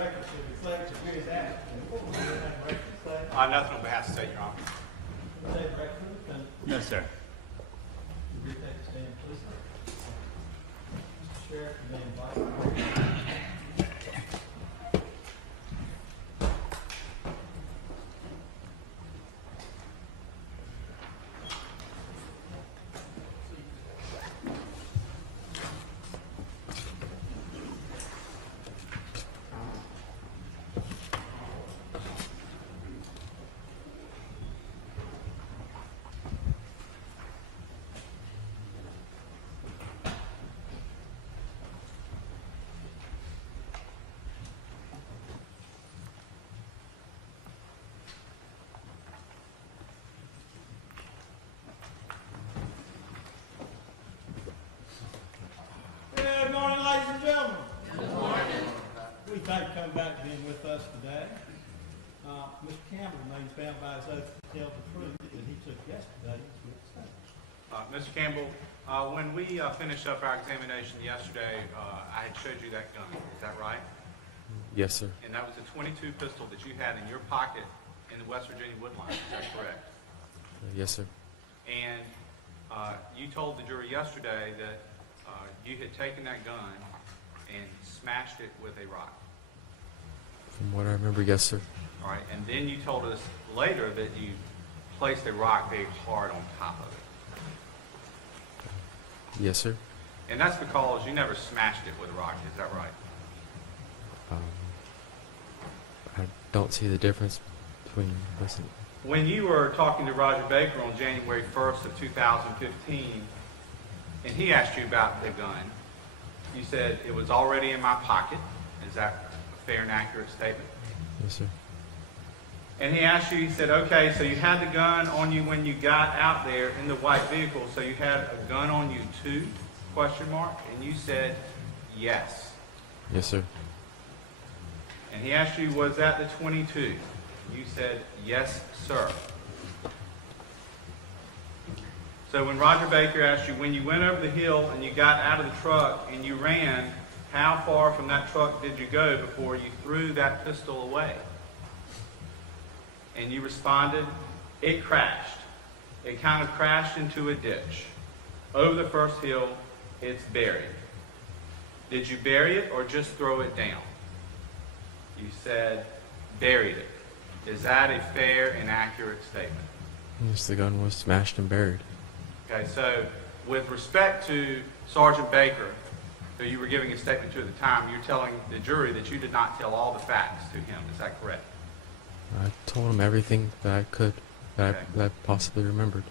record should reflect the jury's act. Nothing on behalf of the state, Your Honor. Say the record for the defendant. No, sir. Would you take a stand, please? Mr. Sheriff, you may invite. Good morning, ladies and gentlemen. Good morning. We thank you for coming back and being with us today. Mr. Campbell may be bound by his oath to tell the truth that he took yesterday. Mr. Campbell, when we finished up our examination yesterday, I had showed you that gun. Is that right? Yes, sir. And that was a .22 pistol that you had in your pocket in the West Virginia woodline. Is that correct? Yes, sir. And you told the jury yesterday that you had taken that gun and smashed it with a rock. From what I remember, yes, sir. All right. And then you told us later that you placed a rock very hard on top of it. Yes, sir. And that's because you never smashed it with a rock. Is that right? I don't see the difference between this and... When you were talking to Roger Baker on January 1st of 2015, and he asked you about the gun, you said it was already in my pocket. Is that a fair and accurate statement? Yes, sir. And he asked you, he said, okay, so you had the gun on you when you got out there in the white vehicle, so you had a gun on you too? Question mark. And you said, yes. Yes, sir. And he asked you, was that the .22? You said, yes, sir. So when Roger Baker asked you, when you went over the hill and you got out of the truck and you ran, how far from that truck did you go before you threw that pistol away? And you responded, it crashed. It kind of crashed into a ditch. Over the first hill, it's buried. Did you bury it or just throw it down? You said, buried it. Is that a fair and accurate statement? Yes, the gun was smashed and buried. Okay, so with respect to Sergeant Baker, who you were giving a statement to at the time, you're telling the jury that you did not tell all the facts to him. Is that correct? I told him everything that I could, that, Okay. that I possibly remembered.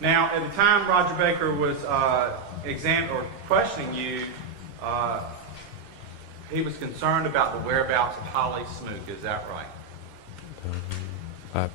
Now, at the time Roger Baker was questioning you, he was concerned about the whereabouts of Holly Smook. Is that right? I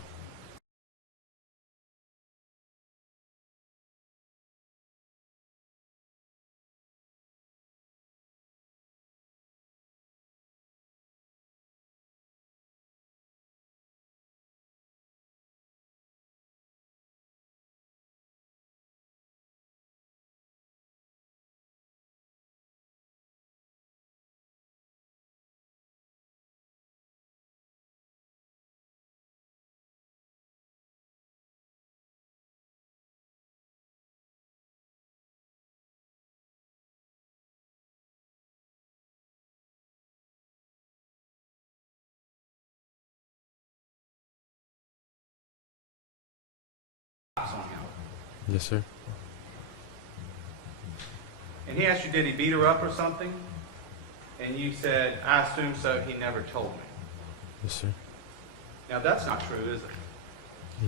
On him. Yes, sir. And he asked you, did he beat her up or something? And you said, I assume so. He never told me. Yes, sir. Now, that's not true, is it?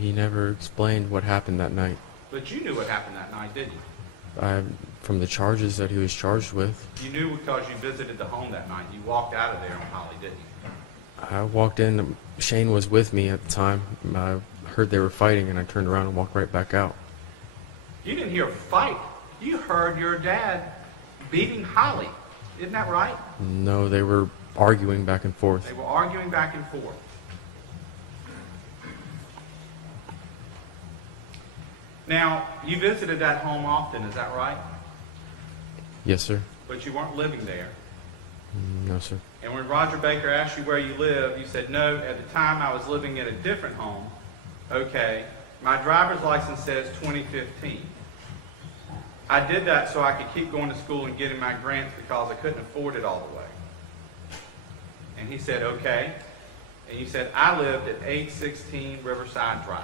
He never explained what happened that night. But you knew what happened that night, didn't you? From the charges that he was charged with, You knew because you visited the home that night. You walked out of there on Holly, didn't you? I walked in. Shane was with me at the time. I heard they were fighting, and I turned around and walked right back out. You didn't hear a fight. You heard your dad beating Holly. Isn't that right? No, they were arguing back and forth. They were arguing back and forth. Now, you visited that home often, is that right? Yes, sir. but you weren't living there. No, sir. And when Roger Baker asked you where you live, you said, no, at the time I was living in a different home. Okay, my driver's license says 2015. I did that so I could keep going to school and getting my grants because I couldn't afford it all the way. And he said, okay. And you said, I lived at 816 Riverside Drive.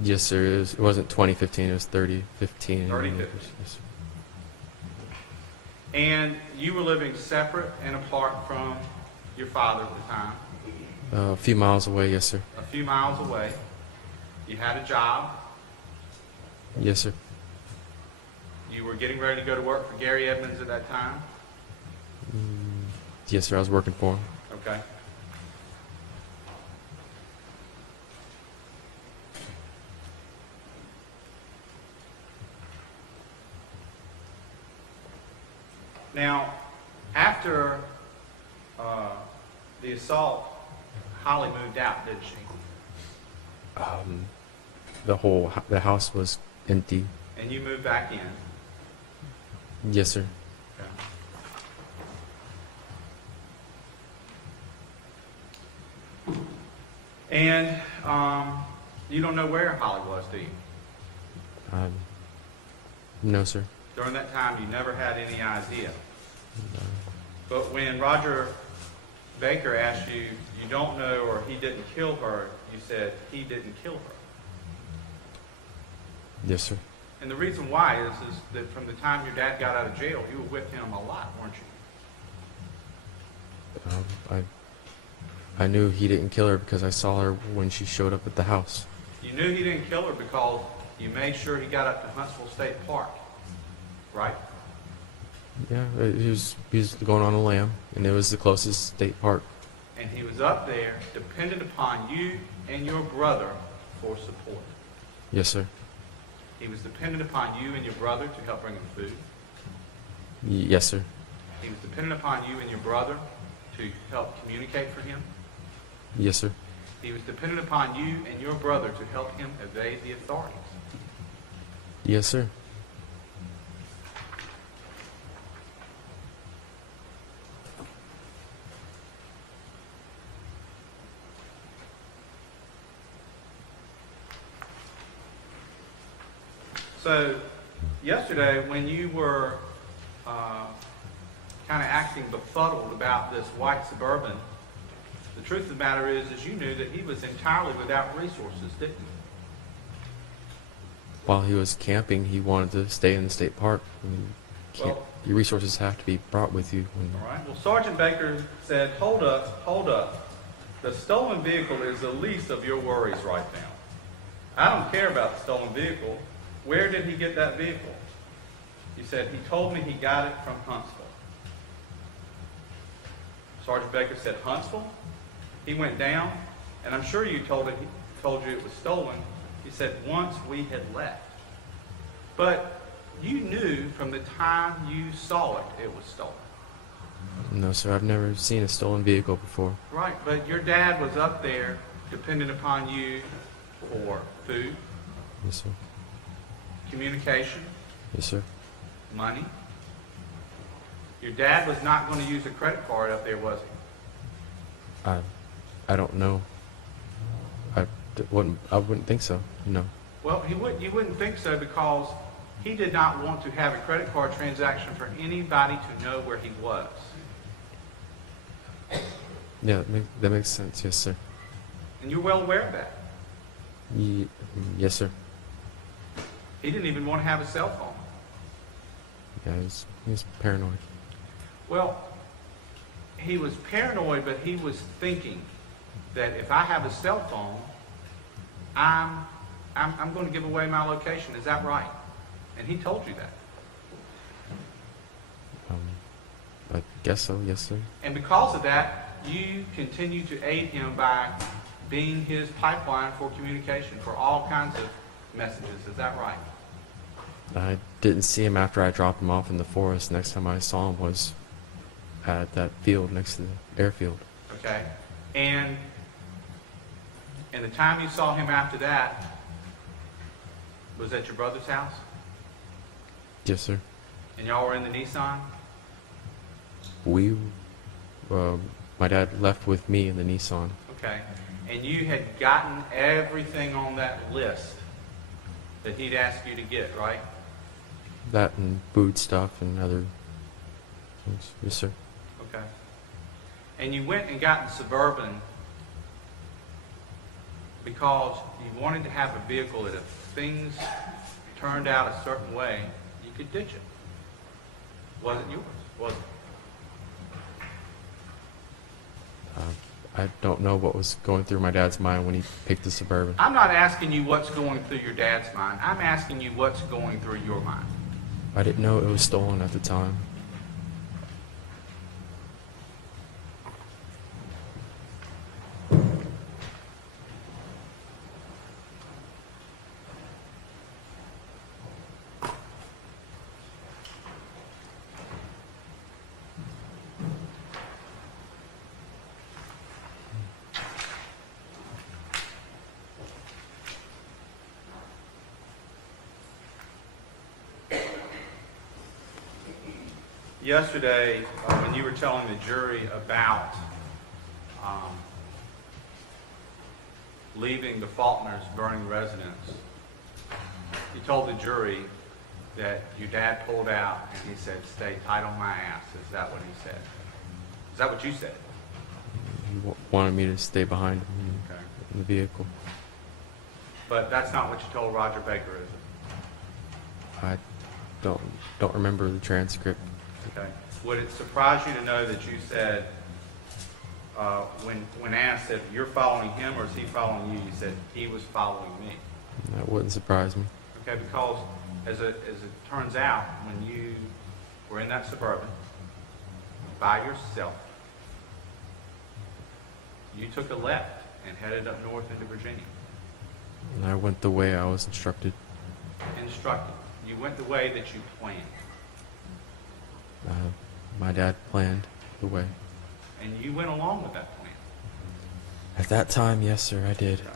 Yes, sir. It wasn't 2015. It was 3015. 3015. Yes, sir. And you were living separate and apart from your father at the time. A few miles away. Yes, sir. A few miles away. You had a job. Yes, sir. You were getting ready to go to work for Gary Edmonds at that time. Yes, sir. I was working for him. Okay. Now, after the assault, Holly moved out, didn't she? The house was empty. And you moved back in. Yes, sir. Okay. And you don't know where Holly was, do you? No, sir. During that time, you never had any idea. But when Roger Baker asked you, you don't know, or he didn't kill her, you said he didn't kill her. Yes, sir. And the reason why is that from the time your dad got out of jail, you were with him a lot, weren't you? I knew he didn't kill her because I saw her when she showed up at the house. You knew he didn't kill her because you made sure he got up to Huntsville State Park, right? Yeah, he was going on a lamb, and it was the closest state park. And he was up there dependent upon you and your brother for support. Yes, sir. He was dependent upon you and your brother to help bring him food. Yes, sir. He was dependent upon you and your brother to help communicate for him. Yes, sir. He was dependent upon you and your brother to help him evade the authorities. Yes, sir. So, yesterday, when you were kind of acting befuddled about this white Suburban, the truth of the matter is you knew that he was entirely without resources, didn't you? While he was camping, he wanted to stay in the state park. I mean, your resources have to be brought with you. All right. Well, Sergeant Baker said, hold up, hold up. The stolen vehicle is the least of your worries right now. I don't care about the stolen vehicle. Where did he get that vehicle? He said, he told me he got it from Huntsville. Sergeant Baker said, Huntsville? He went down, and I'm sure you told you it was stolen. He said, once we had left. But you knew from the time you saw it was stolen. No, sir. I've never seen a stolen vehicle before. Right, but your dad was up there dependent upon you for food, Yes, sir. communication, Yes, sir. money. Your dad was not going to use a credit card up there, was he? I don't know. I wouldn't think so. No. Well, you wouldn't think so because he did not want to have a credit card transaction for anybody to know where he was. Yeah, that makes sense. Yes, sir. And you're well aware of that. Yes, sir. He didn't even want to have a cell phone. Yeah, he's paranoid. Well, he was paranoid, but he was thinking that if I have a cell phone, I'm going to give away my location. Is that right? And he told you that. I guess so. Yes, sir. And because of that, you continue to aid him by being his pipeline for communication for all kinds of messages. Is that right? I didn't see him after I dropped him off in the forest. Next time I saw him was at that field next to the airfield. Okay. And the time you saw him after that was at your brother's house? Yes, sir. And y'all were in the Nissan? We, my dad left with me in the Nissan. Okay. And you had gotten everything on that list that he'd asked you to get, right? That and food stuff and other things. Yes, sir. Okay. And you went and got in Suburban because you wanted to have a vehicle that if things turned out a certain way, you could ditch it. Wasn't yours, was it? I don't know what was going through my dad's mind when he picked the Suburban. I'm not asking you what's going through your dad's mind. I'm asking you what's going through your mind. I didn't know it was stolen at the time. Yesterday, when you were telling the jury about leaving the Faulkners burning residence, you told the jury that your dad pulled out and he said, "Stay tight on my ass." Is that what he said? Is that what you said? He wanted me to stay behind him Okay. in the vehicle. But that's not what you told Roger Baker, is it? I don't remember the transcript. Okay. Would it surprise you to know that you said, when asked if you're following him or is he following you, you said he was following me? That wouldn't surprise me. Okay, because as it turns out, when you were in that Suburban by yourself, you took a left and headed up north into Virginia. And I went the way I was instructed. Instructed. You went the way that you planned. My dad planned the way. And you went along with that plan. At that time, yes, sir, I did. Okay.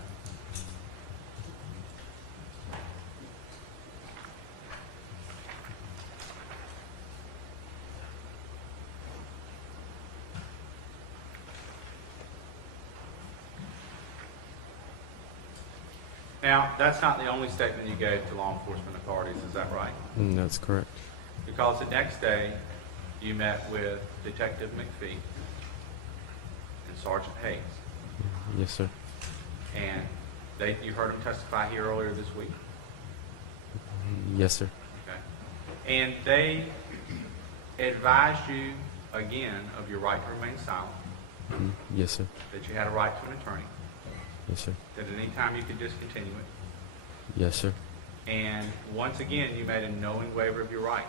Now, that's not the only statement you gave to law enforcement authorities, is that right? That's correct. Because the next day, you met with Detective McPhee and Sergeant Hayes. Yes, sir. And you heard them testify here earlier this week. Yes, sir. Okay. And they advised you again of your right to remain silent, Yes, sir. that you had a right to an attorney, Yes, sir. that at any time you could discontinue it. Yes, sir. And once again, you made a knowing waiver of your rights.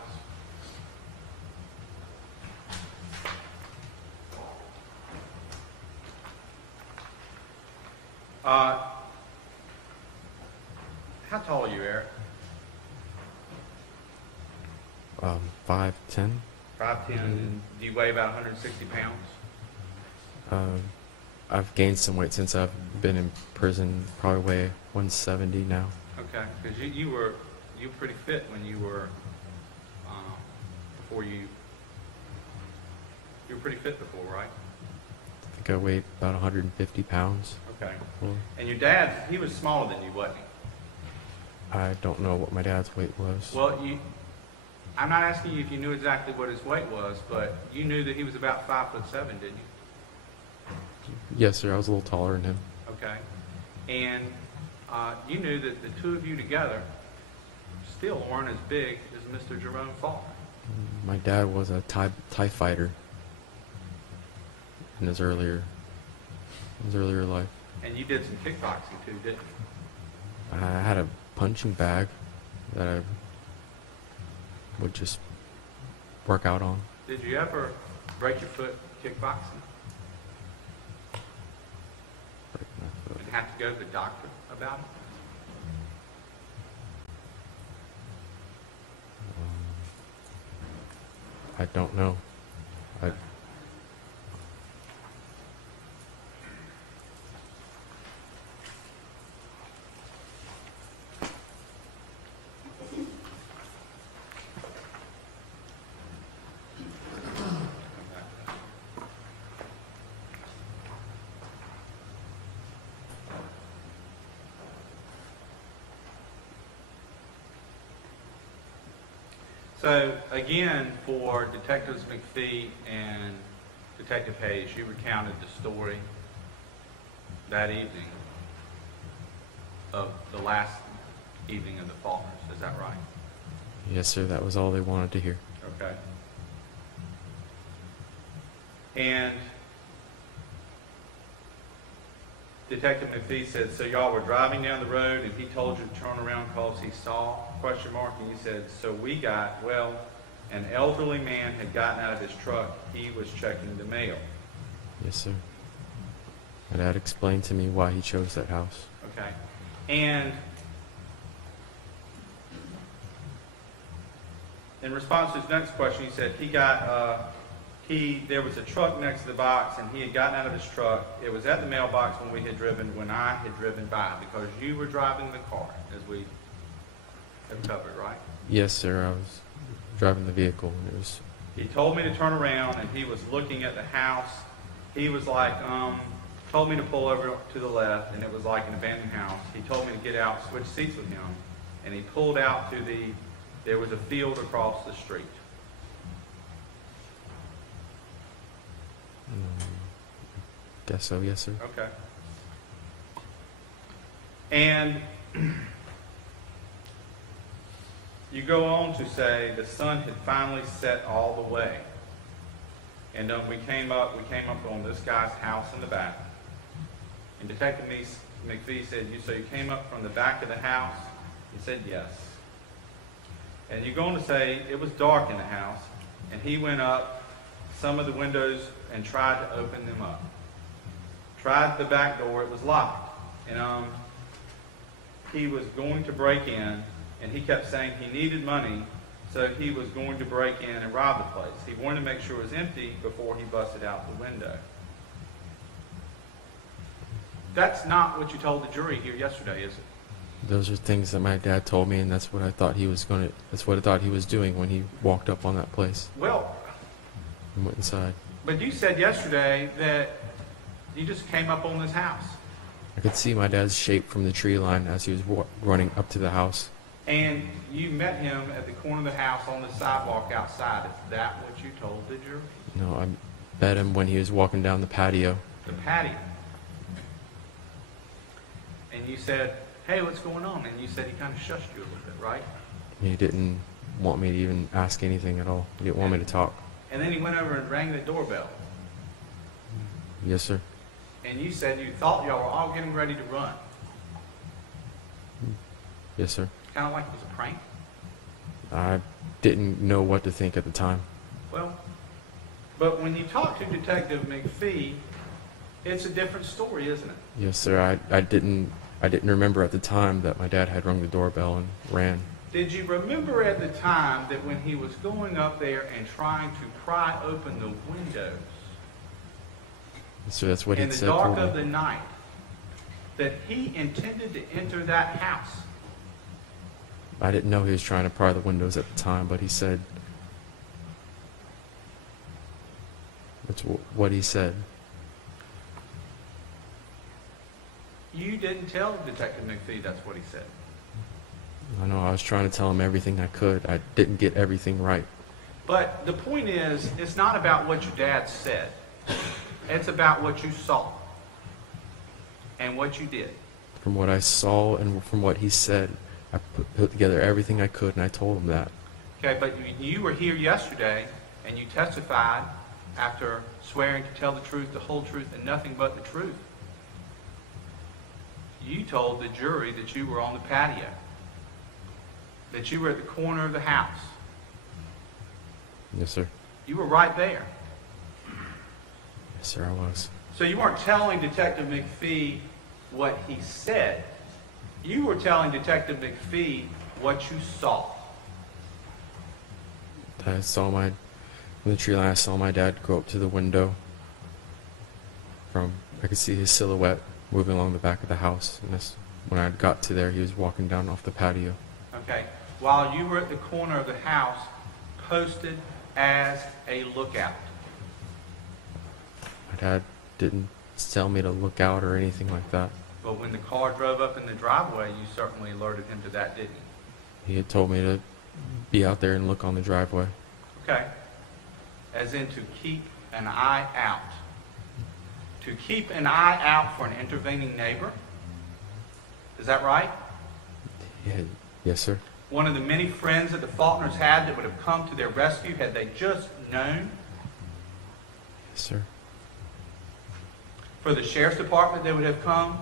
How tall are you, Eric? 5'10". 5'10", and do you weigh about 160 pounds? I've gained some weight since I've been in prison. Probably weigh 170 now. Okay, because you were pretty fit when you were before you were pretty fit before, right? I think I weighed about 150 pounds. Okay. Well, And your dad, he was smaller than you, wasn't he? I don't know what my dad's weight was. Well, I'm not asking you if you knew exactly what his weight was, but you knew that he was about 5'7", didn't you? Yes, sir. I was a little taller than him. Okay. And you knew that the two of you together still weren't as big as Mr. Jerome Faulner. My dad was a TIE fighter in his earlier life. And you did some kickboxing too, didn't you? I had a punching bag that I would just work out on. Did you ever break your foot kickboxing and have to go to the doctor about it? I don't know. So again, for Detectives McPhee and Detective Hayes, you recounted the story that evening of the last evening of the Faulners. Is that right? Yes, sir. That was all they wanted to hear. Okay. And Detective McPhee said, so y'all were driving down the road and he told you to turn around because he saw, ? And you said, so we got, well, an elderly man had gotten out of his truck. He was checking the mail. Yes, sir. My dad explained to me why he chose that house. Okay. And in response to his next question, he said there was a truck next to the box and he had gotten out of his truck. It was at the mailbox when I had driven by, because you were driving the car, as we have covered, right? Yes, sir. I was driving the vehicle, and it was. He told me to turn around, and he was looking at the house. He was like, told me to pull over to the left, and it was like an abandoned house. He told me to get out, switch seats with him, and he pulled out to there was a field across the street. Guess so, yes, sir. Okay. And you go on to say the sun had finally set all the way. And we came up on this guy's house in the back. And Detective McPhee said, so you came up from the back of the house? He said, yes. And you go on to say it was dark in the house, and he went up some of the windows and tried to open them up. Tried the back door, it was locked. And he was going to break in, and he kept saying he needed money, so he was going to break in and rob the place. He wanted to make sure it was empty before he busted out the window. That's not what you told the jury here yesterday, is it? Those are things that my dad told me, and that's what I thought he was that's what I thought he was doing when he walked up on that place Well, and went inside. but you said yesterday that you just came up on this house. I could see my dad's shape from the tree line as he was running up to the house. And you met him at the corner of the house on the sidewalk outside. Is that what you told the jury? No, I met him when he was walking down the patio. The patio. And you said, hey, what's going on? And you said he kind of shushed you a little bit, right? He didn't want me to even ask anything at all. He didn't want me to talk. And then he went over and rang the doorbell. Yes, sir. And you said you thought y'all were all getting ready to run. Yes, sir. Kind of like it was a prank. I didn't know what to think at the time. Well, but when you talk to Detective McPhee, it's a different story, isn't it? Yes, sir. I didn't remember at the time that my dad had rung the doorbell and ran. Did you remember at the time that when he was going up there and trying to pry open the windows So that's what he in the said. dark to of me. the night, that he intended to enter that house? I didn't know he was trying to pry the windows at the time, but he said. That's what he said. You didn't tell Detective McPhee that's what he said. I know, I was trying to tell him everything I could. I didn't get everything right. But the point is, it's not about what your dad said. It's about what you saw and what you did. From what I saw and from what he said, I put together everything I could, and I told him that. Okay, but you were here yesterday, and you testified after swearing to tell the truth, the whole truth, and nothing but the truth. You told the jury that you were on the patio, that you were at the corner of the house. Yes, sir. You were right there. Yes, sir, I was. So you weren't telling Detective McPhee what he said. You were telling Detective McPhee what you saw. From the tree line, I saw my dad go up to the window. I could see his silhouette moving along the back of the house. And when I got to there, he was walking down off the patio. Okay. While you were at the corner of the house, posted as a lookout. My dad didn't tell me to look out or anything like that. But when the car drove up in the driveway, you certainly alerted him to that, didn't you? He had told me to be out there and look on the driveway. Okay. As in to keep an eye out. To keep an eye out for an intervening neighbor? Is that right? Yeah, yes, sir. One of the many friends that the Faulkners had that would have come to their rescue had they just known. Yes, sir. For the sheriff's department, they would have come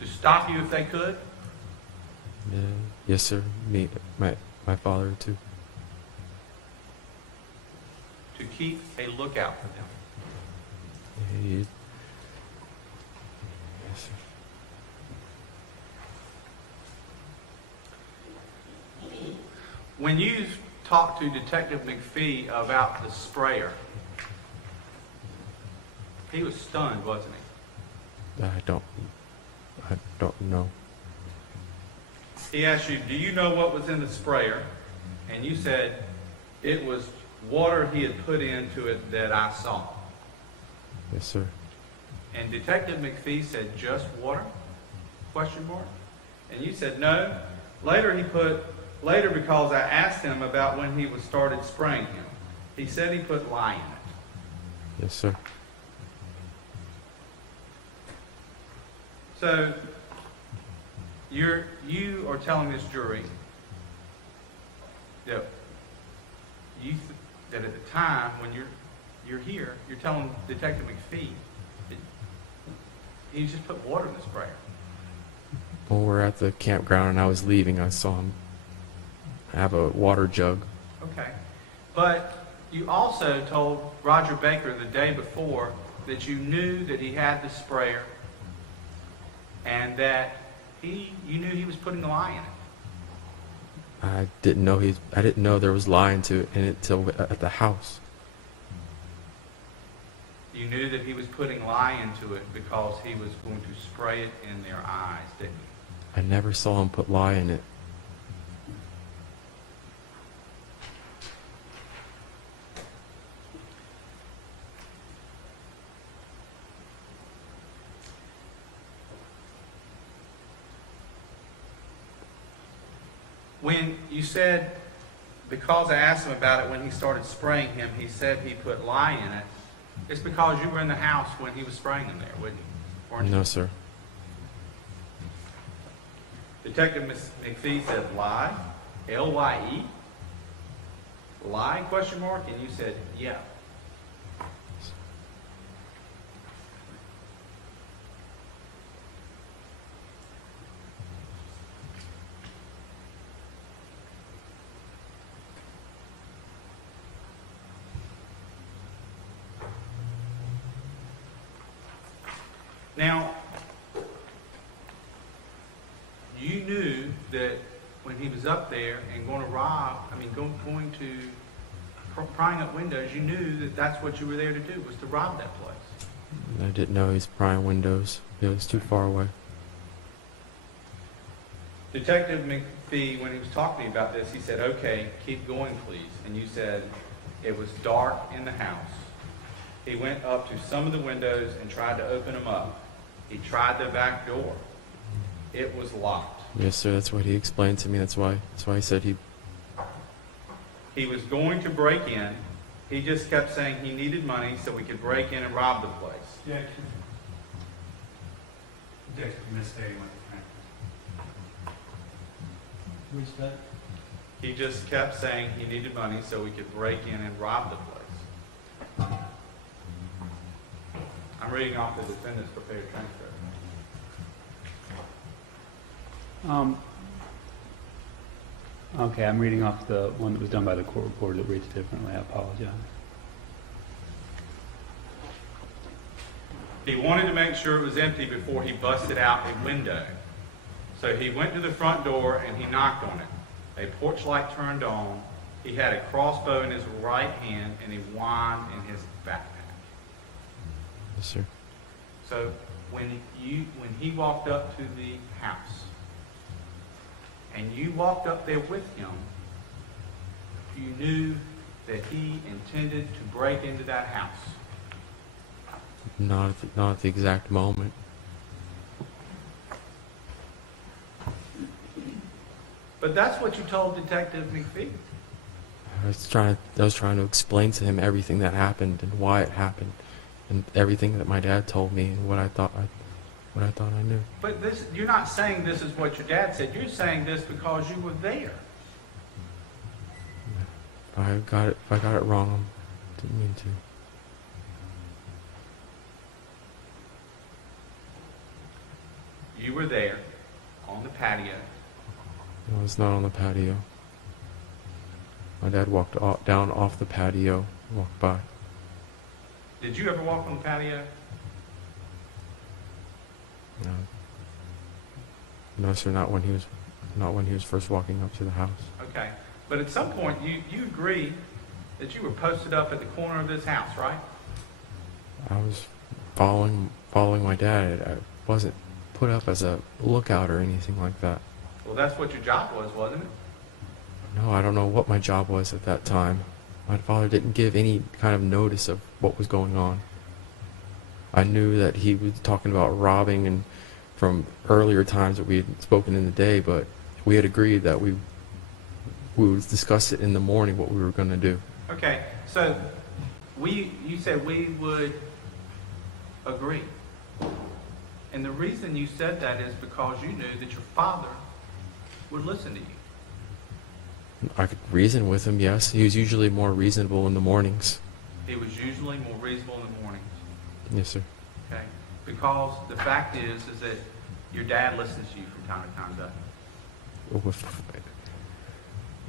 to stop you if they could. Yeah, yes, sir. Me, my father too. To keep a lookout for them. Yeah, yes, sir. When you talked to Detective McPhee about the sprayer, he was stunned, wasn't he? I don't know. He asked you, do you know what was in the sprayer? And you said, it was water he had put into it that I saw. Yes, sir. And Detective McPhee said, just water? Question mark. And you said, no. Later because I asked him about when he was started spraying him. He said he put lye in it. Yes, sir. So, you are telling this jury that that at the time when you're here, you're telling Detective McPhee that he just put water in the sprayer. When we were at the campground and I was leaving, I saw him have a water jug. Okay. But you also told Roger Baker the day before that you knew that he had the sprayer and that you knew he was putting lye in it. I didn't know there was lye in it till at the house. You knew that he was putting lye into it because he was going to spray it in their eyes, didn't you? I never saw him put lye in it. When you said, because I asked him about it when he started spraying him, he said he put lye in it, it's because you were in the house when he was spraying him there, wouldn't you? Weren't you? No, sir. Detective McPhee said lye, L-Y-E, lye, question mark, and you said, yeah. Now, you knew that when he was up there and going to prying up windows, you knew that that's what you were there to do, was to rob that place. I didn't know he was prying windows. It was too far away. Detective McPhee, when he was talking to me about this, he said, okay, keep going, please. And you said it was dark in the house. He went up to some of the windows and tried to open them up. He tried the back door. It was locked. Yes, sir. That's what he explained to me. That's why he said He was going to break in. He just kept saying he needed money so we could break in and rob the place. Objection. Objection, misstating what the fact is. Restate. He just kept saying he needed money so we could break in and rob the place. I'm reading off the defendant's prepared transcript. Okay, I'm reading off the one that was done by the court reporter that reads differently. I apologize. He wanted to make sure it was empty before he busted out a window. So he went to the front door and he knocked on it. A porch light turned on. He had a crossbow in his right hand and a wand in his backpack. yes, sir. So when he walked up to the house and you walked up there with him, you knew that he intended to break into that house. Not at the exact moment. But that's what you told Detective McPhee. I was trying to explain to him everything that happened and why it happened, and everything that my dad told me and what I thought I knew. But this, you're not saying this is what your dad said. You're saying this because you were there. If I got it wrong, I didn't mean to. You were there on the patio. I was not on the patio. My dad walked down off the patio, walked by. Did you ever walk on the patio? No. No, sir, not when he was first walking up to the house. Okay. But at some point, you agree that you were posted up at the corner of this house, right? I was following my dad. I wasn't put up as a lookout or anything like that. Well, that's what your job was, wasn't it? No, I don't know what my job was at that time. My father didn't give any kind of notice of what was going on. I knew that he was talking about robbing and from earlier times that we had spoken in the day, but we had agreed that we would discuss it in the morning what we were going to do. Okay, so you said we would agree. And the reason you said that is because you knew that your father would listen to you. I could reason with him, yes. He was usually more reasonable in the mornings. He was usually more reasonable in the mornings. Yes, sir. Okay? Because the fact is that your dad listens to you from time to time, doesn't he?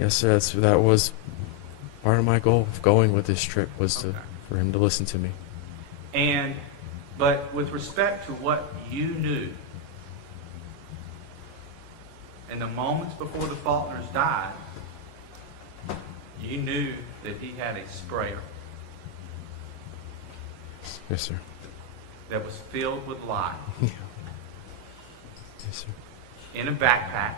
Yes, sir. That was part of my goal of going with this trip was Okay. for him to listen to me. But with respect to what you knew, in the moments before the Faulners died, you knew that he had a sprayer Yes, sir. that was filled with lye Yeah. Yes, sir. in a backpack,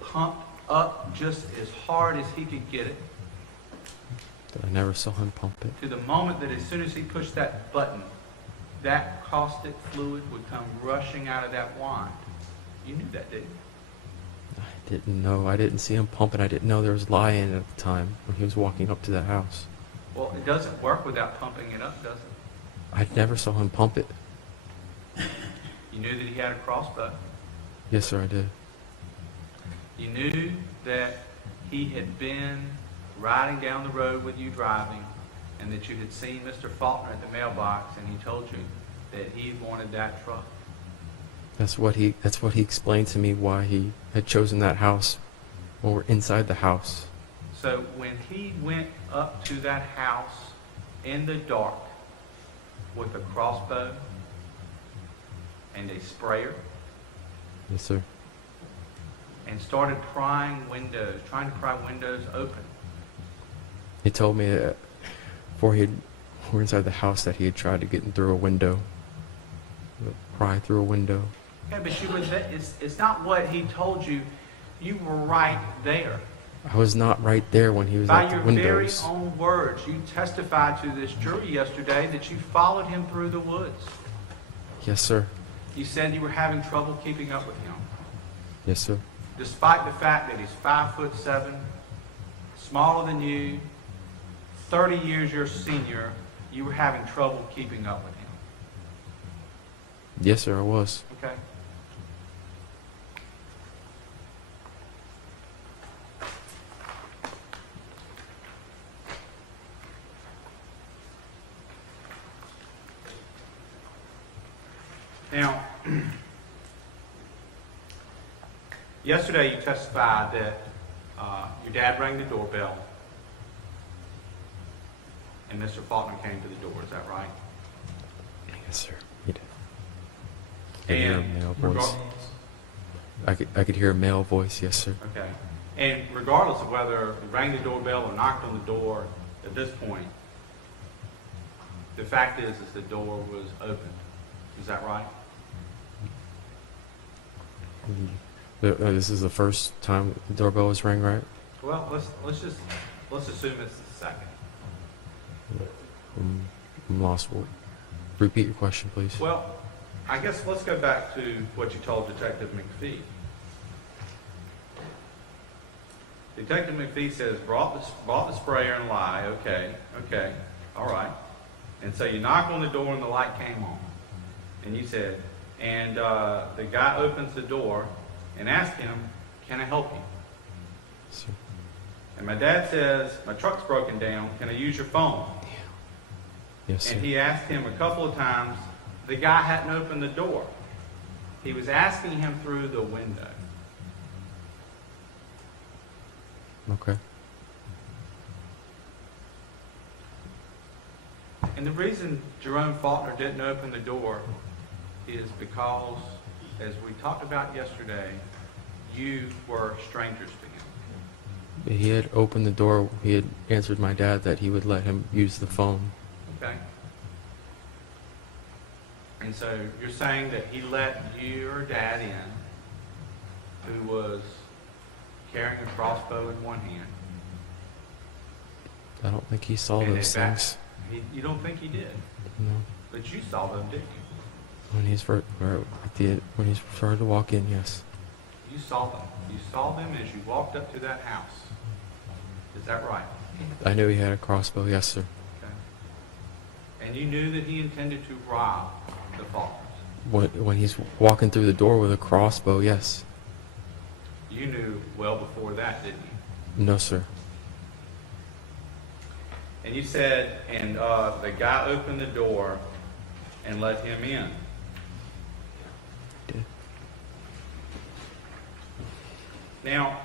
pumped up just as hard as he could get it, But I never saw him pump it. to the moment that as soon as he pushed that button, that caustic fluid would come rushing out of that wand. You knew that, didn't you? I didn't know. I didn't see him pump it. I didn't know there was lye in it at the time when he was walking up to the house. Well, it doesn't work without pumping it up, does it? I never saw him pump it. You knew that he had a crossbow. Yes, sir, I did. You knew that he had been riding down the road with you driving, and that you had seen Mr. Faulner at the mailbox, and he told you that he wanted that truck. That's what he explained to me why he had chosen that house when we're inside the house. So when he went up to that house in the dark with a crossbow and a sprayer Yes, sir. and started trying to pry windows open, He told me that before we were inside the house that he had tried to get in through a window, pry through a window. okay, but it's not what he told you. You were right there. I was not right there when he was By at the your very windows. own words, you testified to this jury yesterday that you followed him through the woods. Yes, sir. You said you were having trouble keeping up with him. Yes, sir. Despite the fact that he's 5'7", smaller than you, 30 years your senior, you were having trouble keeping up with him. Yes, sir, I was. Okay? Now, yesterday you testified that your dad rang the doorbell and Mr. Faulkner came to the door. Is that right? Yes, sir. He did. I could hear a male voice. regar- I could hear a male voice. Yes, sir. Okay. And regardless of whether he rang the doorbell or knocked on the door at this point, the fact is the door was open. Is that right? This is the first time the doorbell was rang, right? Well, let's assume it's the second. I'm lost. Repeat your question, please. Well, I guess let's go back to what you told Detective McPhee. Detective McPhee says, brought the sprayer and lye. Okay, all right. And so you knock on the door and the light came on. And you said, and the guy opens the door and asks him, can I help you? Sir. And my dad says, my truck's broken down. Can I use your phone? Yes, sir. And he asked him a couple of times. The guy hadn't opened the door. He was asking him through the window. Okay. And the reason Jerome Faulner didn't open the door is because, as we talked about yesterday, you were strangers to him. He had opened the door. He had answered my dad that he would let him use the phone. Okay? And so you're saying that he let your dad in, who was carrying a crossbow in one hand. I don't think he saw And those in fact, things. you don't think he did, No. but you saw them, didn't you? When when he started to walk in, yes. You saw them. You saw them as you walked up to that house. Is that right? I knew he had a crossbow, yes, sir. Okay. And you knew that he intended to rob the Faulkners. When he's walking through the door with a crossbow, yes. You knew well before that, didn't you? No, sir. And you said, and the guy opened the door and let him in. Did. Now,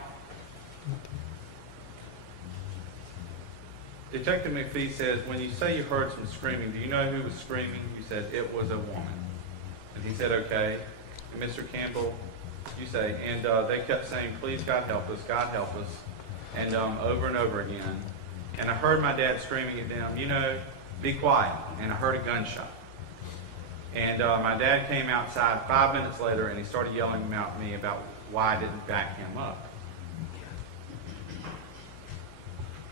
Detective McPhee says, when you say you heard some screaming, do you know who was screaming? You said, it was a woman. And he said, okay. And Mr. Campbell, you say, and they kept saying, please, God help us, God help us, and over and over again. And I heard my dad screaming at them, you know, be quiet. And I heard a gunshot. And my dad came outside 5 minutes later, and he started yelling at me about why I didn't back him up.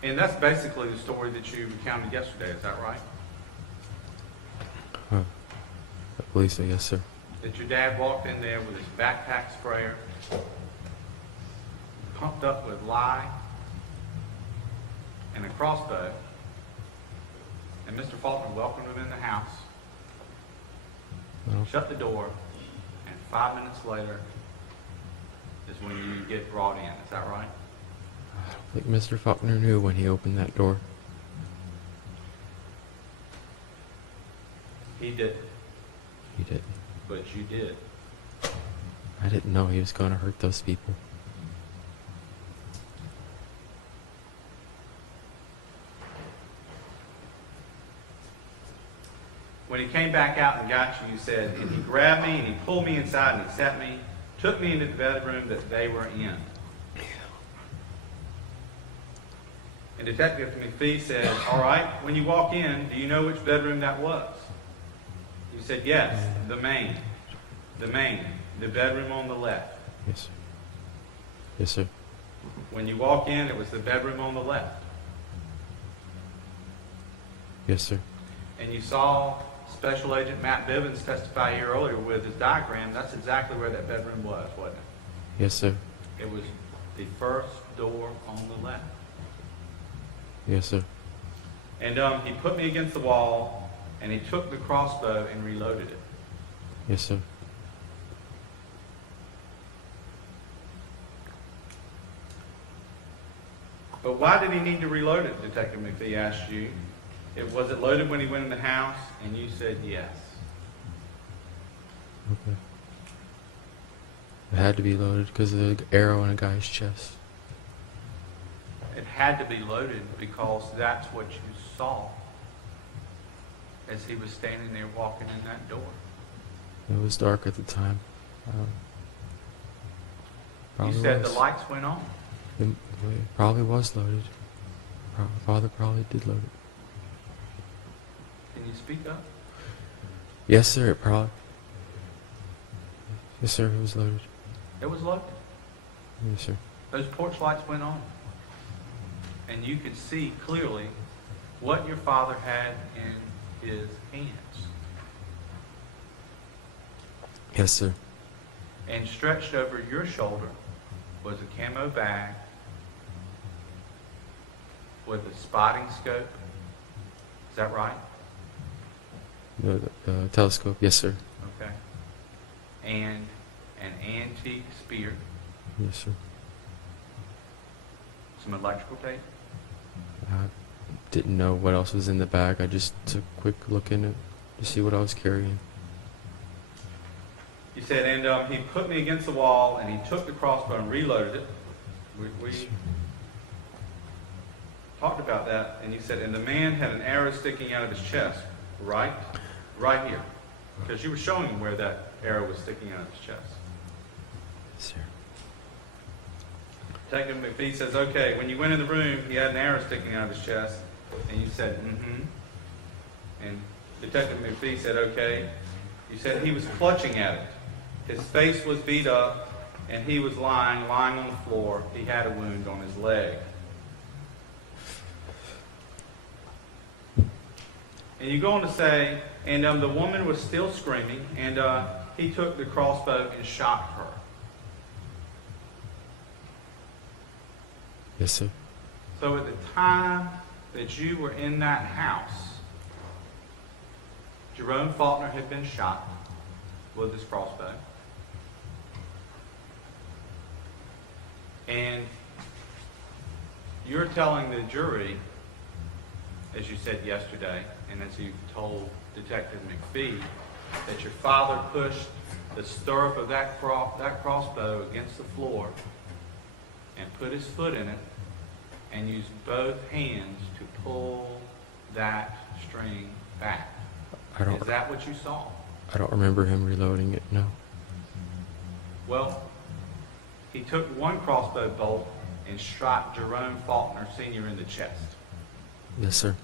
And that's basically the story that you recounted yesterday, is that right? I believe so, yes, sir. That your dad walked in there with his backpack sprayer, pumped up with lye, and a crossbow, and Mr. Faulkner welcomed him in the house, Well, shut the door, and 5 minutes later is when you get brought in. Is that right? I don't think Mr. Faulkner knew when he opened that door. He didn't, He didn't. but you did. I didn't know he was going to hurt those people. When he came back out and got you, you said, and he grabbed me and he pulled me inside and he sat me, took me into the bedroom that they were in. And Detective McPhee said, all right, when you walk in, do you know which bedroom that was? You said, yes, the main, the bedroom on the left. Yes, sir. Yes, sir. When you walk in, it was the bedroom on the left. Yes, sir. And you saw Special Agent Matt Bivens testify here earlier with his diagram. That's exactly where that bedroom was, wasn't it? Yes, sir. It was the first door on the left. Yes, sir. And he put me against the wall, and he took the crossbow and reloaded it. Yes, sir. But why did he need to reload it, Detective McPhee asked you. Was it loaded when he went in the house? And you said yes. Okay. It had to be loaded because of the arrow in a guy's chest. It had to be loaded because that's what you saw as he was standing there walking in that door. It was dark at the time. You said the lights went on. It probably was loaded. Father probably did load it. Can you speak up? Yes, sir. It probably. Yes, sir. It was loaded. It was loaded. Yes, sir. Those porch lights went on. And you could see clearly what your father had in his hands. Yes, sir. And stretched over your shoulder was a camo bag with a spotting scope. Is that right? The telescope, yes, sir. Okay. And an antique spear, Yes, sir. some electrical tape. I didn't know what else was in the bag. I just took a quick look in it to see what I was carrying. You said, and he put me against the wall, and he took the crossbow and reloaded it. We talked about that, and you said, and the man had an arrow sticking out of his chest, right? Right here. Because you were showing him where that arrow was sticking out of his chest. Yes, sir. Detective McPhee says, okay, when you went in the room, he had an arrow sticking out of his chest, and you said, mm-hmm. And Detective McPhee said, okay. You said he was clutching at it. His face was beat up, and he was lying on the floor. He had a wound on his leg. And you go on to say, and the woman was still screaming, and he took the crossbow and shot her. Yes, sir. So at the time that you were in that house, Jerome Faulner had been shot with his crossbow. And you're telling the jury, as you said yesterday, and as you told Detective McPhee, that your father pushed the stirrup of that crossbow against the floor and put his foot in it and used both hands to pull that string back. Is that what you saw? I don't remember him reloading it, no. Well, he took one crossbow bolt and shot Jerome Faulner Sr. in the chest. Yes, sir.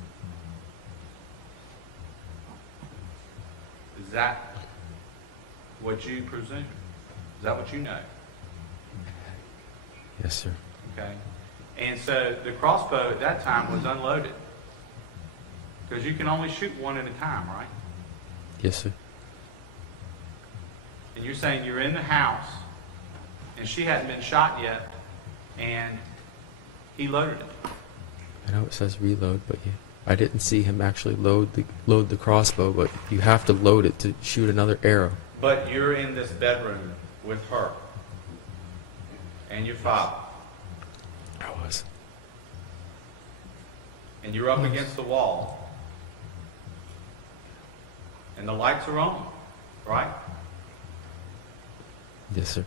Is that what you presume? Is that what you know? Yes, sir. Okay. And so the crossbow at that time was unloaded. Because you can only shoot one at a time, right? Yes, sir. And you're saying you're in the house, and she hadn't been shot yet, and he loaded it. I know it says reload, but yeah, I didn't see him actually load the crossbow, but you have to load it to shoot another arrow. But you're in this bedroom with her and your father. I was. And you're up against the wall. And the lights are on, right? Yes, sir.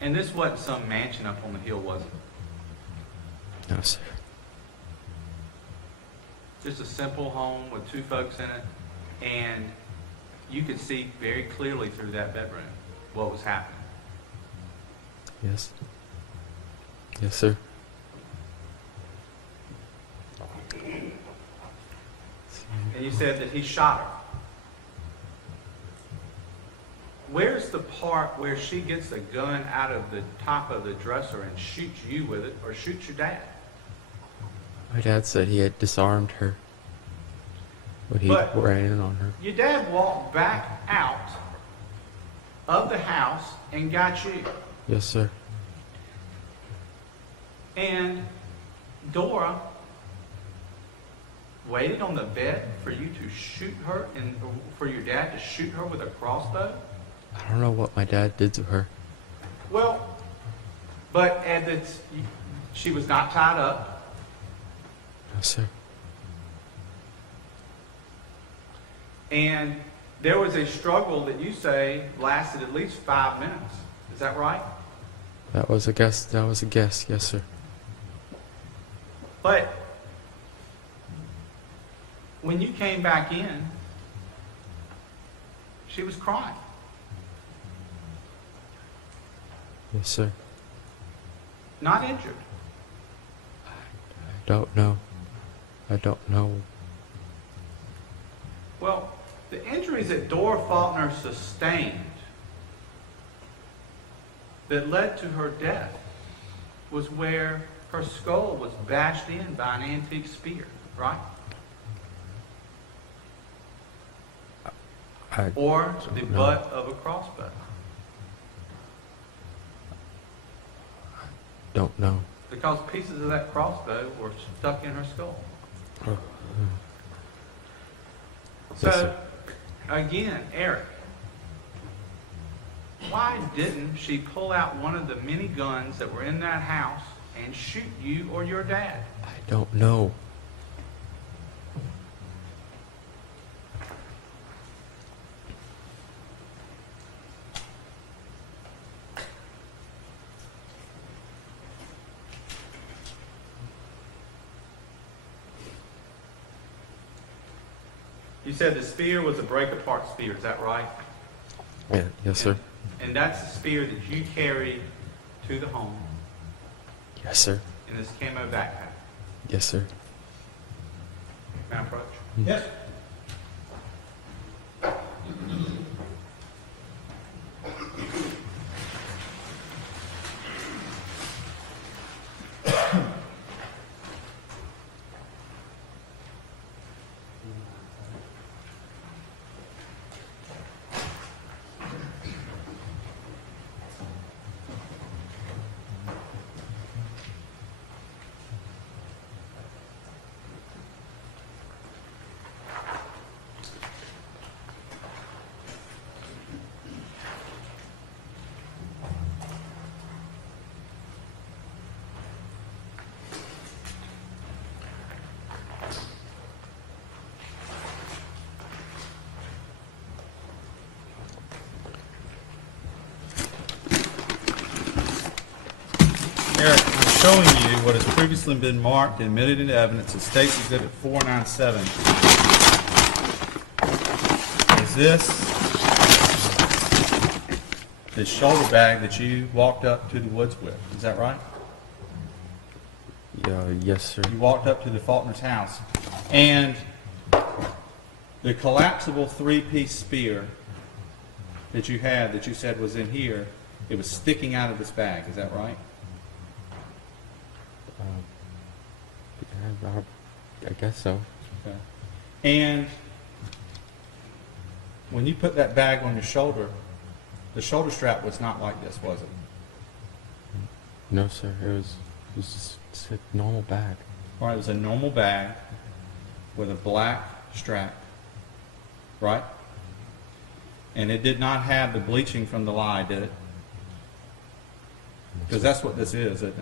And this wasn't some mansion up on the hill, was it? No, sir. Just a simple home with two folks in it. And you could see very clearly through that bedroom what was happening. Yes. Yes, sir. And you said that he shot her. Where's the part where she gets the gun out of the top of the dresser and shoots you with it, or shoots your dad? My dad said he had disarmed her when he But ran in on her. your dad walked back out of the house and got you. Yes, sir. And Dora waited on the bed for you to shoot her, and for your dad to shoot her with a crossbow? I don't know what my dad did to her. Well, but she was not tied up. No, sir. And there was a struggle that you say lasted at least 5 minutes. Is that right? That was a guess. That was a guess. Yes, sir. But when you came back in, she was crying. Yes, sir. Not injured. I don't know. I don't know. Well, the injuries that Dora Faulner sustained that led to her death was where her skull was bashed in by an antique spear, right? I Or the don't know. butt of a crossbow. don't know. because pieces of that crossbow were stuck in her skull. Oh. Yes, So, sir. again, Eric, why didn't she pull out one of the many guns that were in that house and shoot you or your dad? I don't know. You said the spear was a break-apart spear, is that right? Yeah, yes, sir. And that's the spear that you carried to the home Yes, sir. in this camo backpack. Yes, sir. May I approach? Yes. Eric, I'm showing you what has previously been marked and admitted into evidence as State Exhibit 497. Is this shoulder bag that you walked up to the woods with? Is that right? Yes, sir. You walked up to the Faulkner's house, and the collapsible three-piece spear that you had, that you said was in here, it was sticking out of this bag. Is that right? I guess so. Okay. And when you put that bag on your shoulder, the shoulder strap was not like this, was it? No, sir. It was just a normal bag. All right, it was a normal bag with a black strap, right? And it did not have the bleaching from the lye, did it? Because that's what this is, isn't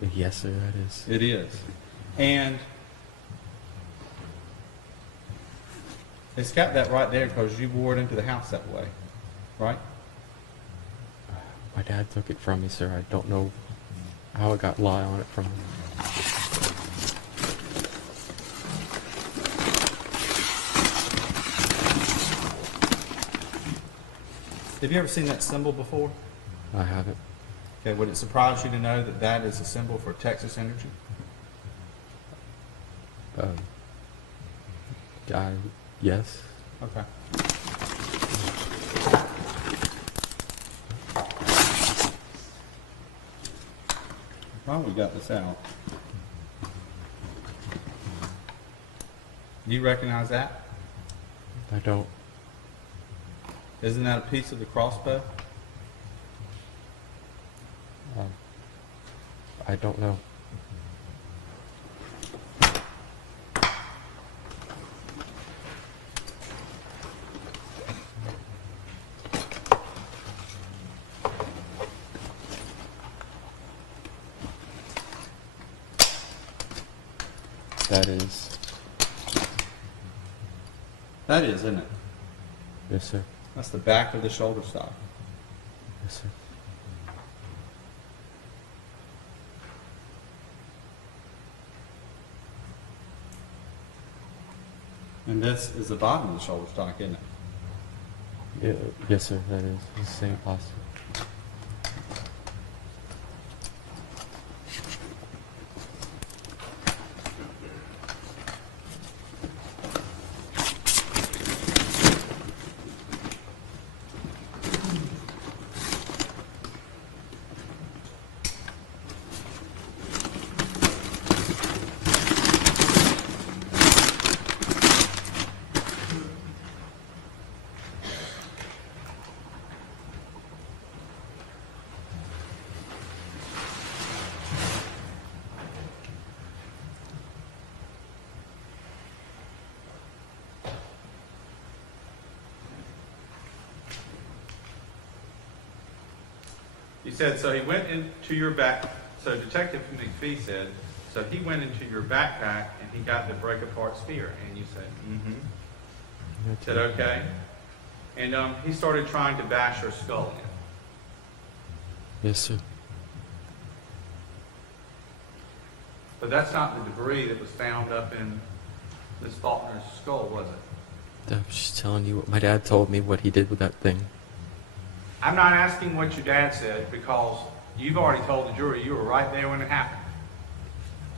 it? Yes, sir. That is. It is. And it's got that right there because you wore it into the house that way, right? My dad took it from me, sir. I don't know how it got lye on it from him. Have you ever seen that symbol before? I haven't. Okay, would it surprise you to know that that is a symbol for Texas Energy? Yes. Okay. Why we got this out? Do you recognize that? I don't. Isn't that a piece of the crossbow? I don't know. That is. That is, isn't it? Yes, sir. That's the back of the shoulder stock. Yes, sir. And this is the bottom of the shoulder stock, isn't it? Yeah, yes, sir. That is the same plastic. You said, so he went into your back, so Detective McPhee said, so he went into your backpack and he got the break apart spear. And you said, mm-hmm. Said, okay. And he started trying to bash your skull in. Yes, sir. But that's not the debris that was found up in Miss Faulkner's skull, was it? I was just telling you what my dad told me, what he did with that thing. I'm not asking what your dad said because you've already told the jury you were right there when it happened.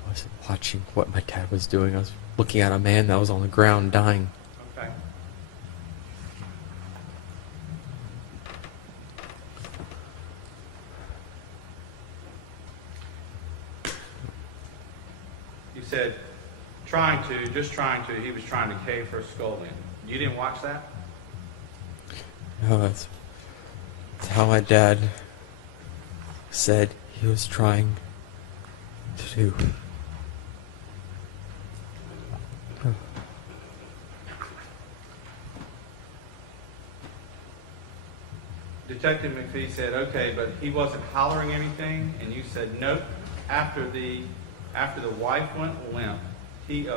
I wasn't watching what my dad was doing. I was looking at a man that was on the ground dying. Okay. You said he was trying to cave her skull in. You didn't watch that? No, that's how my dad said he was trying to do. Detective McPhee said, okay, but he wasn't hollering anything, and you said, nope. After the wife went limp, he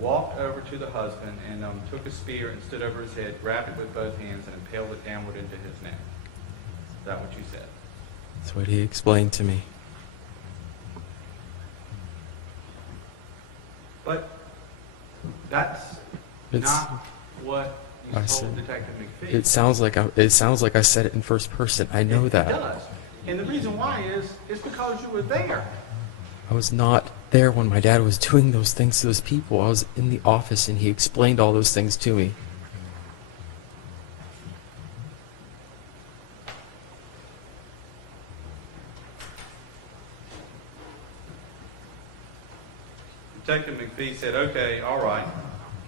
walked over to the husband and took a spear and stood over his head, grabbed it with both hands, and impaled it downward into his neck. Is that what you said? That's what he explained to me. But that's not what you I told said- Detective McPhee. It sounds like I said it in first person. I know that. It does. And the reason why is because you were there. I was not there when my dad was doing those things to those people. I was in the office and he explained all those things to me. Detective McPhee said, okay, all right.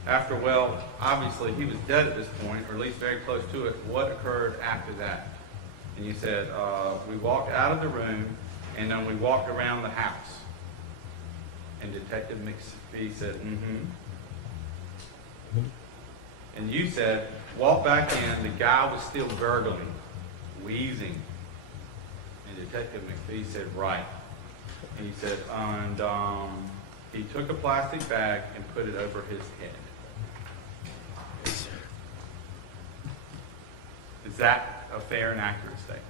After, well, obviously he was dead at this point, or at least very close to it. What occurred after that? And you said, we walked out of the room, and then we walked around the house. And Detective McPhee said, mm-hmm. And you said, walk back in, the guy was still gurgling, wheezing. And Detective McPhee said, right. And he said, and he took a plastic bag and put it over his head. Is that a fair and accurate statement?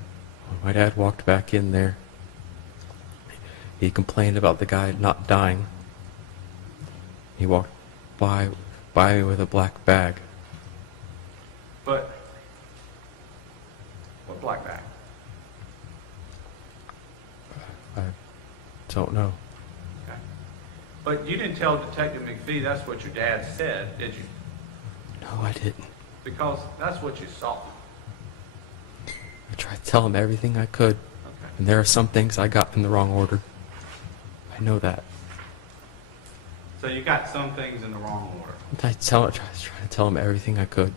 My dad walked back in there. He complained about the guy not dying. He walked by me with a black bag. But, what black bag? I don't know. Okay. But you didn't tell Detective McPhee that's what your dad said, did you? No, I didn't. Because that's what you saw. I tried to tell him everything I could. Okay. And there are some things I got in the wrong order. I know that. So you got some things in the wrong order. I was trying to tell him everything I could.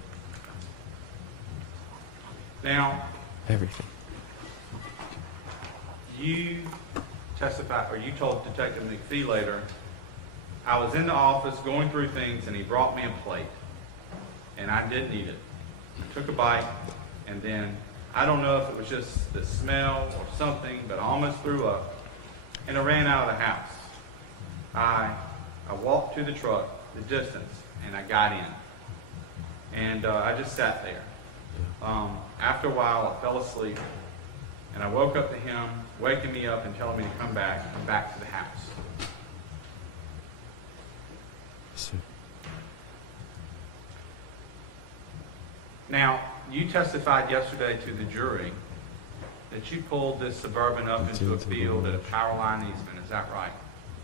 Now, Everything. you testified, or you told Detective McPhee later, I was in the office going through things and he brought me a plate. And I didn't eat it. I took a bite and then, I don't know if it was just the smell or something, but I almost threw up. And I ran out of the house. I walked to the truck, the distance, and I got in. And I just sat there. After a while, I fell asleep. And I woke up to him, waking me up and telling me to come back to the house. So, Now, you testified yesterday to the jury that you pulled this Suburban up into a field at a power line easement. Is that right?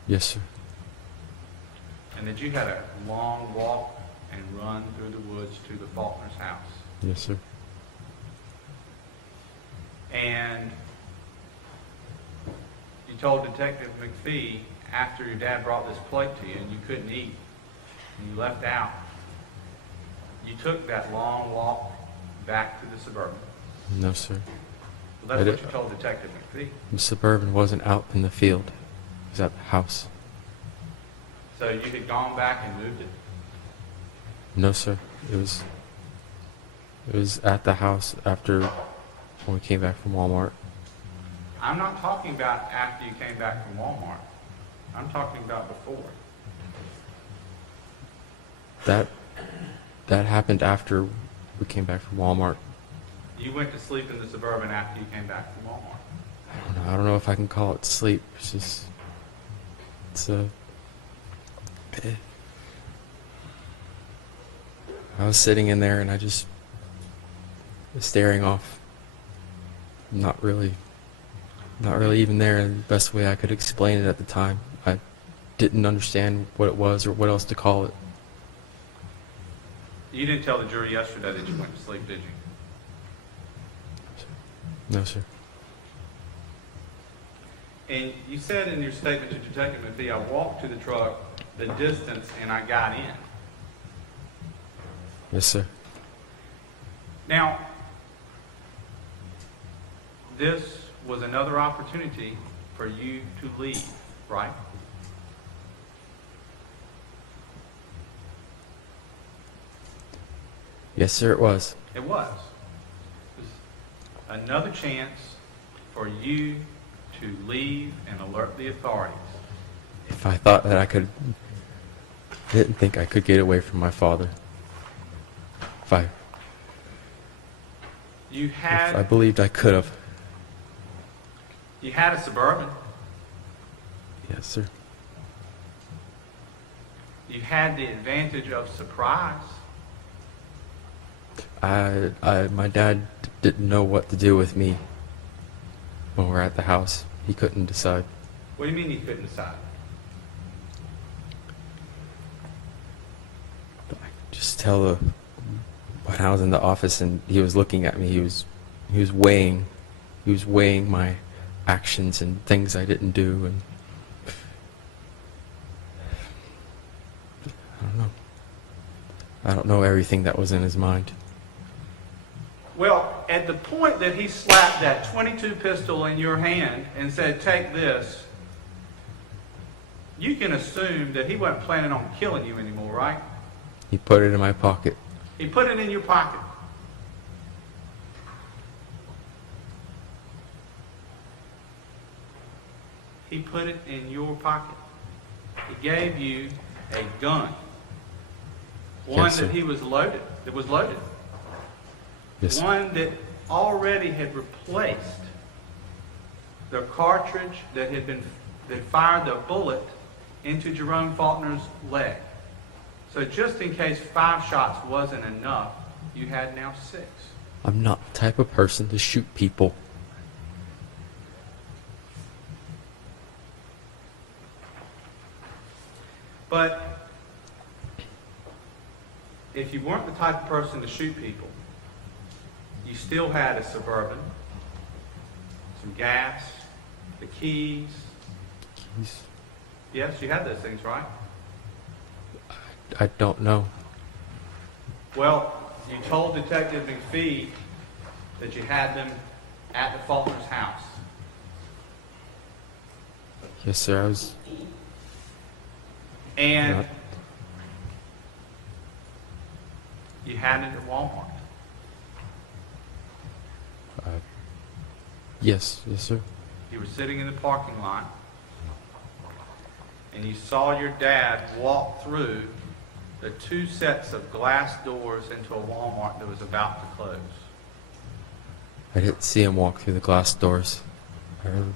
yes, sir. And that you had a long walk and run through the woods to the Faulkner's house. Yes, sir. And you told Detective McPhee after your dad brought this plate to you and you couldn't eat and you left out, you took that long walk back to the Suburban. No, sir. Well, that's what you told Detective McPhee. The Suburban wasn't out in the field. It was at the house. So you had gone back and moved it. No, sir. It was at the house after when we came back from Walmart. I'm not talking about after you came back from Walmart. I'm talking about before. That happened after we came back from Walmart. You went to sleep in the Suburban after you came back from Walmart. I don't know if I can call it sleep. I was sitting in there and I just was staring off. Not really even there in the best way I could explain it at the time. I didn't understand what it was or what else to call it. You didn't tell the jury yesterday that you went to sleep, did you? No, sir. And you said in your statement to Detective McPhee, I walked to the truck the distance and I got in. Yes, sir. Now, this was another opportunity for you to leave, right? Yes, sir, it was. It was. It was another chance for you to leave and alert the authorities. If I thought that I didn't think I could get away from my father. If I believed I could have. You had a Suburban. Yes, sir. You had the advantage of surprise. My dad didn't know what to do with me when we were at the house. He couldn't decide. What do you mean he couldn't decide? I could just tell when I was in the office and he was looking at me, he was weighing my actions and things I didn't do, and I don't know everything that was in his mind. Well, at the point that he slapped that .22 pistol in your hand and said, "Take this," you can assume that he wasn't planning on killing you anymore, right? He put it in my pocket. He put it in your pocket. He put it in your pocket. He gave you a gun. One Yes, sir. that was loaded. Yes, sir. One that already had replaced the cartridge that fired the bullet into Jerome Faulkner's leg. So just in case 5 shots wasn't enough, you had now 6. I'm not the type of person to shoot people. But if you weren't the type of person to shoot people, you still had a Suburban, some gas, the keys. Keys? Yes, you had those things, right? I don't know. Well, you told Detective McPhee that you had them at the Faulkner's house. Yes, sir. I was. And Not- you had it at Walmart. Yes, sir. You were sitting in the parking lot, and you saw your dad walk through the 2 sets of glass doors into a Walmart that was about to close. I didn't see him walk through the glass doors. I remember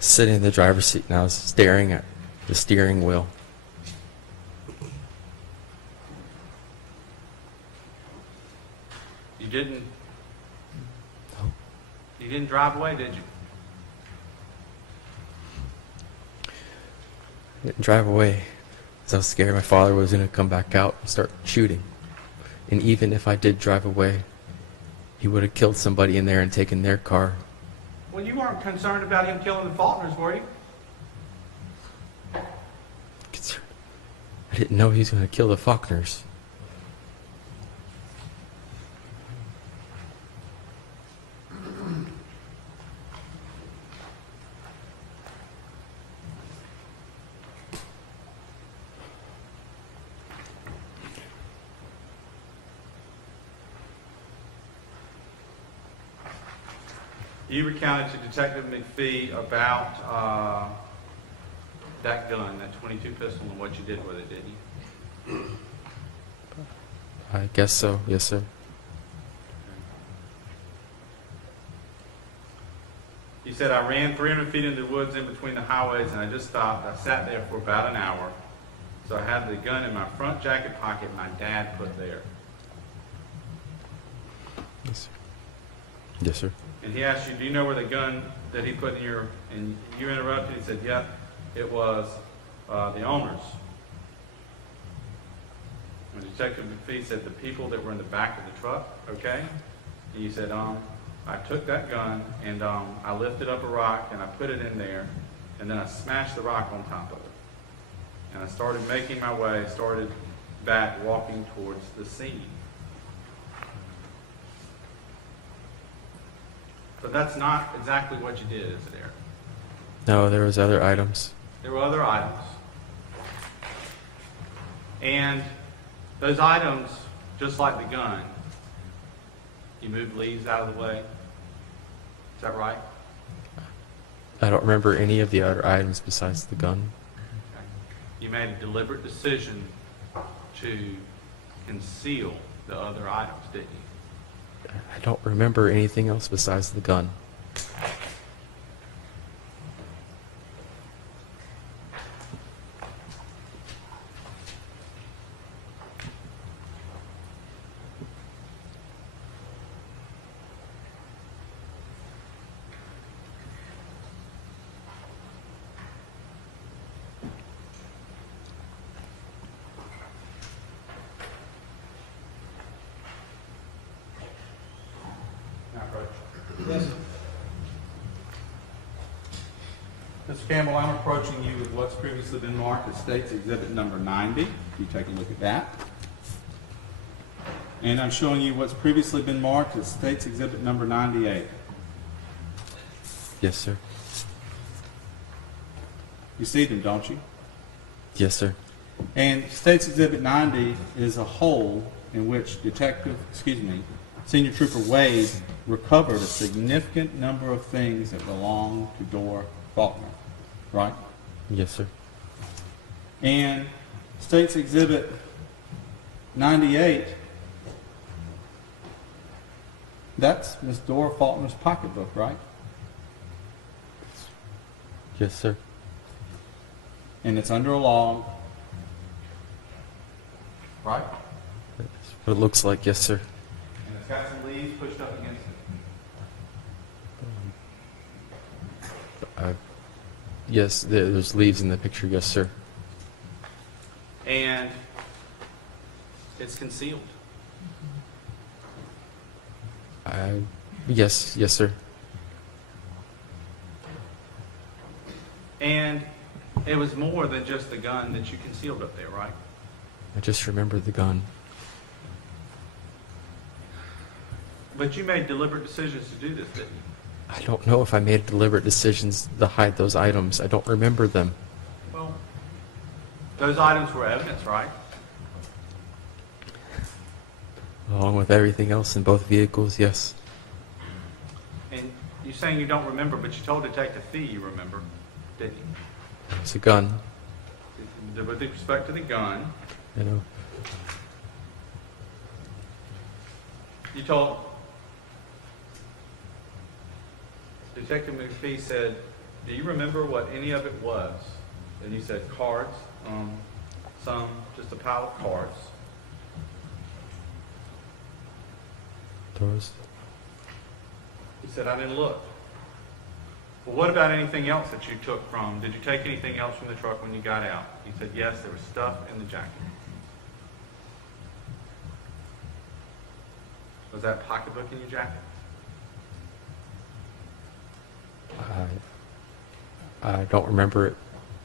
sitting in the driver's seat and I was staring at the steering wheel. You didn't No. You didn't drive away, did you? I didn't drive away because I was scared my father was going to come back out and start shooting. And even if I did drive away, he would have killed somebody in there and taken their car. Well, you weren't concerned about him killing the Faulkners, were you? I didn't know he was going to kill the Faulkners. You recounted to Detective McPhee about that gun, that .22 pistol, and what you did with it, didn't you? I guess so. Yes, sir. You said, I ran 300 feet into the woods in between the highways, and I just stopped. I sat there for about an hour. So I had the gun in my front jacket pocket my dad put there. Yes, sir. Yes, sir. And he asked you, do you know where the gun that he put in your, and you interrupted, he said, yep, it was the owner's. And Detective McPhee said, the people that were in the back of the truck, okay? And you said, I took that gun and I lifted up a rock and I put it in there, and then I smashed the rock on top of it. And I started making my way, started back walking towards the scene. But that's not exactly what you did, is it, Eric? No, there was other items. There were other items. And those items, just like the gun, you moved leaves out of the way. Is that right? I don't remember any of the other items besides the gun. Okay. You made a deliberate decision to conceal the other items, didn't you? I don't remember anything else besides the gun. Yes, sir. Mr. Campbell, I'm approaching you with what's previously been marked as State's Exhibit number 90. You take a look at that. And I'm showing you what's previously been marked as State's Exhibit number 98. Yes, sir. You see them, don't you? Yes, sir. And State's Exhibit 90 is a hole in which Senior Trooper Wade recovered a significant number of things that belonged to Dora Faulner, right? Yes, sir. And State's Exhibit 98, that's Miss Dora Faulkner's pocketbook, right? Yes, sir. And it's under a log, right? That's what it looks like. Yes, sir. And it's got some leaves pushed up against it. Yes, there's leaves in the picture. Yes, sir. And it's concealed. Yes, yes, sir. And it was more than just the gun that you concealed up there, right? I just remember the gun. But you made deliberate decisions to do this, didn't you? I don't know if I made deliberate decisions to hide those items. I don't remember them. Well, those items were evidence, right? Along with everything else in both vehicles, yes. And you're saying you don't remember, but you told Detective Fee you remember, didn't you? It's a gun. With respect to the gun, You know. you told Detective McPhee said, do you remember what any of it was? And you said cards, just a pile of cards. Those. He said, I didn't look. Well, what about anything else that you took from? Did you take anything else from the truck when you got out? He said, yes, there was stuff in the jacket. Was that pocketbook in your jacket? I don't remember it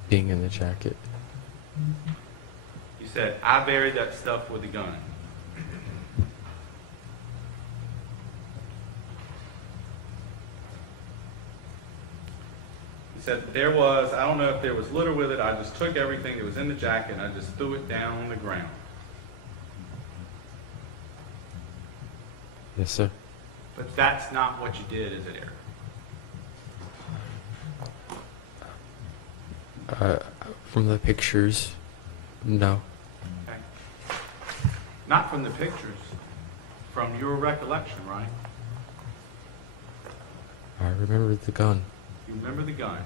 being in the jacket. He said, I buried that stuff with the gun. He said, there was, I don't know if there was litter with it, I just took everything that was in the jacket and I just threw it down on the ground. Yes, sir. But that's not what you did, is it, Eric? From the pictures, no. Okay. Not from the pictures, from your recollection, right? I remember the gun. You remember the gun.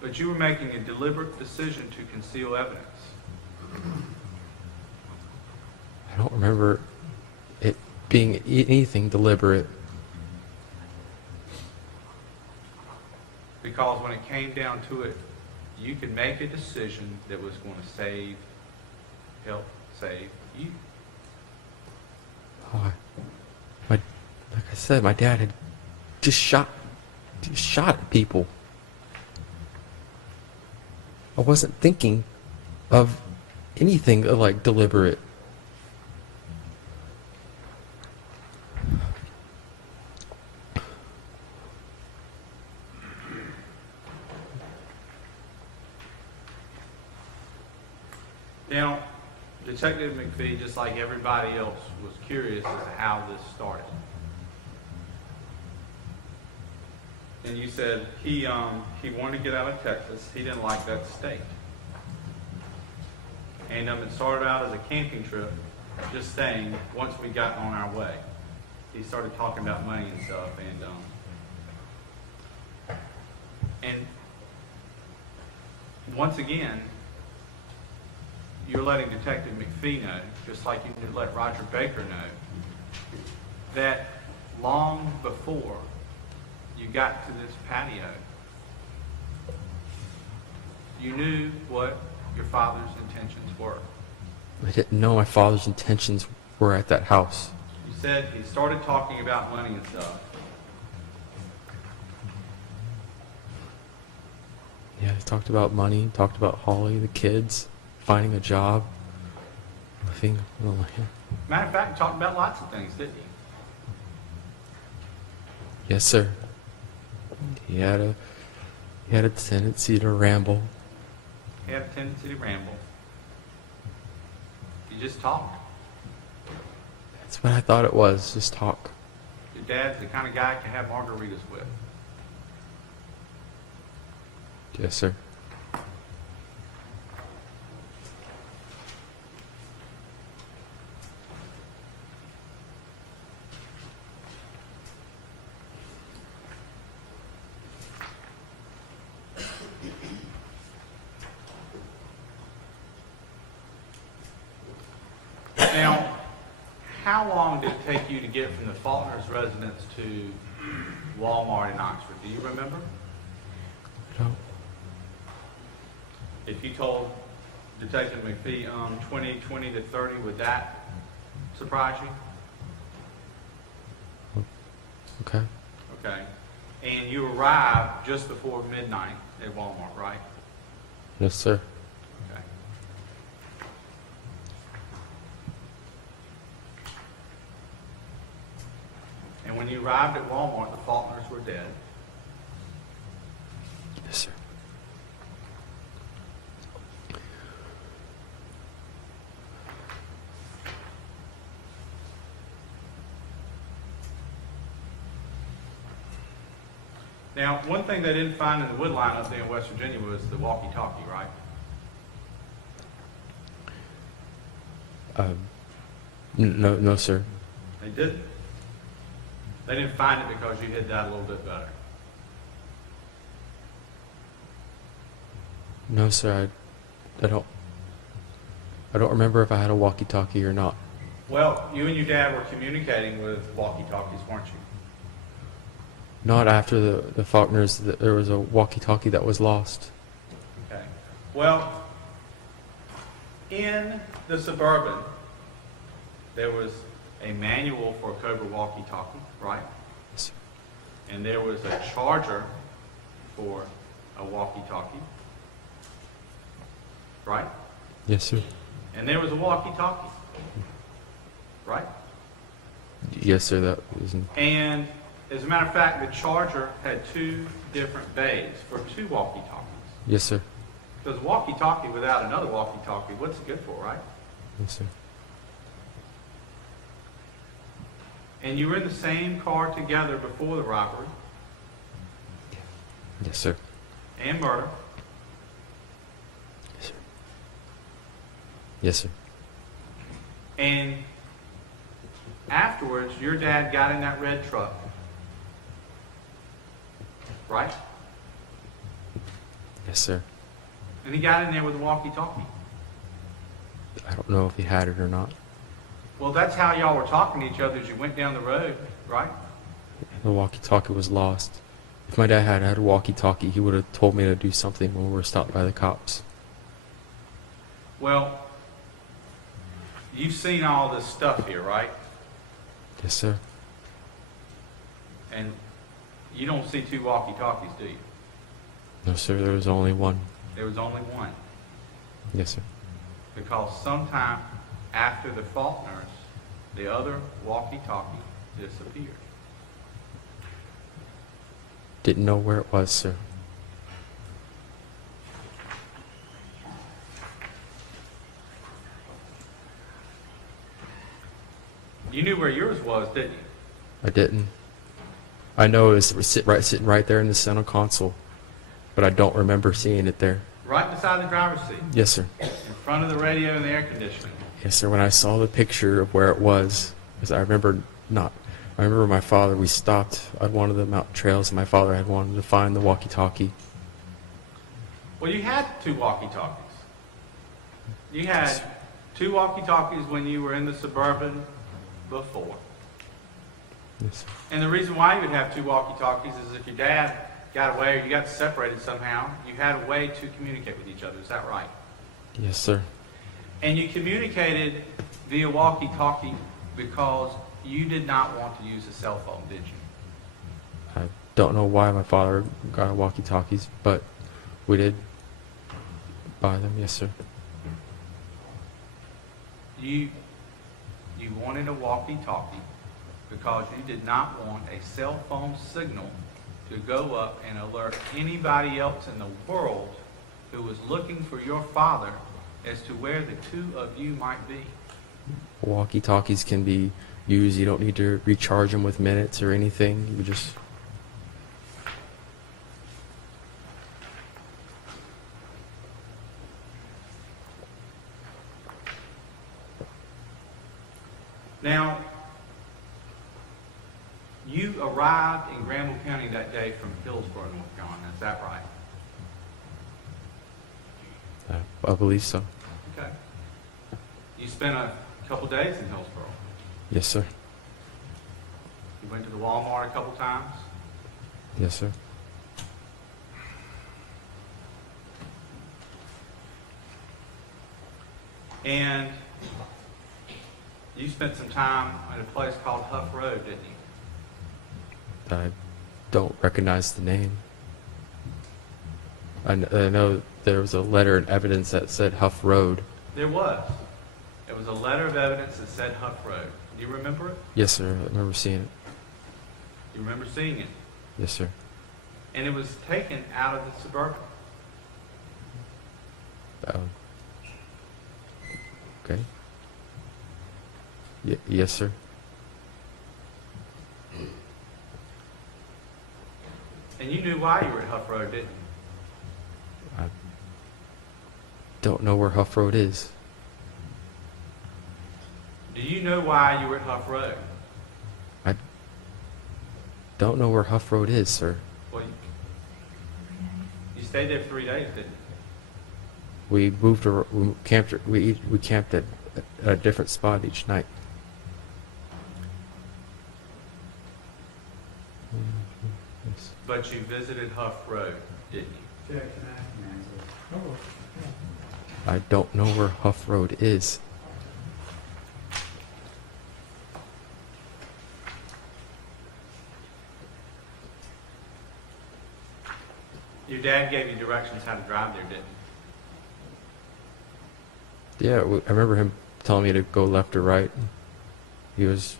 But you were making a deliberate decision to conceal evidence. I don't remember it being anything deliberate. Because when it came down to it, you could make a decision that was going to help save you. Oh, like I said, my dad had just shot at people. I wasn't thinking of anything like deliberate. Now, Detective McPhee, just like everybody else, was curious as to how this started. And you said he wanted to get out of Texas. He didn't like that state. And it started out as a camping trip, just staying once we got on our way. He started talking about money and stuff, and once again, you're letting Detective McPhee know, just like you did let Roger Baker know, that long before you got to this patio, you knew what your father's intentions were. I didn't know my father's intentions were at that house. You said he started talking about money and stuff. Yeah, he talked about money, talked about Holly, the kids, finding a job, living on the land. Matter of fact, he talked about lots of things, didn't he? Yes, sir. He had a tendency to ramble. He had a tendency to ramble. You just talked. That's what I thought it was, just talk. Your dad's the kind of guy you can have margaritas with. Yes, sir. Now, how long did it take you to get from the Faulner's residence to Walmart in Oxford? Do you remember? No. If you told Detective McPhee 20 to 30, would that surprise you? Okay. Okay. And you arrived just before midnight at Walmart, right? Yes, sir. Okay. And when you arrived at Walmart, the Faulkners were dead. Yes, sir. Now, one thing they didn't find in the wood line up there in West Virginia was the walkie-talkie, right? No, sir. They didn't. They didn't find it because you hid that a little bit better. No, sir. I don't remember if I had a walkie-talkie or not. Well, you and your dad were communicating with walkie-talkies, weren't you? Not after the Faulkners. There was a walkie-talkie that was lost. Okay. Well, in the Suburban, there was a manual for a Cobra walkie-talkie, right? Yes, sir. And there was a charger for a walkie-talkie, right? Yes, sir. And there was a walkie-talkie, right? Yes, sir. That was. And as a matter of fact, the charger had two different bays for two walkie-talkies. Yes, sir. Because a walkie-talkie without another walkie-talkie, what's it good for, right? Yes, sir. And you were in the same car together before the robbery. Yes, sir. and murder. Yes, sir. Yes, sir. And afterwards, your dad got in that red truck. Right? Yes, sir. And he got in there with a walkie-talkie. I don't know if he had it or not. Well, that's how y'all were talking to each other as you went down the road, right? The walkie-talkie was lost. If my dad had a walkie-talkie, he would have told me to do something when we were stopped by the cops. Well, you've seen all this stuff here, right? Yes, sir. And you don't see two walkie-talkies, do you? No, sir. There was only one. There was only one. Yes, sir. Because sometime after the Faulkners, the other walkie-talkie disappeared. Didn't know where it was, sir. You knew where yours was, didn't you? I didn't. I know it was sitting right there in the center console, but I don't remember seeing it there. Right beside the driver's seat, Yes, sir. in front of the radio and the air conditioning. Yes, sir. When I saw the picture of where it was, 'cause I remember my father, we stopped at one of the mountain trails, and my father had wanted to find the walkie-talkie. Well, you had two walkie-talkies. You had two walkie-talkies when you were in the Suburban before. Yes, And the reason why you would have two walkie-talkies is if your dad got away or you got separated somehow, you had a way to communicate with each other. Is that right? yes, sir. And you communicated via walkie-talkie because you did not want to use a cell phone, did you? I don't know why my father got walkie-talkies, but we did buy them. Yes, sir. You wanted a walkie-talkie because you did not want a cell phone signal to go up and alert anybody else in the world who was looking for your father as to where the two of you might be. Walkie-talkies can be used. You don't need to recharge them with minutes or anything. You just... Now, you arrived in Granville County that day from Hillsborough, North Carolina. Is that right? I believe so. Okay. You spent a couple days in Hillsborough. Yes, sir. You went to the Walmart a couple times. Yes, sir. And you spent some time at a place called Huff Road, didn't you? I don't recognize the name. I know there was a letter and evidence that said Huff Road. There was. There was a letter of evidence that said Huff Road. Do you remember it? Yes, sir. I remember seeing it. You remember seeing it? Yes, sir. And it was taken out of the Suburban. Okay. Yes, sir. And you knew why you were at Huff Road, didn't you? I don't know where Huff Road is. Do you know why you were at Huff Road? I don't know where Huff Road is, sir. Well, you stayed there for 3 days, didn't you? We moved. We camped at a different spot each night. Yes. But you visited Huff Road, didn't you? I don't know where Huff Road is. Your dad gave you directions how to drive there, didn't he? Yeah, I remember him telling me to go left or right. He was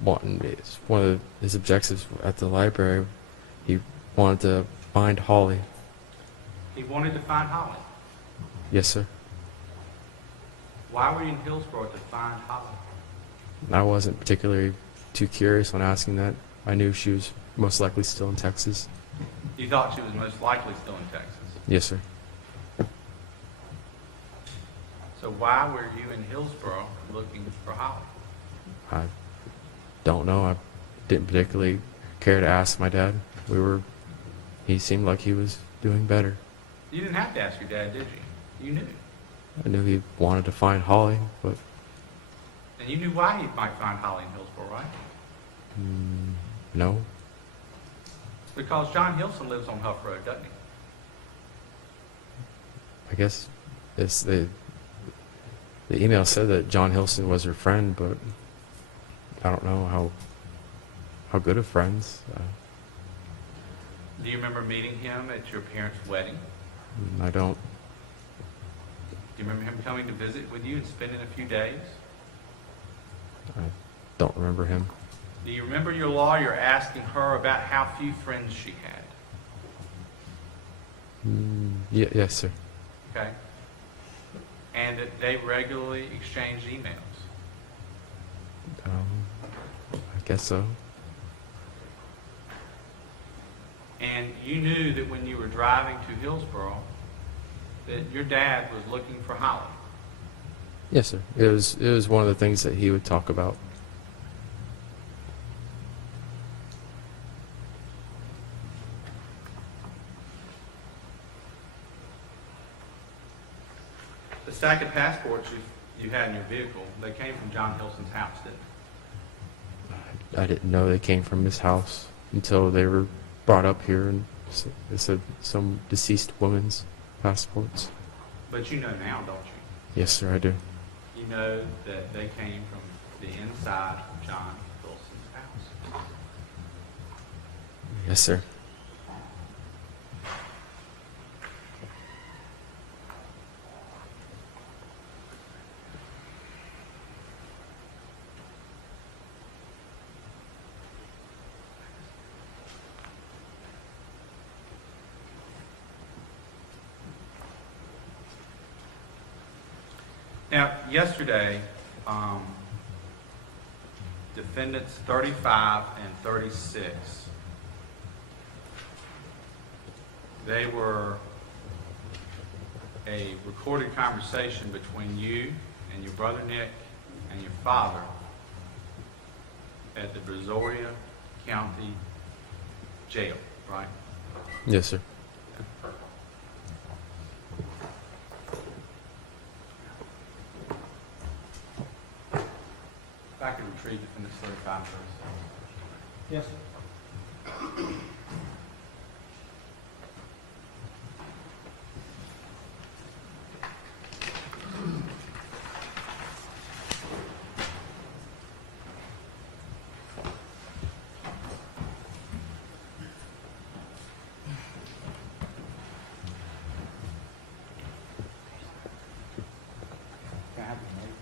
wanting me. It's one of his objectives at the library. He wanted to find Holly. He wanted to find Holly. Yes, sir. Why were you in Hillsborough to find Holly? I wasn't particularly too curious when asking that. I knew she was most likely still in Texas. You thought she was most likely still in Texas. Yes, sir. So why were you in Hillsboro looking for Holly? I don't know. I didn't particularly care to ask my dad. He seemed like he was doing better. You didn't have to ask your dad, did you? You knew. I knew he wanted to find Holly, but And you knew why he might find Holly in Hillsboro, right? no. It's because John Hilson lives on Huff Road, doesn't he? I guess it's the email said that John Hilson was her friend, but I don't know how good of friends. Do you remember meeting him at your parents' wedding? I don't. Do you remember him coming to visit with you and spending a few days? I don't remember him. Do you remember your lawyer asking her about how few friends she had? Yes, sir. Okay. And that they regularly exchanged emails. I guess so. And you knew that when you were driving to Hillsboro that your dad was looking for Holly. Yes, sir. It was one of the things that he would talk about. The stack of passports you had in your vehicle, they came from John Hilson's house, didn't they? I didn't know they came from his house until they were brought up here, and they said some deceased woman's passports. But you know now, don't you? Yes, sir, I do. You know that they came from the inside of John Hilson's house. Yes, sir. Now, yesterday, defendants 35 and 36, they were a recorded conversation between you and your brother Nick and your father at the Brazoria County Jail, right? Yes, sir. If I could retrieve defendants 35 and 36. Yes, sir. Can I have the note?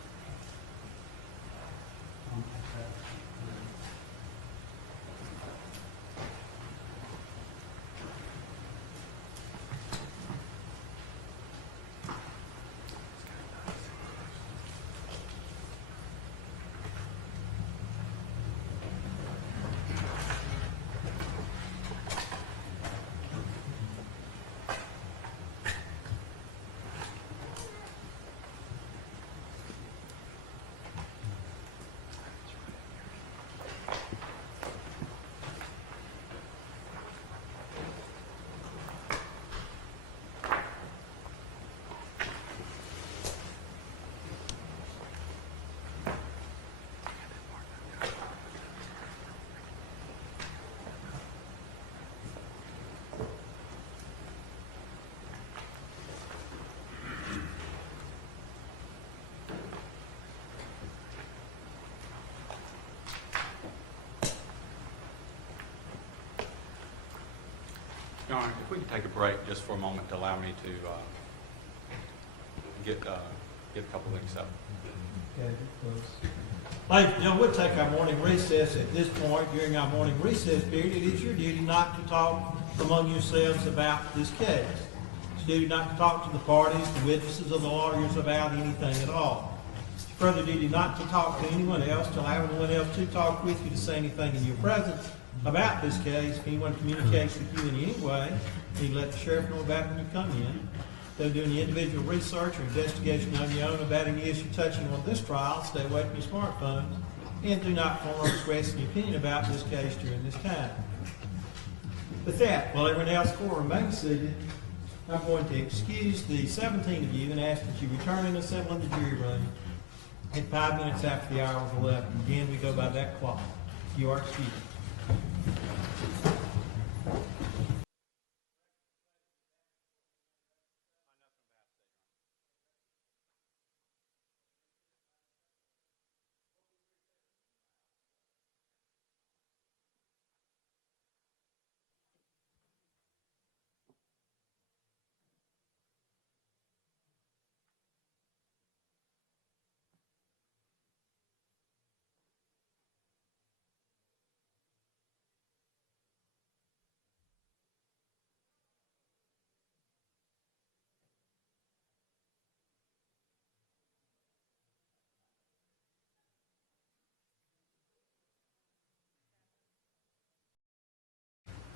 Your Honor, if we could take a break just for a moment to allow me to get a couple links up. Okay, ladies and gentlemen, we'll take our morning recess. At this point, during our morning recess period, it is your duty not to talk among yourselves about this case. It's your duty not to talk to the parties, the witnesses, or the lawyers about anything at all. It's your further duty not to talk to anyone else, to allow anyone else to talk with you, to say anything in your presence, about this case. If anyone communicates with you in any way, you need to let the sheriff know about it when you come in. Don't do any individual research or investigation on your own about any issue touching on this trial. Stay away from your smartphones. And do not form or express any opinion about this case during this time. With that, while everyone else will remain seated, I'm going to excuse the 17 of you and ask that you return and assemble in the jury room at 5 minutes after the hour of 11. Again, we go by that clock. You are excused.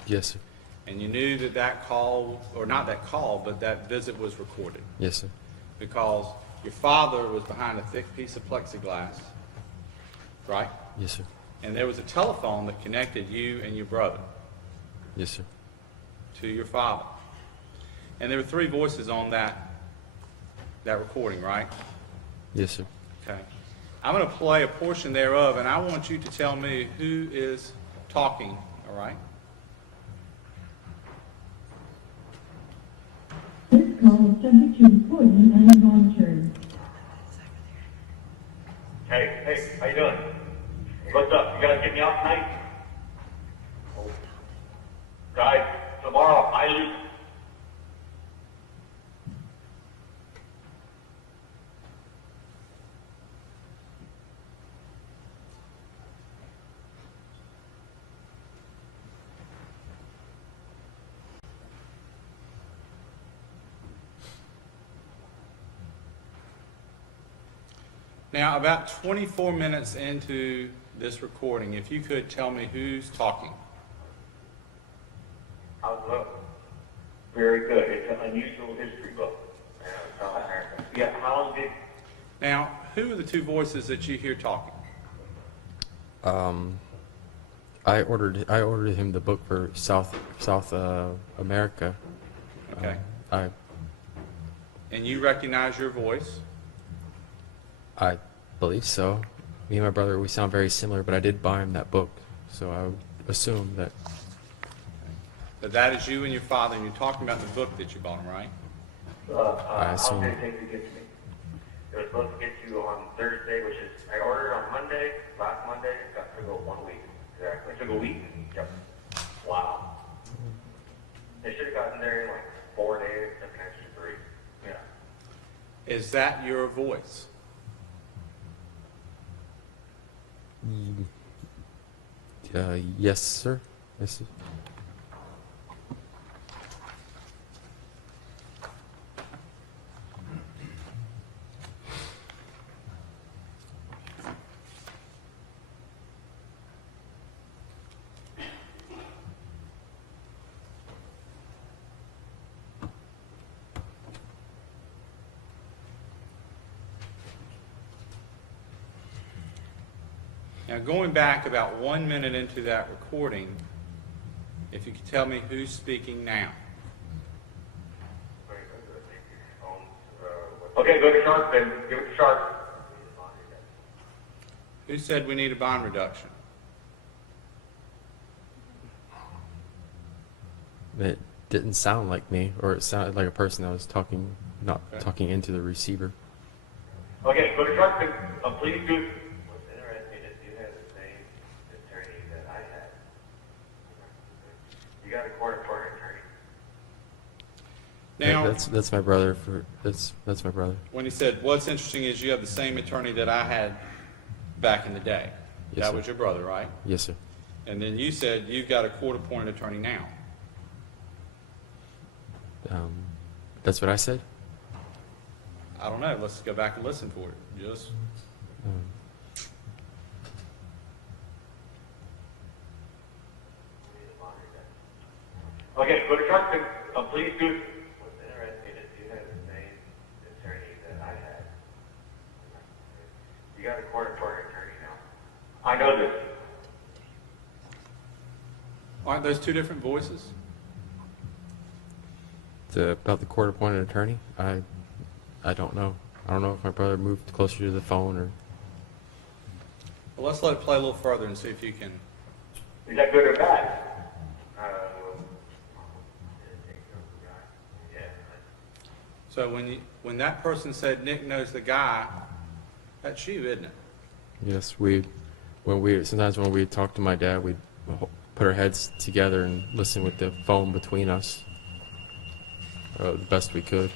Yes, sir. And you knew that that call, or not that call, but that visit was recorded Yes, sir. because your father was behind a thick piece of plexiglass, right? Yes, sir. And there was a telephone that connected you and your brother Yes, sir. to your father. And there were 3 voices on that recording, right? Yes, sir. Okay. I'm going to play a portion thereof, and I want you to tell me who is talking, all right? This call is subject to recording and is monitored. Hey, how you doing? What's up? You guys get me out tonight? Guys, tomorrow I leave. Now, about 24 minutes into this recording, if you could tell me who's talking. How's the book? Very good. It's an unusual history book. Yeah, how's it? Now, who are the 2 voices that you hear talking? I ordered him the book for South America. Okay. I And you recognize your voice? I believe so. Me and my brother, we sound very similar, but I did buy him that book, so I would assume that. But that is you and your father, and you're talking about the book that you bought him, right? I assume. How did it take to get to me? It was supposed to get to you on Thursday, which is, I ordered on Monday, last Monday, it got to go 1 week. Exactly. It took a week? Yep. Wow. They should have gotten there in like 4 days, took an extra 3. Yeah. Is that your voice? Yes, sir. Yes, sir. Now, going back about 1 minute into that recording, if you could tell me who's speaking now. Okay, go to Sharp then. Give it to Sharp. Who said we need a bond reduction? It didn't sound like me, or it sounded like a person that was talking, not Okay. talking into the receiver. Okay, go to Sharp then. Please do. What's interesting is you have the same attorney that I had. You got a court-appointed attorney. Now, That's my brother. That's my brother. when he said, what's interesting is you have the same attorney that I had back in the day. Yes, That sir. was your brother, right? Yes, sir. And then you said you've got a court-appointed attorney now. That's what I said. I don't know. Let's go back and listen for it. Just talk to a police who's interesting is you had the same attorney that I had. You got a court-appointed attorney now. I know this. Aren't those two different voices? About the court-appointed attorney, I don't know. I don't know if my brother moved closer to the phone or. Well, let's let it play a little further and see if you can. Is that good or bad? Yeah. So when that person said Nick knows the guy, that's you, isn't it? Yes, sometimes when we talk to my dad, we'd put our heads together and listen with the phone between us, the best we could.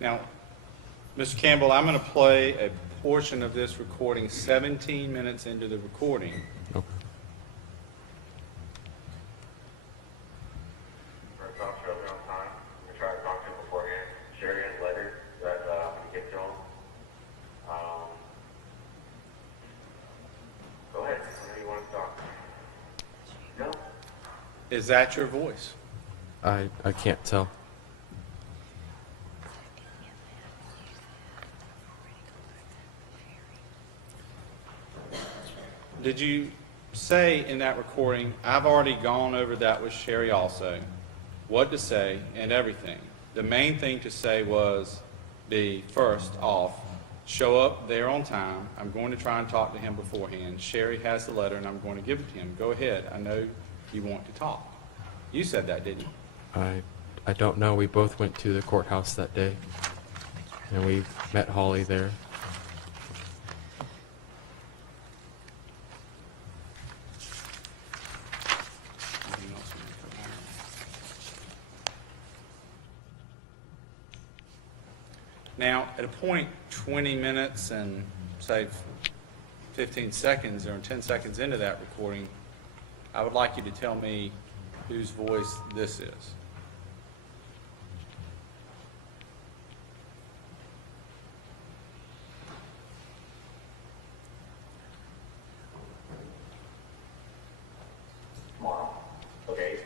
Now, Mr. Campbell, I'm going to play a portion of this recording 17 minutes into the recording. Okay. First off, show me on time. We try to talk to him beforehand. Sherry has letters that we get to him. Go ahead. Whenever you want to talk. No? Is that your voice? I can't tell. Did you say in that recording, I've already gone over that with Sherry also, what to say and everything? The main thing to say was the first off, show up there on time. I'm going to try and talk to him beforehand. Sherry has the letter and I'm going to give it to him. Go ahead. I know you want to talk. You said that, didn't you? I don't know. We both went to the courthouse that day, and we met Holly there. Now, at a point 20 minutes and say 15 seconds or 10 seconds into that recording, I would like you to tell me whose voice this is. Tomorrow. Okay?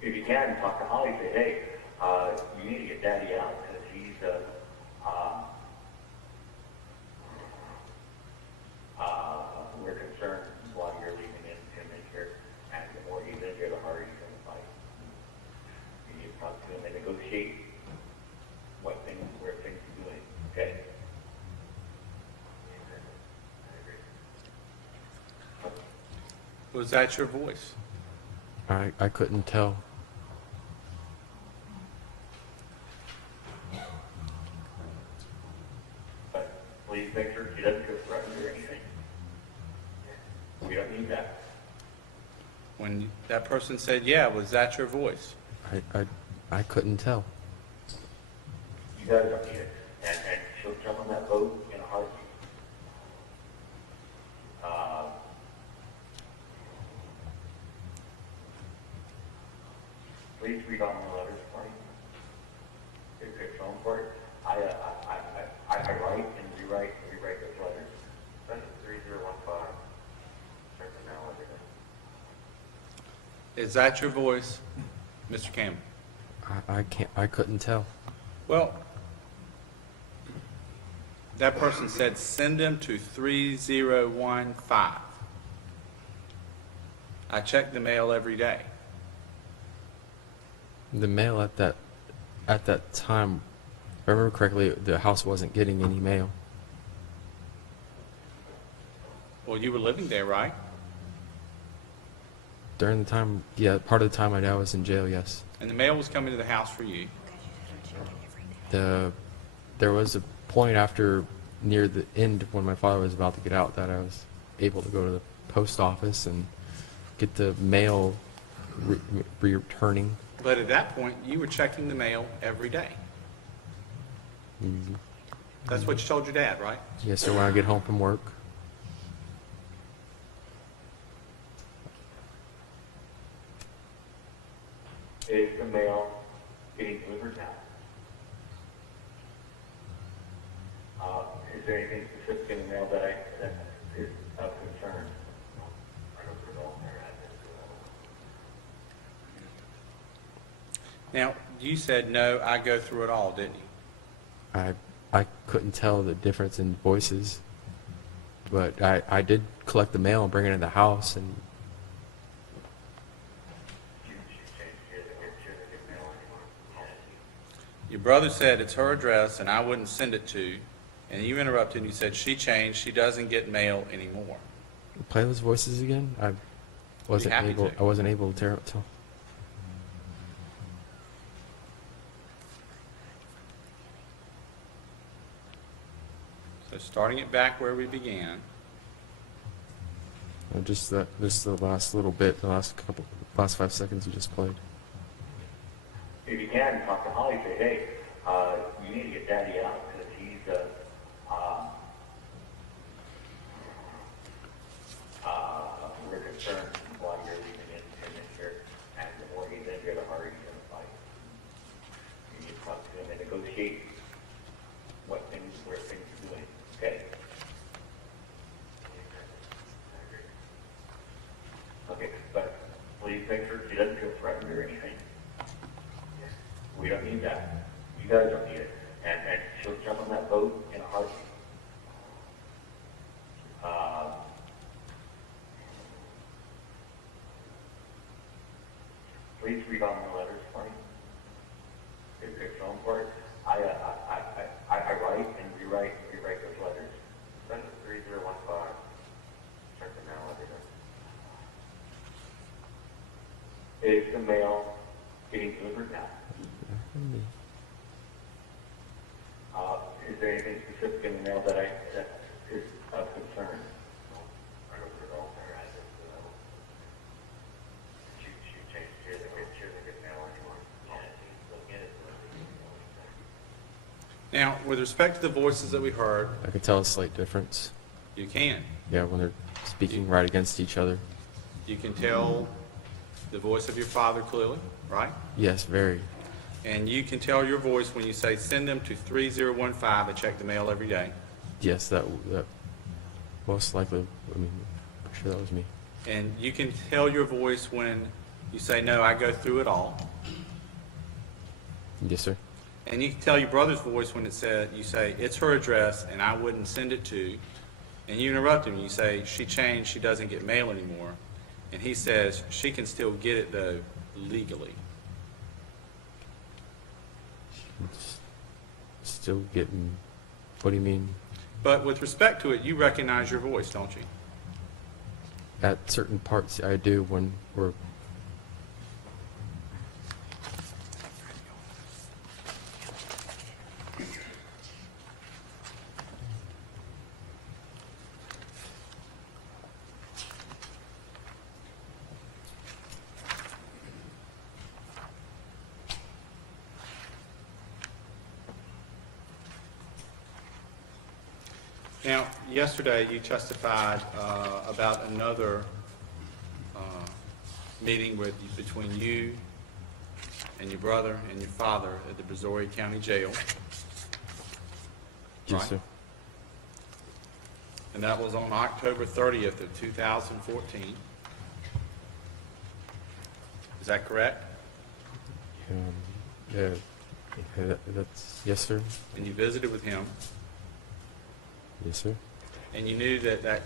If you can, talk to Holly. Say, hey, you need to get Daddy out because he's we're concerned while you're leaving him in here, and the more he's in here, the harder he's going to fight. You need to talk to him and negotiate where things are doing. Okay? Was that your voice? I couldn't tell. But please make sure she doesn't get threatened or anything. We don't need that. When that person said, yeah, was that your voice? I couldn't tell. You guys don't need it. And she'll jump on that boat in a heartbeat. Please read on the letters for me. It's so important. I write and rewrite those letters. Send it 3015. Check them out later. Is that your voice, Mr. Campbell? I couldn't tell. Well, That person said, send them to 3015. I check the mail every day. The mail at that time, if I remember correctly, the house wasn't getting any mail. Well, you were living there, right? During the time, yeah, part of the time my dad was in jail, yes. And the mail was coming to the house for you. There was a point after, near the end, when my father was about to get out, that I was able to go to the post office and get the mail returning. But at that point, you were checking the mail every day. That's what you told your dad, right? Yes, sir, when I get home from work. Is the mail getting delivered now? Is there anything specific in the mail that is of concern? Now, you said, no, I go through it all, didn't you? I couldn't tell the difference in voices, but I did collect the mail and bring it in the house, and Your brother said it's her address and I wouldn't send it to, and you interrupted and you said she changed, she doesn't get mail anymore. play those voices again. I wasn't happy able. to. I wasn't able to tell. So starting it back where we began, Just the last little bit, the last 5 seconds you just played. If you can, talk to Holly, say, hey, you need to get Daddy out because we're concerned while you're leaving it in here, and the more he's in here, the harder he's going to fight. You need to talk to him and negotiate where things are doing, okay? Okay, but please make sure she doesn't feel threatened or anything. We don't need that. You guys don't need it. And she'll jump on that boat in a heartbeat. Please read all my letters for me. It's so important. I write and rewrite those letters. Send it to 3015. Check the mail every day. Is the mail getting delivered now? Is there anything specific in the mail that is of concern? now, with respect to the voices that we heard, I could tell a slight difference. you can. Yeah, when they're speaking right against each other. You can tell the voice of your father clearly, right? Yes, very. And you can tell your voice when you say, send them to 3015 and check the mail every day. Yes, that most likely. I mean, I'm sure that was me. And you can tell your voice when you say, no, I go through it all. Yes, sir. And you can tell your brother's voice when you say, it's her address and I wouldn't send it to. And you interrupt him, you say, she changed, she doesn't get mail anymore. And he says, she can still get it though, legally. Still getting. What do you mean? But with respect to it, you recognize your voice, don't you? At certain parts, I do when we're. Now, yesterday you testified about another meeting between you and your brother and your father at the Brazoria County Jail. Yes, Right. sir. And that was on October 30th of 2014. Is that correct? Yeah, that's yes, sir. And you visited with him. Yes, sir. And you knew that that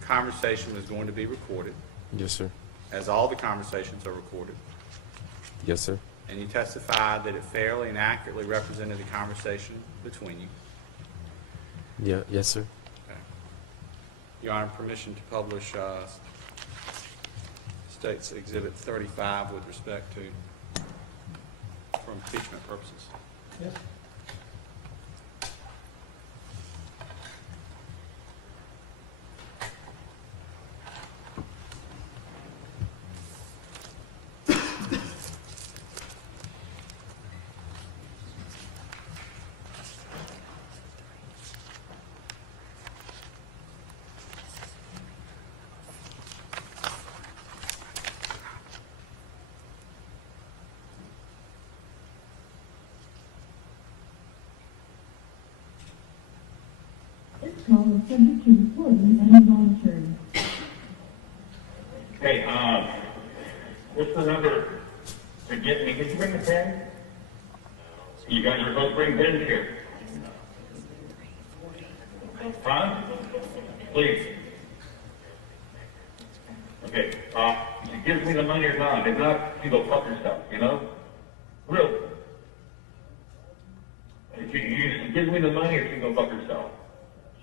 conversation was going to be recorded, Yes, sir. as all the conversations are recorded. Yes, sir. And you testified that it fairly and accurately represented the conversation between you. Yeah. Yes, sir. Okay. Your Honor, permission to publish State's Exhibit 35 with respect to, for impeachment purposes. Yes. This call is subject to recording and involuntary. Hey, what's the number to get me? Did you bring the pen? You guys are both bring pens here. Huh? Please. Okay, she gives me the money or not. If not, she go fuck herself, you know? Real. If she gives me the money or she go fuck herself.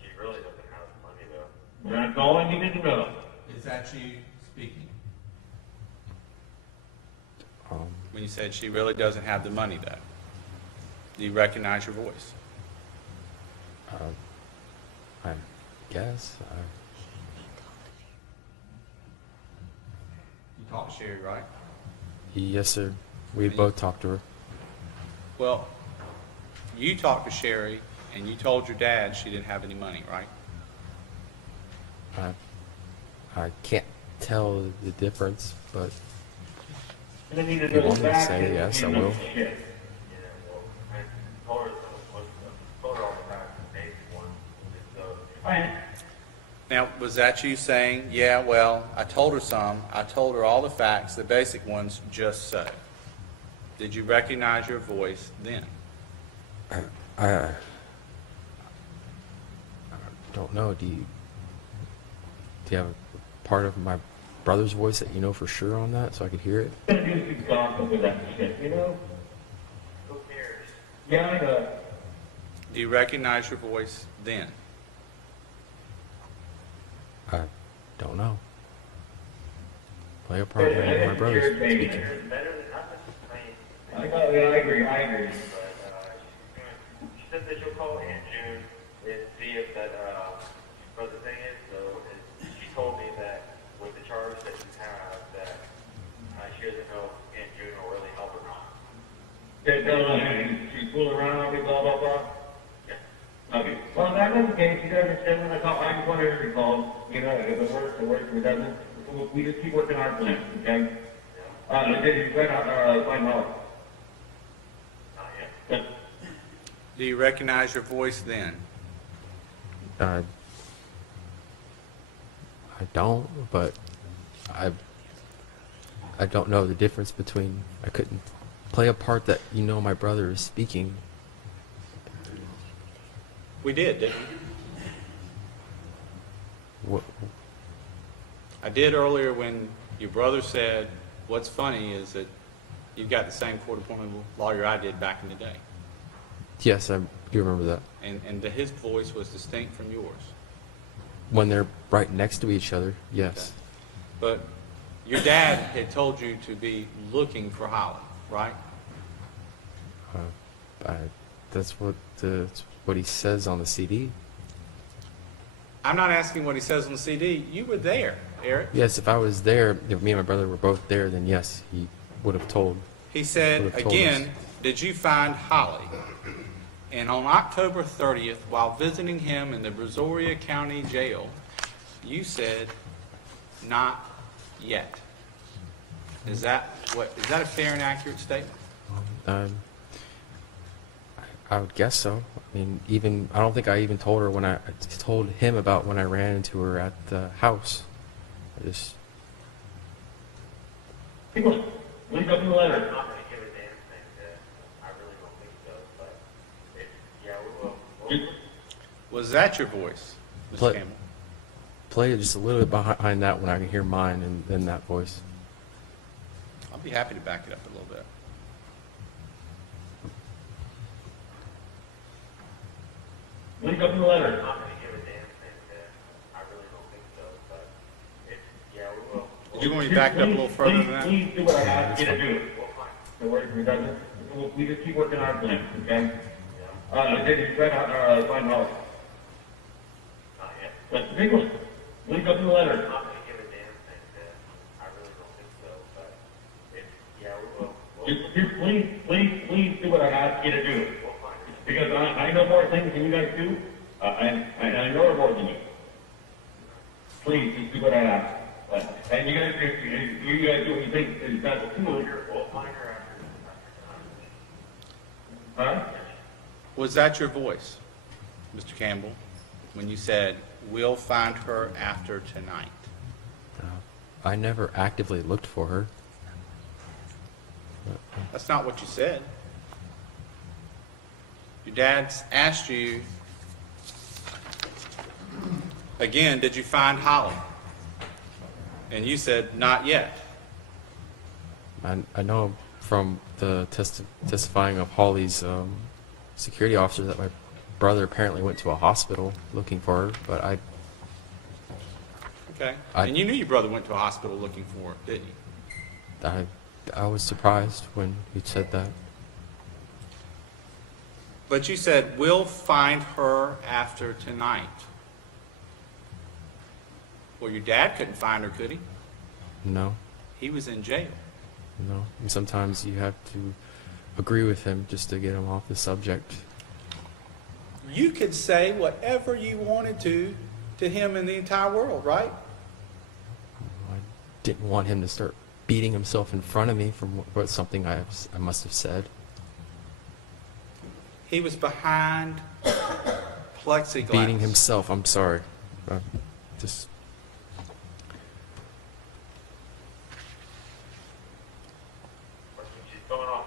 She really doesn't have the money though. That's all I needed to know. Is that you speaking? Um, When you said she really doesn't have the money, though, do you recognize your voice? I guess. You talked to Sherry, right? Yes, sir. We both talked to her. Well, you talked to Sherry, and you told your dad she didn't have any money, right? I can't tell the difference, but I need to if you go want me to back say and- yes, I will. Shit. Yeah, well, I told her all the facts, the basic one. So, Now, was that you saying, yeah, well, I told her some, I told her all the facts, the basic ones, just so? Did you recognize your voice then? I don't know. Do you have a part of my brother's voice that you know for sure on that, so I could hear it? I'm gonna do some gossip with that shit, you know? Who cares? Yeah, I know. Do you recognize your voice then? I don't know. Play a part in my brother's speaking. Better than nothing. I mean, I agree. But she said that she'll call Aunt June and see if that. But the thing is, though, is she told me that with the charge that you have, that she doesn't know if Aunt June will really help or not. She's fooling around on me, blah blah blah. Yeah. Okay. Well, that was the case. You guys are sending a call. I just wanted to recall. You know, if it works, it works. If it doesn't, we just keep working our plan. Okay. Did you find Holly? Not yet. Do you recognize your voice then? I don't, but I don't know the difference between. I couldn't play a part that you know my brother is speaking. We did, didn't we? What? I did earlier when your brother said, what's funny is that you've got the same court-appointed lawyer I did back in the day. Yes, I do remember that. And his voice was distinct from yours. When they're right next to each other, yes. But your dad had told you to be looking for Holly, right? That's what he says on the CD. I'm not asking what he says on the CD. You were there, Eric. Yes, if I was there, if me and my brother were both there, then yes, he would have told. He said, Would have told again, us. did you find Holly? And on October 30th, while visiting him in the Brazoria County Jail, you said, not yet. Is that a fair and accurate statement? I would guess so. I mean, I don't think I even told her when I told him about when I ran into her at the house. I just. People, leave up the letter. I'm not going to give a damn thing. I really don't think so, but yeah, we will. Was that your voice, Mr. Play- Campbell? Play it just a little bit behind that when I can hear mine and then that voice. I'll be happy to back it up a little bit. Link up in the letter. I'm not gonna give a damn thing, I really don't think so, but it's, yeah, we will. You're going to back it up a little further than that? Please do what I ask you to do. Don't worry, we doesn't. We just keep working our plan, okay? Did you read out, find out? Not yet. That's the big one. Link up in the letter. I'm not gonna give a damn thing, I really don't think so, but it's, yeah, we will. Just please do what I ask you to do. Because I know more things than you guys do, and I know more than you. Please, just do what I ask. And you guys do what you think is best to do. Huh? Was that your voice, Mr. Campbell, when you said, "We'll find her after tonight"? I never actively looked for her. That's not what you said. Your dad's asked you, again, did you find Holly? And you said, not yet. I know from the testifying of Holly's security officer that my brother apparently went to a hospital looking for her, but Okay. And you knew your brother went to a hospital looking for her, didn't you? I was surprised when he said that. But you said, we'll find her after tonight. Well, your dad couldn't find her, could he? No, He was in jail. no. And sometimes you have to agree with him just to get him off the subject. You could say whatever you wanted to him and the entire world, right? I didn't want him to start beating himself in front of me from what something I must have said. He was behind plexiglass. Beating himself. I'm sorry. Just She's going off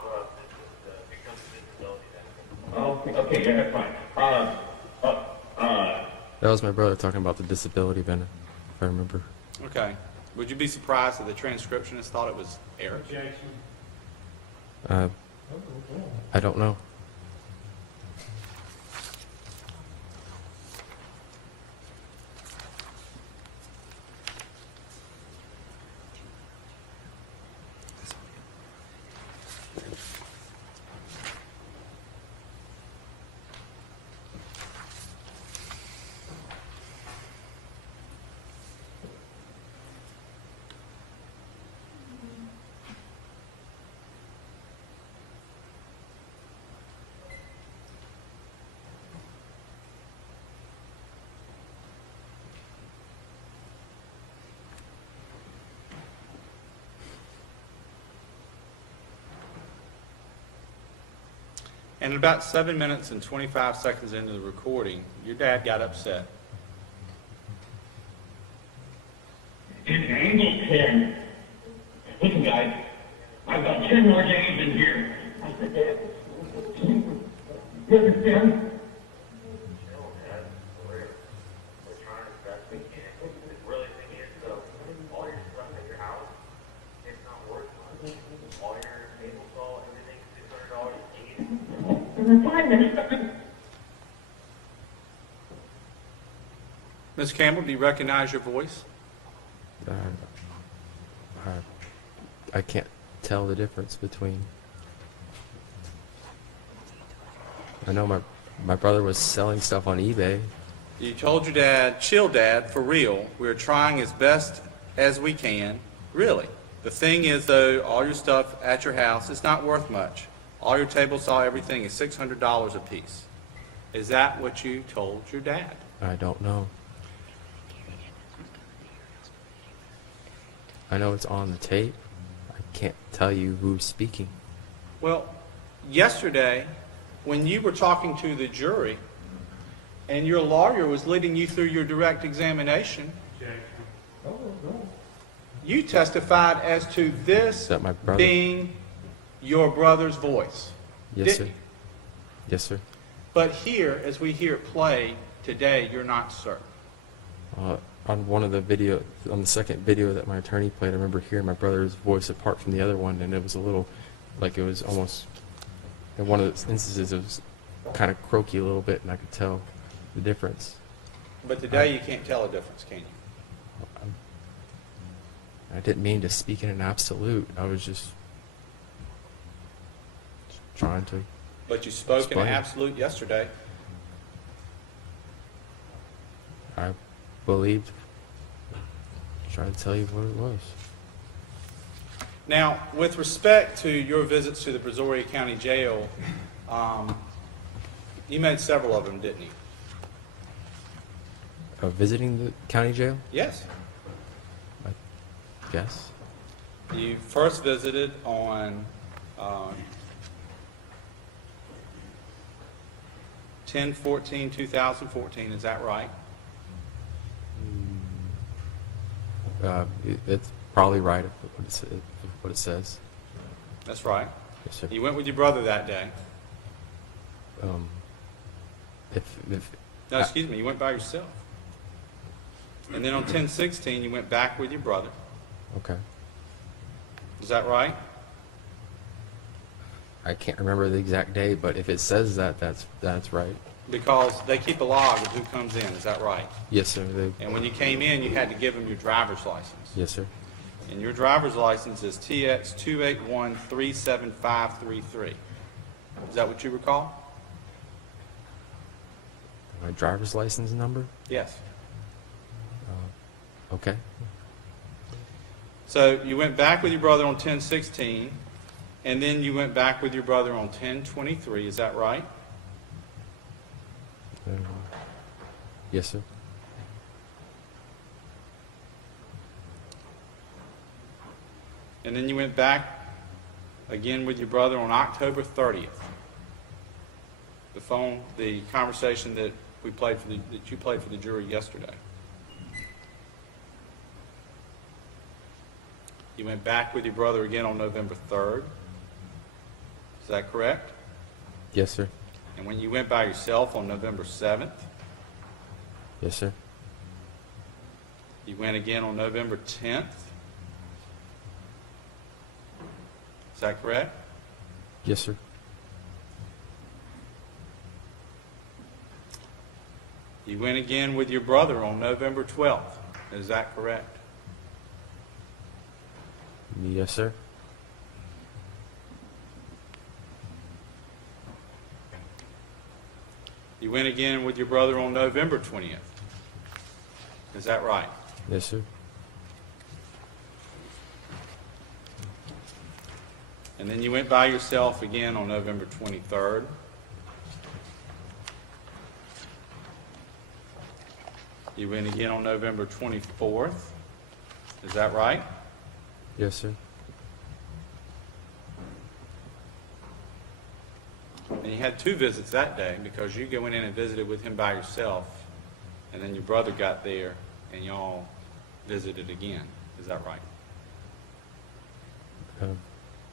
the becomes disability benefit. Oh, okay, yeah, that's fine. that was my brother talking about the disability benefit, if I remember. Okay. Would you be surprised that the transcriptionist thought it was error? I don't know. And about 7 minutes and 25 seconds into the recording, your dad got upset. It's angle 10. Listen, guys, I've got 10 more days in here. I said, Dad, you understand? Ms. Campbell, do you recognize your voice? I can't tell the difference between. I know my brother was selling stuff on eBay. You told your dad, chill, Dad, for real. We're trying as best as we can. Really. The thing is, though, all your stuff at your house is not worth much. All your table saw, everything is $600 a piece. Is that what you told your dad? I don't know. I know it's on the tape. I can't tell you who's speaking. Well, yesterday, when you were talking to the jury and your lawyer was leading you through your direct examination, you testified as to this Is that my brother? being your brother's voice. Yes, didn't sir. you? Yes, sir. But here, as we hear it play, today you're not certain? On one of the video, on the second video that my attorney played, I remember hearing my brother's voice apart from the other one, and it was a little, like it was almost, in one of the instances, it was kind of croaky a little bit, and I could tell the difference. But today you can't tell a difference, can you? I didn't mean to speak in an absolute. I was just trying to. But you spoke in Explain. absolute yesterday. I believed. Trying to tell you what it was. Now, with respect to your visits to the Brazoria County Jail, you made several of them, didn't you? Visiting the county jail? Yes. I guess. You first visited on 10/14/2014, is that right? It's probably right if what it says. That's right. Yes, sir. You went with your brother that day. If No, excuse me, you went by yourself. And then on 10/16, you went back with your brother. okay. Is that right? I can't remember the exact date, but if it says that, that's right. Because they keep a log of who comes in, is that right? Yes, sir. And when you came in, you had to give them your driver's license. Yes, sir. And your driver's license is TX 281-37533. Is that what you recall? My driver's license number? Yes. Okay. So you went back with your brother on 10/16, and then you went back with your brother on 10/23, is that right? Yes, sir. And then you went back again with your brother on October 30th. The conversation that you played for the jury yesterday. You went back with your brother again on November 3rd. Is that correct? Yes, sir. And when you went by yourself on November 7th, Yes, sir. you went again on November 10th. Is that correct? Yes, sir. You went again with your brother on November 12th. Is that correct? Yes, sir. You went again with your brother on November 20th. Is that right? Yes, sir. And then you went by yourself again on November 23rd. You went again on November 24th. Is that right? Yes, sir. And you had two visits that day because you went in and visited with him by yourself, and then your brother got there and y'all visited again. Is that right?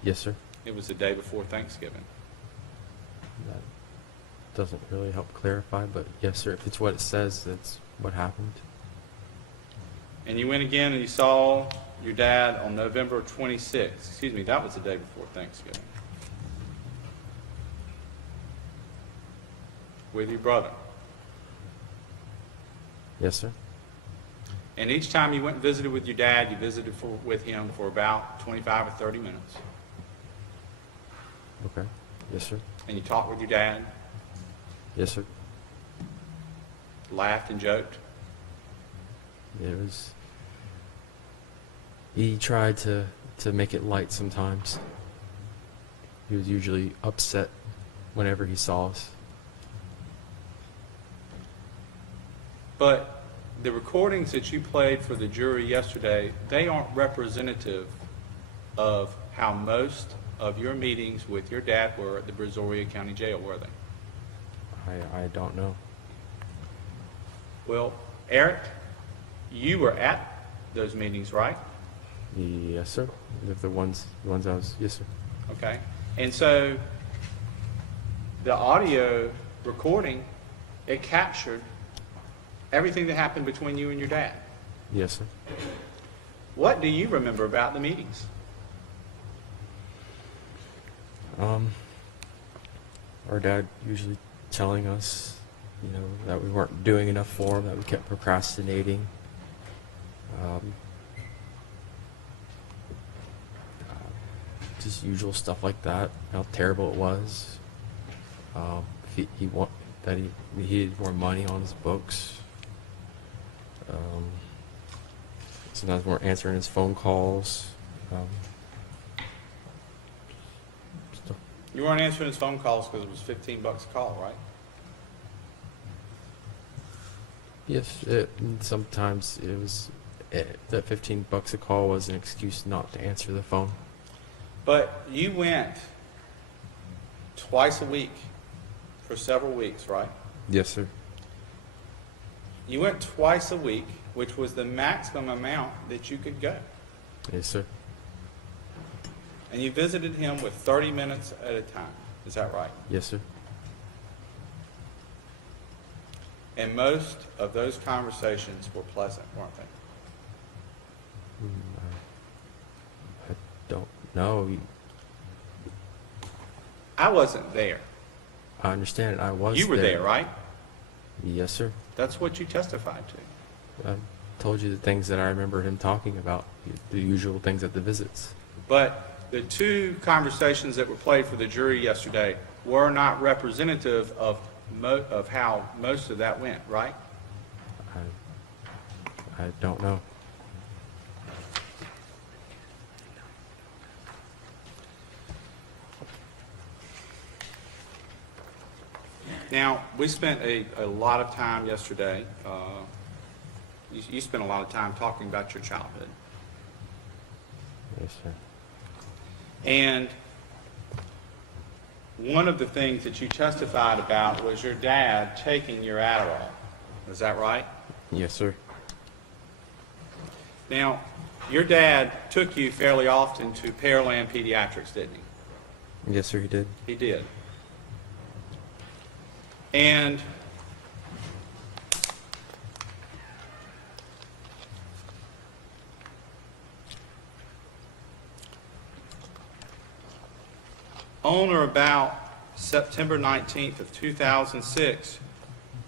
Yes, sir. It was the day before Thanksgiving. That doesn't really help clarify, but yes, sir. If it's what it says, that's what happened. And you went again and you saw your dad on November 26th. Excuse me, that was the day before Thanksgiving. With your brother. Yes, sir. And each time you went and visited with your dad, you visited with him for about 25 or 30 minutes. Okay. Yes, sir. And you talked with your dad, Yes, sir. laughed and joked. It was. He tried to make it light sometimes. He was usually upset whenever he saw us. But the recordings that you played for the jury yesterday, they aren't representative of how most of your meetings with your dad were at the Brazoria County Jail, were they? I don't know. Well, Eric, you were at those meetings, right? Yes, sir. The ones I was. Yes, sir. Okay. And so the audio recording, it captured Everything that happened between you and your dad. Yes, sir. What do you remember about the meetings? Our dad usually telling us, that we weren't doing enough for him, that we kept procrastinating. Just usual stuff like that. How terrible it was. He needed more money on his books. Sometimes we weren't answering his phone calls. You weren't answering his phone calls because it was $15 a call, right? Yes, sometimes it was that $15 a call was an excuse not to answer the phone. But you went twice a week for several weeks, right? Yes, sir. You went twice a week, which was the maximum amount that you could go. Yes, sir. And you visited him with 30 minutes at a time. Is that right? Yes, sir. And most of those conversations were pleasant, weren't they? I don't know. I wasn't there. I understand. I was. You were there, right? Yes, sir. That's what you testified to. I told you the things that I remember him talking about, the usual things at the visits. But the two conversations that were played for the jury yesterday were not representative of how most of that went, right? I don't know. Now, we spent a lot of time yesterday. You spent a lot of time talking about your childhood. Yes, sir. And one of the things that you testified about was your dad taking your Adderall. Is that right? Yes, sir. Now, your dad took you fairly often to Pearland Pediatrics, didn't he? Yes, sir, he did. He did. And on or about September 19th of 2006,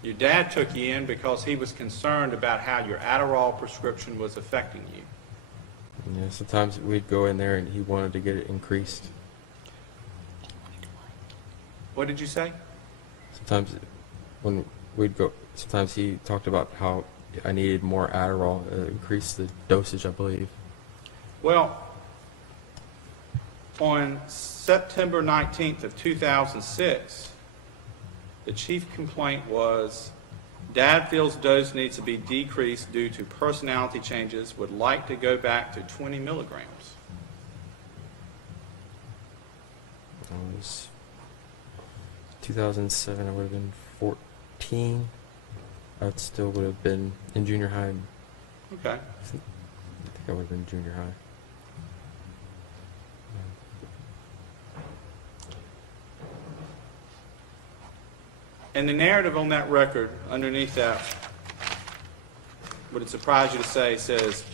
your dad took you in because he was concerned about how your Adderall prescription was affecting you. Yeah, sometimes we'd go in there and he wanted to get it increased. What did you say? Sometimes when we'd go, sometimes he talked about how I needed more Adderall, increase the dosage, I believe. Well, on September 19th of 2006, the chief complaint was, Dad feels dose needs to be decreased due to personality changes, would like to go back to 20 milligrams. It was 2007, I would have been 14. I still would have been in junior high. Okay. I think I would have been junior high. And the narrative on that record, underneath that, would it surprise you to say, says,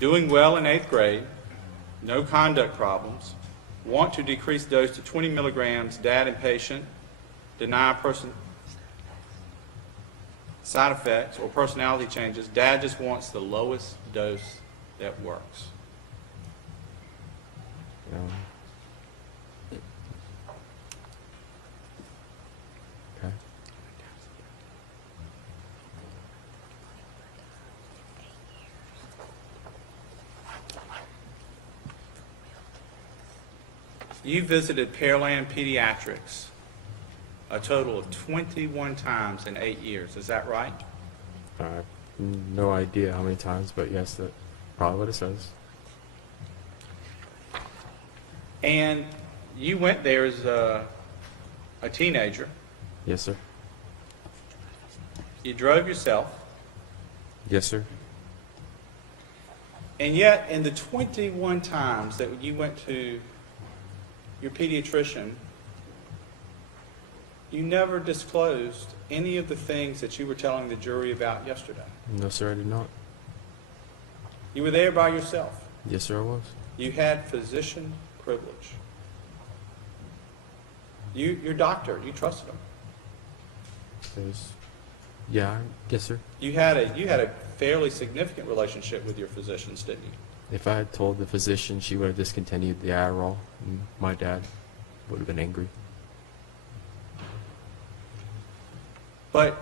doing well in 8th grade, no conduct problems, want to decrease dose to 20 milligrams, dad impatient, deny person side effects or personality changes, dad just wants the lowest dose that works. Okay. You visited Pearland Pediatrics a total of 21 times in 8 years. Is that right? I have no idea how many times, but yes, that's probably what it says. And you went there as a teenager. Yes, sir. You drove yourself. Yes, sir. And yet, in the 21 times that you went to your pediatrician, You never disclosed any of the things that you were telling the jury about yesterday. No, sir, I did not. You were there by yourself. Yes, sir, I was. You had physician privilege. Your doctor, you trusted him. It was, yeah, yes, sir. You had a fairly significant relationship with your physicians, didn't you? If I had told the physician, she would have discontinued the Adderall, and my dad would have been angry. But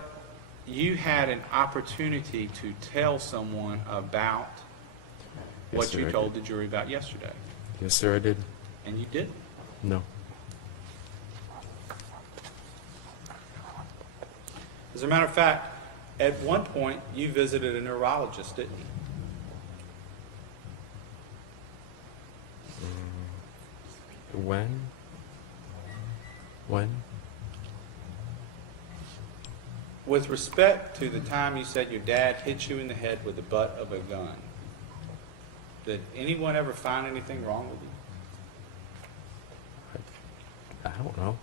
you had an opportunity to tell someone about Yes, what sir, you I told did. the jury about yesterday, Yes, sir, I did. and you didn't. No. As a matter of fact, at one point, you visited a neurologist, didn't you? When? When? With respect to the time you said your dad hit you in the head with the butt of a gun, did anyone ever find anything wrong with you? I don't know.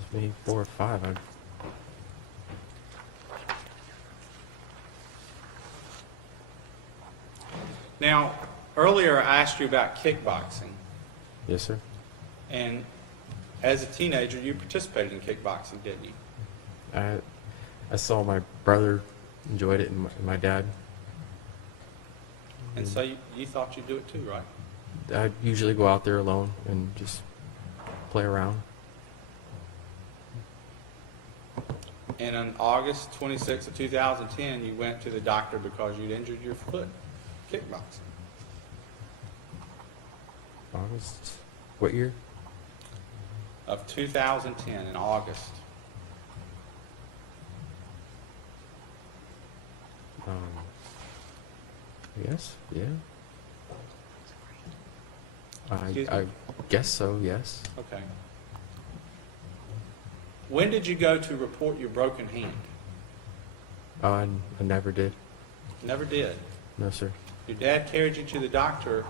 It's maybe 4 or 5. Now, earlier I asked you about kickboxing, Yes, sir. and as a teenager, you participated in kickboxing, didn't you? I saw my brother enjoyed it and my dad. And so you thought you'd do it too, right? I usually go out there alone and just play around. And on August 26th of 2010, you went to the doctor because you'd injured your foot kickboxing. August. What year? Of 2010, in August. Yes. Yeah. Excuse me? I guess so. Yes. Okay. When did you go to report your broken hand? I never did. Never did. No, sir. Your dad carried you to the doctor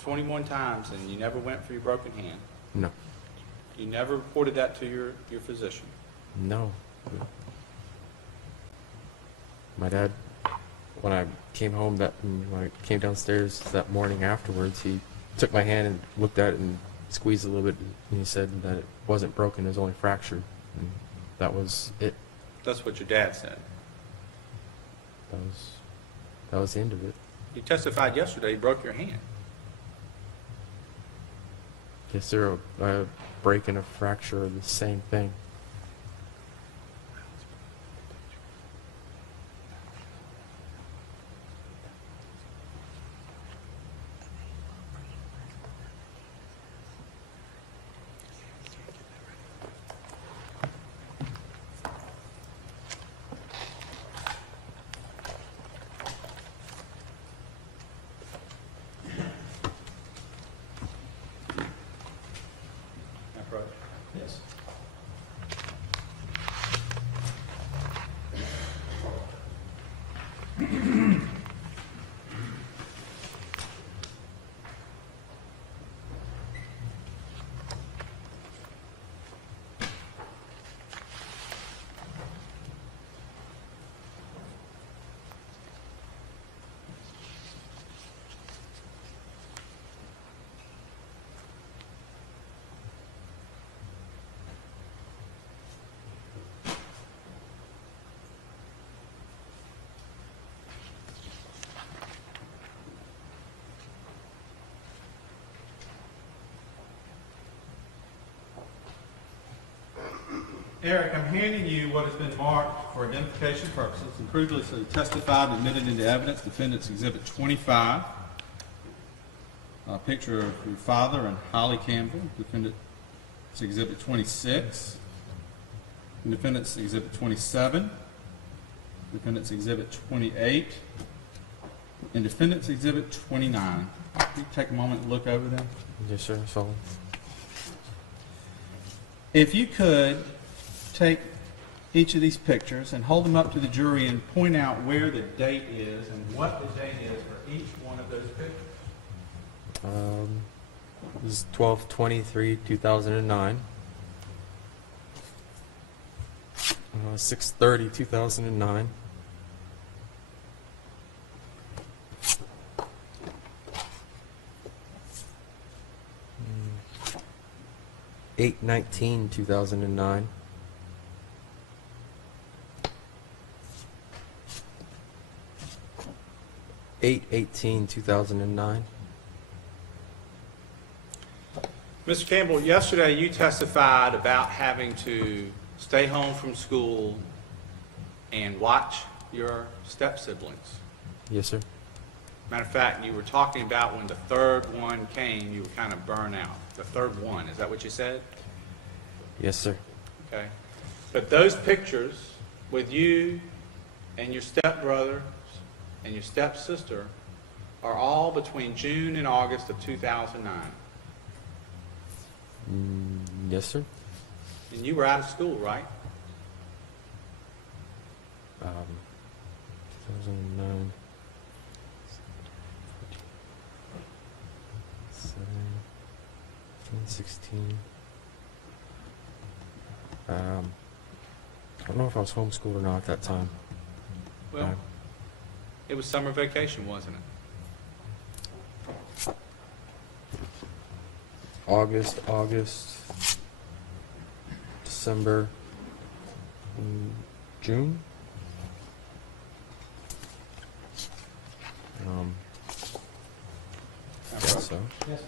21 times and you never went for your broken hand. No. You never reported that to your physician. No. My dad, when I came home when I came downstairs that morning afterwards, he took my hand and looked at it and squeezed a little bit, and he said that it wasn't broken, it was only fractured, and that was it. That's what your dad said. That was the end of it. You testified yesterday you broke your hand. Yes, sir. A break and a fracture are the same thing. Approach. Yes. Eric, I'm handing you what has been marked for identification purposes and previously testified and admitted into evidence, Defendant's Exhibit 25. A picture of your father and Holly Campbell, Defendant's Exhibit 26. And Defendant's Exhibit 27. Defendant's Exhibit 28. And Defendant's Exhibit 29. Can you take a moment and look over them? Yes, sir. So, If you could take each of these pictures and hold them up to the jury and point out where the date is and what the date is for each one of those pictures. this is 12/23/2009. 6/30, 2009. 8/19, 2009. 8/18, 2009. Mr. Campbell, yesterday you testified about having to stay home from school and watch your step-siblings. Yes, sir. Matter of fact, you were talking about when the third one came, you were kind of burnt out. The third one, is that what you said? Yes, sir. Okay. But those pictures with you and your stepbrother and your stepsister are all between June and August of 2009. Yes, sir. And you were out of school, right? 2009. 16. I don't know if I was homeschooled or not at that time. Well, it was summer vacation, wasn't it? August, December, June. I guess so. Yes.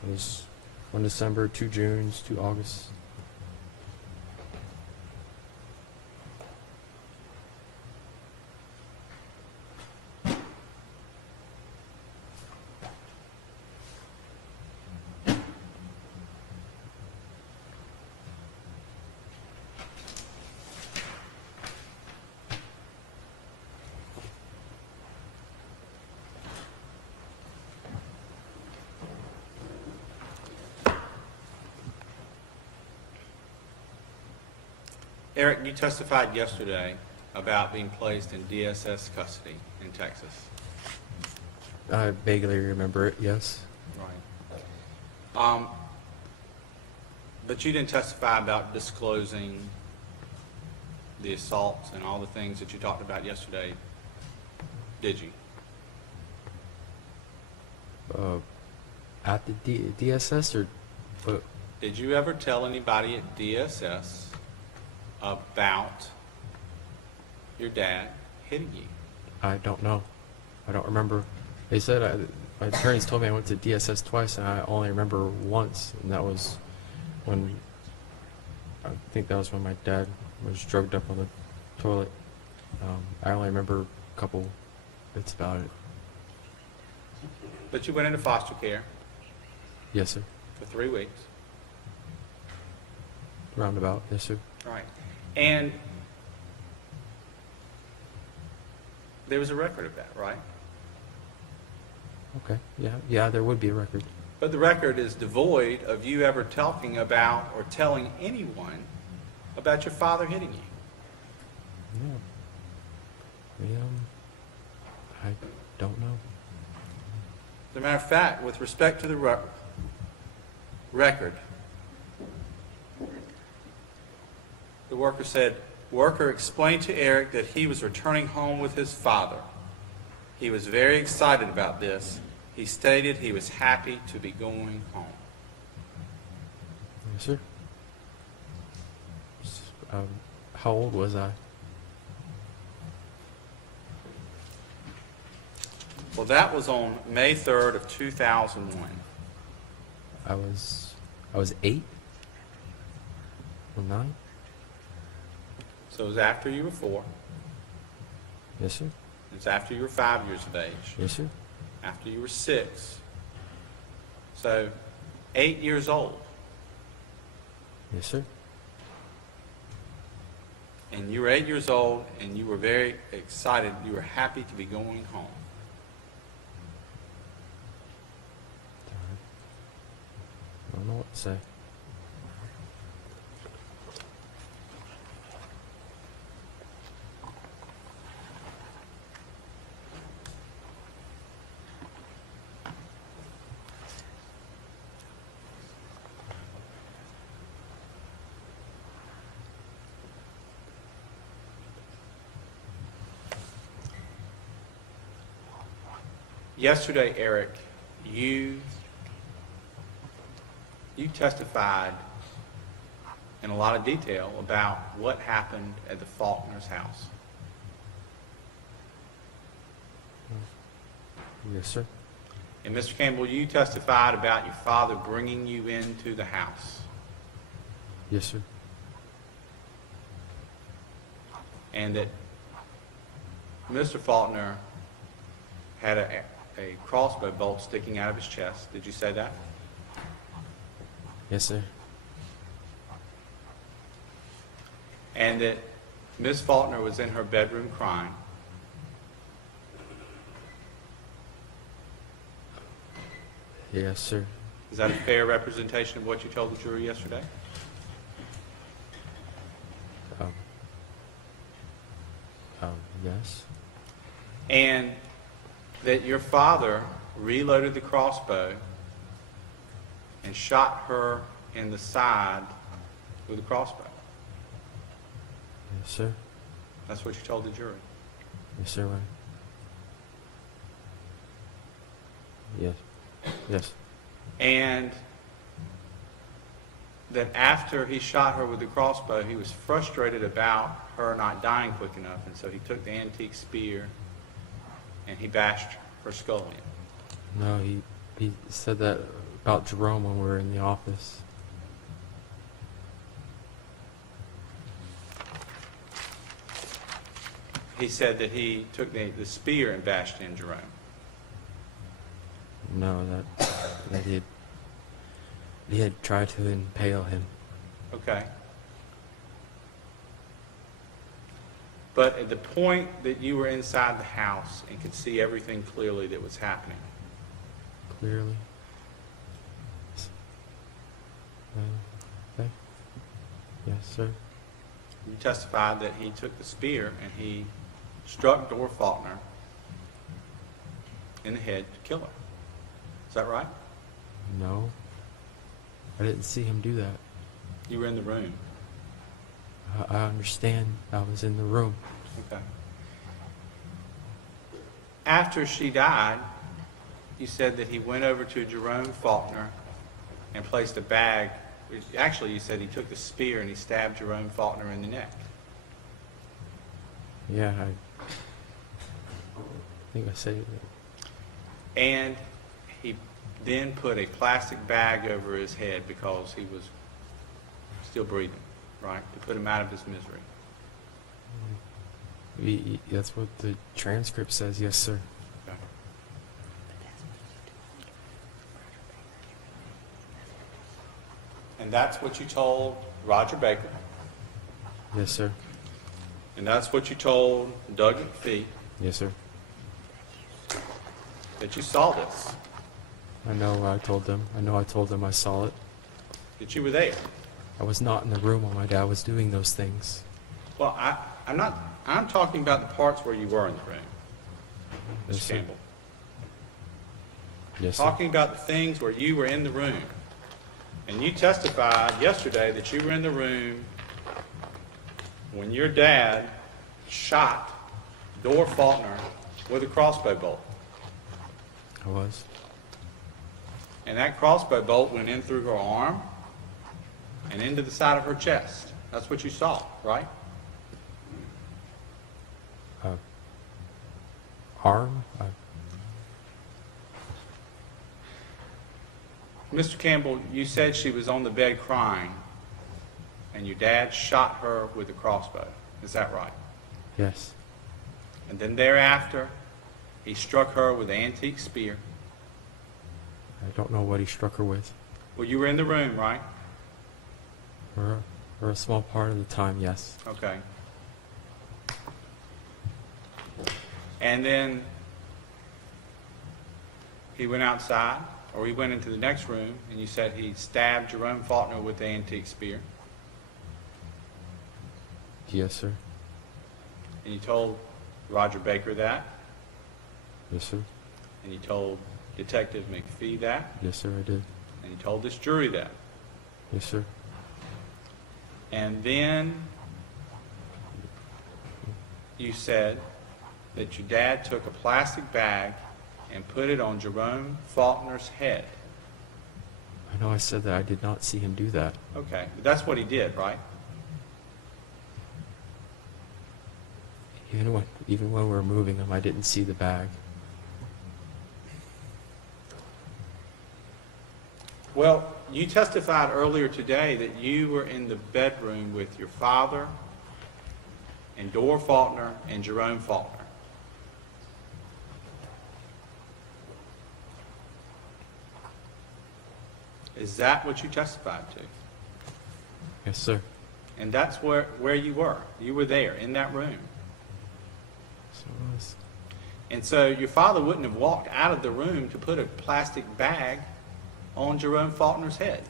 It was 1 December, 2 Junes, 2 Augusts. Eric, you testified yesterday about being placed in DSS custody in Texas. I vaguely remember it, yes. Right. But you didn't testify about disclosing the assaults and all the things that you talked about yesterday, did you? At the DSS or what? Did you ever tell anybody at DSS about your dad hitting you? I don't know. I don't remember. They said my attorneys told me I went to DSS twice, and I only remember once, and that was when I think that was when my dad was drugged up on the toilet. I only remember a couple bits about it. But you went into foster care Yes, sir. for 3 weeks. Roundabout. Yes, sir. Right. And there was a record of that, right? Okay. Yeah. There would be a record. But the record is devoid of you ever talking about or telling anyone about your father hitting you. Yeah. I don't know. As a matter of fact, with respect to the record, the worker said, worker explained to Eric that he was returning home with his father. He was very excited about this. He stated he was happy to be going home. Yes, sir. How old was I? Well, that was on May 3rd of 2001. I was 8 or 9. So it was after you were 4. Yes, sir. It was after you were 5 years of age. Yes, sir. After you were 6. So 8 years old. Yes, sir. And you were 8 years old and you were very excited. You were happy to be going home. I don't know what to say. Yesterday, Eric, you testified in a lot of detail about what happened at the Faulkner's house. Yes, sir. And Mr. Campbell, you testified about your father bringing you into the house. Yes, sir. And that Mr. Faulkner had a crossbow bolt sticking out of his chest. Did you say that? Yes, sir. And that Miss Faulkner was in her bedroom crying. Yes, sir. Is that a fair representation of what you told the jury yesterday? Yes. And that your father reloaded the crossbow and shot her in the side with a crossbow. Yes, sir. That's what you told the jury. Yes, sir. Right. Yes. Yes. And that after he shot her with the crossbow, he was frustrated about her not dying quick enough, and so he took the antique spear and he bashed her skull in. No, he said that about Jerome when we were in the office. He said that he took the spear and bashed in Jerome. No, that he had tried to impale him. Okay. But at the point that you were inside the house and could see everything clearly that was happening, Clearly. Okay. Yes, sir. you testified that he took the spear and he struck Dora Faulkner in the head to kill her. Is that right? No. I didn't see him do that. You were in the room. I understand I was in the room. Okay. After she died, you said that he went over to Jerome Faulkner and placed a bag. Actually, you said he took the spear and he stabbed Jerome Faulkner in the neck. Yeah, I think I said it. And he then put a plastic bag over his head because he was still breathing, right? To put him out of his misery. That's what the transcript says, yes, sir. Okay. And that's what you told Roger Baker. Yes, sir. And that's what you told Doug McPhee, Yes, sir. that you saw this, I know I told them. I know I told them I saw it. that you were there. I was not in the room while my dad was doing those things. Well, I'm talking about the parts where you were in the room, Yes, Mr. sir. Campbell. Yes, sir. Talking about the things where you were in the room. And you testified yesterday that you were in the room when your dad shot Dora Faulkner with a crossbow bolt. I was. And that crossbow bolt went in through her arm and into the side of her chest. That's what you saw, right? Arm? Mr. Campbell, you said she was on the bed crying, and your dad shot her with a crossbow. Is that right? Yes. And then thereafter, he struck her with an antique spear. I don't know what he struck her with. Well, you were in the room, right? For a small part of the time, yes. Okay. And then he went outside, or he went into the next room, and you said he stabbed Jerome Faulkner with the antique spear. Yes, sir. And you told Roger Baker that, Yes, sir. and you told Detective McPhee that, Yes, sir, I did. and you told this jury that. Yes, sir. And then you said that your dad took a plastic bag and put it on Jerome Faulkner's head. I know I said that I did not see him do that. Okay, but that's what he did, right? Even when we were moving him, I didn't see the bag. Well, you testified earlier today that you were in the bedroom with your father and Dora Faulkner and Jerome Faulkner. Is that what you testified to? Yes, sir. And that's where you were. You were there in that room. So it was. And so your father wouldn't have walked out of the room to put a plastic bag on Jerome Faulkner's head.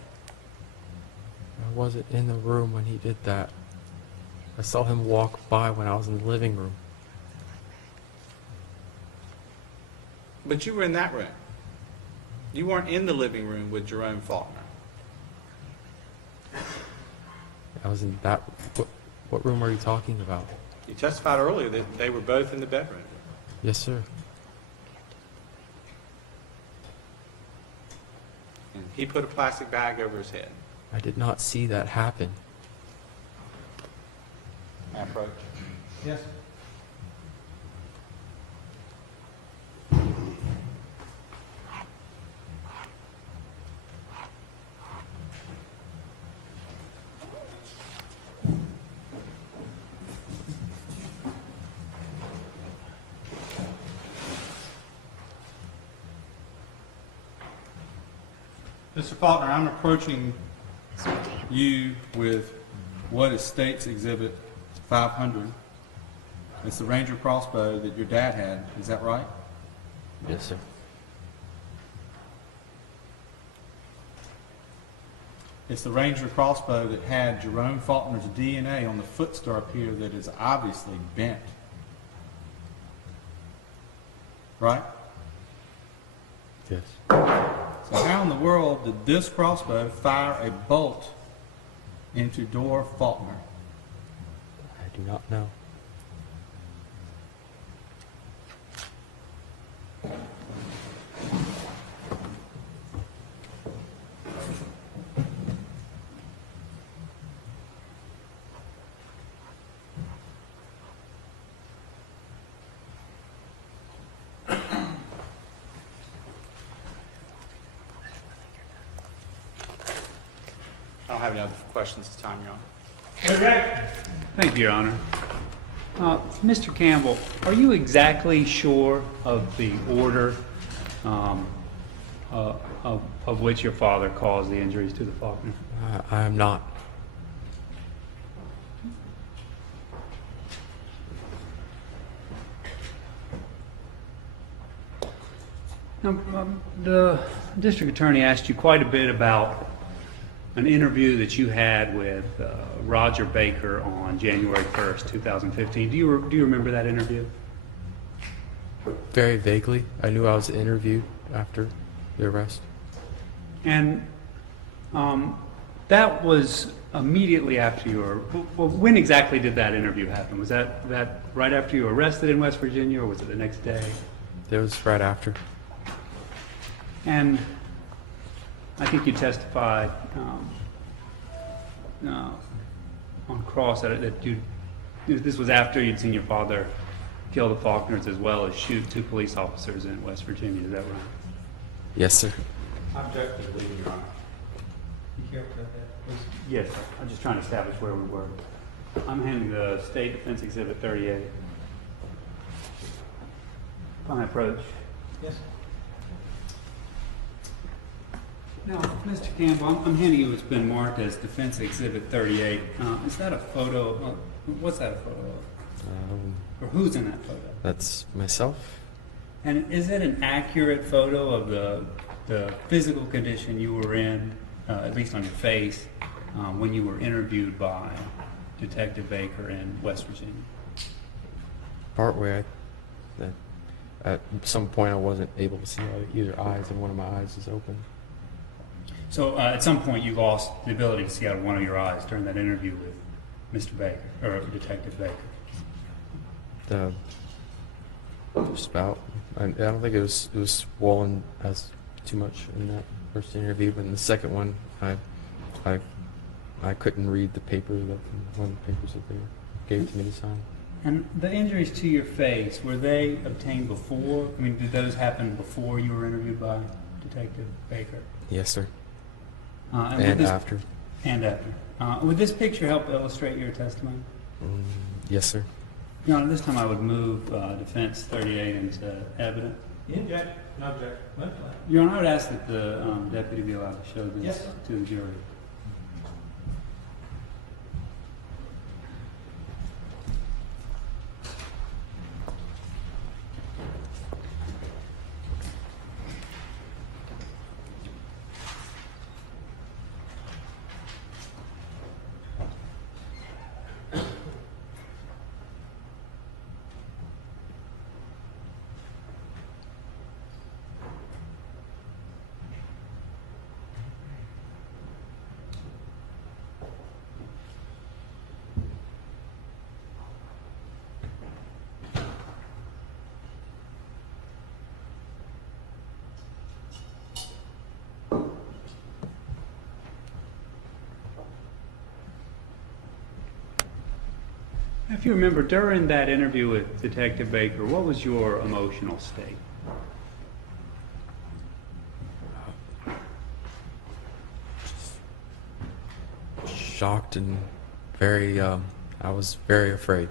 I wasn't in the room when he did that. I saw him walk by when I was in the living room. But you were in that room. You weren't in the living room with Jerome Faulkner. I was in that. What room are you talking about? You testified earlier that they were both in the bedroom. Yes, sir. And he put a plastic bag over his head. I did not see that happen. May I approach? Yes. Mr. Faulkner, I'm approaching you with what is State's Exhibit 500. It's the Ranger crossbow that your dad had. Is that right? Yes, sir. It's the Ranger crossbow that had Jerome Faulkner's DNA on the foot stirrup here that is obviously bent. Right? Yes. So how in the world did this crossbow fire a bolt into Dora Faulkner? I do not know. I don't have any other questions this time, Your Honor. Thank you, Your Honor. Mr. Campbell, are you exactly sure of the order of which your father caused the injuries to the Faulkner? I am not. Now, the district attorney asked you quite a bit about an interview that you had with Roger Baker on January 1st, 2015. Do you remember that interview? Very vaguely. I knew I was interviewed after the arrest. And that was immediately after your. Well, when exactly did that interview happen? Was that right after you were arrested in West Virginia, or was it the next day? It was right after. And I think you testified on cross that this was after you'd seen your father kill the Faulkners as well as shoot 2 police officers in West Virginia. Is that right? Yes, sir. I object to leaving, Your Honor. You care about that, please? Yes. I'm just trying to establish where we were. I'm handing the State Defense Exhibit 38. Upon approach. Yes. Now, Mr. Campbell, I'm handing you what's been marked as Defense Exhibit 38. Is that a photo? What's that a photo of? Or who's in that photo? That's myself. And is it an accurate photo of the physical condition you were in, at least on your face, when you were interviewed by Detective Baker in West Virginia? Partway, at some point I wasn't able to see either eyes, and one of my eyes is open. So at some point you lost the ability to see out of one of your eyes during that interview with Mr. Baker, or Detective Baker. Just about. I don't think it was swollen as too much in that first interview, but in the second one, I couldn't read the paper, one of the papers that they gave to me to sign. And the injuries to your face, were they obtained before? I mean, did those happen before you were interviewed by Detective Baker? Yes, sir. And After. And after. Would this picture help illustrate your testimony? Yes, sir. Your Honor, this time I would move defense 38 into evidence. Inject. No object. No claim. Your Honor, I would ask that the deputy be allowed to show this Yes, sir. to the jury. If you remember, during that interview with Detective Baker, what was your emotional state? Shocked and very, I was very afraid.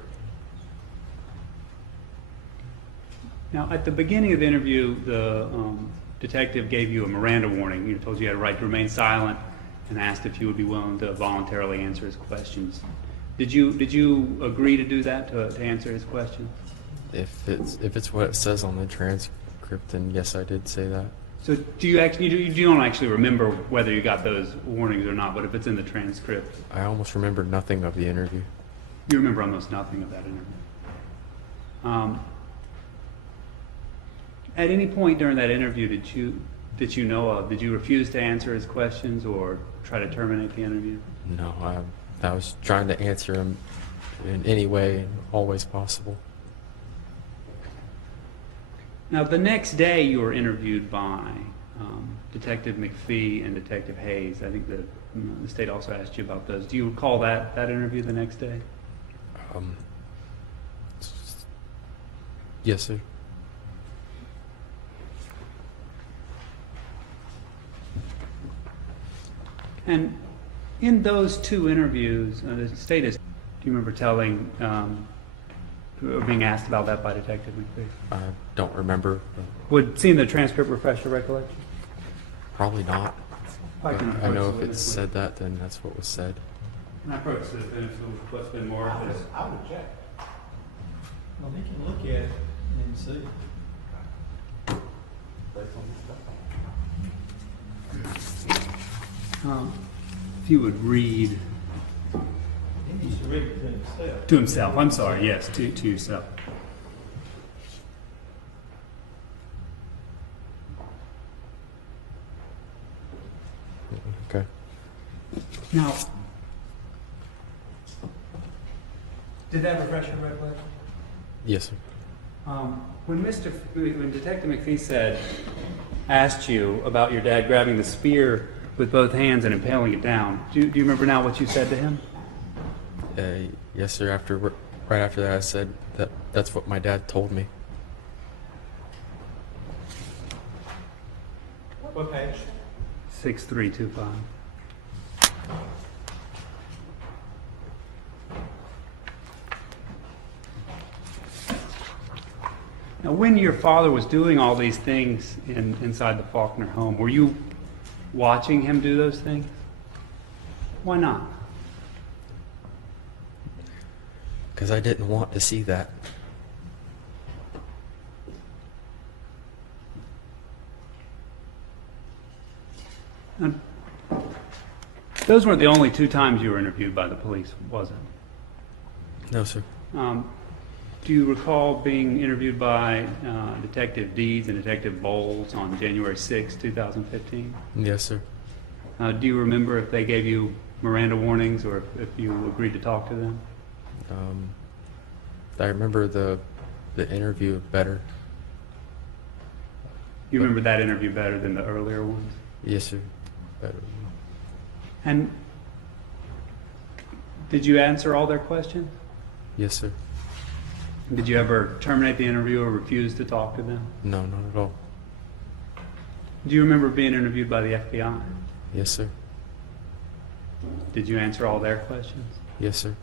Now, at the beginning of the interview, the detective gave you a Miranda warning. He told you had a right to remain silent and asked if you would be willing to voluntarily answer his questions. Did you agree to do that, to answer his questions? If it's what it says on the transcript, then yes, I did say that. So do you actually, you don't actually remember whether you got those warnings or not, but if it's in the transcript, I almost remember nothing of the interview. you remember almost nothing of that interview. At any point during that interview, did you know of, did you refuse to answer his questions or try to terminate the interview? No, I was trying to answer him in any way and always possible. Now, the next day you were interviewed by Detective McPhee and Detective Hayes. I think the state also asked you about those. Do you recall that interview the next day? Yes, sir. And in those two interviews, the state is, do you remember telling, or being asked about that by Detective McPhee? I don't remember. Would seeing the transcript refresh your recollection? Probably not. I But can I know approach if the it witness said that, then that's what was said. Can I approach the witness with what's been more? I would object. Well, he can look at it and see. If you would read He needs to read it to himself. to himself. I'm sorry. Yes, to yourself. Okay. Now, did that refresh your recollection? Yes, sir. When Detective McPhee asked you about your dad grabbing the spear with both hands and impaling it down, do you remember now what you said to him? Yes, sir. Right after that, I said that's what my dad told me. What page? 6325. Now, when your father was doing all these things inside the Faulner home, were you watching him do those things? Why not? Because I didn't want to see that. Now, those weren't the only two times you were interviewed by the police, was it? No, sir. Do you recall being interviewed by Detective Deeds and Detective Bowles on January 6, 2015? Yes, sir. Do you remember if they gave you Miranda warnings or if you agreed to talk to them? I remember the interview better. You remember that interview better than the earlier ones? Yes, sir. Better. And did you answer all their questions? Yes, sir. Did you ever terminate the interview or refuse to talk to them? No, not at all. Do you remember being interviewed by the FBI? Yes, sir. Did you answer all their questions? Yes, sir.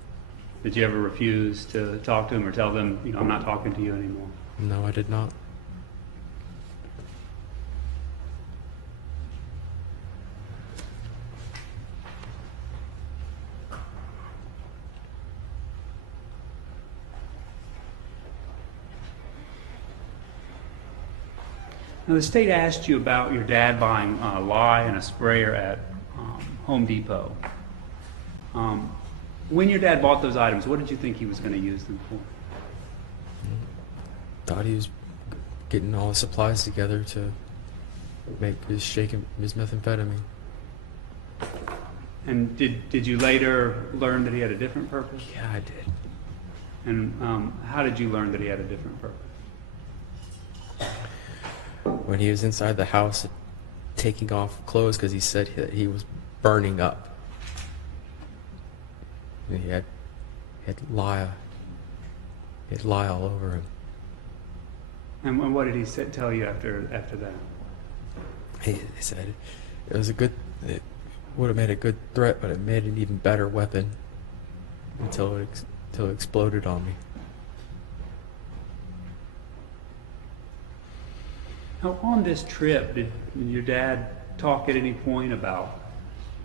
Did you ever refuse to talk to them or tell them, I'm not talking to you anymore? No, I did not. Now, the state asked you about your dad buying a lye and a sprayer at Home Depot. When your dad bought those items, what did you think he was going to use them for? Thought he was getting all the supplies together to make his methamphetamine. And did you later learn that he had a different purpose? Yeah, I did. And how did you learn that he had a different purpose? When he was inside the house taking off clothes because he said that he was burning up. And he had lye all over him. And what did he tell you after that? He said it would have made a good threat, but it made an even better weapon until it exploded on me. Now, on this trip, did your dad talk at any point about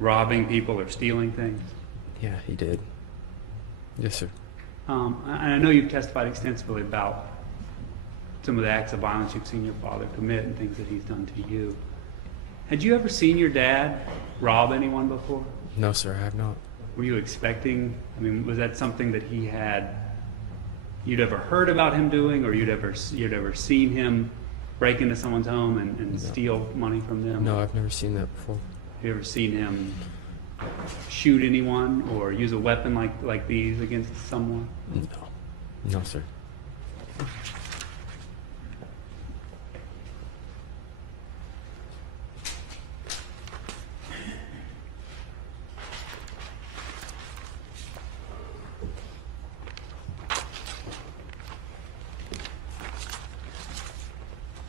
robbing people or stealing things? Yeah, he did. Yes, sir. And I know you've testified extensively about some of the acts of violence you've seen your father commit and things that he's done to you. Had you ever seen your dad rob anyone before? No, sir, I have not. Were you expecting, was that something that you'd ever heard about him doing, or you'd ever seen him break into someone's home and steal money from them? No, I've never seen that before. Have you ever seen him shoot anyone or use a weapon like these against someone? No. No, sir.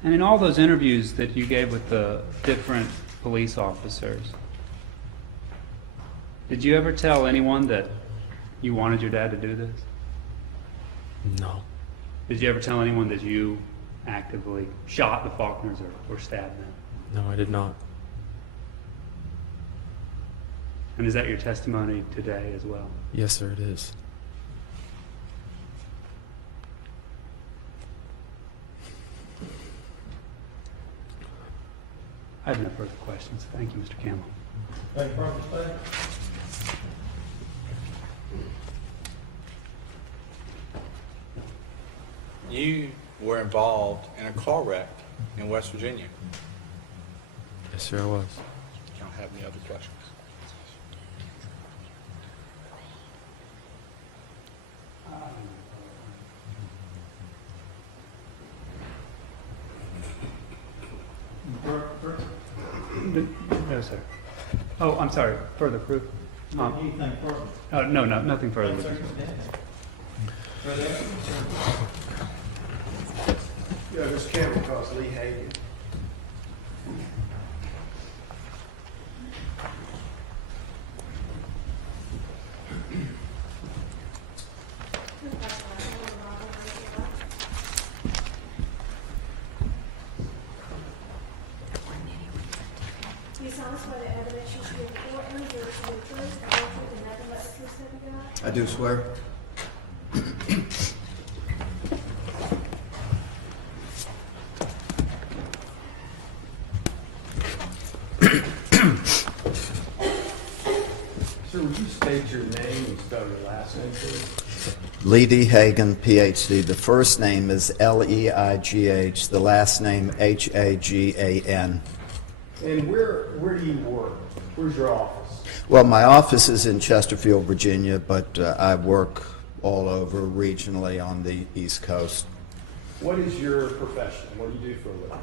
And in all those interviews that you gave with the different police officers, did you ever tell anyone that you wanted your dad to do this? No. Did you ever tell anyone that you actively shot the Faulkners or stabbed them? No, I did not. And is that your testimony today as well? Yes, sir, it is. I have no further questions. Thank you, Mr. Campbell. Thank you, Purple State. You were involved in a car wreck in West Virginia. Yes, sir, I was. You don't have any other questions? No, sir. Oh, I'm sorry. Further proof? Anything further? No, nothing further. with respect. Yeah, this Campbell calls Lee Hagan. You satisfy the evidence you should report and the truth and the truth and nothing but the truth, so help you God? I do swear. Sir, would you state your name and spell your last name, please? Lee D. Hagan, Ph.D. The first name is L-E-I-G-H. The last name H-A-G-A-N. And where do you work? Where's your office? Well, my office is in Chesterfield, Virginia, but I work all over regionally on the East Coast. What is your profession? What do you do for a living?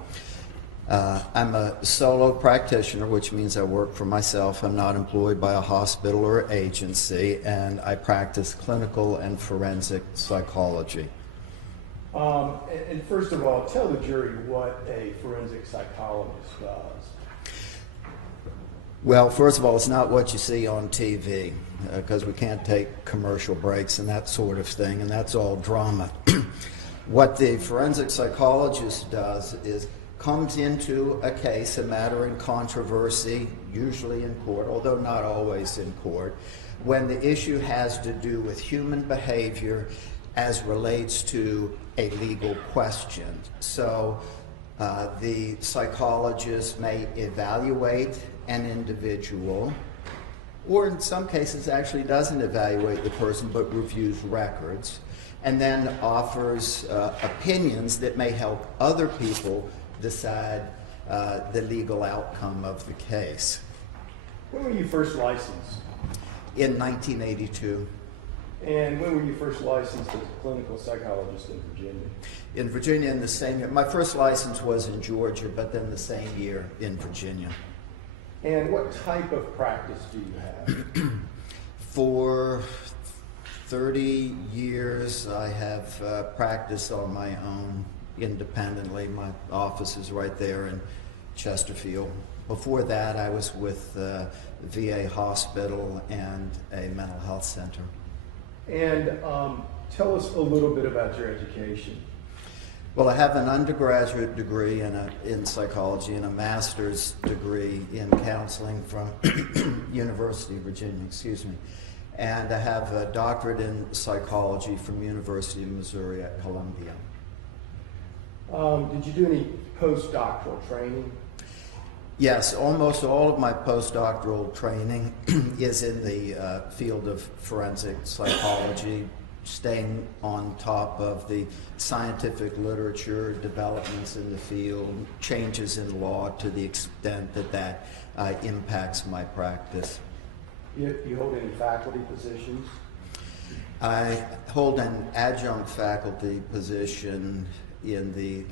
I'm a solo practitioner, which means I work for myself. I'm not employed by a hospital or agency, and I practice clinical and forensic psychology. And first of all, tell the jury what a forensic psychologist does. Well, first of all, it's not what you see on TV, because we can't take commercial breaks and that sort of thing, and that's all drama. What the forensic psychologist does is comes into a case, a matter in controversy, usually in court, although not always in court, when the issue has to do with human behavior as relates to a legal question. So the psychologist may evaluate an individual, or in some cases actually doesn't evaluate the person but reviews records, and then offers opinions that may help other people decide the legal outcome of the case. When were you first licensed? In 1982. And when were you first licensed as a clinical psychologist in Virginia? In Virginia in the same year. My first license was in Georgia, but then the same year in Virginia. And what type of practice do you have? For 30 years, I have practiced on my own independently. My office is right there in Chesterfield. Before that, I was with VA hospital and a mental health center. And tell us a little bit about your education. Well, I have an undergraduate degree in psychology and a master's degree in counseling from University of Virginia, and I have a doctorate in psychology from University of Missouri at Columbia. Did you do any postdoctoral training? Yes, almost all of my postdoctoral training is in the field of forensic psychology, staying on top of the scientific literature, developments in the field, changes in law to the extent that that impacts my practice. You hold any faculty positions? I hold an adjunct faculty position in the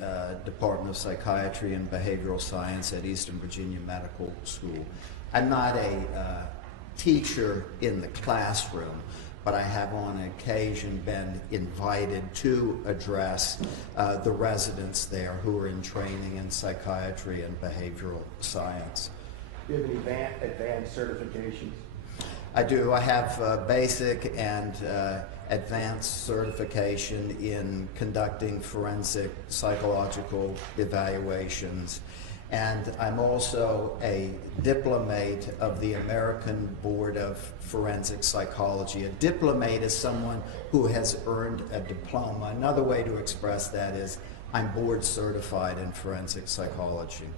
Department of Psychiatry and Behavioral Science at Eastern Virginia Medical School. I'm not a teacher in the classroom, but I have on occasion been invited to address the residents there who are in training in psychiatry and behavioral science. Do you have any advanced certifications? I do. I have basic and advanced certification in conducting forensic psychological evaluations. And I'm also a diplomate of the American Board of Forensic Psychology. A diplomate is someone who has earned a diploma. Another way to express that is I'm board certified in forensic psychology.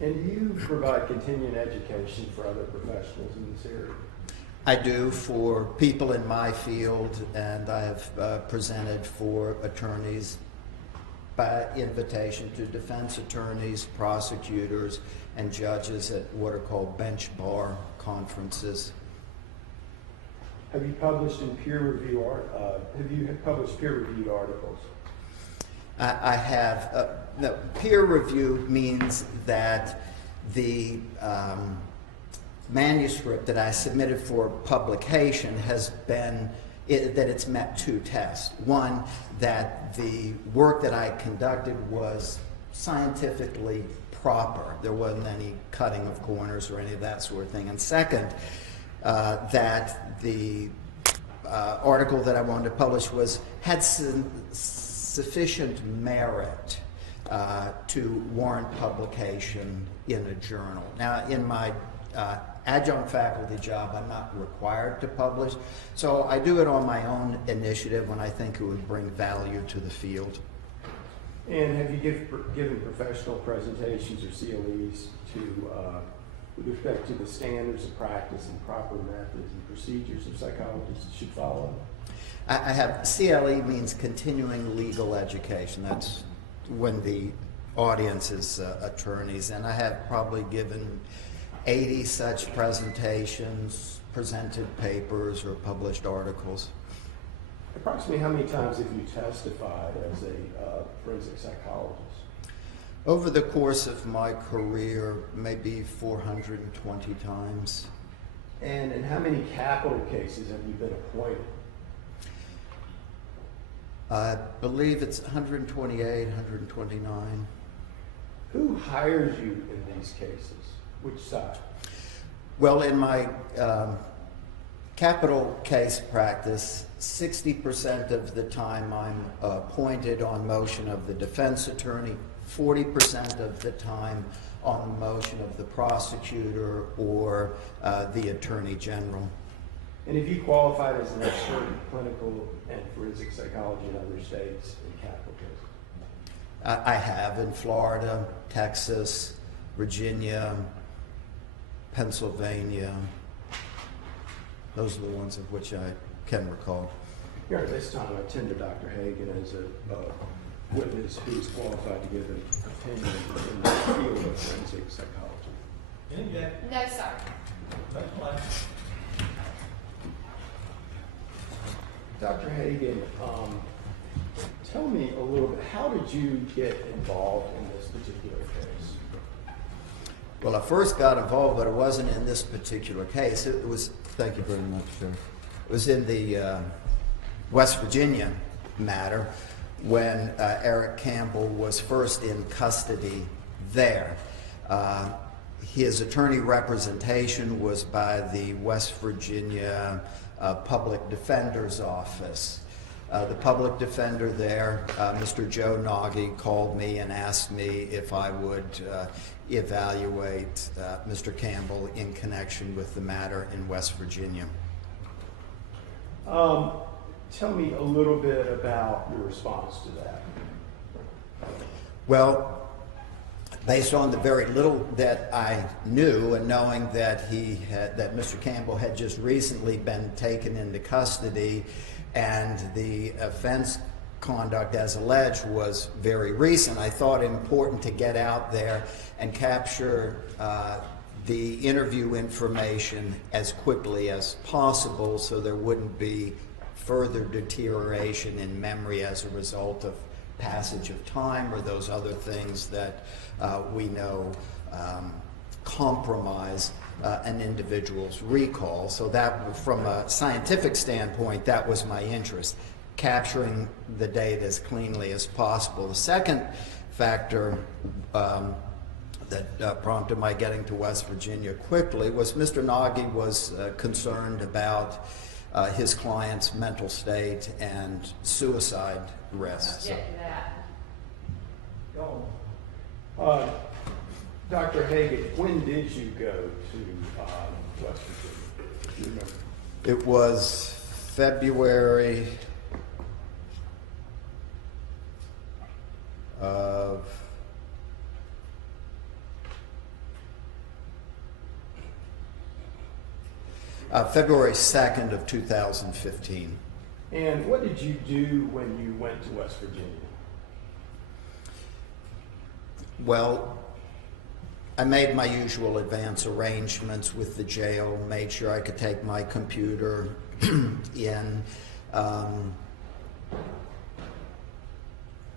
And do you provide continuing education for other professionals in this area? I do for people in my field, and I have presented for attorneys by invitation to defense attorneys, prosecutors, and judges at what are called bench bar conferences. Have you published in peer-reviewed articles? I have. No, peer review means that the manuscript that I submitted for publication has been, that it's met two tests. One, that the work that I conducted was scientifically proper. There wasn't any cutting of corners or any of that sort of thing. And second, that the article that I wanted to publish had sufficient merit to warrant publication in a journal. Now, in my adjunct faculty job, I'm not required to publish, so I do it on my own initiative when I think it would bring value to the field. And have you given professional presentations or CLEs with respect to the standards of practice and proper methods and procedures of psychologists should follow? I have, CLE means continuing legal education. That's when the audience is attorneys, and I have probably given 80 such presentations, presented papers, or published articles. Approximately how many times have you testified as a forensic psychologist? Over the course of my career, maybe 420 times. And in how many capital cases have you been appointed? I believe it's 128, 129. Who hires you in these cases? Which side? Well, in my capital case practice, 60% of the time I'm appointed on motion of the defense attorney, 40% of the time on the motion of the prosecutor or the attorney general. And have you qualified as an expert in clinical and forensic psychology in other states in capital cases? I have in Florida, Texas, Virginia, Pennsylvania. Those are the ones of which I can recall. Here at this time, I tender Dr. Hagan as a witness who is qualified to give an opinion in the field of forensic psychology. Inject. No, sir. Take place. Dr. Hagan, tell me a little bit, how did you get involved in this particular case? Well, I first got involved, but it wasn't in this particular case. It was, thank you very much, sir. It was in the West Virginia matter when Eric Campbell was first in custody there. His attorney representation was by the West Virginia Public Defender's Office. The public defender there, Mr. Joe Nagy, called me and asked me if I would evaluate Mr. Campbell in connection with the matter in West Virginia. Tell me a little bit about your response to that. Well, based on the very little that I knew and knowing that that Mr. Campbell had just recently been taken into custody and the offense conduct as alleged was very recent, I thought it important to get out there and capture the interview information as quickly as possible so there wouldn't be further deterioration in memory as a result of passage of time or those other things that we know compromise an individual's recall. So that, from a scientific standpoint, that was my interest, capturing the data as cleanly as possible. The second factor that prompted my getting to West Virginia quickly was Mr. Nagy was concerned about his client's mental state and suicide risks. Dr. Hagan, when did you go to West Virginia? Do you remember? It was February of February 2nd of 2015. And what did you do when you went to West Virginia? Well, I made my usual advance arrangements with the jail, made sure I could take my computer in,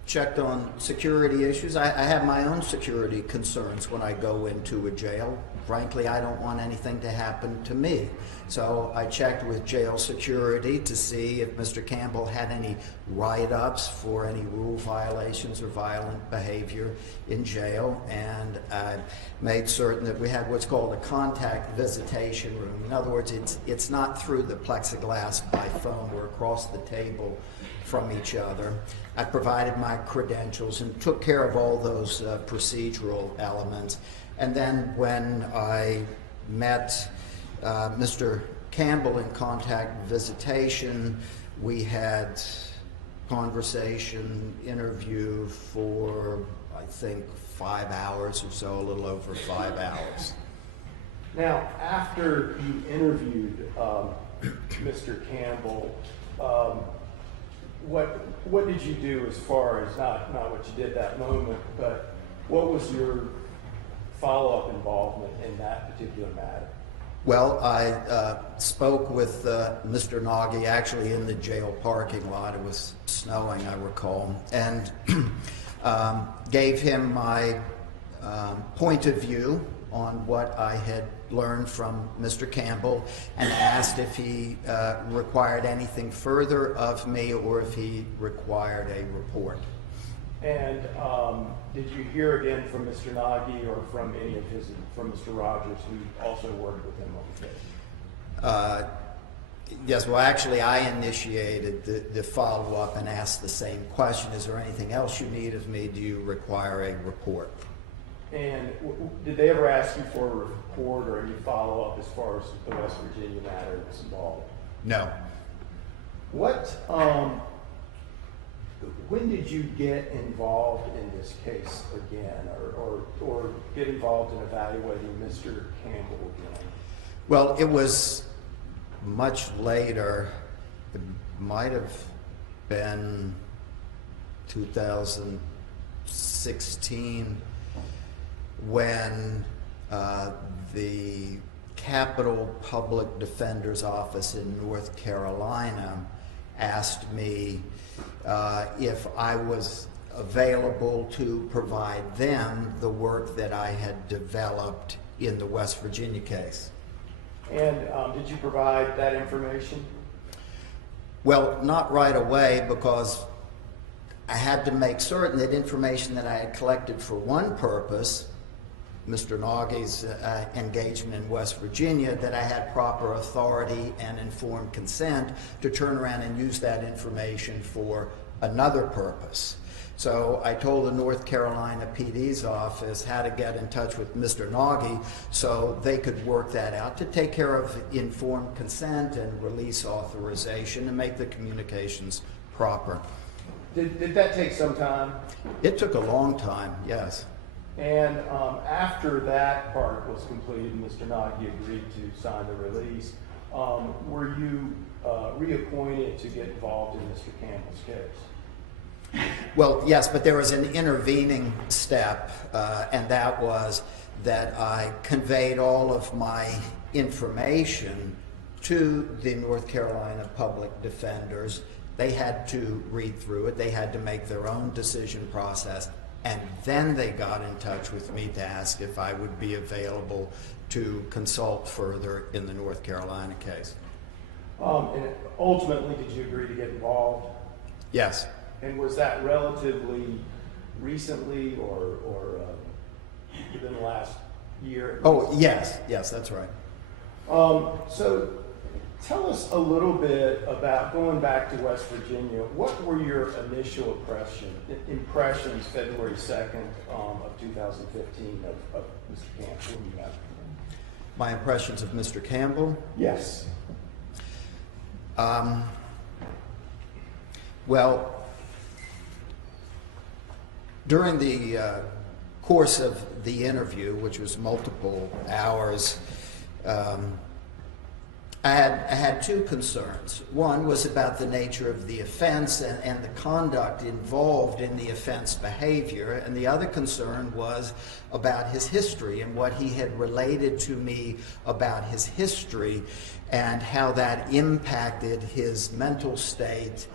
checked on security issues. I have my own security concerns when I go into a jail. Frankly, I don't want anything to happen to me. So I checked with jail security to see if Mr. Campbell had any write-ups for any rule violations or violent behavior in jail, and I made certain that we had what's called a contact visitation room. In other words, it's not through the plexiglass by phone. We're across the table from each other. I provided my credentials and took care of all those procedural elements. And then when I met Mr. Campbell in contact visitation, we had conversation, interview for, I think, 5 hours or so, a little over 5 hours. Now, after you interviewed Mr. Campbell, what did you do as far as not what you did that moment, but what was your follow-up involvement in that particular matter? Well, I spoke with Mr. Nagy actually in the jail parking lot. It was snowing, I recall, and gave him my point of view on what I had learned from Mr. Campbell, and asked if he required anything further of me or if he required a report. And did you hear again from Mr. Nagy or from any of his, from Mr. Rogers, who also worked with him on the case? Yes, well, actually, I initiated the follow-up and asked the same question. Is there anything else you need of me? Do you require a report? And did they ever ask you for a report or any follow-up as far as the West Virginia matter was involved? No. What, when did you get involved in this case again, or get involved in evaluating Mr. Campbell again? Well, it was much later. It might have been 2016 when the Capitol Public Defender's Office in North Carolina asked me if I was available to provide them the work that I had developed in the West Virginia case. And did you provide that information? Well, not right away, because I had to make certain that information that I had collected for one purpose, Mr. Nagy's engagement in West Virginia, that I had proper authority and informed consent to turn around and use that information for another purpose. So I told the North Carolina PD's office how to get in touch with Mr. Nagy so they could work that out to take care of informed consent and release authorization and make the communications proper. Did that take some time? It took a long time, yes. And after that part was completed, Mr. Nagy agreed to sign the release. Were you reappointed to get involved in Mr. Campbell's case? Well, yes, but there was an intervening step, and that was that I conveyed all of my information to the North Carolina public defenders. They had to read through it. They had to make their own decision process, and then they got in touch with me to ask if I would be available to consult further in the North Carolina case. And ultimately, did you agree to get involved? Yes. And was that relatively recently or within the last year? Oh, yes, that's right. So tell us a little bit about going back to West Virginia. What were your initial impressions February 2nd of 2015 of Mr. Campbell? My impressions of Mr. Campbell? Yes. Well, during the course of the interview, which was multiple hours, I had two concerns. One was about the nature of the offense and the conduct involved in the offense behavior, and the other concern was about his history and what he had related to me about his history and how that impacted his mental state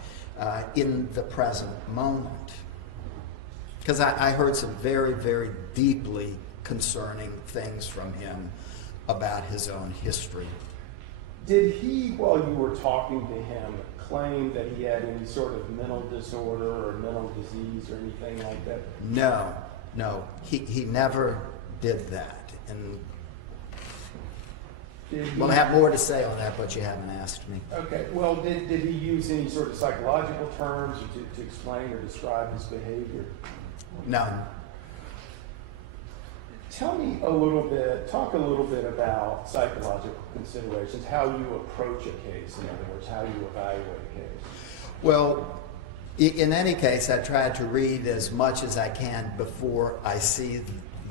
in the present moment. Because I heard some very, very deeply concerning things from him about his own history. Did he, while you were talking to him, claim that he had any sort of mental disorder or mental disease or anything like that? No. He never did that. And well, I have more to say on that, but you haven't asked me. Okay. Well, did he use any sort of psychological terms to explain or describe his behavior? None. Talk a little bit about psychological considerations, how you approach a case, in other words, how you evaluate a case. Well, in any case, I try to read as much as I can before I see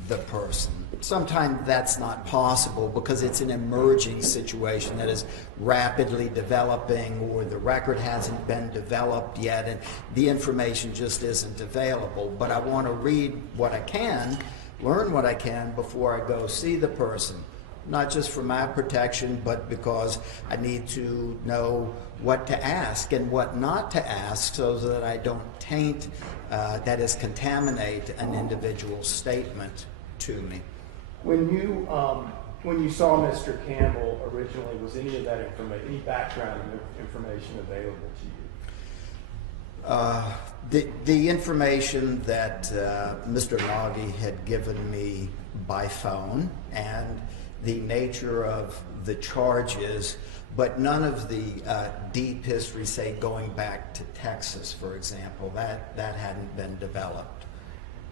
the person. Sometimes that's not possible because it's an emerging situation that is rapidly developing, or the record hasn't been developed yet and the information just isn't available. But I want to read what I can, learn what I can before I go see the person. not just for my protection, but because I need to know what to ask and what not to ask so that I don't taint, that is, contaminate an individual's statement to me. When you saw Mr. Campbell originally, was any of that information, any background information available to you? The information that Mr. Nagy had given me by phone and the nature of the charges, but none of the deep history, say, going back to Texas, for example, that hadn't been developed.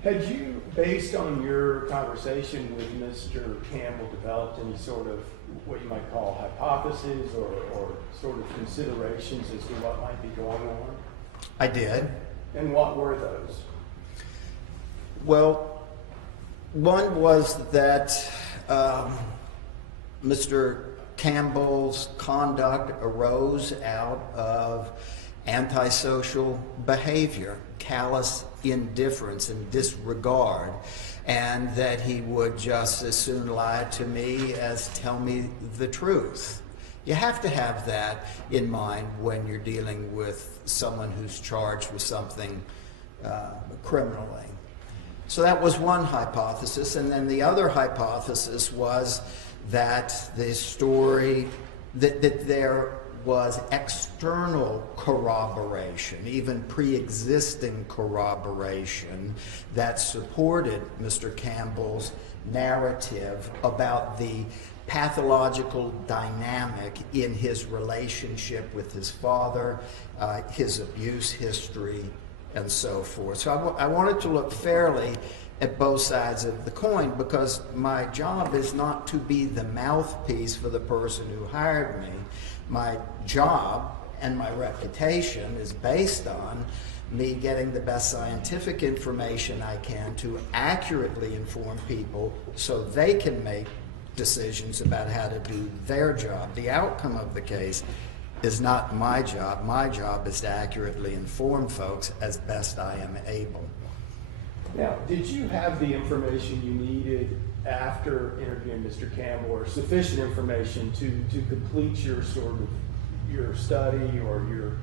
Had you, based on your conversation with Mr. Campbell, developed any sort of what you might call hypotheses or sort of considerations as to what might be going on? I did. And what were those? Well, one was that Mr. Campbell's conduct arose out of antisocial behavior, callous indifference and disregard, and that he would just as soon lie to me as tell me the truth. You have to have that in mind when you're dealing with someone who's charged with something criminally. So that was one hypothesis, and then the other hypothesis was that the story, that there was external corroboration, even pre-existing corroboration, that supported Mr. Campbell's narrative about the pathological dynamic in his relationship with his father, his abuse history, and so forth. So I wanted to look fairly at both sides of the coin, because my job is not to be the mouthpiece for the person who hired me. My job and my reputation is based on me getting the best scientific information I can to accurately inform people so they can make decisions about how to do their job. The outcome of the case is not my job. My job is to accurately inform folks as best I am able. Now, did you have the information you needed after interviewing Mr. Campbell, or sufficient information to complete your sort of your study or your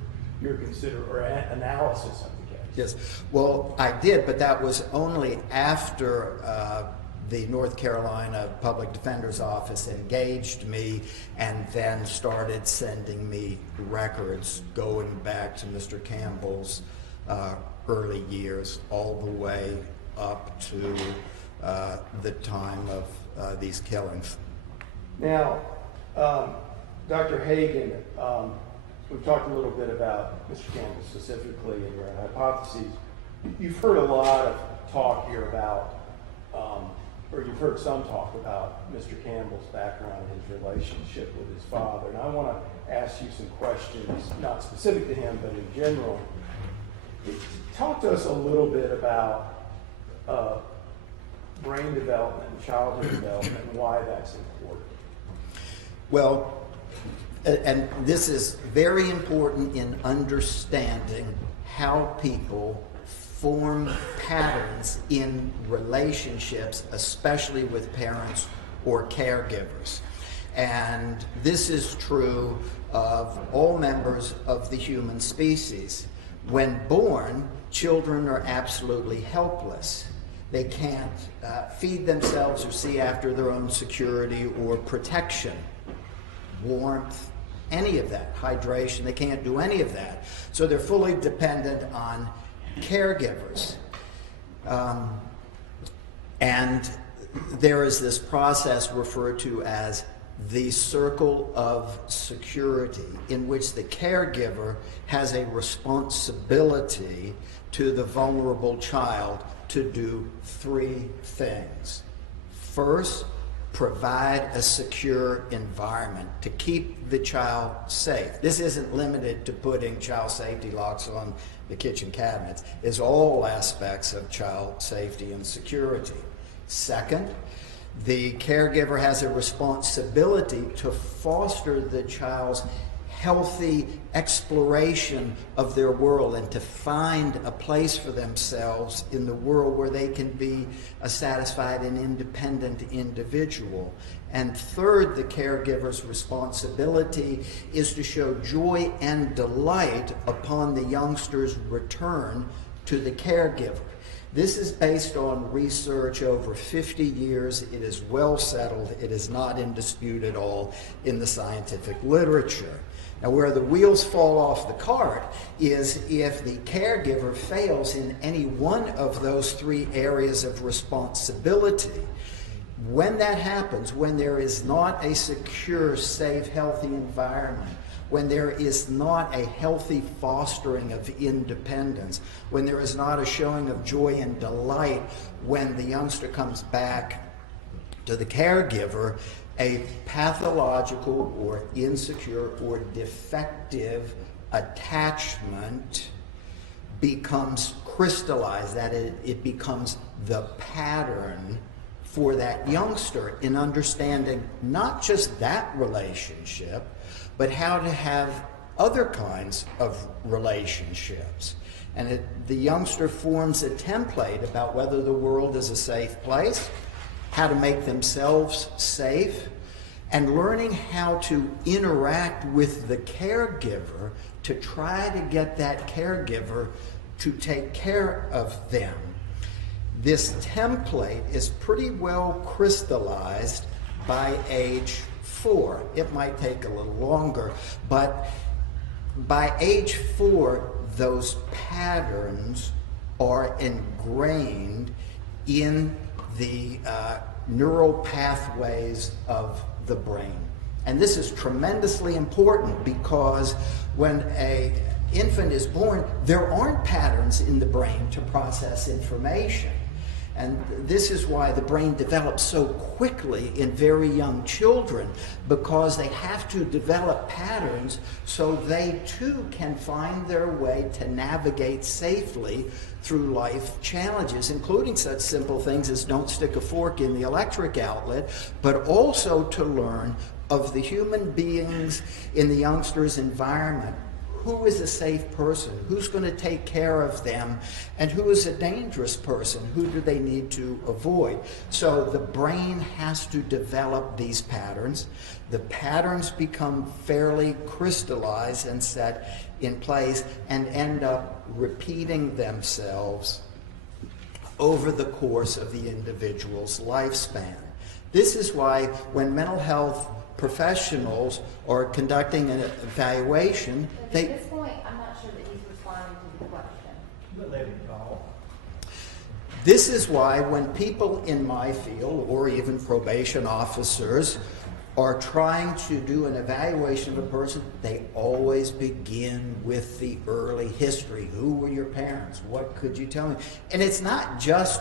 analysis of the case? Yes, well, I did, but that was only after the North Carolina Public Defender's Office engaged me and then started sending me records going back to Mr. Campbell's early years, all the way up to the time of these killings. Now, Dr. Hagen, we've talked a little bit about Mr. Campbell specifically and your hypotheses. You've heard a lot of talk here about, or you've heard some talk about Mr. Campbell's background, his relationship with his father. And I want to ask you some questions, not specific to him, but in general. Talk to us a little bit about brain development and childhood development and why that's important. Well, and this is very important in understanding how people form patterns in relationships, especially with parents or caregivers. And this is true of all members of the human species. When born, children are absolutely helpless. They can't feed themselves or see after their own security or protection, warmth, any of that, hydration. They can't do any of that. So they're fully dependent on caregivers. And there is this process referred to as the circle of security, in which the caregiver has a responsibility to the vulnerable child to do three things. First, provide a secure environment to keep the child safe. This isn't limited to putting child safety locks on the kitchen cabinets. It's all aspects of child safety and security. Second, the caregiver has a responsibility to foster the child's healthy exploration of their world and to find a place for themselves in the world where they can be a satisfied and independent individual. And third, the caregiver's responsibility is to show joy and delight upon the youngster's return to the caregiver. This is based on research over 50 years. It is well settled. It is not in dispute at all in the scientific literature. Now, where the wheels fall off the cart is if the caregiver fails in any one of those three areas of responsibility. When that happens, when there is not a secure, safe, healthy environment, when there is not a healthy fostering of independence, when there is not a showing of joy and delight when the youngster comes back to the caregiver, a pathological or insecure or defective attachment becomes crystallized, that it becomes the pattern for that youngster in understanding not just that relationship, but how to have other kinds of relationships. And the youngster forms a template about whether the world is a safe place, how to make themselves safe, and learning how to interact with the caregiver to try to get that caregiver to take care of them. This template is pretty well crystallized by age 4. It might take a little longer, but by age 4, those patterns are ingrained in the neural pathways of the brain. And this is tremendously important because when an infant is born, there aren't patterns in the brain to process information. And this is why the brain develops so quickly in very young children, because they have to develop patterns so they too can find their way to navigate safely through life challenges, including such simple things as don't stick a fork in the electric outlet, but also to learn of the human beings in the youngster's environment. Who is a safe person? Who's going to take care of them? And who is a dangerous person? Who do they need to avoid? So the brain has to develop these patterns. The patterns become fairly crystallized and set in place and end up repeating themselves over the course of the individual's lifespan. This is why when mental health professionals are conducting an evaluation, At this point, I'm not sure that he's responding to the question. Let him call. this is why when people in my field, or even probation officers, are trying to do an evaluation of a person, they always begin with the early history. Who were your parents? What could you tell me? And it's not just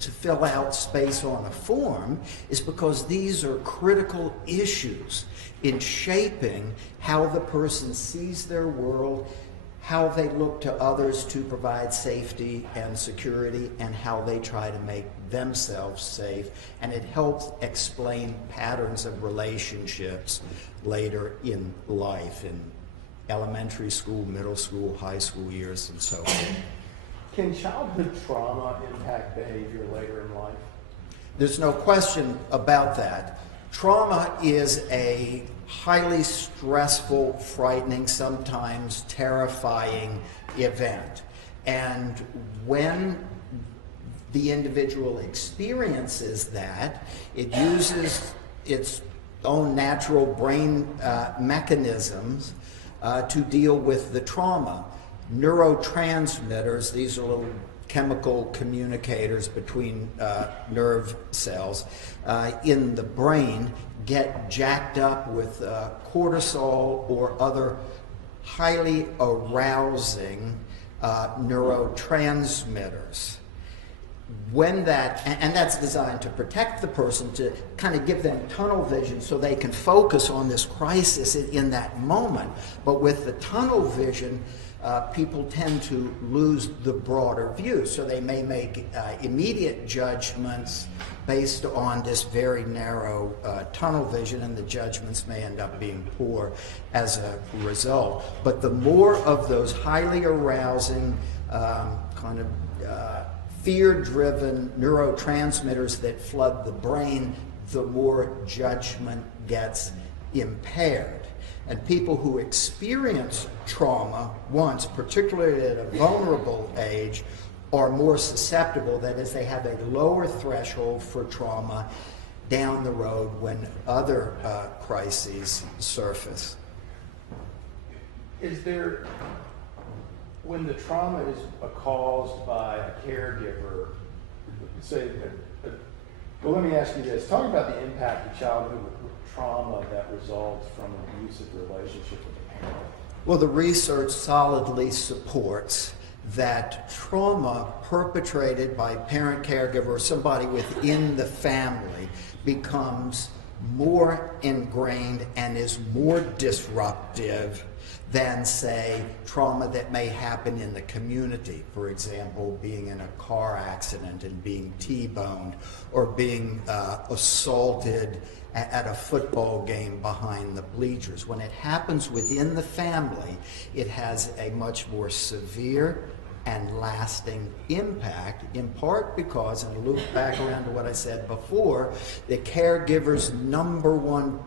to fill out space on a form, is because these are critical issues in shaping how the person sees their world, how they look to others to provide safety and security, and how they try to make themselves safe. And it helps explain patterns of relationships later in life, in elementary school, middle school, high school years, and so forth. Can childhood trauma impact behavior later in life? There's no question about that. Trauma is a highly stressful, frightening, sometimes terrifying event. And when the individual experiences that, it uses its own natural brain mechanisms to deal with the trauma. Neurotransmitters, these are little chemical communicators between nerve cells in the brain, get jacked up with cortisol or other highly arousing neurotransmitters. When that, and that's designed to protect the person, to kind of give them tunnel vision so they can focus on this crisis in that moment. But with the tunnel vision, people tend to lose the broader view. So they may make immediate judgments based on this very narrow tunnel vision, and the judgments may end up being poor as a result. But the more of those highly arousing, kind of fear-driven neurotransmitters that flood the brain, the more judgment gets impaired. And people who experience trauma once, particularly at a vulnerable age, are more susceptible. That is, they have a lower threshold for trauma down the road when other crises surface. Is there, when the trauma is caused by a caregiver, say, well, let me ask you this. Talk about the impact of childhood trauma that results from an abusive relationship with a parent. Well, the research solidly supports that trauma perpetrated by parent, caregiver, or somebody within the family becomes more ingrained and is more disruptive than, say, trauma that may happen in the community. For example, being in a car accident and being T-boned, or being assaulted at a football game behind the bleachers. When it happens within the family, it has a much more severe and lasting impact, in part because, and I loop back around to what I said before, the caregiver's number one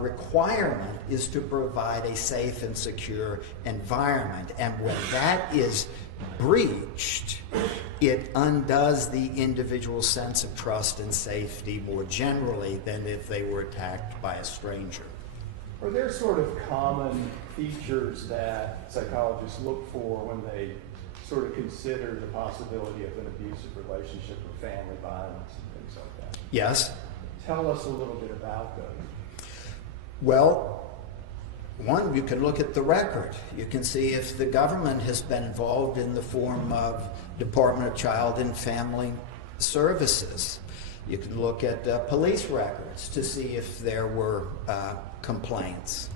requirement is to provide a safe and secure environment. And when that is breached, it undoes the individual's sense of trust and safety more generally than if they were attacked by a stranger. Are there sort of common features that psychologists look for when they sort of consider the possibility of an abusive relationship or family violence and things like that? Yes. Tell us a little bit about those. Well, one, you can look at the record. You can see if the government has been involved in the form of Department of Child and Family Services. You can look at police records to see if there were complaints.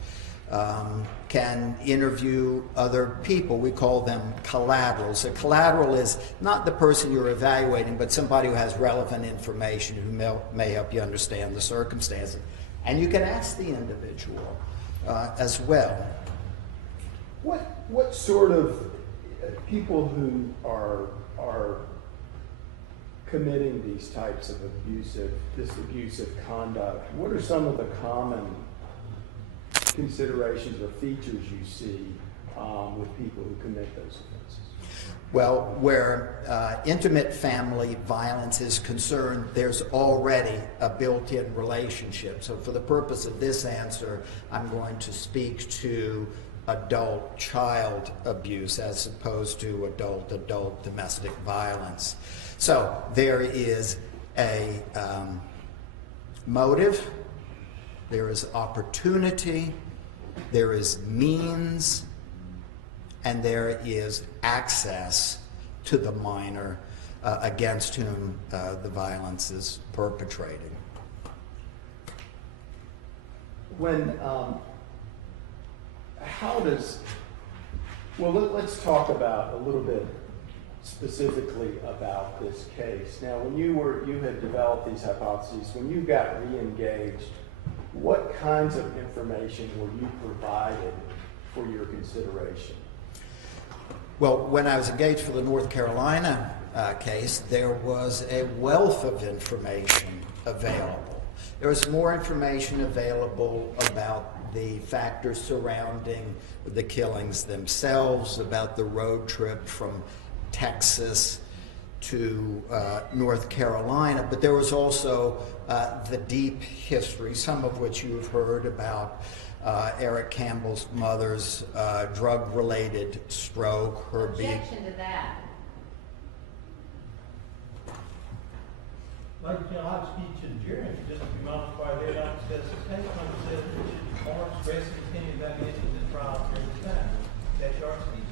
Can interview other people. We call them collaterals. A collateral is not the person you're evaluating, but somebody who has relevant information who may help you understand the circumstances. And you can ask the individual as well. What sort of people who are committing these types of abusive conduct, what are some of the common considerations or features you see with people who commit those offenses? Well, where intimate family violence is concerned, there's already a built-in relationship. So for the purpose of this answer, I'm going to speak to adult-child abuse as opposed to adult-adult domestic violence. So there is a motive, there is opportunity, there is means, and there is access to the minor against whom the violence is perpetrated. Let's talk about a little bit specifically about this case. Now, when you had developed these hypotheses, when you got re-engaged, what kinds of information were you provided for your consideration? Well, when I was engaged for the North Carolina case, there was a wealth of information available. There was more information available about the factors surrounding the killings themselves, about the road trip from Texas to North Carolina, but there was also the deep history, some of which you've heard about. Eric Campbell's mother's drug-related stroke, her being... Objection to that. Like you know, I'll speak to the jury in just a few moments while they're downstairs. The case number says that should be more express and continued evaluation in the trial during the time. That's your speech.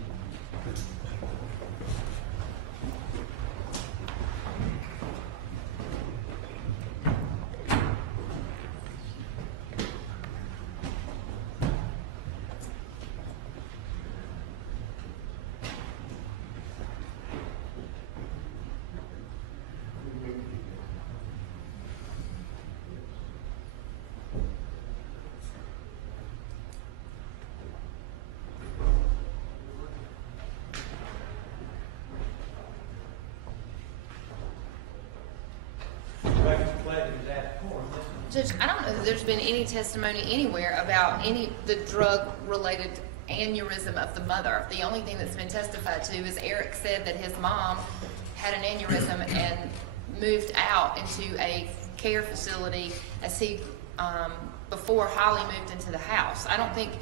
Judge, I don't know that there's been any testimony anywhere about the drug-related aneurysm of the mother. The only thing that's been testified to is Eric said that his mom had an aneurysm and moved out into a care facility as before Holly moved into the house. I don't think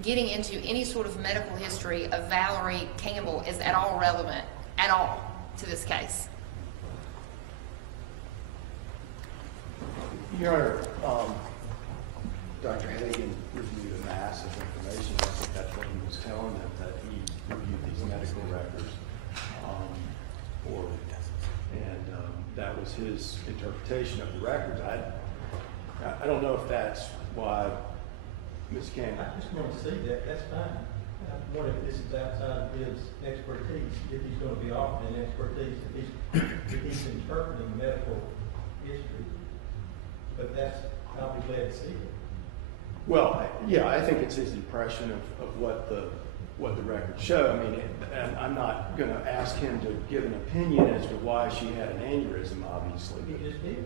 getting into any sort of medical history of Valerie Campbell is at all relevant at all to this case. Your Honor, Dr. Hagan reviewed a mass of information. I think that's what he was telling them, that he reviewed these medical records. That was his interpretation of the records. I don't know if that's why Ms. Campbell. I just want to see that. That's fine. I wonder if this is outside of his expertise, if he's going to be offered an expertise, if he's interpreting medical history. But I'll be glad to see it. Well, yeah, I think it's his impression of what the records show. I mean, and I'm not going to ask him to give an opinion as to why she had an aneurysm, obviously. He just did.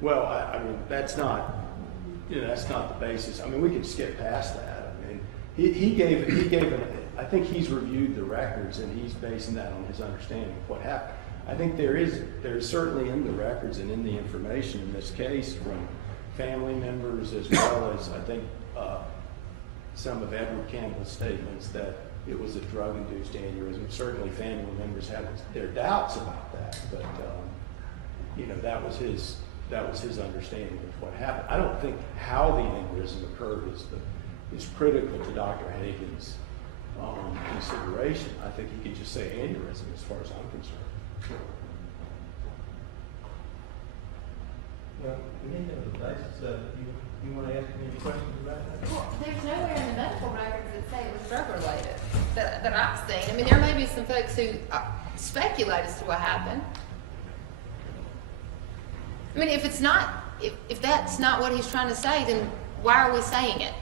Well, I mean, that's not the basis. I mean, we can skip past that. I mean, I think he's reviewed the records and he's basing that on his understanding of what happened. I think there is certainly in the records and in the information in this case from family members, as well as I think some of Edward Campbell's statements, that it was a drug-induced aneurysm. Certainly family members have their doubts about that, but that was his understanding of what happened. I don't think how the aneurysm occurred is critical to Dr. Hagan's consideration. I think he could just say aneurysm as far as I'm concerned. Well, we need to know the basis. You want to ask me any questions about that? Well, there's nowhere in the medical records that say it was drug-related that I've seen. I mean, there may be some folks who speculate as to what happened. I mean, if that's not what he's trying to say, then why are we saying it?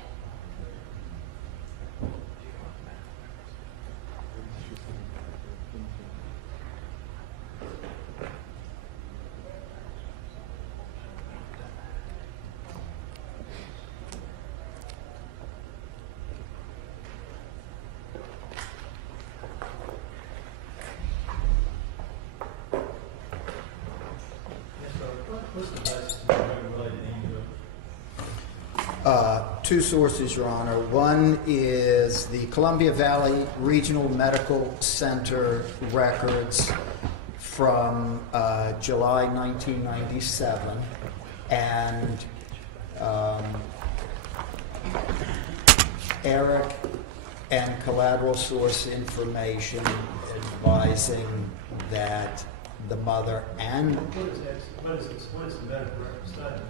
What's the basis of the drug-related aneurysm? Two sources, Your Honor. One is the Columbia Valley Regional Medical Center records from July 1997, and Eric and collateral source information advising that the mother and What is the medical record study?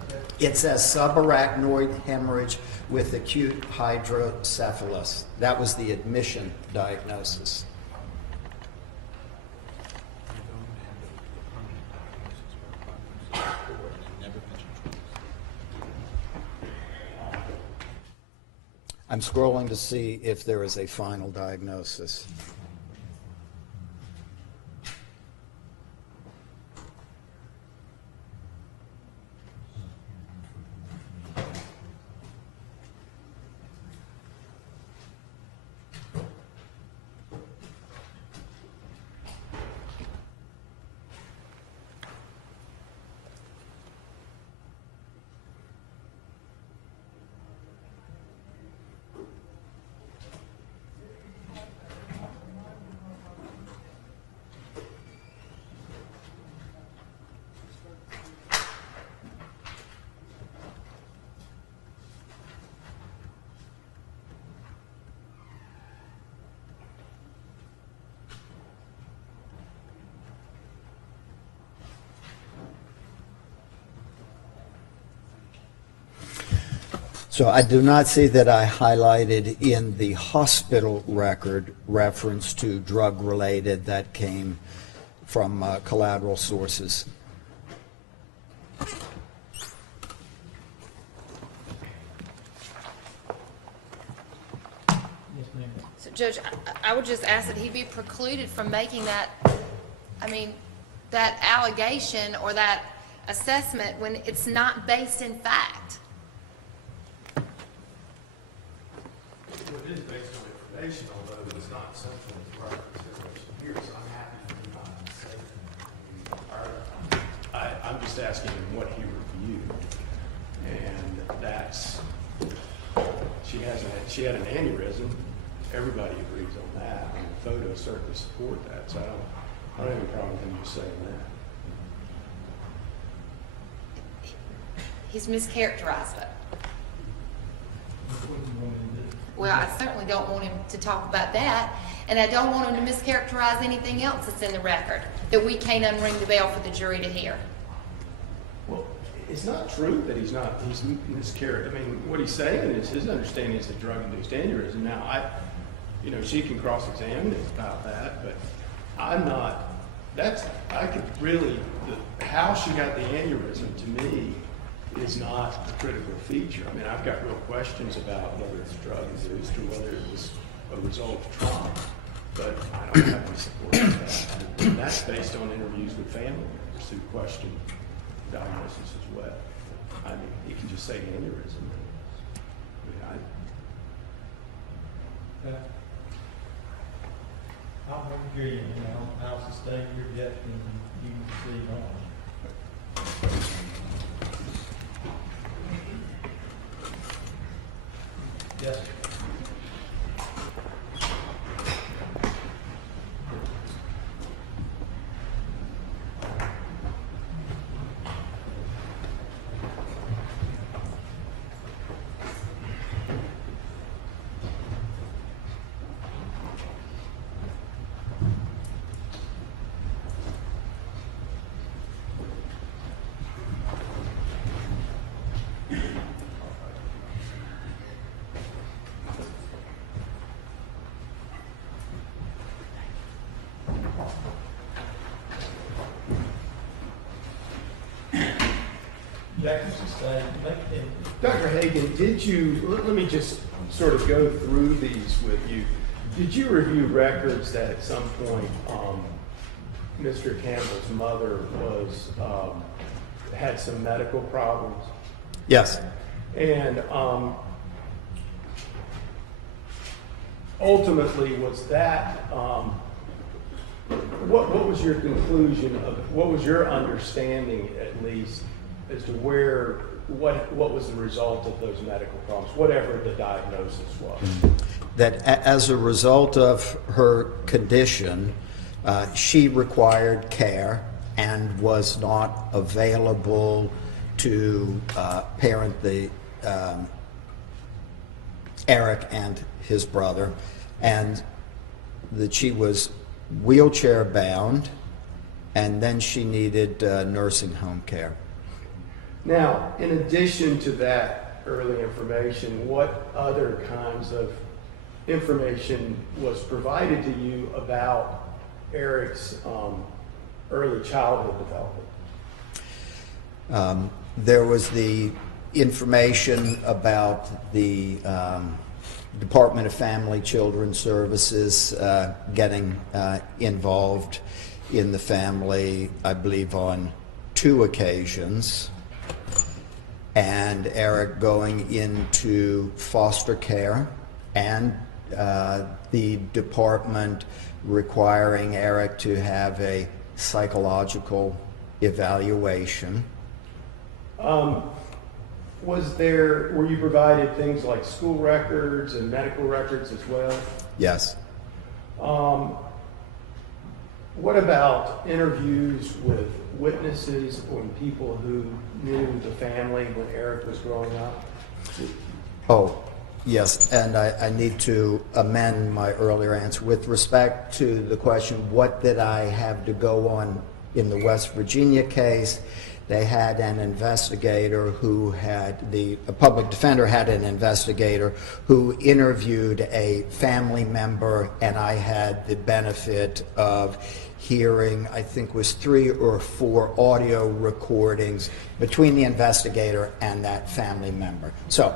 it says subarachnoid hemorrhage with acute hydrocephalus. That was the admission diagnosis. I'm scrolling to see if there is a final diagnosis. So I do not see that I highlighted in the hospital record reference to drug-related that came from collateral sources. Yes, ma'am. So, Judge, I would just ask that he be precluded from making that. I mean, that allegation or that assessment when it's not based in fact? Well, it is based on information, although it's not central to our consideration here, so I'm happy to not say that. I'm just asking him what he reviewed, and that's, she had an aneurysm. Everybody agrees on that, and the photos certainly support that, so I don't have any problem with him just saying that. He's mischaracterized it. Well, I certainly don't want him to talk about that, and I don't want him to mischaracterize anything else that's in the record that we can't unring the bell for the jury to hear. Well, it's not true that he's mischaracterized. I mean, what he's saying is his understanding is a drug-induced aneurysm. Now, she can cross-examine it about that, but I'm not. I could really, how she got the aneurysm to me is not a critical feature. I mean, I've got real questions about whether it's drug-induced or whether it was a result of trauma, but I don't have any support for that. And that's based on interviews with family members who question diagnosis as well. I mean, you can just say aneurysm. I'll agree, I'll sustain your objection, you can proceed on. Yes, sir. Dr. Hagan, let me just sort of go through these with you. Did you review records that at some point Mr. Campbell's mother had some medical problems? Yes. And ultimately, was that, what was your conclusion what was your understanding, at least, as to what was the result of those medical problems, whatever the diagnosis was? That as a result of her condition, she required care and was not available to parent Eric and his brother, and that she was wheelchair bound, and then she needed nursing home care. Now, in addition to that early information, what other kinds of information was provided to you about Eric's early childhood development? There was the information about the Department of Family Children Services getting involved in the family, I believe, on 2 occasions, and Eric going into foster care, and the department requiring Eric to have a psychological evaluation. Were you provided things like school records and medical records as well? Yes. What about interviews with witnesses or people who knew the family when Eric was growing up? Oh, yes, and I need to amend my earlier answer. With respect to the question, what did I have to go on in the West Virginia case, they had an investigator who a public defender had an investigator who interviewed a family member, and I had the benefit of hearing, I think it was 3 or 4 audio recordings between the investigator and that family member. So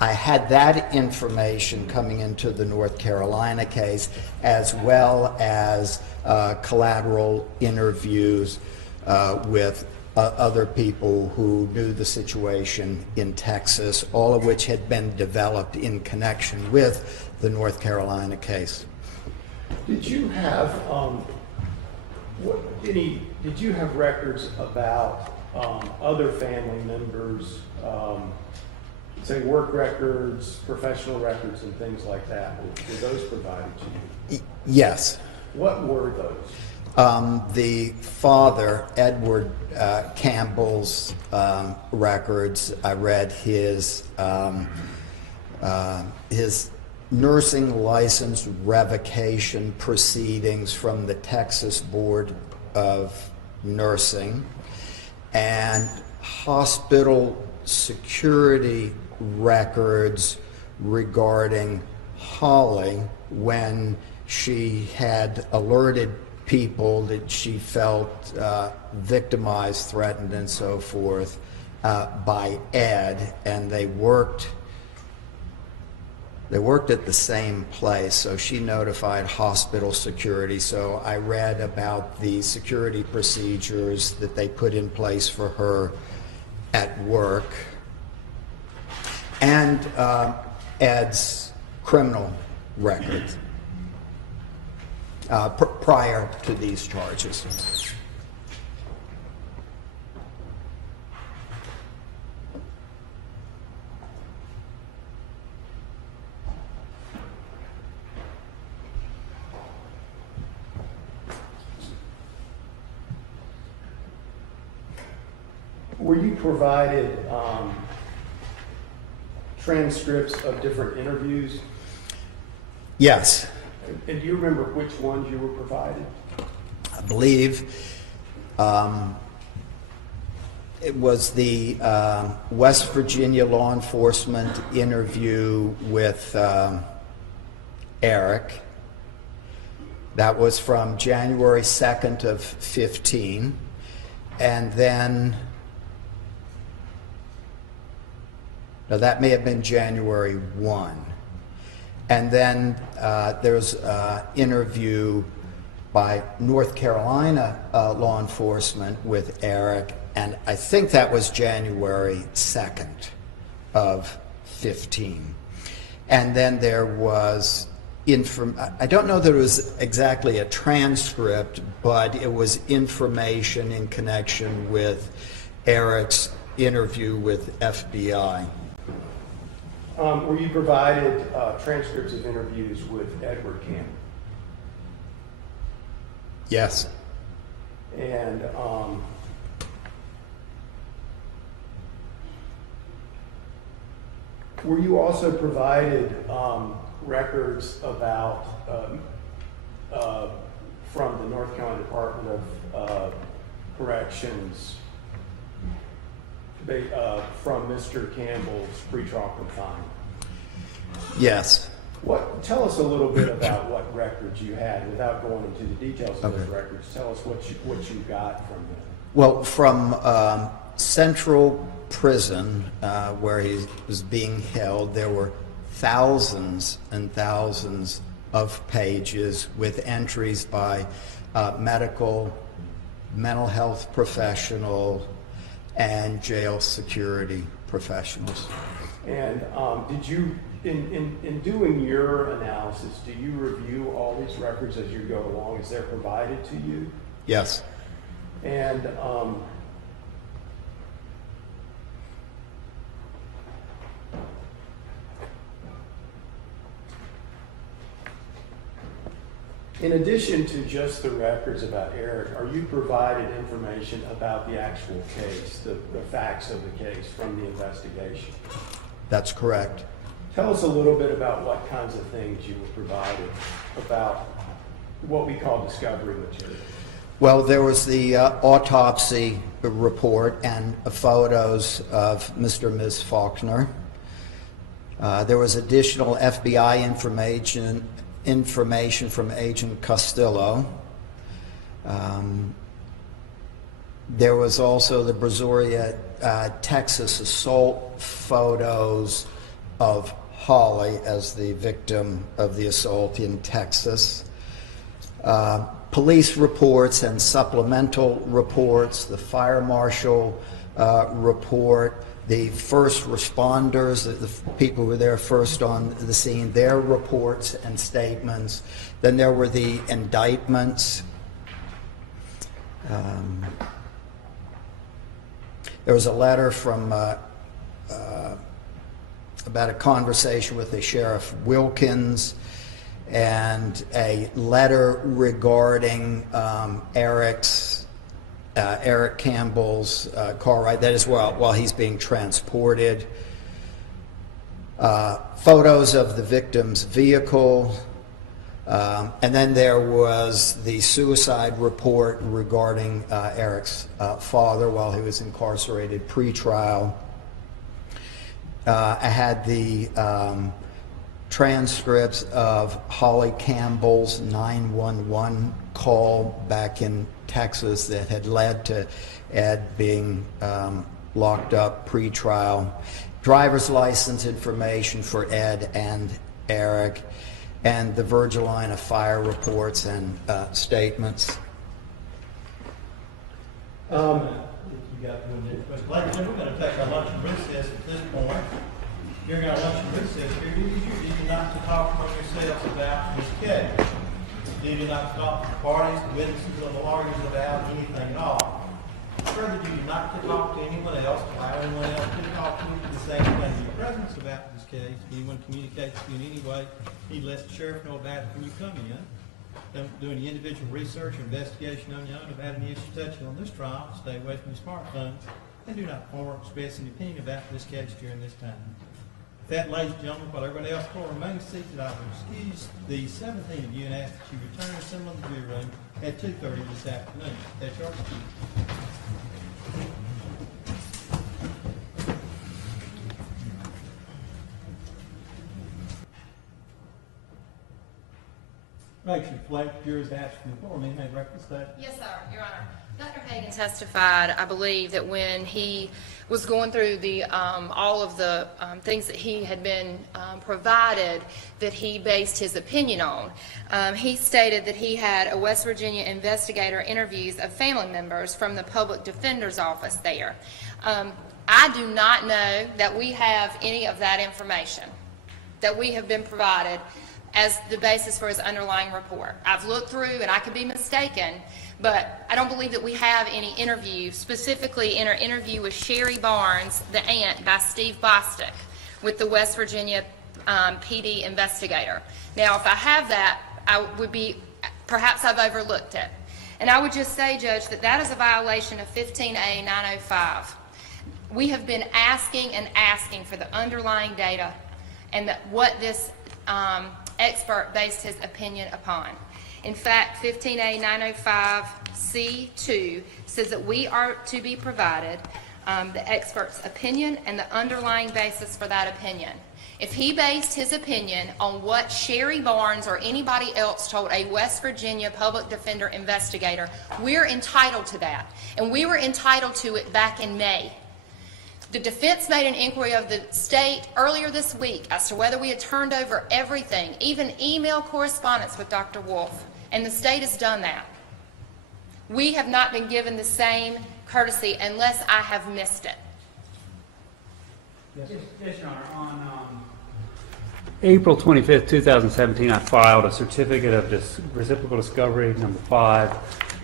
I had that information coming into the North Carolina case, as well as collateral interviews with other people who knew the situation in Texas, all of which had been developed in connection with the North Carolina case. Did you have did you have records about other family members, say work records, professional records, and things like that? Were those provided to you? Yes. What were those? The father, Edward Campbell's records. I read his nursing license revocation proceedings from the Texas Board of Nursing, and hospital security records regarding Holly when she had alerted people that she felt victimized, threatened, and so forth by Ed, and they worked at the same place, so she notified hospital security. So I read about the security procedures that they put in place for her at work, and Ed's criminal records prior to these charges. Were you provided transcripts of different interviews? Yes. And do you remember which ones you were provided? I believe it was the West Virginia law enforcement interview with Eric. That was from January 2nd of 15. And then, now that may have been January 1. And then there's an interview by North Carolina law enforcement with Eric, and I think that was January 2nd of 15. And then there was, I don't know that it was exactly a transcript, but it was information in connection with Eric's interview with FBI. Were you provided transcripts of interviews with Edward Campbell? Yes. And were you also provided records about from the North Carolina Department of Corrections from Mr. Campbell's pretrial confinement? Yes. Tell us a little bit about what records you had, without going into the details of those records. Tell us what you got from them. Well, from Central Prison, where he was being held, there were thousands and thousands of pages with entries by mental health professional, and jail security professionals. And did you, in doing your analysis, do you review all these records as you go along, as they're provided to you? Yes. And in addition to just the records about Eric, are you provided information about the actual case, the facts of the case from the investigation? That's correct. Tell us a little bit about what kinds of things you were provided about what we call discovery material. Well, there was the autopsy report and photos of Mr. and Ms. Faulner. There was additional FBI information from Agent Castillo. There was also the Brazoria, Texas assault photos of Holly as the victim of the assault in Texas. Police reports and supplemental reports, the fire marshal report, the first responders, the people who were there first on the scene, their reports and statements. Then there were the indictments. There was a letter from about a conversation with the Sheriff Wilkins, and a letter regarding Eric Campbell's car ride. That is while he's being transported. Photos of the victim's vehicle. And then there was the suicide report regarding Eric's father while he was incarcerated pre-trial. I had the transcripts of Holly Campbell's 911 call back in Texas that had led to Ed being locked up pre-trial. Driver's license information for Ed and Eric, and the Virgilina fire reports and statements. Ladies and gentlemen, we're going to take our lunch and recess at this point. During our lunch and recess period, you do not to talk among yourselves about this case. You do not talk to the parties, the witnesses, or the lawyers about anything at all. Further, you do not to talk to anyone else, allow anyone else to talk to you to say anything in your presence about this case. If anyone communicates to you in any way, you let the sheriff know about it when you come in. Don't do any individual research or investigation on your own about any issue touching on this trial. Stay away from your smartphones, and do not form or express any opinion about this case during this time. With that, ladies and gentlemen, while everybody else will remain seated, I will excuse the 17 of you and ask that you return and assemble in the jury room at 2:30 this afternoon. That's your excuse. Make sure reflect jurors asking for me. May record that. Yes, sir, Your Honor. Dr. Hagan testified, I believe, that when he was going through the all of the things that he had been provided that he based his opinion on. He stated that he had a West Virginia investigator interviews of family members from the public defender's office there. I do not know that we have any of that information that we have been provided as the basis for his underlying report. I've looked through, and I could be mistaken, but I don't believe that we have any interview, specifically in our interview with Sherry Barnes, the aunt, by Steve Bostic, with the West Virginia PD investigator. Now, if I have that, I would be, perhaps I've overlooked it. And I would just say, Judge, that that is a violation of 15A 905. We have been asking and asking for the underlying data and what this expert based his opinion upon. In fact, 15A 905C2 says that we are to be provided the expert's opinion and the underlying basis for that opinion. If he based his opinion on what Sherry Barnes or anybody else told a West Virginia public defender investigator, we're entitled to that. And we were entitled to it back in May. The defense made an inquiry of the state earlier this week as to whether we had turned over everything, even email correspondence with Dr. Wolf, and the state has done that. We have not been given the same courtesy unless I have missed it. Yes, Your Honor. On April 25th, 2017, I filed a certificate of reciprocal discovery, number 5,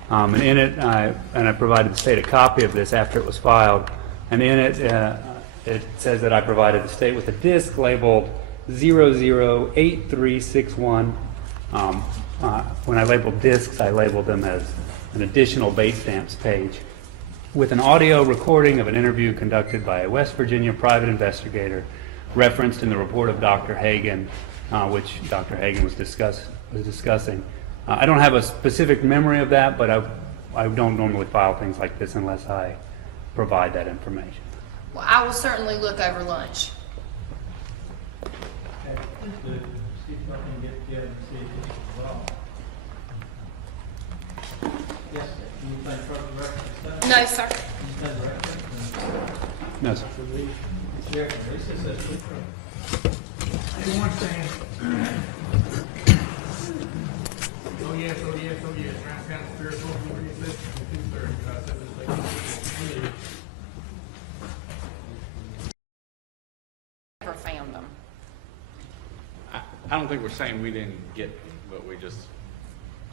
and in it, I provided the state a copy of this after it was filed. And in it, it says that I provided the state with a disc labeled 008361. When I labeled discs, I labeled them as an additional base stamps page with an audio recording of an interview conducted by a West Virginia private investigator referenced in the report of Dr. Hagan, which Dr. Hagan was discussing. I don't have a specific memory of that, but I don't normally file things like this unless I provide that information. Well, I will certainly look over lunch. Okay, please do. See if y'all can get together and see if this is resolved. Yes, sir. Anything further to reference? No, sir. Anything to reference? No, sir. Sheriff, recess, that's good. Everyone stand. Oh yes, oh yes, oh yes. Round County Spiritual Recess to 2:30. God said this lady. Never found them. I don't think we're saying we didn't get them, but we just,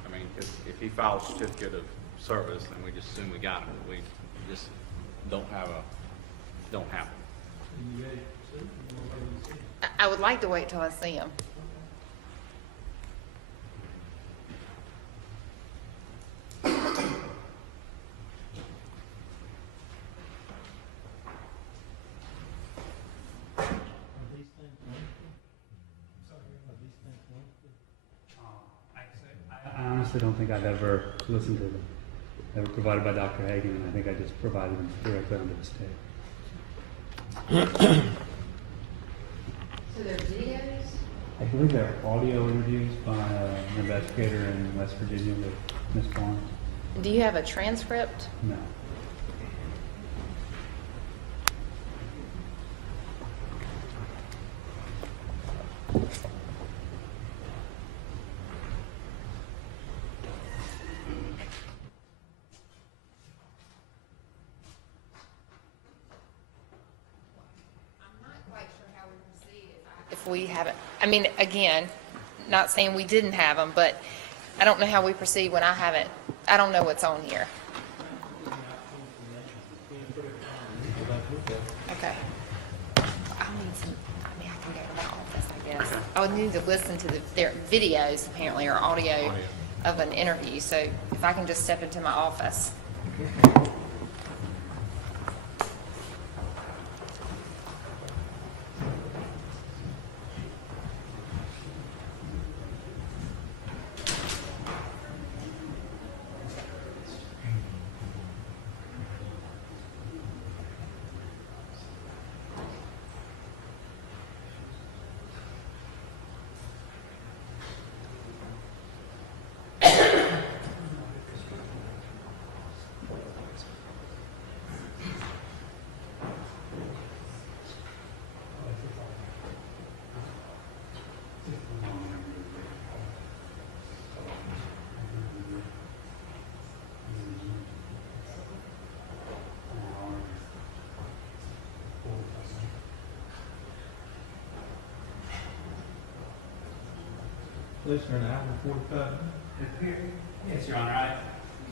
I mean, if he filed a certificate of service, then we just assume we got them. We just don't have them. I would like to wait till I see them. I honestly don't think I've ever listened to them. They were provided by Dr. Hagan, and I think I just provided them directly under the state. So they're videos? I believe they're audio interviews by an investigator in West Virginia with Ms. Faulner. Do you have a transcript? No. If we haven't, I mean, again, not saying we didn't have them, but I don't know how we proceed when I haven't, I don't know what's on here. Okay. I'll need some, I mean, I can go to my office, I guess. I would need to listen to their videos, apparently, or audio of an interview, so if I can just step into my office. Police are an hour and 45 minutes. Yes, Your Honor.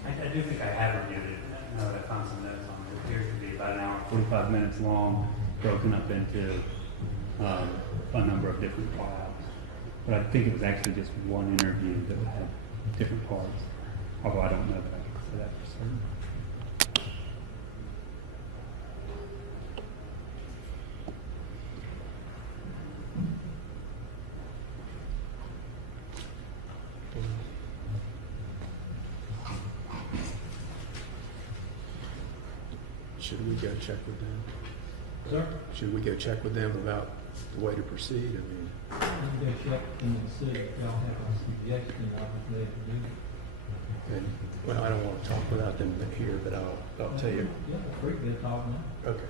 I do think I have reviewed it. Now that I found some notes on it, it appears to be about an hour and 45 minutes long, broken up into a number of different files. But I think it was actually just one interview that had different parts, although I don't know that I can say that for certain. Should we go check with them? Sir? Should we go check with them about the way to proceed? I mean, You go check in the city, if y'all have a suggestion, I would be able to do it. and, well, I don't want to talk without them here, but I'll tell you. Yeah, free to talk now. Okay.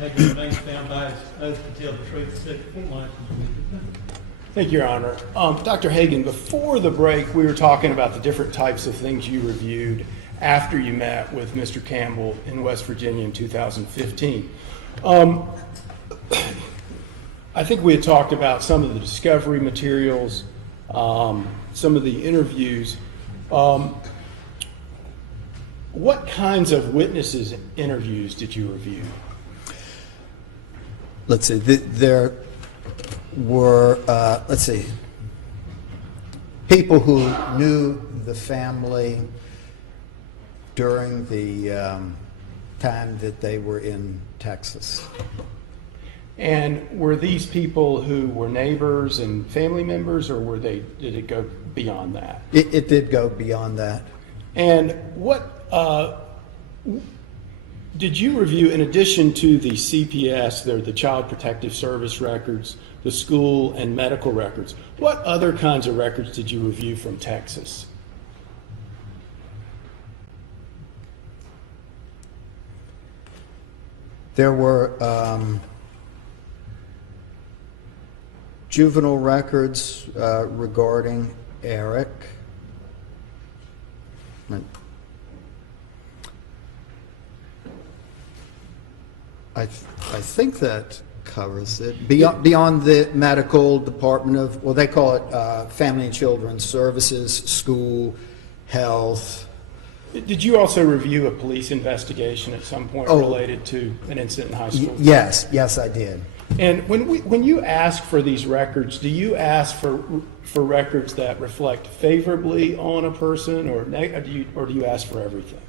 Hagan remains bound by his oath to tell the truth, the truth, the whole life, and the truth. Thank you, Your Honor. Dr. Hagan, before the break, we were talking about the different types of things you reviewed after you met with Mr. Campbell in West Virginia in 2015. I think we had talked about some of the discovery materials, some of the interviews. What kinds of witnesses interviews did you review? Let's see, there were, people who knew the family during the time that they were in Texas. And were these people who were neighbors and family members, or did it go beyond that? It did go beyond that. And what did you review, in addition to the CPS, the Child Protective Service records, the school and medical records, what other kinds of records did you review from Texas? There were juvenile records regarding Eric. I think that covers it. Beyond the medical department of, well, they call it Family and Children's Services, school, health. Did you also review a police investigation at some point related to an incident in high school? Yes, I did. And when you ask for these records, do you ask for records that reflect favorably on a person, or do you ask for everything?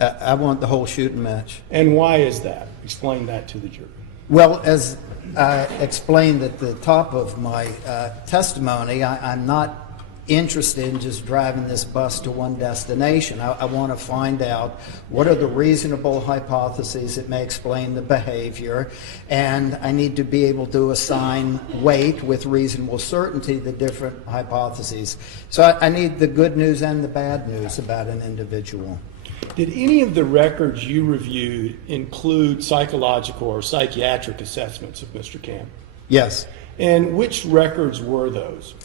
I want the whole shooting match. And why is that? Explain that to the jury. Well, as I explained at the top of my testimony, I'm not interested in just driving this bus to one destination. I want to find out what are the reasonable hypotheses that may explain the behavior, and I need to be able to assign weight with reasonable certainty to different hypotheses. So I need the good news and the bad news about an individual. Did any of the records you reviewed include psychological or psychiatric assessments of Mr. Campbell? Yes. And which records were those?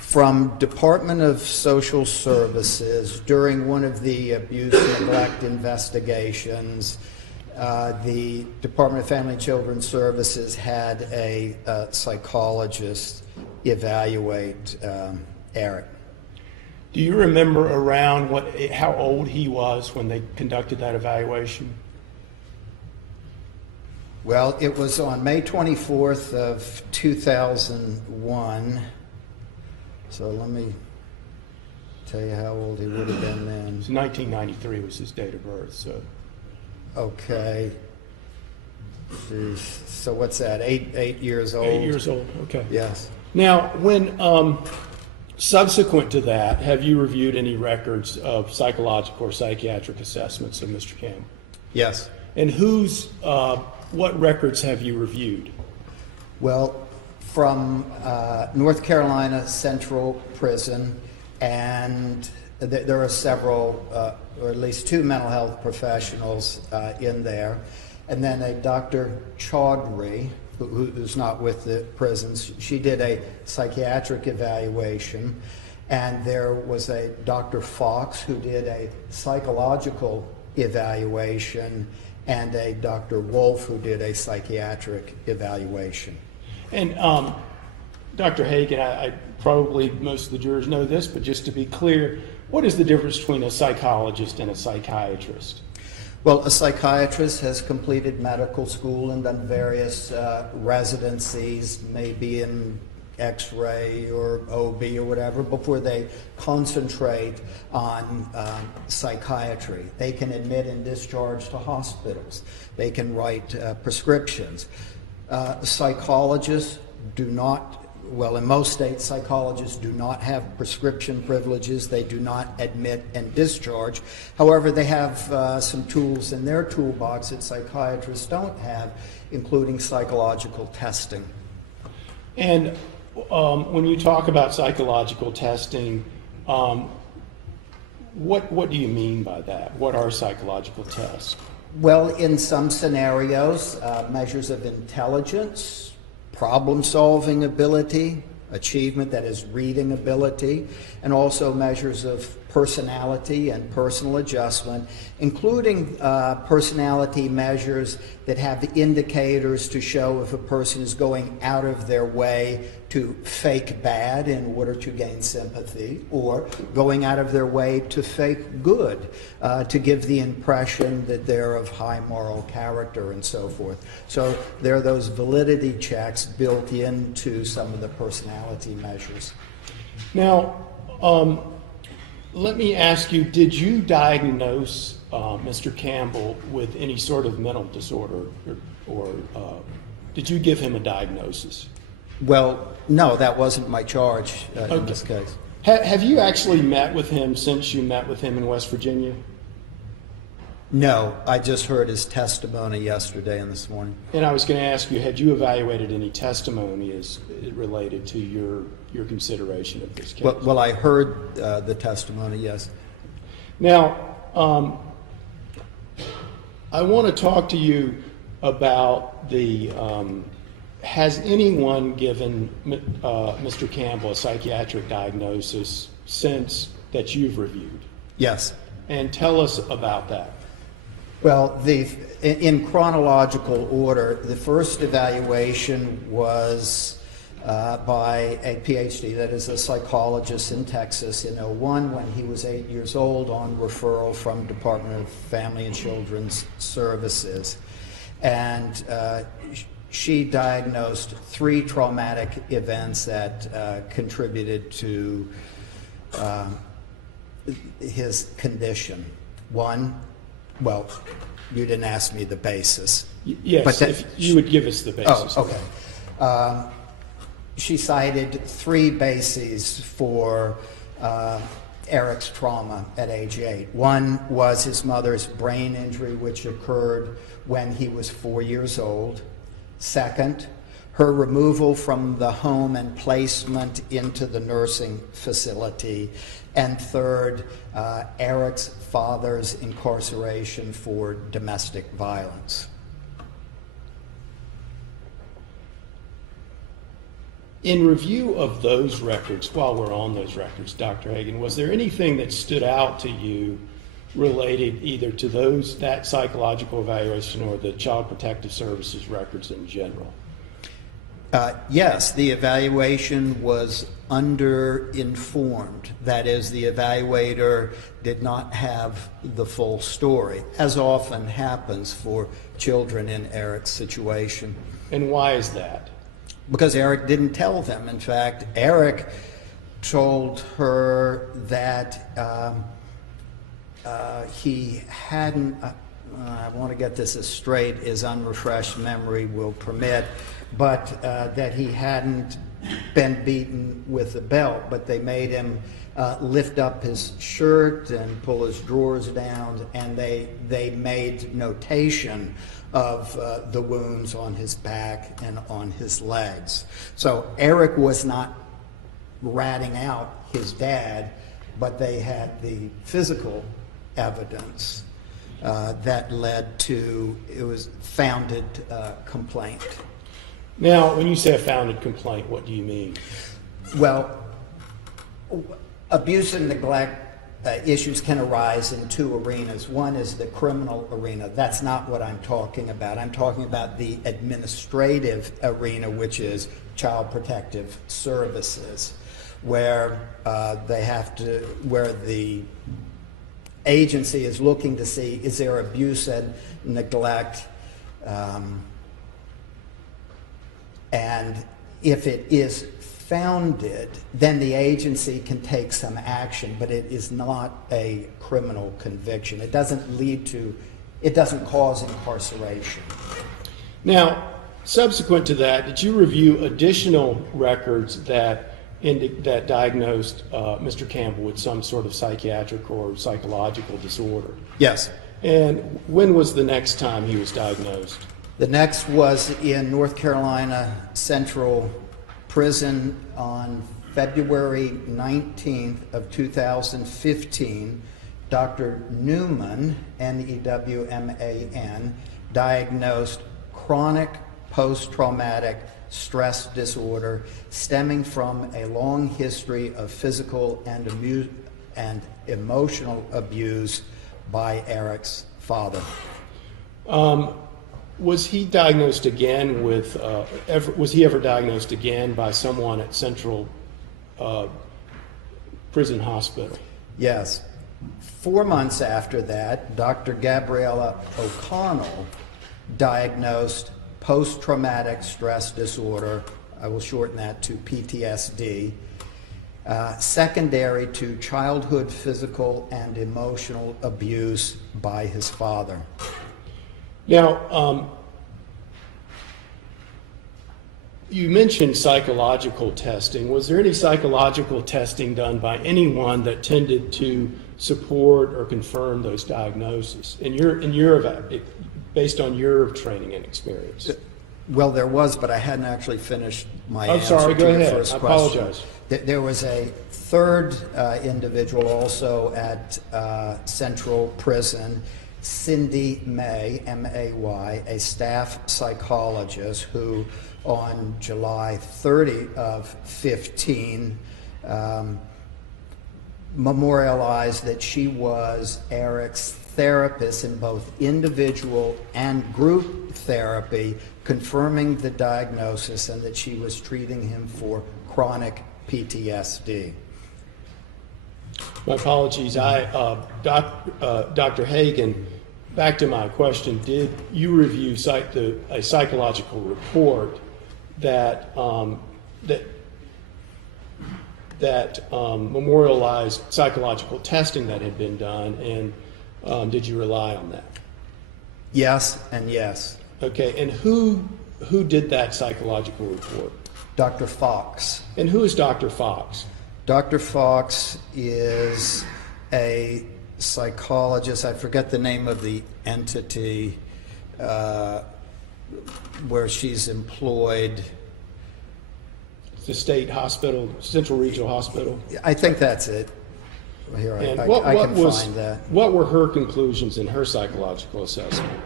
From Department of Social Services, during one of the abuse and neglect investigations, the Department of Family and Children's Services had a psychologist evaluate Eric. Do you remember around how old he was when they conducted that evaluation? Well, it was on May 24th of 2001. So let me tell you how old he would have been then. It was 1993 was his date of birth. So. Okay. So what's that? 8 years old. 8 years old. Okay. Yes. Now, when subsequent to that, have you reviewed any records of psychological or psychiatric assessments of Mr. Campbell? Yes. And what records have you reviewed? Well, from North Carolina Central Prison, and there are several, or at least 2 mental health professionals in there, and then a Dr. Chaudhry, who's not with the prisons. She did a psychiatric evaluation, and there was a Dr. Fox who did a psychological evaluation, and a Dr. Wolf who did a psychiatric evaluation. And Dr. Hagan, I probably most of the jurors know this, but just to be clear, what is the difference between a psychologist and a psychiatrist? Well, a psychiatrist has completed medical school and done various residencies, maybe in X-ray or OB or whatever, before they concentrate on psychiatry. They can admit and discharge to hospitals. They can write prescriptions. Psychologists do not, well, in most states, psychologists do not have prescription privileges. They do not admit and discharge. However, they have some tools in their toolbox that psychiatrists don't have, including psychological testing. And when you talk about psychological testing, what do you mean by that? What are psychological tests? Well, in some scenarios, measures of intelligence, problem-solving ability, achievement, that is reading ability, and also measures of personality and personal adjustment, including personality measures that have indicators to show if a person is going out of their way to fake bad in order to gain sympathy, or going out of their way to fake good, to give the impression that they're of high moral character and so forth. So there are those validity checks built into some of the personality measures. Now, let me ask you, did you diagnose Mr. Campbell with any sort of mental disorder, or did you give him a diagnosis? Well, no, that wasn't my charge in this case. Have you actually met with him since you met with him in West Virginia? No, I just heard his testimony yesterday and this morning. And I was going to ask you, had you evaluated any testimony as related to your consideration of this case? Well, I heard the testimony, yes. Now, I want to talk to you about the, has anyone given Mr. Campbell a psychiatric diagnosis since that you've reviewed? Yes. And tell us about that. Well, in chronological order, the first evaluation was by a PhD, that is a psychologist in Texas in '01 when he was 8 years old, on referral from Department of Family and Children's Services. And she diagnosed 3 traumatic events that contributed to his condition. One, well, you didn't ask me the basis. Yes, but if you would give us the basis. Oh, okay. She cited 3 bases for Eric's trauma at age 8. One was his mother's brain injury, which occurred when he was 4 years old. Second, her removal from the home and placement into the nursing facility. And third, Eric's father's incarceration for domestic violence. In review of those records, while we're on those records, Dr. Hagan, was there anything that stood out to you related either to that psychological evaluation or the Child Protective Services records in general? Yes, the evaluation was under-informed. That is, the evaluator did not have the full story, as often happens for children in Eric's situation. And why is that? Because Eric didn't tell them. In fact, Eric told her that he hadn't, I want to get this as straight as unrefreshed memory will permit, but that he hadn't been beaten with a belt, but they made him lift up his shirt and pull his drawers down, and they made notation of the wounds on his back and on his legs. So Eric was not ratting out his dad, but they had the physical evidence that led to, it was founded complaint. Now, when you say a founded complaint, what do you mean? Well, abuse and neglect issues can arise in 2 arenas. One is the criminal arena. That's not what I'm talking about. I'm talking about the administrative arena, which is Child Protective Services, where where the agency is looking to see, is there abuse and neglect, and if it is founded, then the agency can take some action, but it is not a criminal conviction. It doesn't lead to, it doesn't cause incarceration. Now, subsequent to that, did you review additional records that diagnosed Mr. Campbell with some sort of psychiatric or psychological disorder? Yes. And when was the next time he was diagnosed? The next was in North Carolina Central Prison on February 19th of 2015, Dr. Newman, N-E-W-M-A-N, diagnosed chronic post-traumatic stress disorder stemming from a long history of physical and emotional abuse by Eric's father. Was he diagnosed again with, was he ever diagnosed again by someone at Central Prison Hospital? Yes. 4 months after that, Dr. Gabriella O'Connell diagnosed post-traumatic stress disorder, I will shorten that to PTSD, secondary to childhood physical and emotional abuse by his father. Now, you mentioned psychological testing. Was there any psychological testing done by anyone that tended to support or confirm those diagnoses based on your training and experience? Well, there was, but I hadn't actually finished my answer sorry, to go your ahead. first I question. apologize. There was a third individual also at Central Prison, Cindy May, M-A-Y, a staff psychologist who on July 30 of 15 memorialized that she was Eric's therapist in both individual and group therapy, confirming the diagnosis and that she was treating him for chronic PTSD. My apologies. Dr. Hagan, back to my question, did you review a psychological report that memorialized psychological testing that had been done, and did you rely on that? Yes and yes. Okay, and who did that psychological report? Dr. Fox. And who is Dr. Fox? Dr. Fox is a psychologist. I forget the name of the entity where she's employed. The state hospital, Central Regional Hospital? I think that's it. Here, I can find that. What were her conclusions in her psychological assessment?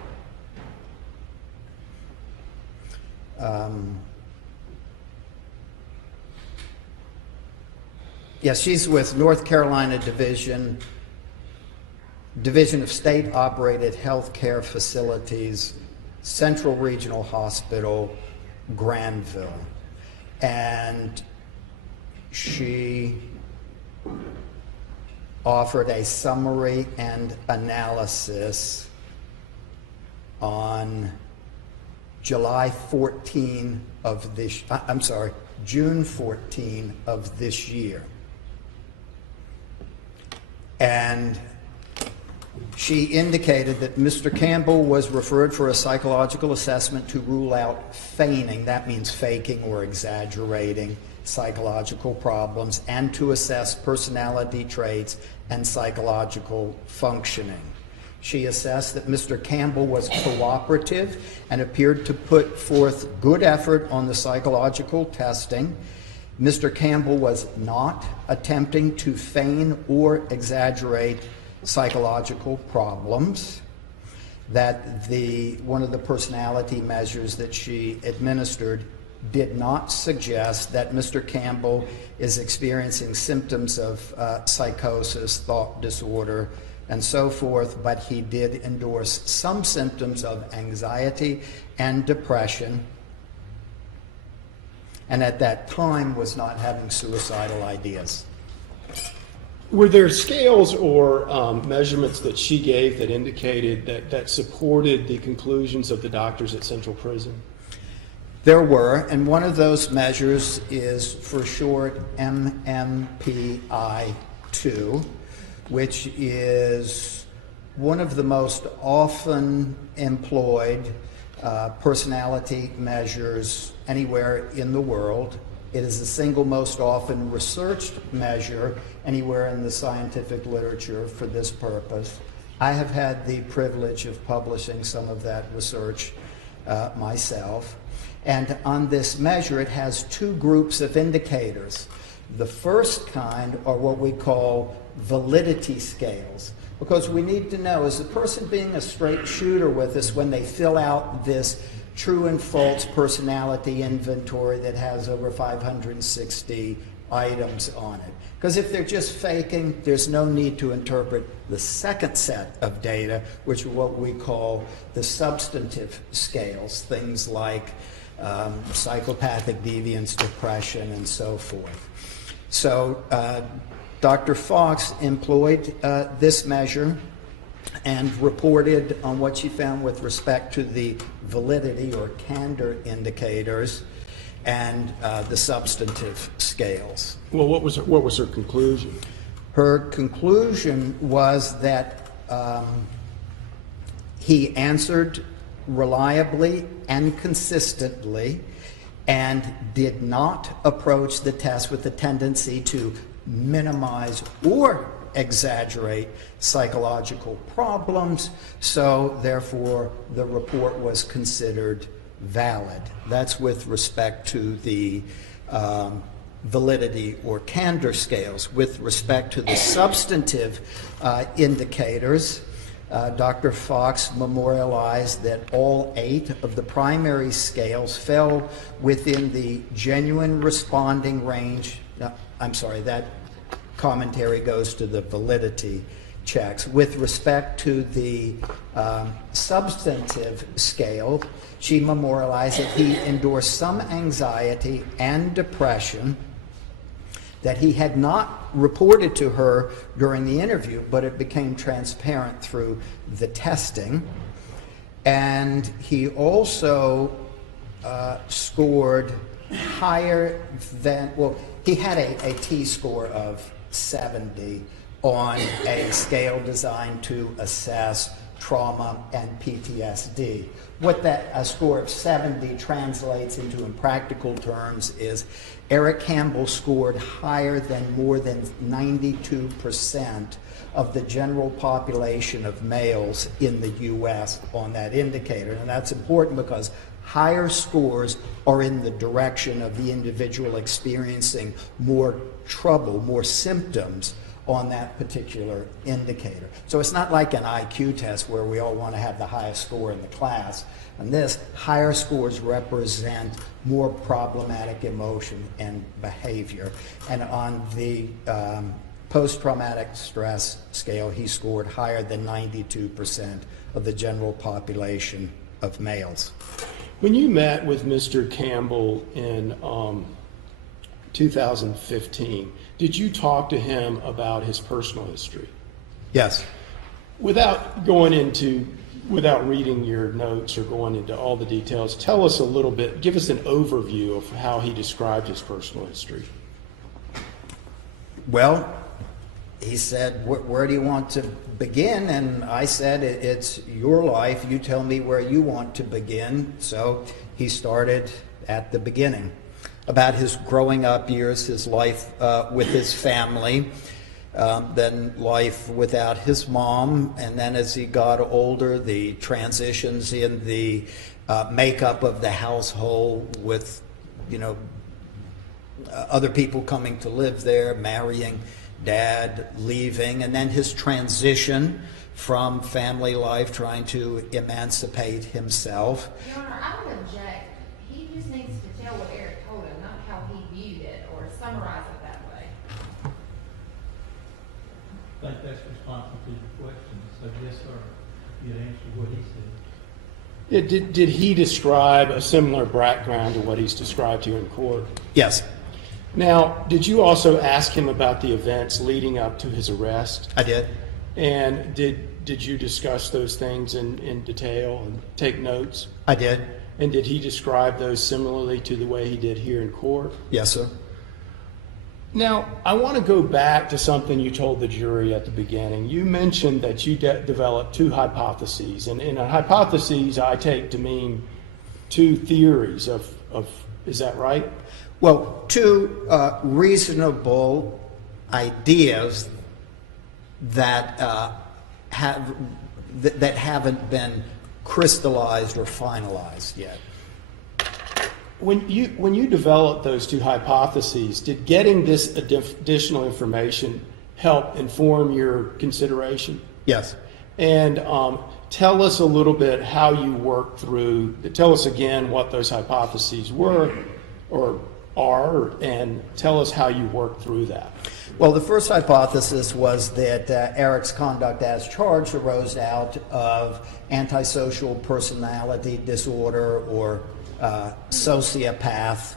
Yes, she's with North Carolina Division of State-Operated Healthcare Facilities, Central Regional Hospital, Granville. And she offered a summary and analysis on June 14 of this year. And she indicated that Mr. Campbell was referred for a psychological assessment to rule out feigning, that means faking or exaggerating psychological problems, and to assess personality traits and psychological functioning. She assessed that Mr. Campbell was cooperative and appeared to put forth good effort on the psychological testing. Mr. Campbell was not attempting to feign or exaggerate psychological problems, that one of the personality measures that she administered did not suggest that Mr. Campbell is experiencing symptoms of psychosis, thought disorder, and so forth, but he did endorse some symptoms of anxiety and depression, and at that time was not having suicidal ideas. Were there scales or measurements that she gave that indicated that supported the conclusions of the doctors at Central Prison? There were, and one of those measures is for short MMPI-2, which is one of the most often employed personality measures anywhere in the world. It is the single most often researched measure anywhere in the scientific literature for this purpose. I have had the privilege of publishing some of that research myself. And on this measure, it has two groups of indicators. The first kind are what we call validity scales. because we need to know, is the person being a straight shooter with us when they fill out this true and false personality inventory that has over 560 items on it? Because if they're just faking, there's no need to interpret the second set of data, which are what we call the substantive scales, things like psychopathic deviance, depression, and so forth. So Dr. Fox employed this measure and reported on what she found with respect to the validity or candor indicators and the substantive scales. Well, what was her conclusion? Her conclusion was that he answered reliably and consistently and did not approach the test with the tendency to minimize or exaggerate psychological problems, so therefore the report was considered valid. That's with respect to the validity or candor scales. With respect to the substantive indicators, Dr. Fox memorialized that all 8 of the primary scales fell within the genuine responding range. I'm sorry, that commentary goes to the validity checks. With respect to the substantive scale, she memorialized that he endorsed some anxiety and depression that he had not reported to her during the interview, but it became transparent through the testing. And he also scored higher than, well, he had a T-score of 70 on a scale designed to assess trauma and PTSD. What a score of 70 translates into in practical terms is Eric Campbell scored higher than more than 92% of the general population of males in the U.S. on that indicator. And that's important because higher scores are in the direction of the individual experiencing more trouble, more symptoms on that particular indicator. So it's not like an IQ test where we all want to have the highest score in the class. And this, higher scores represent more problematic emotion and behavior. And on the post-traumatic stress scale, he scored higher than 92% of the general population of males. When you met with Mr. Campbell in 2015, did you talk to him about his personal history? Yes. Without reading your notes or going into all the details, tell us a little bit, give us an overview of how he described his personal history. Well, he said, where do you want to begin? And I said, it's your life. You tell me where you want to begin. So he started at the beginning, about his growing up years, his life with his family, then life without his mom, and then as he got older, the transitions in the makeup of the household with, other people coming to live there, marrying, dad leaving, and then his transition from family life, trying to emancipate himself. Your Honor, I would object. He just needs to tell what Eric told him, not how he viewed it, or summarize it that way. I think that's responsive to your question. So yes, sir, you answered what he said. Did he describe a similar background to what he's described here in court? Yes. Now, did you also ask him about the events leading up to his arrest? I did. And did you discuss those things in detail and take notes? I did. And did he describe those similarly to the way he did here in court? Yes, sir. Now, I want to go back to something you told the jury at the beginning. You mentioned that you developed 2 hypotheses, and in a hypothesis I take to mean 2 theories of is that right? Well, 2 reasonable ideas that that haven't been crystallized or finalized yet. When you developed those 2 hypotheses, did getting this additional information help inform your consideration? Yes. And tell us a little bit how you worked through, tell us again what those hypotheses were or are, and tell us how you worked through that. Well, the first hypothesis was that Eric's conduct as charged arose out of antisocial personality disorder or sociopath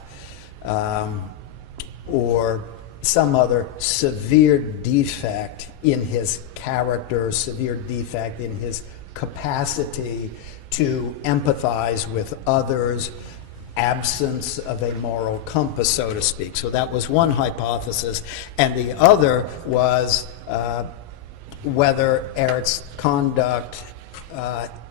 or some other severe defect in his character, severe defect in his capacity to empathize with others, absence of a moral compass, so to speak. So that was one hypothesis. And the other was whether Eric's conduct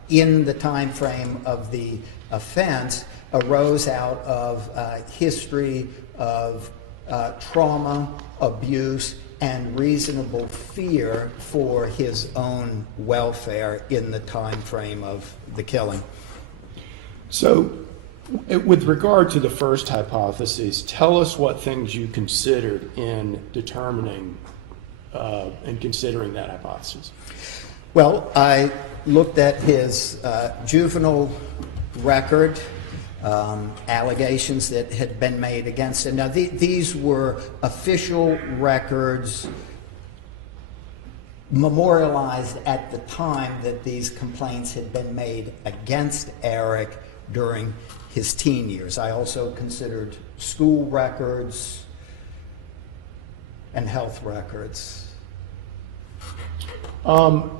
in the time frame of the offense arose out of history of trauma, abuse, and reasonable fear for his own welfare in the time frame of the killing. So, with regard to the first hypothesis, tell us what things you considered in determining and considering that hypothesis. Well, I looked at his juvenile record, allegations that had been made against him. Now, these were official records memorialized at the time that these complaints had been made against Eric during his teen years. I also considered school records and health records. And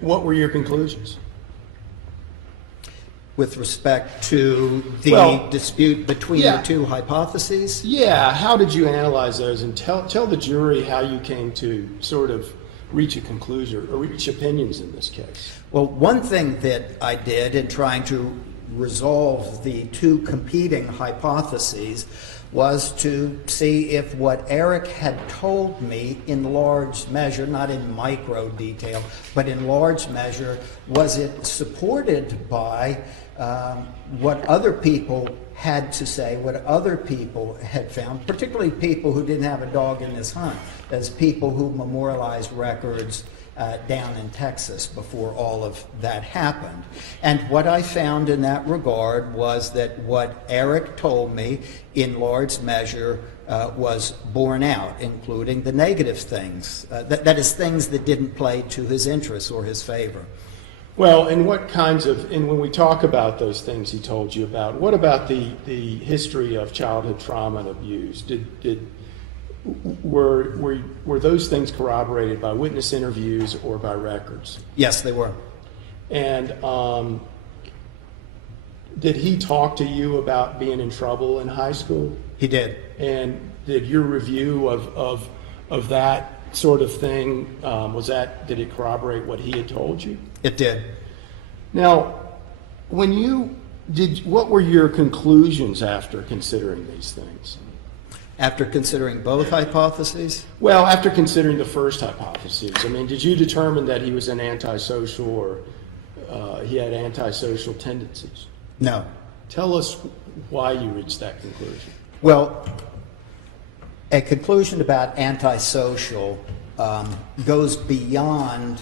what were your conclusions? With respect to the dispute between the two hypotheses? Yeah, how did you analyze those, and tell the jury how you came to sort of reach a conclusion or reach opinions in this case? Well, one thing that I did in trying to resolve the two competing hypotheses was to see if what Eric had told me in large measure, not in micro detail, but in large measure, was it supported by what other people had to say, what other people had found, particularly people who didn't have a dog in this hunt, as people who memorialized records down in Texas before all of that happened. And what I found in that regard was that what Eric told me in large measure was borne out, including the negative things, that is, things that didn't play to his interests or his favor. Well, and what kinds of, and when we talk about those things he told you about, what about the history of childhood trauma and abuse? Were those things corroborated by witness interviews or by records? Yes, they were. And did he talk to you about being in trouble in high school? He did. And did your review of that sort of thing, did it corroborate what he had told you? It did. Now, what were your conclusions after considering these things? After considering both hypotheses? Well, after considering the first hypothesis, I mean, did you determine that he was an antisocial or he had antisocial tendencies? No. Tell us why you reached that conclusion. Well, a conclusion about antisocial goes beyond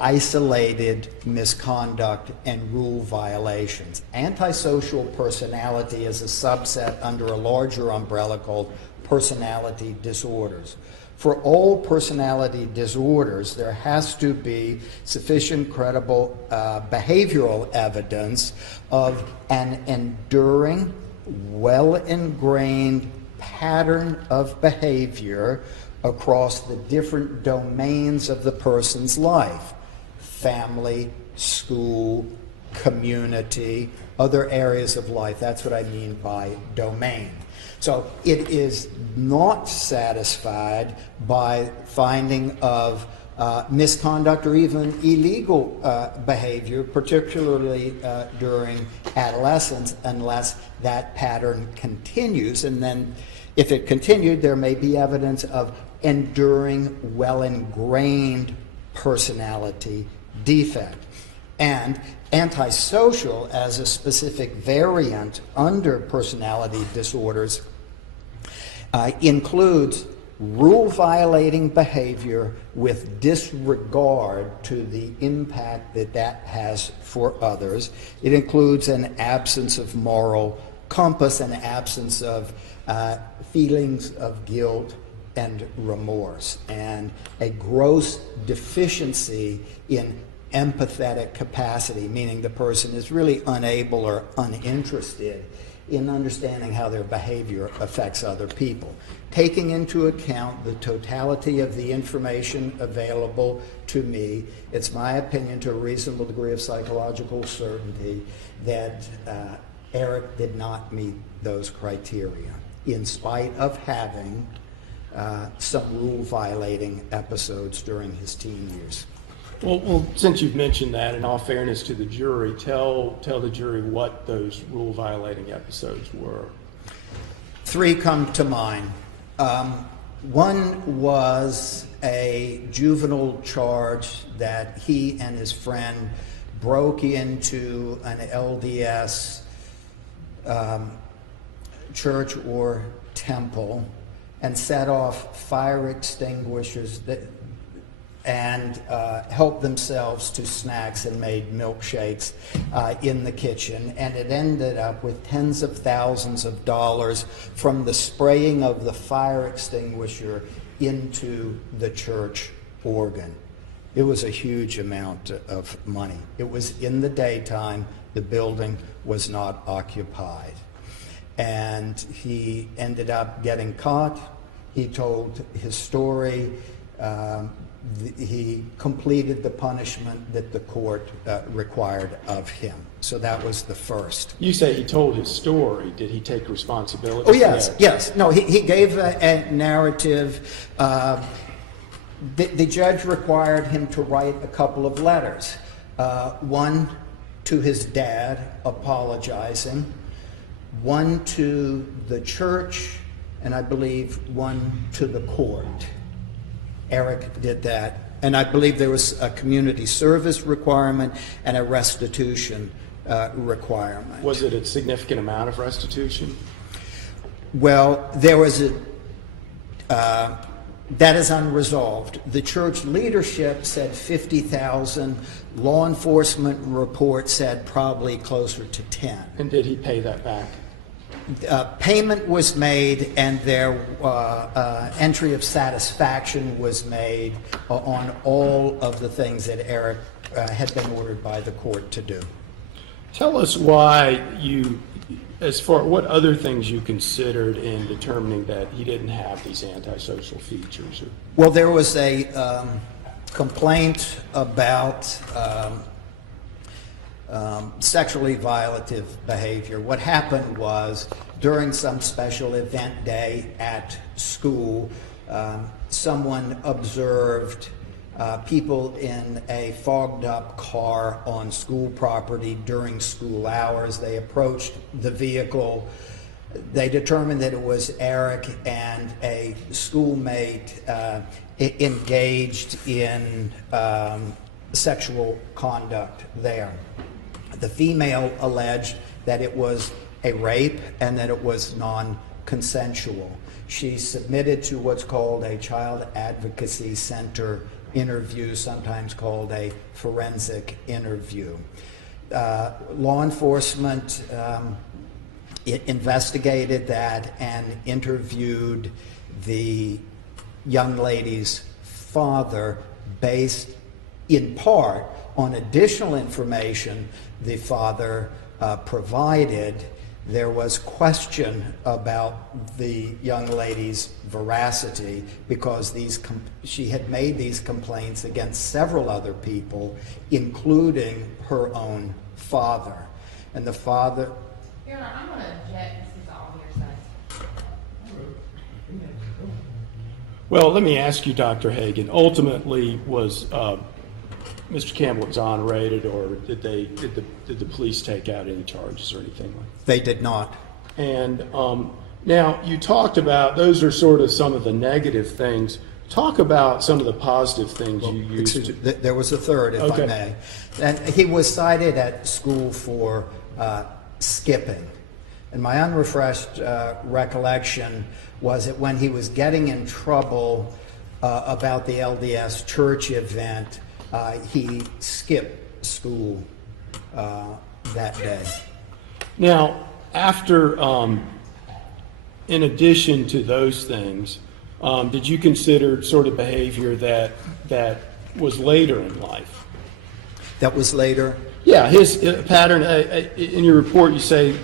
isolated misconduct and rule violations. Antisocial personality is a subset under a larger umbrella called personality disorders. For all personality disorders, there has to be sufficient credible behavioral evidence of an enduring, well-ingrained pattern of behavior across the different domains of the person's life: family, school, community, other areas of life. That's what I mean by domain. So it is not satisfied by finding of misconduct or even illegal behavior, particularly during adolescence, unless that pattern continues. And then if it continued, there may be evidence of enduring, well-ingrained personality defect. And antisocial, as a specific variant under personality disorders, includes rule-violating behavior with disregard to the impact that that has for others. It includes an absence of moral compass, an absence of feelings of guilt and remorse, and a gross deficiency in empathetic capacity, meaning the person is really unable or uninterested in understanding how their behavior affects other people. Taking into account the totality of the information available to me, it's my opinion to a reasonable degree of psychological certainty that Eric did not meet those criteria, in spite of having some rule-violating episodes during his teen years. Well, since you've mentioned that, in all fairness to the jury, tell the jury what those rule-violating episodes were. 3 come to mind. One was a juvenile charge that he and his friend broke into an LDS church or temple and set off fire extinguishers and helped themselves to snacks and made milkshakes in the kitchen. And it ended up with tens of thousands of dollars from the spraying of the fire extinguisher into the church organ. It was a huge amount of money. It was in the daytime. The building was not occupied. And he ended up getting caught. He told his story. He completed the punishment that the court required of him. So that was the first. You say he told his story. Did he take responsibility? Oh, yes, yes. No, he gave a narrative. The judge required him to write a couple of letters. One to his dad apologizing, one to the church, and I believe one to the court. Eric did that. And I believe there was a community service requirement and a restitution requirement. Was it a significant amount of restitution? Well, there was that is unresolved. The church leadership said $50,000. Law enforcement report said probably closer to 10. And did he pay that back? Payment was made, and their entry of satisfaction was made on all of the things that Eric had been ordered by the court to do. Tell us why what other things you considered in determining that he didn't have these antisocial features. Well, there was a complaint about sexually violative behavior. What happened was, during some special event day at school, someone observed people in a fogged up car on school property during school hours. They approached the vehicle. They determined that it was Eric and a schoolmate engaged in sexual conduct there. The female alleged that it was a rape and that it was non-consensual. She submitted to what's called a Child Advocacy Center interview, sometimes called a forensic interview. Law enforcement investigated that and interviewed the young lady's father based in part on additional information the father provided. There was question about the young lady's veracity because she had made these complaints against several other people, including her own father. And the father... Your Honor, I'm going to object. This is all hearsay. Well, let me ask you, Dr. Hagan, ultimately was Mr. Campbell exonerated, or did the police take out any charges or anything like that? They did not. And now you talked about, those are sort of some of the negative things. Talk about some of the positive things you used. There was a third, if I may. And he was cited at school for skipping. And my unrefreshed recollection was that when he was getting in trouble about the LDS church event, he skipped school that day. Now, after, in addition to those things, did you consider sort of behavior that was later in life? That was later? Yeah, his pattern, in your report you say,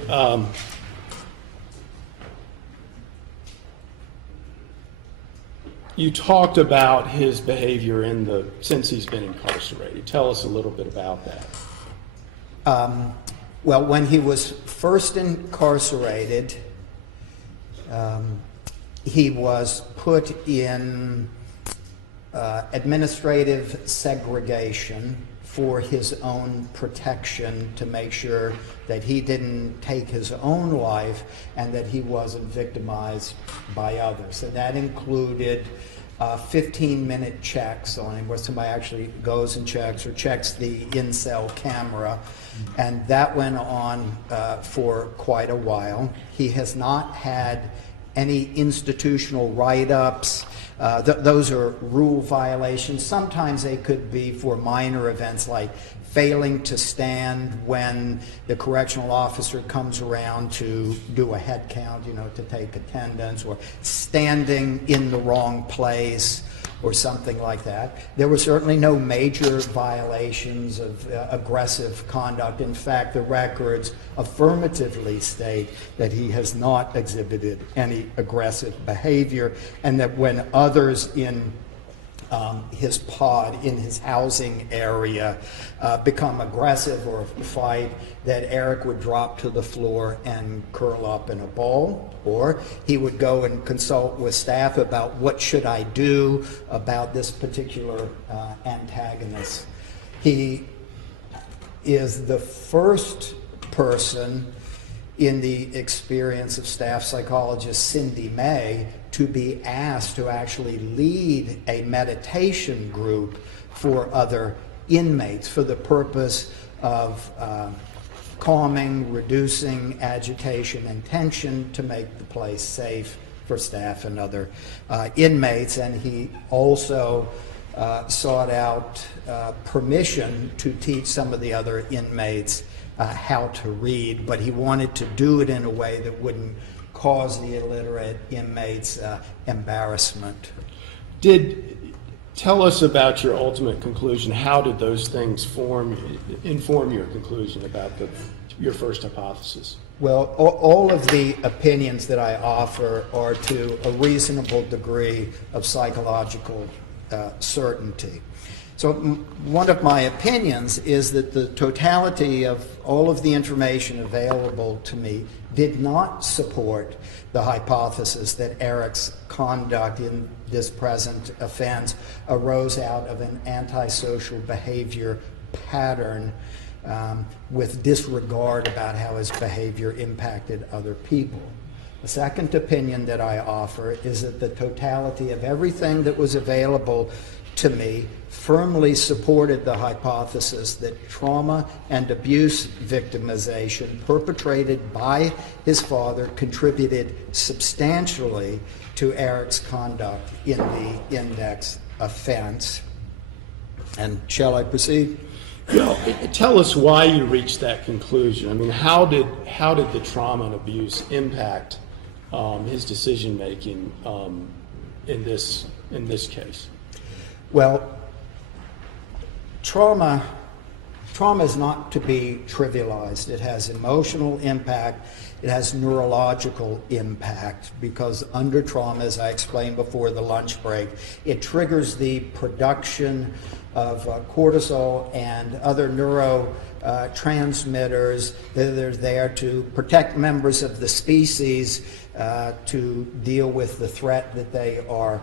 you talked about his behavior since he's been incarcerated. Tell us a little bit about that. Well, when he was first incarcerated, he was put in administrative segregation for his own protection, to make sure that he didn't take his own life and that he wasn't victimized by others. And that included 15-minute checks on him, where somebody actually goes and checks the in-cell camera. And that went on for quite a while. He has not had any institutional write-ups. Those are rule violations. Sometimes they could be for minor events like failing to stand when the correctional officer comes around to do a head count, to take attendance, or standing in the wrong place or something like that. There were certainly no major violations of aggressive conduct. In fact, the records affirmatively state that he has not exhibited any aggressive behavior, and that when others in his pod, in his housing area, become aggressive or fight, that Eric would drop to the floor and curl up in a ball, or he would go and consult with staff about what should I do about this particular antagonist. He is the first person in the experience of staff psychologist Cindy May to be asked to actually lead a meditation group for other inmates for the purpose of calming, reducing agitation and tension, to make the place safe for staff and other inmates. And he also sought out permission to teach some of the other inmates how to read, but he wanted to do it in a way that wouldn't cause the illiterate inmates embarrassment. Tell us about your ultimate conclusion. How did those things inform your conclusion about your first hypothesis? Well, all of the opinions that I offer are to a reasonable degree of psychological certainty. So one of my opinions is that the totality of all of the information available to me did not support the hypothesis that Eric's conduct in this present offense arose out of an antisocial behavior pattern with disregard about how his behavior impacted other people. The second opinion that I offer is that the totality of everything that was available to me firmly supported the hypothesis that trauma and abuse victimization perpetrated by his father contributed substantially to Eric's conduct in the index offense. And shall I proceed? Tell us why you reached that conclusion. I mean, how did the trauma and abuse impact his decision making in this case? Well, trauma is not to be trivialized. It has emotional impact. It has neurological impact, because under trauma, as I explained before the lunch break, it triggers the production of cortisol and other neurotransmitters that are there to protect members of the species, to deal with the threat that they are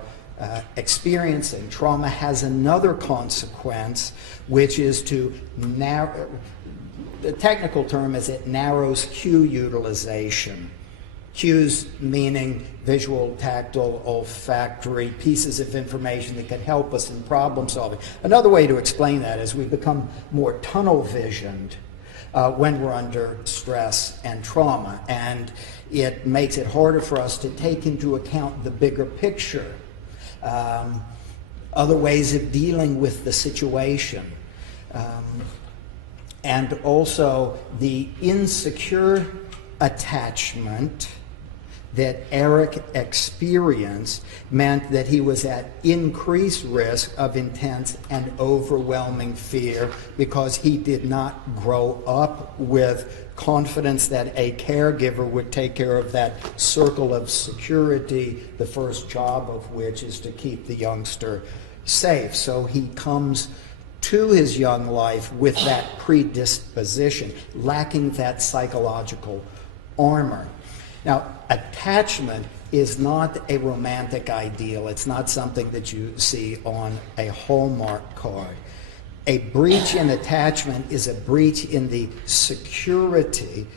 experiencing. Trauma has another consequence, which is to narrow, the technical term is it narrows cue utilization. Cues meaning visual, tactile, olfactory pieces of information that can help us in problem solving. Another way to explain that is we become more tunnel visioned when we're under stress and trauma. And it makes it harder for us to take into account the bigger picture, other ways of dealing with the situation. And also the insecure attachment that Eric experienced meant that he was at increased risk of intense and overwhelming fear because he did not grow up with confidence that a caregiver would take care of that circle of security, the first job of which is to keep the youngster safe. So he comes to his young life with that predisposition, lacking that psychological armor. Now, attachment is not a romantic ideal. It's not something that you see on a Hallmark card. A breach in attachment is a breach in the security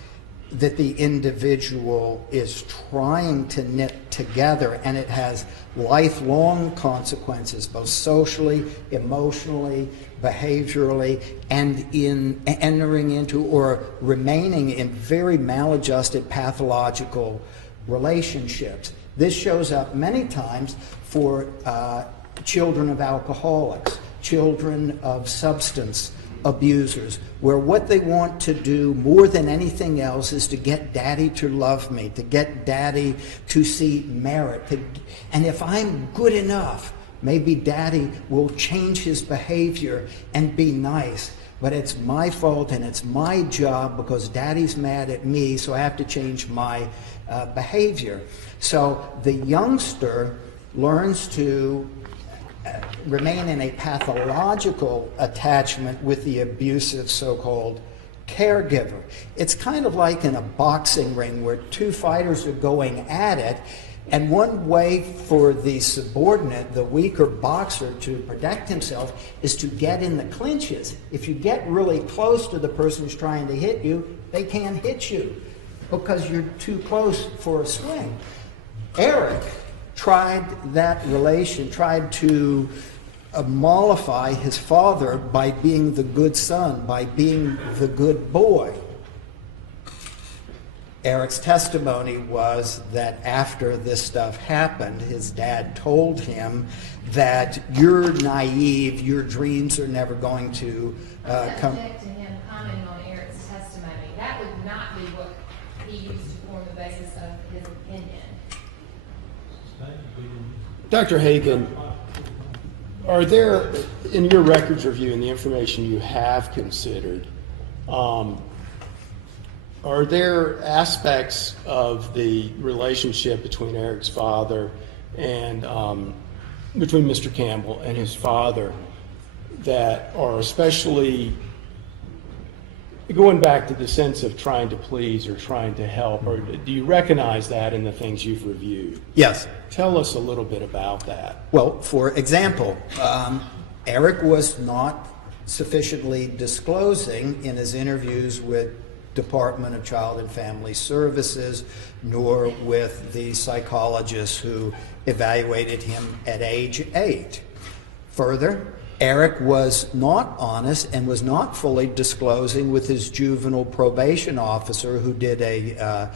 that the individual is trying to knit together, and it has lifelong consequences, both socially, emotionally, behaviorally, and in entering into or remaining in very maladjusted pathological relationships. This shows up many times for children of alcoholics, children of substance abusers, where what they want to do more than anything else is to get daddy to love me, to get daddy to see merit. And if I'm good enough, maybe daddy will change his behavior and be nice. But it's my fault and it's my job because daddy's mad at me, so I have to change my behavior. So the youngster learns to remain in a pathological attachment with the abusive so-called caregiver. It's kind of like in a boxing ring where two fighters are going at it, and one way for the subordinate, the weaker boxer, to protect himself is to get in the clinches. If you get really close to the person who's trying to hit you, they can't hit you because you're too close for a swing. Eric tried to mollify his father by being the good son, by being the good boy. Eric's testimony was that after this stuff happened, his dad told him that you're naive, your dreams are never going to come. I object to him commenting on Eric's testimony. That would not be what he used to form the basis of his opinion. Dr. Hagen, are there, in your records review and the information you have considered, are there aspects of the relationship between Eric's father and between Mr. Campbell and his father that are especially going back to the sense of trying to please or trying to help, or do you recognize that in the things you've reviewed? Yes. Tell us a little bit about that. Well, for example, Eric was not sufficiently disclosing in his interviews with Department of Child and Family Services, nor with the psychologist who evaluated him at age 8. Further, Eric was not honest and was not fully disclosing with his juvenile probation officer who did a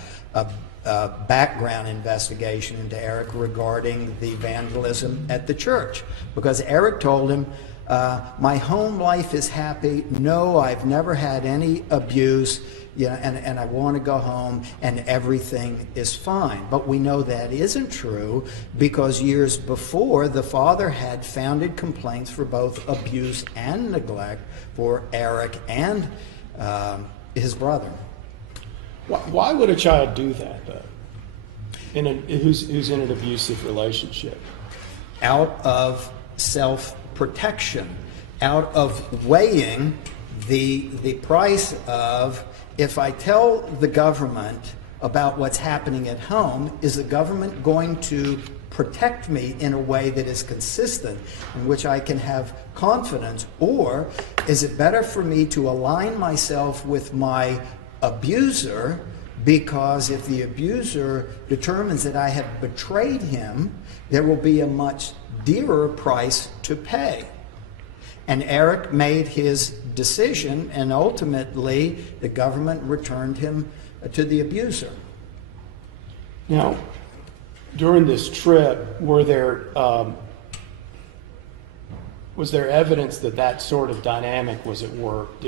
background investigation into Eric regarding the vandalism at the church. Because Eric told him, my home life is happy. No, I've never had any abuse. And I want to go home and everything is fine. But we know that isn't true because years before, the father had founded complaints for both abuse and neglect for Eric and his brother. Why would a child do that, though, who's in an abusive relationship? Out of self-protection, out of weighing the price of, if I tell the government about what's happening at home, is the government going to protect me in a way that is consistent, in which I can have confidence, or is it better for me to align myself with my abuser, because if the abuser determines that I have betrayed him, there will be a much dearer price to pay. And Eric made his decision, and ultimately the government returned him to the abuser. Now, during this trip, was there evidence that that sort of dynamic was at work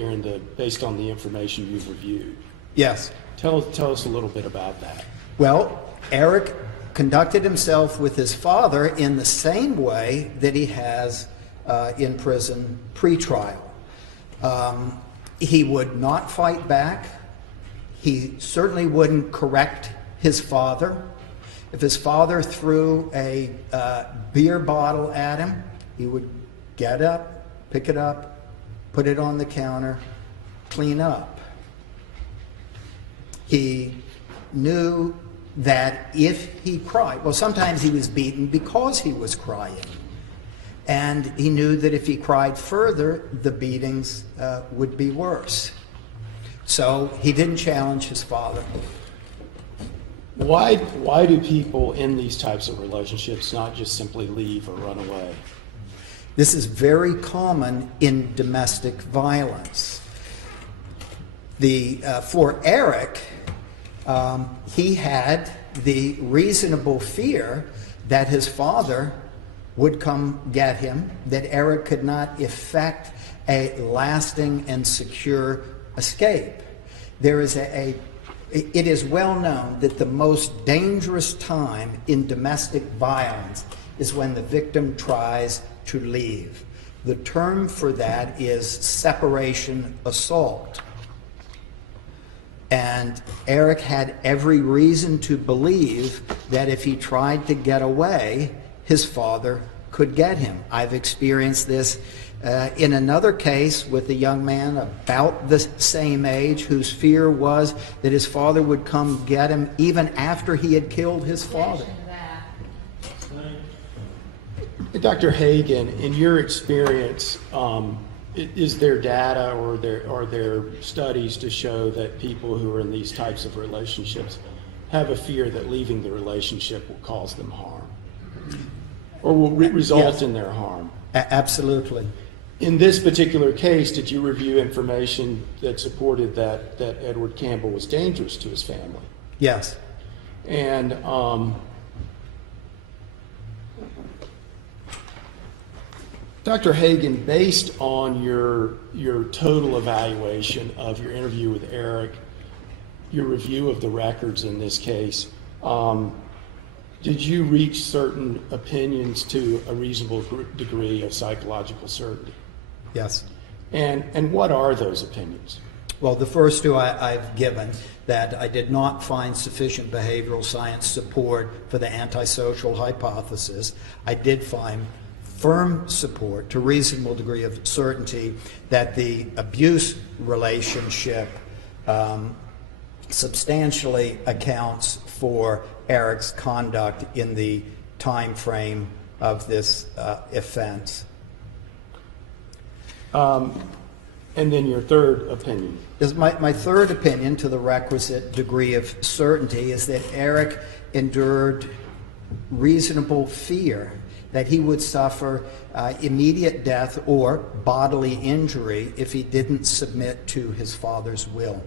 based on the information you've reviewed? Yes. Tell us a little bit about that. Well, Eric conducted himself with his father in the same way that he has in prison pre-trial. He would not fight back. He certainly wouldn't correct his father. If his father threw a beer bottle at him, he would get up, pick it up, put it on the counter, clean up. He knew that if he cried, well, sometimes he was beaten because he was crying. And he knew that if he cried further, the beatings would be worse. So he didn't challenge his father. Why do people in these types of relationships not just simply leave or run away? This is very common in domestic violence. For Eric, he had the reasonable fear that his father would come get him, that Eric could not effect a lasting and secure escape. It is well known that the most dangerous time in domestic violence is when the victim tries to leave. The term for that is separation assault. And Eric had every reason to believe that if he tried to get away, his father could get him. I've experienced this in another case with a young man about the same age whose fear was that his father would come get him even after he had killed his father. Dr. Hagen, in your experience, is there data or are there studies to show that people who are in these types of relationships have a fear that leaving the relationship will cause them harm or will result in their harm? Absolutely. In this particular case, did you review information that supported that Edward Campbell was dangerous to his family? Yes. And Dr. Hagen, based on your total evaluation of your interview with Eric, your review of the records in this case, did you reach certain opinions to a reasonable degree of psychological certainty? Yes. And what are those opinions? Well, the first two I've given, that I did not find sufficient behavioral science support for the antisocial hypothesis. I did find firm support to a reasonable degree of certainty that the abuse relationship substantially accounts for Eric's conduct in the time frame of this offense. And then your third opinion? My third opinion, to the requisite degree of certainty, is that Eric endured reasonable fear that he would suffer immediate death or bodily injury if he didn't submit to his father's will.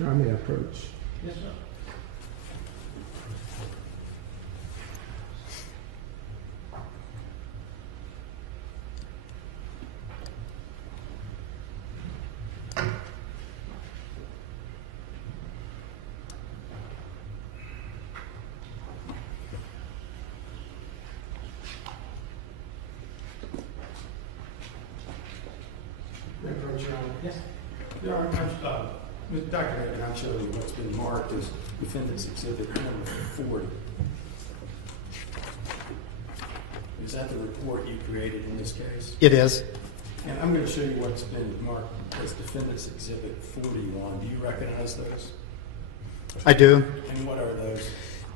I may approach. Yes, sir. Yes. There are Dr. Hagen, I'll show you what's been marked as Defendant's Exhibit number 40. Is that the report you created in this case? It is. And I'm going to show you what's been marked as Defendant's Exhibit 41. Do you recognize those? I do. And what are those?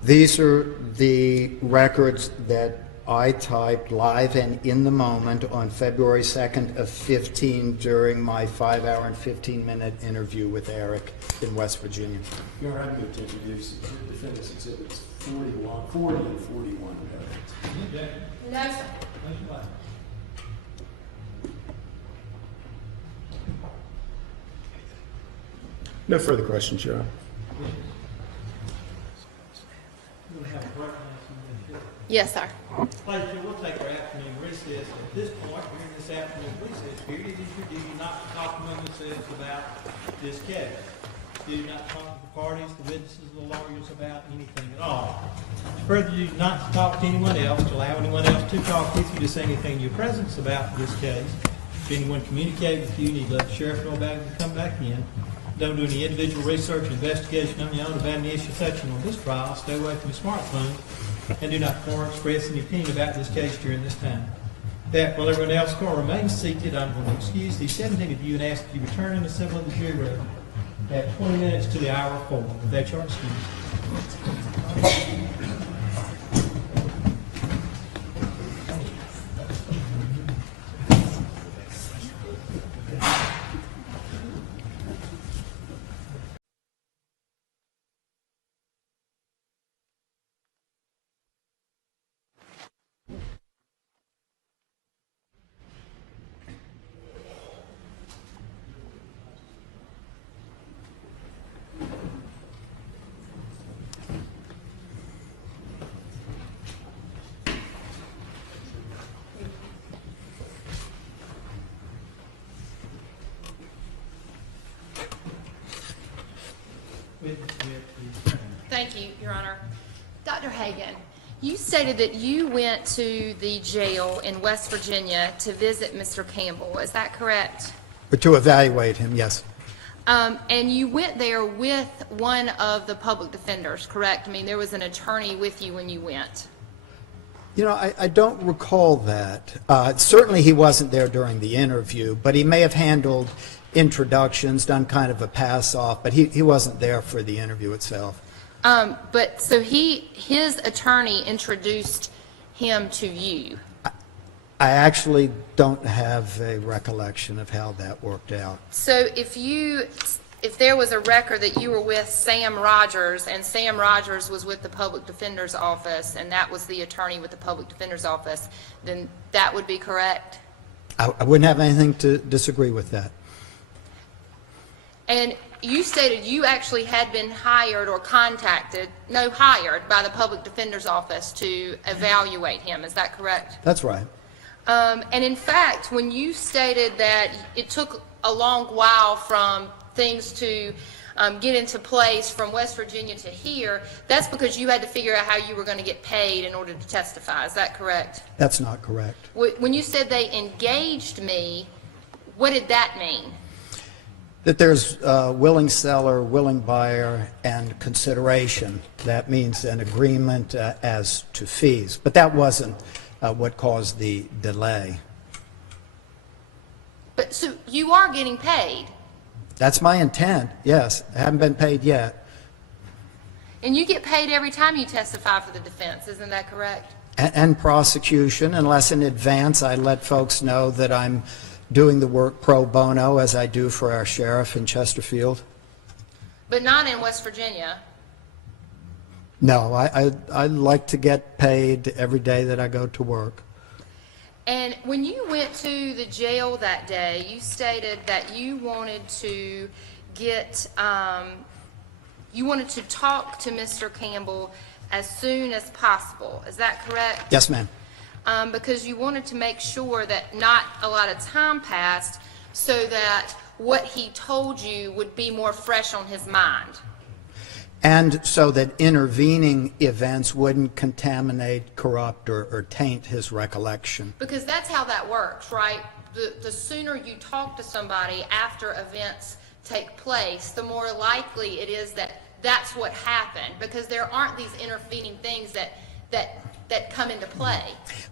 These are the records that I typed live and in the moment on February 2nd of 15 during my 5-hour and 15-minute interview with Eric in West Virginia. Your Honor, I'm going to introduce defendants exhibits 40 and 41. No, sir. No further questions, Your Honor. We're gonna have a break now. Yes, sir. Ladies and gentlemen, we'll take our afternoon recess. At this point, during this afternoon recess period, it is your duty not to talk among yourselves about this case. Do not talk to the parties, the witnesses, the lawyers about anything at all. Further, you not to talk to anyone else, to allow anyone else to talk with you, to say anything in your presence about this case. If anyone communicates with you, you need to let the sheriff know about it and come back in. Don't do any individual research or investigation on your own about any issue section on this trial. Stay away from your smartphone and do not express any opinion about this case during this time. That, while everyone else is going to remain seated, I'm going to excuse these 17 of you and ask that you return and assemble the jury room at 20 minutes to the hour of 4. With that, your excuse. Thank you, Your Honor. Dr. Hagan, you stated that you went to the jail in West Virginia to visit Mr. Campbell. Is that correct? But to evaluate him, yes. And you went there with one of the public defenders, correct? I mean, there was an attorney with you when you went. You know, I don't recall that. Certainly he wasn't there during the interview, but he may have handled introductions, done kind of a pass-off, but he wasn't there for the interview itself. But so his attorney introduced him to you. I actually don't have a recollection of how that worked out. So if there was a record that you were with Sam Rogers and Sam Rogers was with the public defender's office and that was the attorney with the public defender's office, then that would be correct? I wouldn't have anything to disagree with that. And you stated you actually had been hired or hired by the public defender's office to evaluate him. Is that correct? That's right. And in fact, when you stated that it took a long while from things to get into place from West Virginia to here, that's because you had to figure out how you were going to get paid in order to testify. Is that correct? That's not correct. When you said they engaged me, what did that mean? That there's willing seller, willing buyer, and consideration. That means an agreement as to fees. But that wasn't what caused the delay. But so you are getting paid? That's my intent, yes. I haven't been paid yet. And you get paid every time you testify for the defense, isn't that correct? And prosecution, unless in advance I let folks know that I'm doing the work pro bono as I do for our sheriff in Chesterfield. But not in West Virginia. No, I like to get paid every day that I go to work. And when you went to the jail that day, you stated that you wanted to you wanted to talk to Mr. Campbell as soon as possible. Is that correct? Yes, ma'am. Because you wanted to make sure that not a lot of time passed so that what he told you would be more fresh on his mind. And so that intervening events wouldn't contaminate, corrupt, or taint his recollection. Because that's how that works, right? The sooner you talk to somebody after events take place, the more likely it is that that's what happened, because there aren't these intervening things that come into play.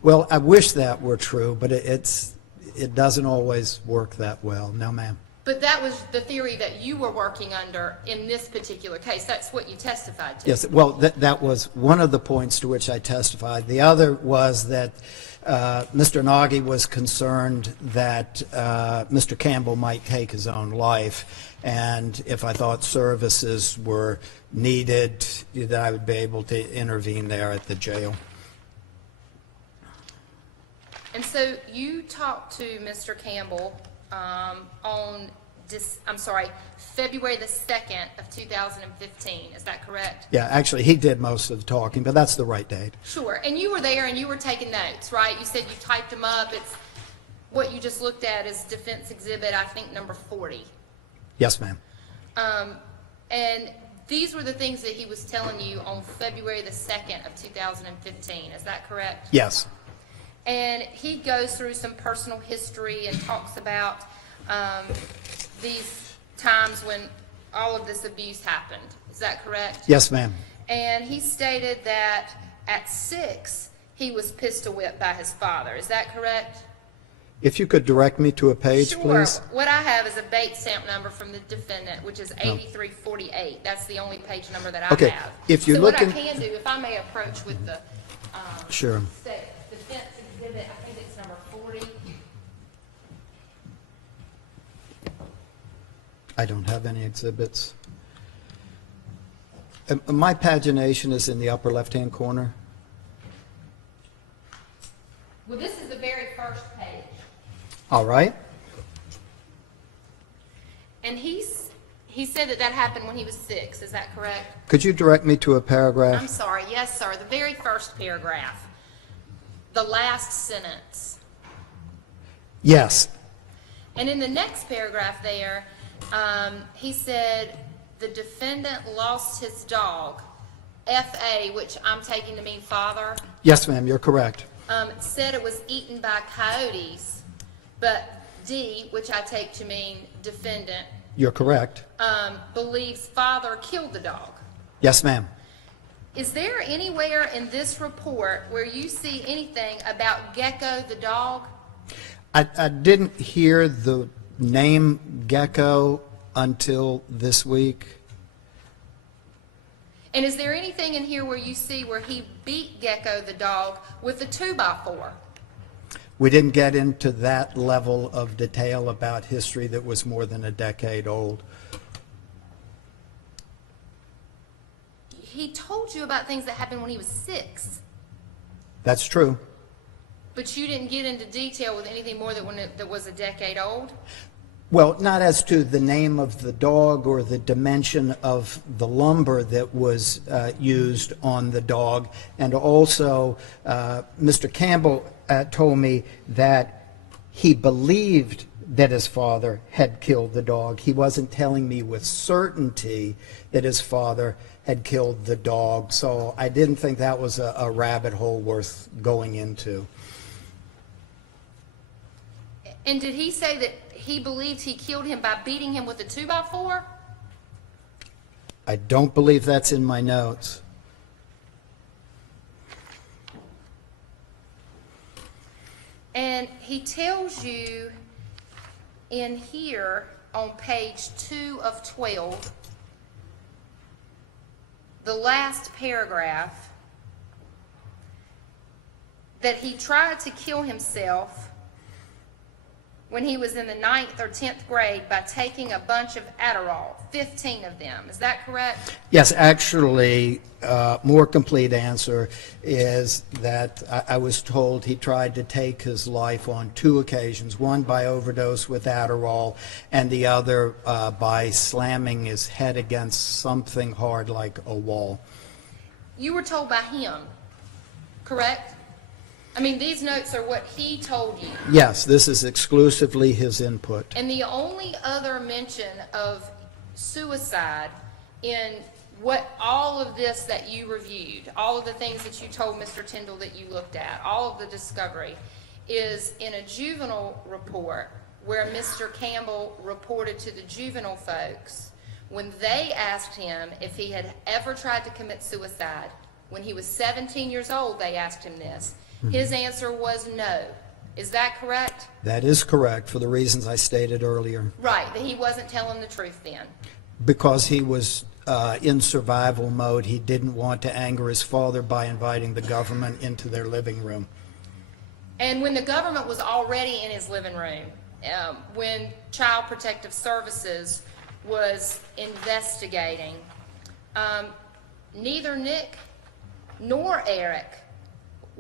Well, I wish that were true, but it doesn't always work that well. No, ma'am. But that was the theory that you were working under in this particular case. That's what you testified to. Yes, well, that was one of the points to which I testified. The other was that Mr. Nagy was concerned that Mr. Campbell might take his own life, and if I thought services were needed, that I would be able to intervene there at the jail. And so you talked to Mr. Campbell on February the 2nd of 2015. Is that correct? Yeah, actually, he did most of the talking, but that's the right date. Sure. And you were there and you were taking notes, right? You said you typed them up. It's what you just looked at is defense exhibit, I think, number 40. Yes, ma'am. And these were the things that he was telling you on February the 2nd of 2015. Is that correct? Yes. And he goes through some personal history and talks about these times when all of this abuse happened. Is that correct? Yes, ma'am. And he stated that at 6, he was pistol whipped by his father. Is that correct? If you could direct me to a page, Sure. please. What I have is a bait stamp number from the defendant, which is 8348. That's the only page number that I Okay. have. If you're so looking- what I can do, if I may approach with the Sure. defense exhibit, I think it's number 40. I don't have any exhibits. My pagination is in the upper left-hand corner. Well, this is the very first page. All right. And he said that happened when he was 6. Is that correct? Could you direct me to a paragraph? I'm sorry. Yes, sir. The very first paragraph. The last sentence. Yes. And in the next paragraph there, he said the defendant lost his dog, F.A., which I'm taking to mean father, Yes, ma'am, you're correct. said it was eaten by coyotes, but D, which I take to mean defendant, You're correct. believes father killed the dog. Yes, ma'am. Is there anywhere in this report where you see anything about Gecko the dog? I didn't hear the name Gecko until this week. And is there anything in here where you see where he beat Gecko the dog with a 2x4? We didn't get into that level of detail about history that was more than a decade old. He told you about things that happened when he was 6, That's true. but you didn't get into detail with anything more that was a decade old? Well, not as to the name of the dog or the dimension of the lumber that was used on the dog. And also, Mr. Campbell told me that he believed that his father had killed the dog. He wasn't telling me with certainty that his father had killed the dog. So I didn't think that was a rabbit hole worth going into. And did he say that he believed he killed him by beating him with a 2x4? I don't believe that's in my notes. And he tells you in here on page 2 of 12, the last paragraph, that he tried to kill himself when he was in the 9th or 10th grade by taking a bunch of Adderall, 15 of them. Is that correct? Yes, actually, more complete answer is that I was told he tried to take his life on 2 occasions, one by overdose with Adderall and the other by slamming his head against something hard like a wall. You were told by him, correct? I mean, these notes are what he told you. Yes, this is exclusively his input. And the only other mention of suicide in what all of this that you reviewed, all of the things that you told Mr. Tyndall that you looked at, all of the discovery, is in a juvenile report where Mr. Campbell reported to the juvenile folks when they asked him if he had ever tried to commit suicide. When he was 17 years old, they asked him this. His answer was no. Is that correct? That is correct for the reasons I stated earlier. Right, that he wasn't telling the truth then. Because he was in survival mode, he didn't want to anger his father by inviting the government into their living room. And when the government was already in his living room, when Child Protective Services was investigating, neither Nick nor Eric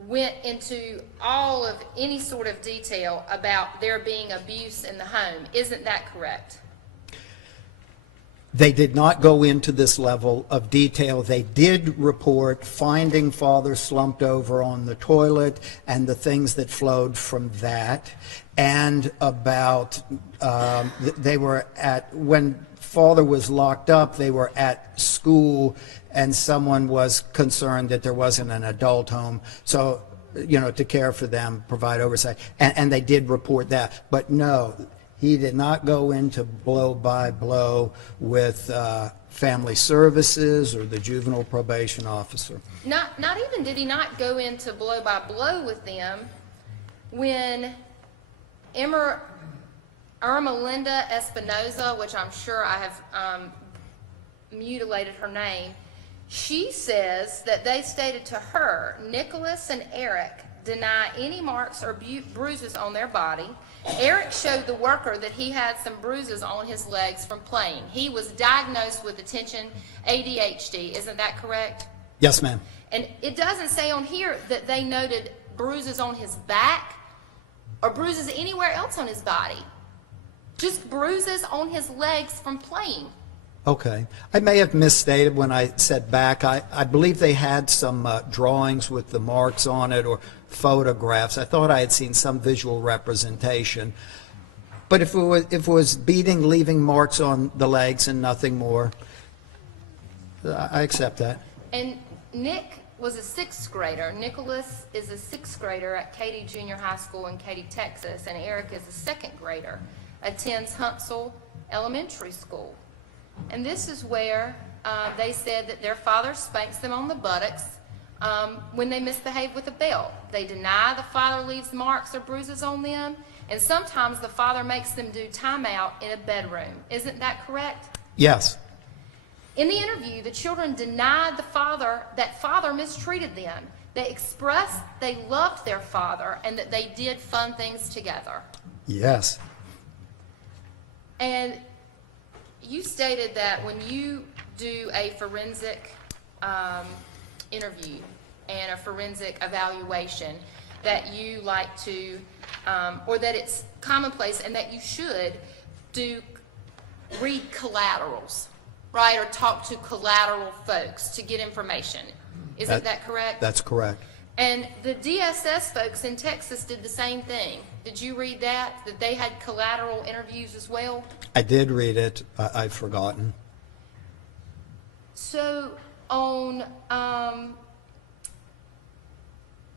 went into all of any sort of detail about there being abuse in the home. Isn't that correct? They did not go into this level of detail. They did report finding father slumped over on the toilet and the things that flowed from that, and about they were at, when father was locked up, they were at school and someone was concerned that there wasn't an adult home, so, you know, to care for them, provide oversight, and they did report that. But no, he did not go into blow by blow with family services or the juvenile probation officer. Not even did he not go into blow by blow with them when Irma Linda Espinoza, which I'm sure I have mutilated her name, she says that they stated to her, Nicholas and Eric deny any marks or bruises on their body. Eric showed the worker that he had some bruises on his legs from playing. He was diagnosed with attention ADHD. Isn't that correct? Yes, ma'am. And it doesn't say on here that they noted bruises on his back or bruises anywhere else on his body. Just bruises on his legs from playing. Okay. I may have misstated when I said back. I believe they had some drawings with the marks on it or photographs. I thought I had seen some visual representation. But if it was beating, leaving marks on the legs and nothing more, I accept that. And Nick was a 6th grader. Nicholas is a 6th grader at Katy Junior High School in Katy, Texas. And Eric is a 2nd grader, attends Huntsville Elementary School. And this is where they said that their father spanks them on the buttocks when they misbehave with a belt. They deny the father leaves marks or bruises on them, and sometimes the father makes them do timeout in a bedroom. Isn't that correct? Yes. In the interview, the children denied that father mistreated them. They expressed they loved their father and that they did fun things together. Yes. And you stated that when you do a forensic interview and a forensic evaluation, that you like to, or that it's commonplace and that you should read collaterals, right, or talk to collateral folks to get information. Isn't that correct? That's correct. And the DSS folks in Texas did the same thing. Did you read that they had collateral interviews as well? I did read it. I've forgotten. So on,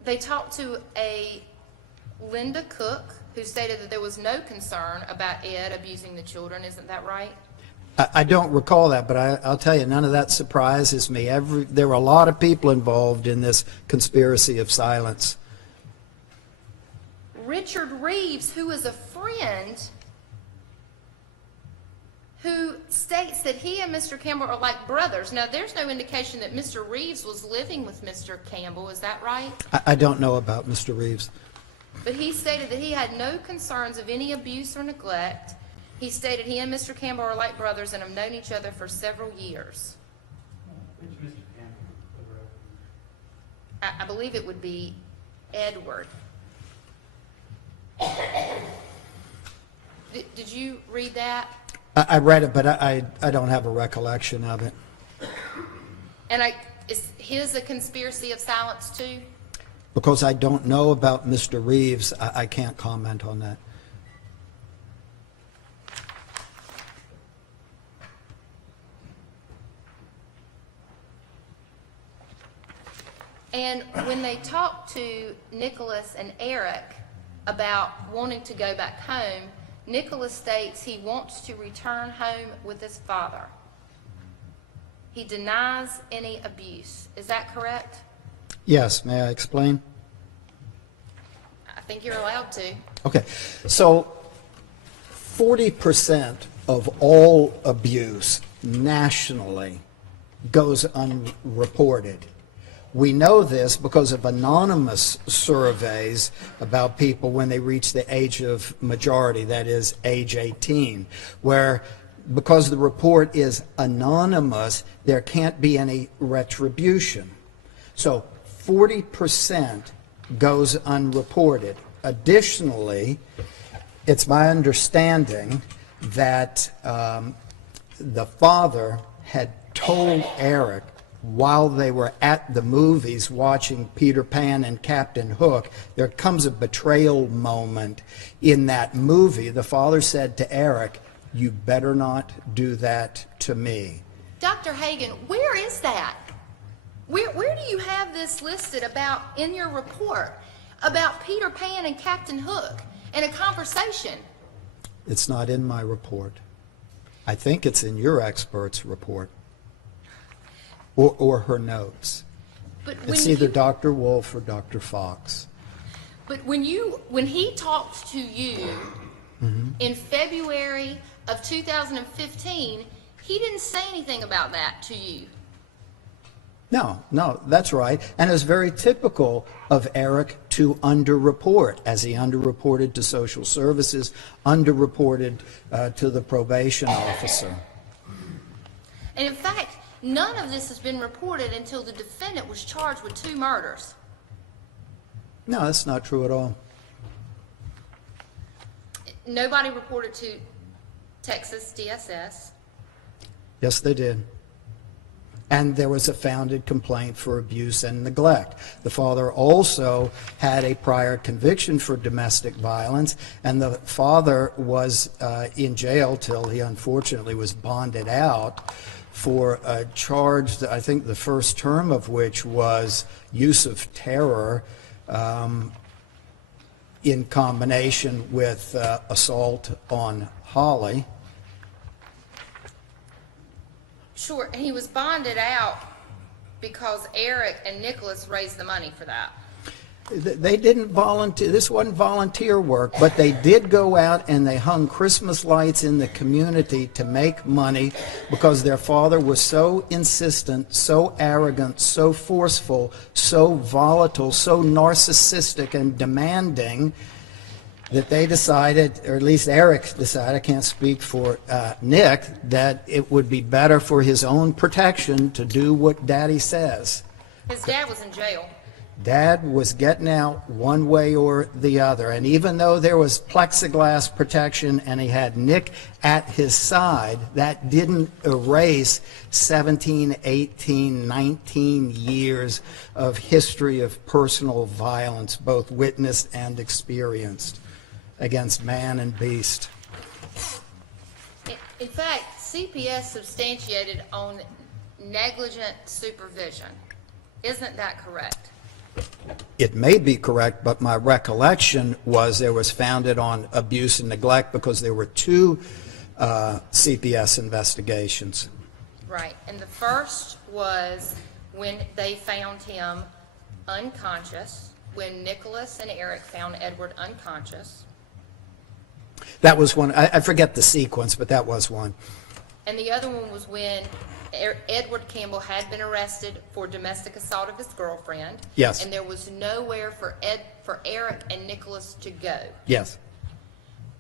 they talked to a Linda Cook who stated that there was no concern about Ed abusing the children. Isn't that right? I don't recall that, but I'll tell you, none of that surprises me. There were a lot of people involved in this conspiracy of silence. Richard Reeves, who is a friend, who states that he and Mr. Campbell are like brothers. Now, there's no indication that Mr. Reeves was living with Mr. Campbell. Is that right? I don't know about Mr. Reeves. But he stated that he had no concerns of any abuse or neglect. He stated he and Mr. Campbell are like brothers and have known each other for several years. Which Mr. Campbell? I believe it would be Edward. Did you read that? I read it, but I don't have a recollection of it. And is his a conspiracy of silence too? Because I don't know about Mr. Reeves, I can't comment on that. And when they talked to Nicholas and Eric about wanting to go back home, Nicholas states he wants to return home with his father. He denies any abuse. Is that correct? Yes, may I explain? I think you're allowed to. Okay, so 40% of all abuse nationally goes unreported. We know this because of anonymous surveys about people when they reach the age of majority, that is, age 18, where because the report is anonymous, there can't be any retribution. So 40% goes unreported. Additionally, it's my understanding that the father had told Eric while they were at the movies watching Peter Pan and Captain Hook, there comes a betrayal moment in that movie. The father said to Eric, "You better not do that to me." Dr. Hagan, where is that? Where do you have this listed about in your report about Peter Pan and Captain Hook and a conversation? It's not in my report. I think it's in your expert's report or her notes. But It's either Dr. Wolf or Dr. Fox. But when he talked to you in February of 2015, he didn't say anything about that to you. No, that's right. And it's very typical of Eric to underreport, as he underreported to social services, underreported to the probation officer. And in fact, none of this has been reported until the defendant was charged with 2 murders. No, that's not true at all. Nobody reported to Texas DSS. Yes, they did. And there was a founded complaint for abuse and neglect. The father also had a prior conviction for domestic violence, and the father was in jail till he unfortunately was bonded out for a charge, I think the first term of which was use of terror in combination with assault on Holly. Sure, and he was bonded out because Eric and Nicholas raised the money for that. They didn't volunteer. This wasn't volunteer work, but they did go out and they hung Christmas lights in the community to make money because their father was so insistent, so arrogant, so forceful, so volatile, so narcissistic and demanding that they decided, or at least Eric decided, I can't speak for Nick, that it would be better for his own protection to do what Daddy says. His dad was in jail. Dad was getting out one way or the other, and even though there was plexiglass protection and he had Nick at his side, that didn't erase 17, 18, 19 years of history of personal violence, both witnessed and experienced, against man and beast. In fact, CPS substantiated on negligent supervision. Isn't that correct? It may be correct, but my recollection was there was founded on abuse and neglect because there were 2 CPS investigations. Right, and the first was when they found him unconscious, when Nicholas and Eric found Edward unconscious. That was one. I forget the sequence, but that was one. And the other one was when Edward Campbell had been arrested for domestic assault of his girlfriend. Yes. And there was nowhere for Eric and Nicholas to go. Yes.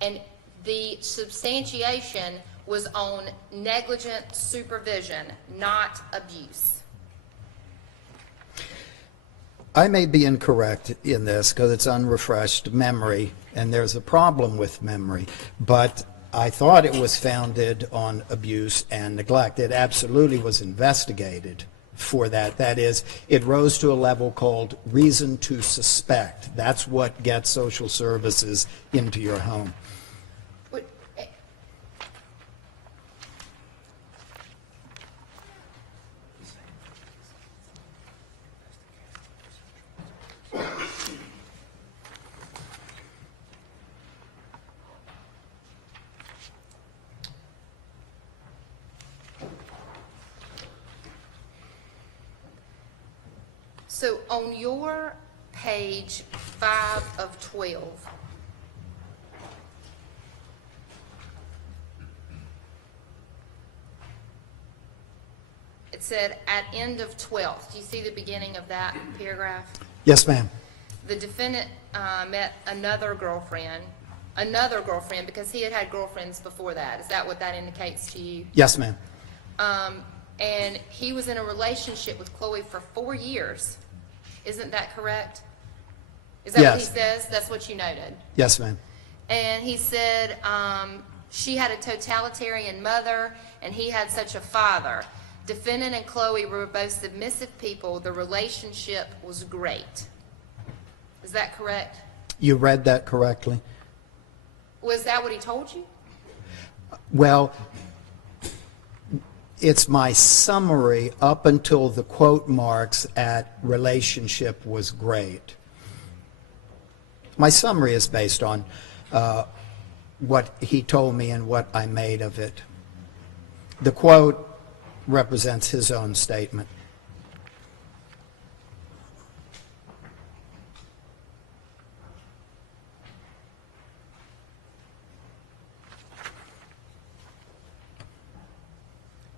And the substantiation was on negligent supervision, not abuse. I may be incorrect in this because it's unrefreshed memory, and there's a problem with memory, but I thought it was founded on abuse and neglect. It absolutely was investigated for that. That is, it rose to a level called reason to suspect. That's what gets social services into your home. So on your page 5 of 12. It said, at end of 12th. Do you see the beginning of that paragraph? Yes, ma'am. The defendant met another girlfriend because he had had girlfriends before that. Is that what that indicates to you? Yes, ma'am. And he was in a relationship with Chloe for 4 years. Isn't that correct? Is that what he Yes. says? That's what you noted. Yes, ma'am. And he said she had a totalitarian mother and he had such a father. Defendant and Chloe were both submissive people. The relationship was great. Is that correct? You read that correctly? Was that what he told you? Well, it's my summary up until the quote marks at relationship was great. My summary is based on what he told me and what I made of it. The quote represents his own statement.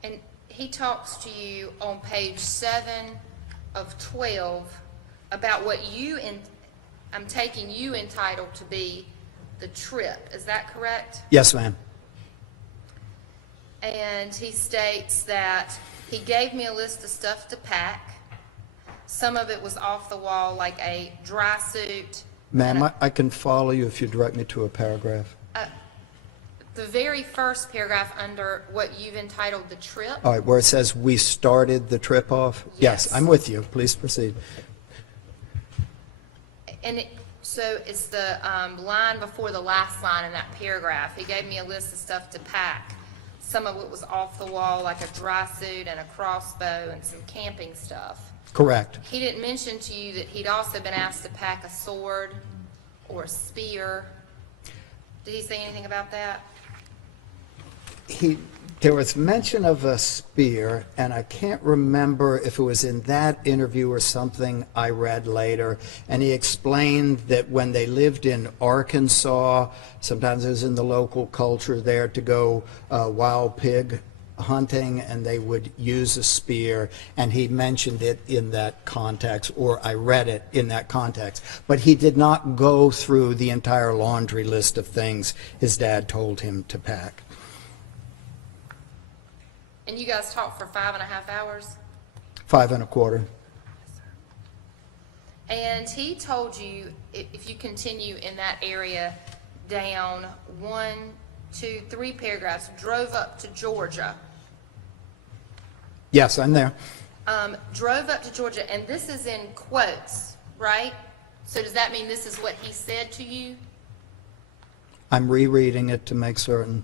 And he talks to you on page 7 of 12 about what I'm taking you entitled to be the trip. Is that correct? Yes, ma'am. And he states that he gave me a list of stuff to pack. Some of it was off the wall, like a dry suit. Ma'am, I can follow you if you direct me to a paragraph. The very first paragraph under what you've entitled the trip. All right, where it says we started the trip off? Yes. I'm with you. Please proceed. And so it's the line before the last line in that paragraph. He gave me a list of stuff to pack. Some of it was off the wall, like a dry suit and a crossbow and some camping stuff. Correct. He didn't mention to you that he'd also been asked to pack a sword or a spear. Did he say anything about that? There was mention of a spear, and I can't remember if it was in that interview or something I read later, and he explained that when they lived in Arkansas, sometimes it was in the local culture there to go wild pig hunting, and they would use a spear, and he mentioned it in that context, or I read it in that context. But he did not go through the entire laundry list of things his dad told him to pack. And you guys talked for 5.5 hours? 5 1/4. And he told you, if you continue in that area down 1, 2, 3 paragraphs, drove up to Georgia. Yes, I'm there. Drove up to Georgia, and this is in quotes, right? So does that mean this is what he said to you? I'm rereading it to make certain.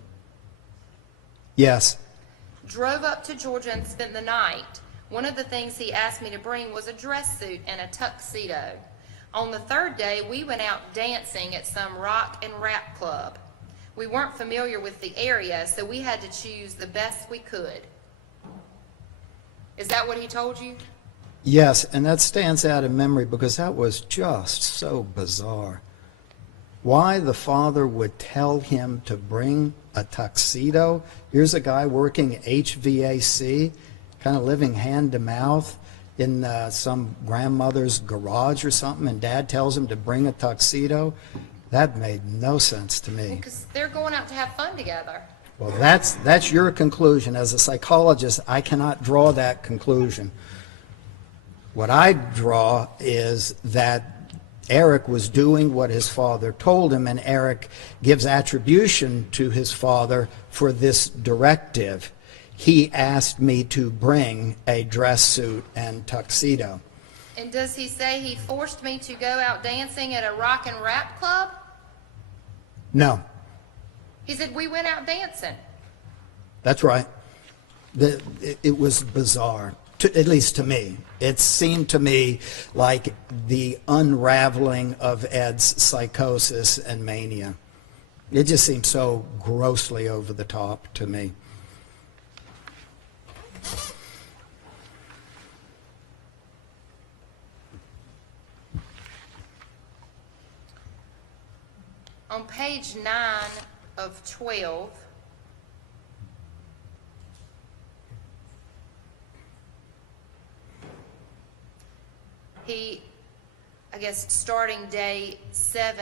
Yes. Drove up to Georgia and spent the night. One of the things he asked me to bring was a dress suit and a tuxedo. On the third day, we went out dancing at some rock and rap club. We weren't familiar with the area, so we had to choose the best we could. Is that what he told you? Yes, and that stands out in memory because that was just so bizarre. Why the father would tell him to bring a tuxedo. Here's a guy working HVAC, kind of living hand to mouth in some grandmother's garage or something, and dad tells him to bring a tuxedo. That made no sense to me. Because they're going out to have fun together. Well, that's your conclusion. As a psychologist, I cannot draw that conclusion. What I draw is that Eric was doing what his father told him, and Eric gives attribution to his father for this directive. He asked me to bring a dress suit and tuxedo. And does he say he forced me to go out dancing at a rock and rap club? No, He said, we went out dancing. that's right. It was bizarre, at least to me. It seemed to me like the unraveling of Ed's psychosis and mania. It just seemed so grossly over the top to me. page 9 of 12, he, I guess, starting day 7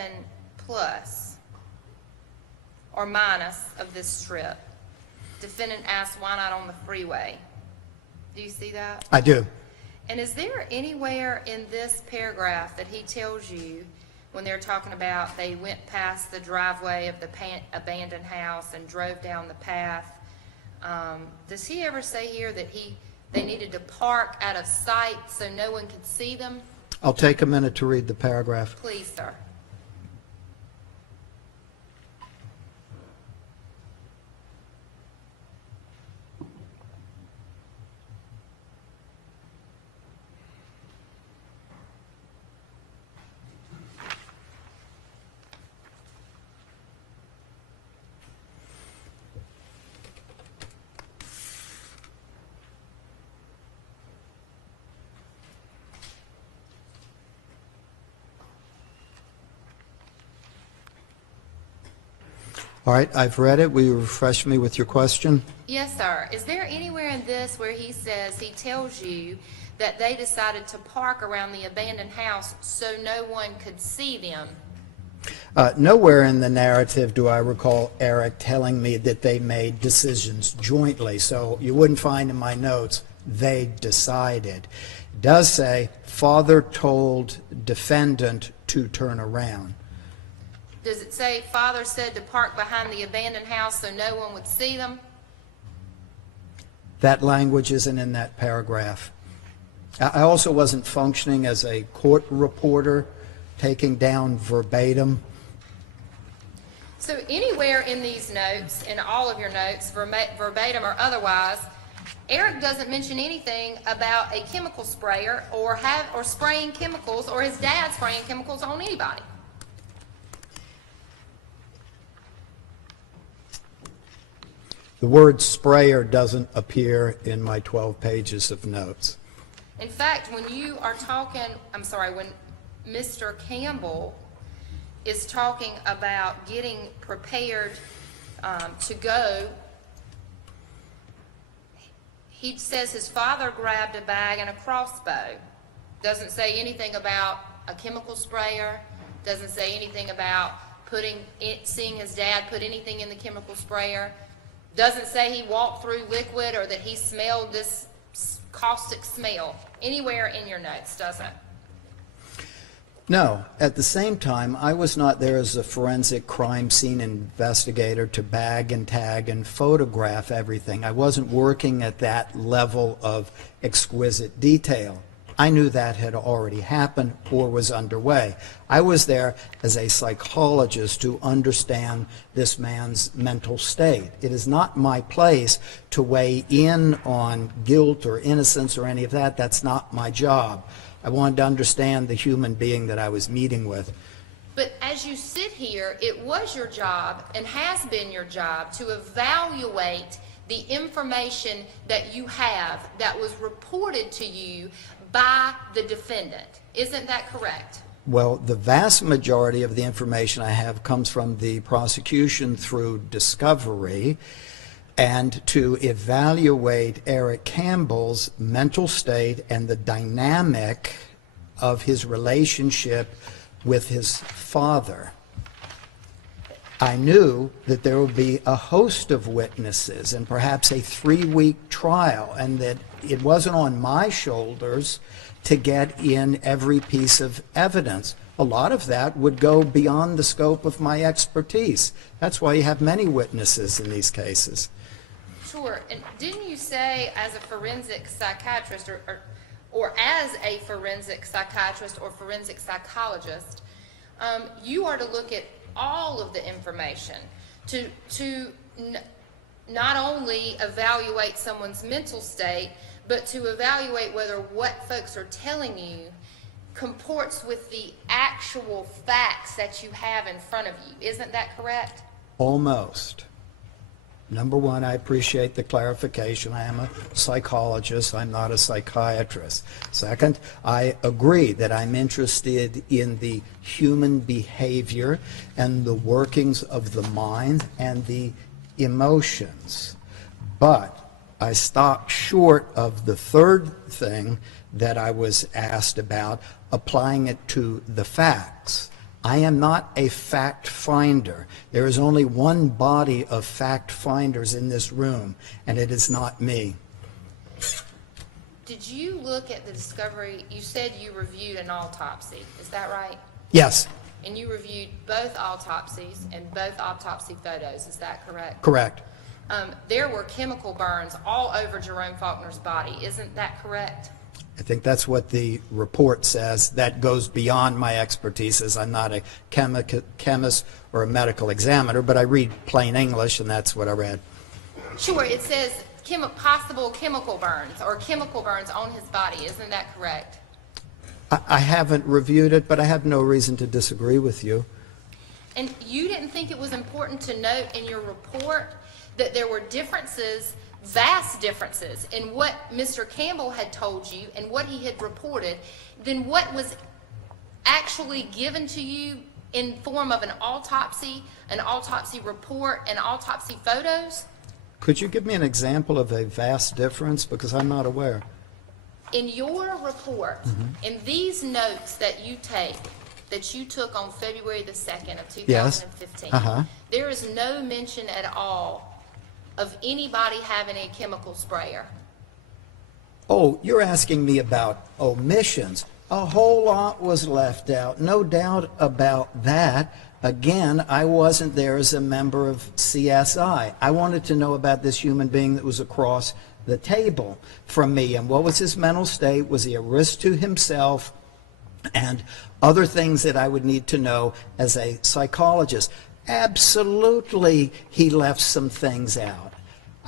plus or minus of this strip, defendant asks why not on the freeway. Do you see that? I do. And is there anywhere in this paragraph that he tells you when they're talking about they went past the driveway of the abandoned house and drove down the path, does he ever say here that they needed to park out of sight so no one could see them? I'll take a minute to read the paragraph. Please, sir. All right, I've read it. Will you refresh me with your question? Yes, sir. Is there anywhere in this where he says, he tells you that they decided to park around the abandoned house so no one could see them? Nowhere in the narrative do I recall Eric telling me that they made decisions jointly, so you wouldn't find in my notes, they decided. It does say, father told defendant to turn around. Does it say father said to park behind the abandoned house so no one would see them? That language isn't in that paragraph. I also wasn't functioning as a court reporter, taking down verbatim. So anywhere in these notes, in all of your notes, verbatim or otherwise, Eric doesn't mention anything about a chemical sprayer or spraying chemicals or his dad spraying chemicals on anybody. The word sprayer doesn't appear in my 12 pages of notes. In fact, when you are talking, when Mr. Campbell is talking about getting prepared to go, he says his father grabbed a bag and a crossbow. Doesn't say anything about a chemical sprayer, doesn't say anything about seeing his dad put anything in the chemical sprayer. Doesn't say he walked through liquid or that he smelled this caustic smell anywhere in your notes, does it? No. At the same time, I was not there as a forensic crime scene investigator to bag and tag and photograph everything. I wasn't working at that level of exquisite detail. I knew that had already happened or was underway. I was there as a psychologist to understand this man's mental state. It is not my place to weigh in on guilt or innocence or any of that. That's not my job. I wanted to understand the human being that I was meeting with. But as you sit here, it was your job and has been your job to evaluate the information that you have that was reported to you by the defendant. Isn't that correct? Well, the vast majority of the information I have comes from the prosecution through discovery, and to evaluate Eric Campbell's mental state and the dynamic of his relationship with his father. I knew that there would be a host of witnesses and perhaps a 3-week trial, and that it wasn't on my shoulders to get in every piece of evidence. A lot of that would go beyond the scope of my expertise. That's why you have many witnesses in these cases. Sure. And didn't you say as a forensic psychiatrist or as a forensic psychiatrist or forensic psychologist, you are to look at all of the information to not only evaluate someone's mental state, but to evaluate whether what folks are telling you comports with the actual facts that you have in front of you. Isn't that correct? Almost. Number one, I appreciate the clarification. I am a psychologist. I'm not a psychiatrist. Second, I agree that I'm interested in the human behavior and the workings of the mind and the emotions. But I stopped short of the third thing that I was asked about, applying it to the facts. I am not a fact finder. There is only one body of fact finders in this room, and it is not me. Did you look at the discovery? You said you reviewed an autopsy. Is that right? Yes, And you reviewed both autopsies and both autopsy photos. Is that correct? correct. There were chemical burns all over Jerome Faulkner's body. Isn't that correct? I think that's what the report says. That goes beyond my expertise, as I'm not a chemist or a medical examiner, but I read plain English, and that's what I read. Sure, it says possible chemical burns or chemical burns on his body. Isn't that correct? I haven't reviewed it, but I have no reason to disagree with you. And you didn't think it was important to note in your report that there were differences, vast differences, in what Mr. Campbell had told you and what he had reported than what was actually given to you in form of an autopsy report, and autopsy photos? Could you give me an example of a vast difference? Because I'm not aware. In your report, in these notes that you took on February the 2nd of 2015, Yes. there is no mention at all of anybody having a chemical sprayer. Oh, you're asking me about omissions. A whole lot was left out, no doubt about that. Again, I wasn't there as a member of CSI. I wanted to know about this human being that was across the table from me, and what was his mental state? Was he a risk to himself? And other things that I would need to know as a psychologist. Absolutely, he left some things out.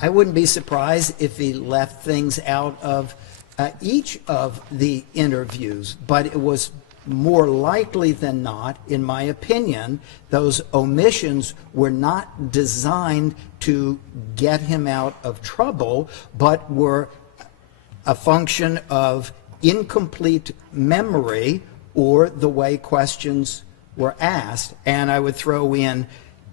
I wouldn't be surprised if he left things out of each of the interviews, but it was more likely than not, in my opinion, those omissions were not designed to get him out of trouble, but were a function of incomplete memory or the way questions were asked. And I would throw in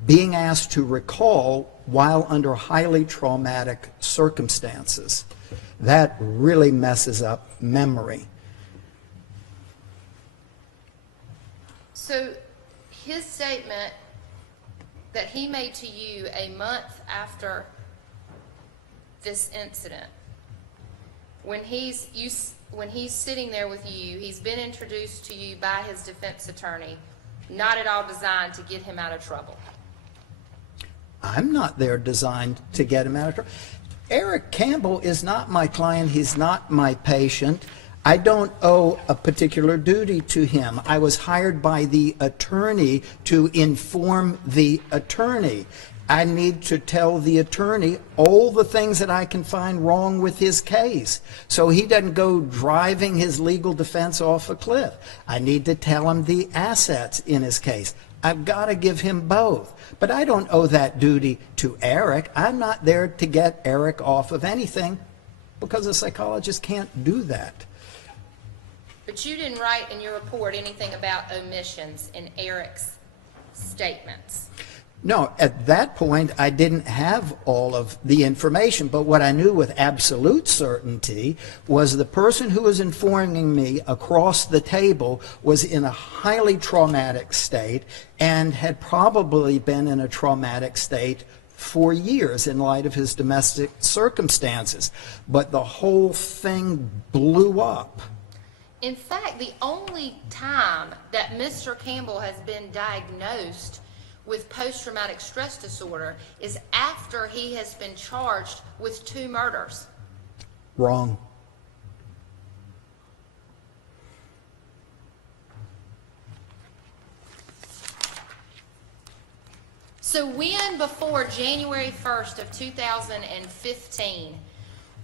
being asked to recall while under highly traumatic circumstances. That really messes up memory. So his statement that he made to you a month after this incident, when he's sitting there with you, he's been introduced to you by his defense attorney, not at all designed to get him out of trouble. I'm not there designed to get him out of trouble. Eric Campbell is not my client. He's not my patient. I don't owe a particular duty to him. I was hired by the attorney to inform the attorney. I need to tell the attorney all the things that I can find wrong with his case, so he doesn't go driving his legal defense off a cliff. I need to tell him the assets in his case. I've got to give him both. But I don't owe that duty to Eric. I'm not there to get Eric off of anything, because a psychologist can't do that. But you didn't write in your report anything about omissions in Eric's statements. No, at that point, I didn't have all of the information, but what I knew with absolute certainty was the person who was informing me across the table was in a highly traumatic state and had probably been in a traumatic state for years in light of his domestic circumstances. But the whole thing blew up. In fact, the only time that Mr. Campbell has been diagnosed with post-traumatic stress disorder is after he has been charged with 2 murders. Wrong. So when, before January 1st of 2015,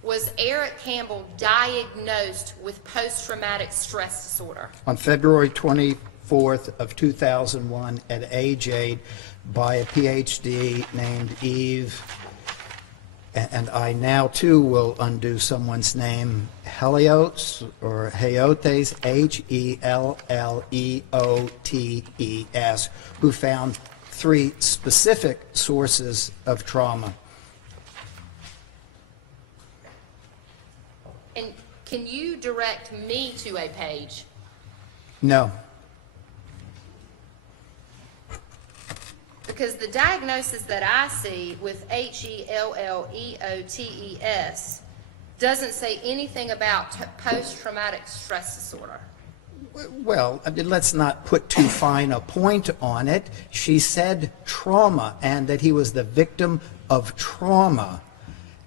was Eric Campbell diagnosed with post-traumatic stress disorder? On February 24th of 2001 at age 8 by a PhD named Eve And I now too will undo someone's name, Helios or Heotes, Helleotes, who found 3 specific sources of trauma. And can you direct me to a page? No. Because the diagnosis that I see with HELLEOTES doesn't say anything about post-traumatic stress disorder. Well, I mean, let's not put too fine a point on it. She said trauma, and that he was the victim of trauma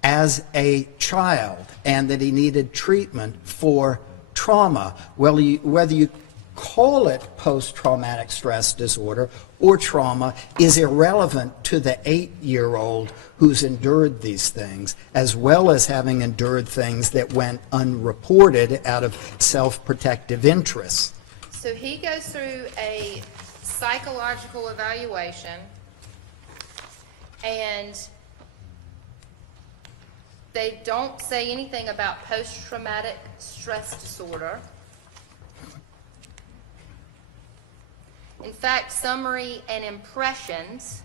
as a child, and that he needed treatment for trauma. Well, whether you call it post-traumatic stress disorder or trauma is irrelevant to the 8-year-old who's endured these things, as well as having endured things that went unreported out of self-protective interests. So he goes through a psychological evaluation, and they don't say anything about post-traumatic stress disorder. In fact, summary and impressions.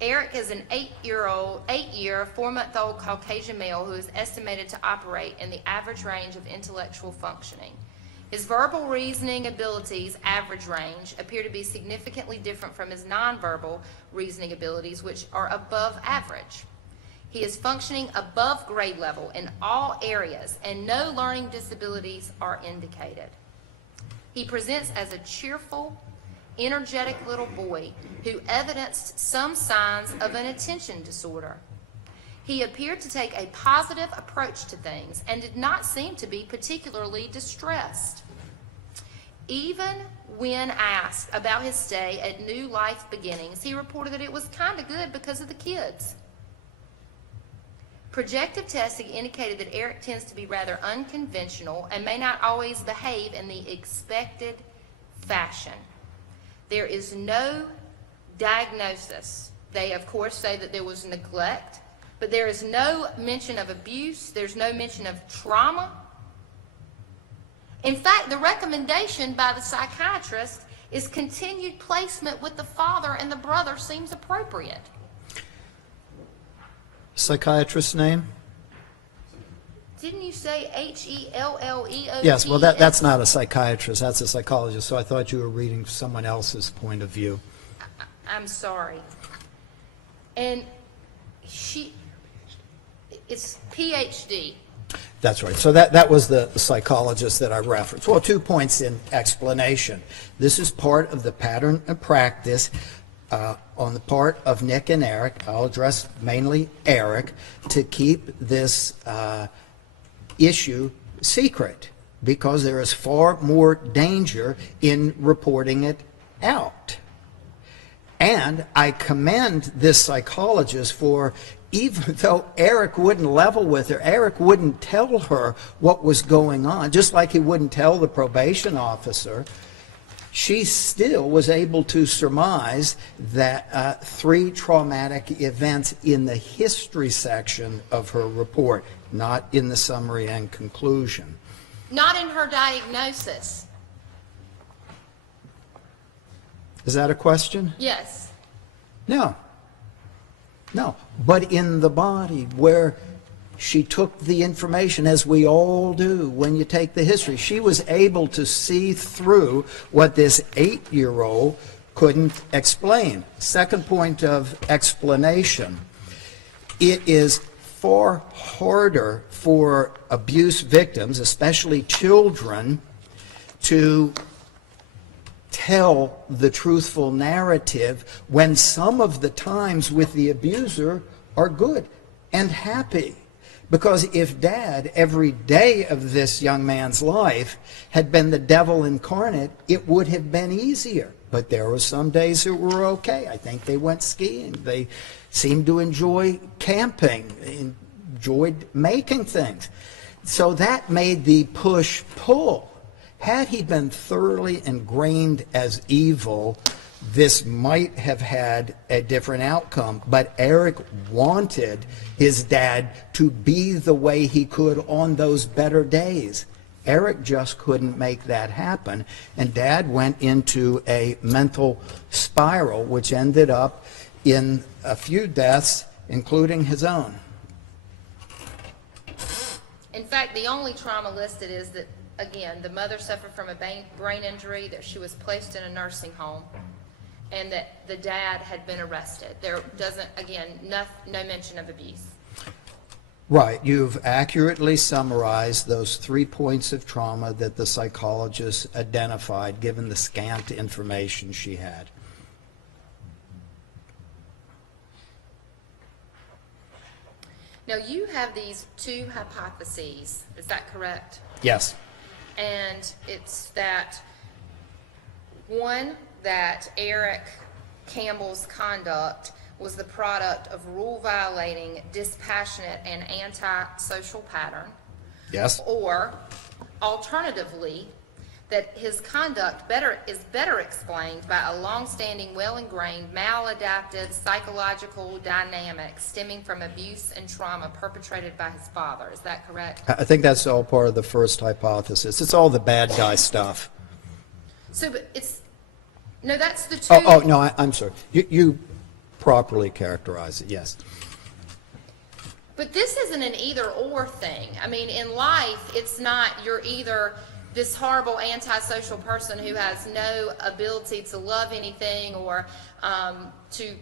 Eric is an 8-year, 4-month-old Caucasian male who is estimated to operate in the average range of intellectual functioning. His verbal reasoning abilities, average range, appear to be significantly different from his nonverbal reasoning abilities, which are above average. He is functioning above grade level in all areas, and no learning disabilities are indicated. He presents as a cheerful, energetic little boy who evidenced some signs of an attention disorder. He appeared to take a positive approach to things and did not seem to be particularly distressed. Even when asked about his stay at New Life Beginnings, he reported that it was kind of good because of the kids. Projective testing indicated that Eric tends to be rather unconventional and may not always behave in the expected fashion. There is no diagnosis. They, of course, say that there was neglect, but there is no mention of abuse. There's no mention of trauma. In fact, the recommendation by the psychiatrist is continued placement with the father and the brother seems appropriate. Psychiatrist's name? Didn't you say HELLEOTES? Yes, well, that's not a psychiatrist, that's a psychologist, so I thought you were reading someone else's point of view. I'm sorry. And it's PhD. That's right. So that was the psychologist that I referenced. Well, 2 points in explanation. This is part of the pattern of practice on the part of Nick and Eric. I'll address mainly Eric, to keep this issue secret, because there is far more danger in reporting it out. And I commend this psychologist for, even though Eric wouldn't level with her, Eric wouldn't tell her what was going on, just like he wouldn't tell the probation officer, she still was able to surmise that 3 traumatic events in the history section of her report, not in the summary and conclusion. Not in her diagnosis. Is that a question? Yes. No. No. But in the body, where she took the information, as we all do when you take the history, she was able to see through what this 8-year-old couldn't explain. Second point of explanation. It is far harder for abuse victims, especially children, to tell the truthful narrative when some of the times with the abuser are good and happy. Because if Dad, every day of this young man's life, had been the devil incarnate, it would have been easier. But there were some days that were okay. I think they went skiing. They seemed to enjoy camping, enjoyed making things. So that made the push-pull. Had he been thoroughly ingrained as evil, this might have had a different outcome, but Eric wanted his dad to be the way he could on those better days. Eric just couldn't make that happen, and Dad went into a mental spiral, which ended up in a few deaths, including his own. In fact, the only trauma listed is that, again, the mother suffered from a brain injury, that she was placed in a nursing home, and that the dad had been arrested. There doesn't, again, no mention of abuse. Right. You've accurately summarized those 3 points of trauma that the psychologist identified, given the scant information she had. Now, you have these 2 hypotheses, is that correct? Yes. And it's that, one, that Eric Campbell's conduct was the product of rule-violating, dispassionate, and antisocial pattern. Yes. Or, alternatively, that his conduct is better explained by a long-standing, well-ingrained, maladaptive psychological dynamic stemming from abuse and trauma perpetrated by his father. Is that correct? I think that's all part of the first hypothesis. It's all the bad guy stuff. So, but it's, no, that's the 2. Oh, no, I'm sorry. You properly characterize it, yes. But this isn't an either-or thing. I mean, in life, it's not you're either this horrible antisocial person who has no ability to love anything or to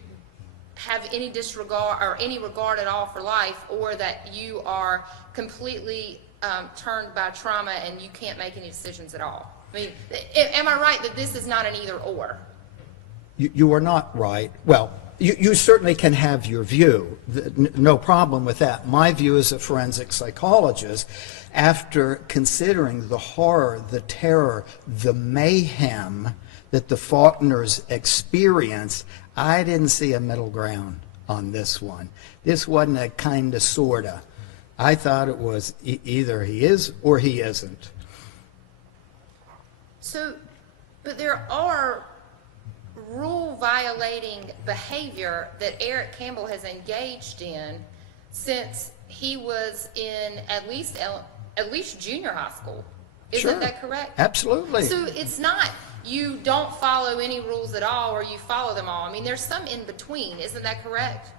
have any disregard or any regard at all for life, or that you are completely turned by trauma and you can't make any decisions at all. I mean, am I right that this is not an either-or? You are not right. Well, you certainly can have your view. No problem with that. My view as a forensic psychologist, after considering the horror, the terror, the mayhem that the Faulkners experienced, I didn't see a middle ground on this one. This wasn't a kind of sorta. I thought it was either he is or he isn't. So, but there are rule-violating behavior that Eric Campbell has engaged in since he was in at least junior high school. Isn't that correct? Absolutely. So it's not you don't follow any rules at all or you follow them all. I mean, there's some in between. Isn't that correct?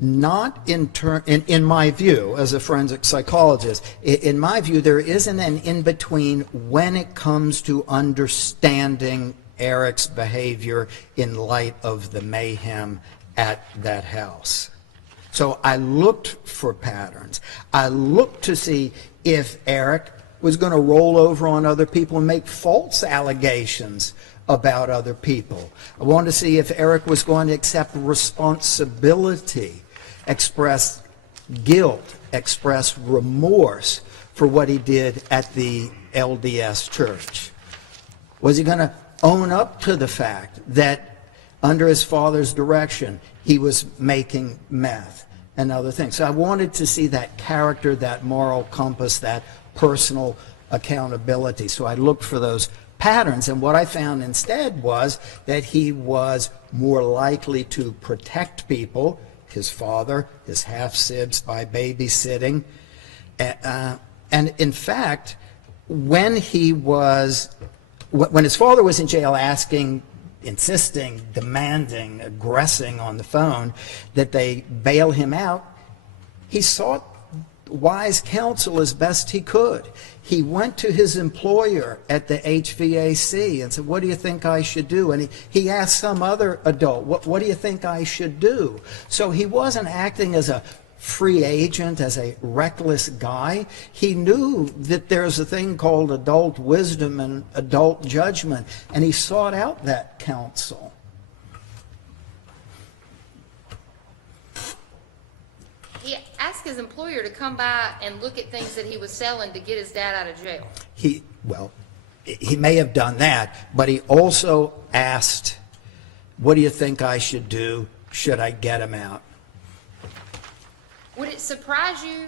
Not in my view, as a forensic psychologist, in my view, there isn't an in-between when it comes to understanding Eric's behavior in light of the mayhem at that house. So I looked for patterns. I looked to see if Eric was going to roll over on other people and make false allegations about other people. I wanted to see if Eric was going to accept responsibility, express guilt, express remorse for what he did at the LDS church. Was he going to own up to the fact that under his father's direction he was making meth and other things? So I wanted to see that character, that moral compass, that personal accountability. So I looked for those patterns, and what I found instead was that he was more likely to protect people, his father, his half-sibs, by babysitting. And in fact, when his father was in jail asking, insisting, demanding, aggressing on the phone that they bail him out, he sought wise counsel as best he could. He went to his employer at the HVAC and said, what do you think I should do? And he asked some other adult, what do you think I should do? So he wasn't acting as a free agent, as a reckless guy. He knew that there's a thing called adult wisdom and adult judgment, and he sought out that counsel. He asked his employer to come by and look at things that he was selling to get his dad out of jail. He may have done that, but he also asked, what do you think I should do? Should I get him out? Would it surprise you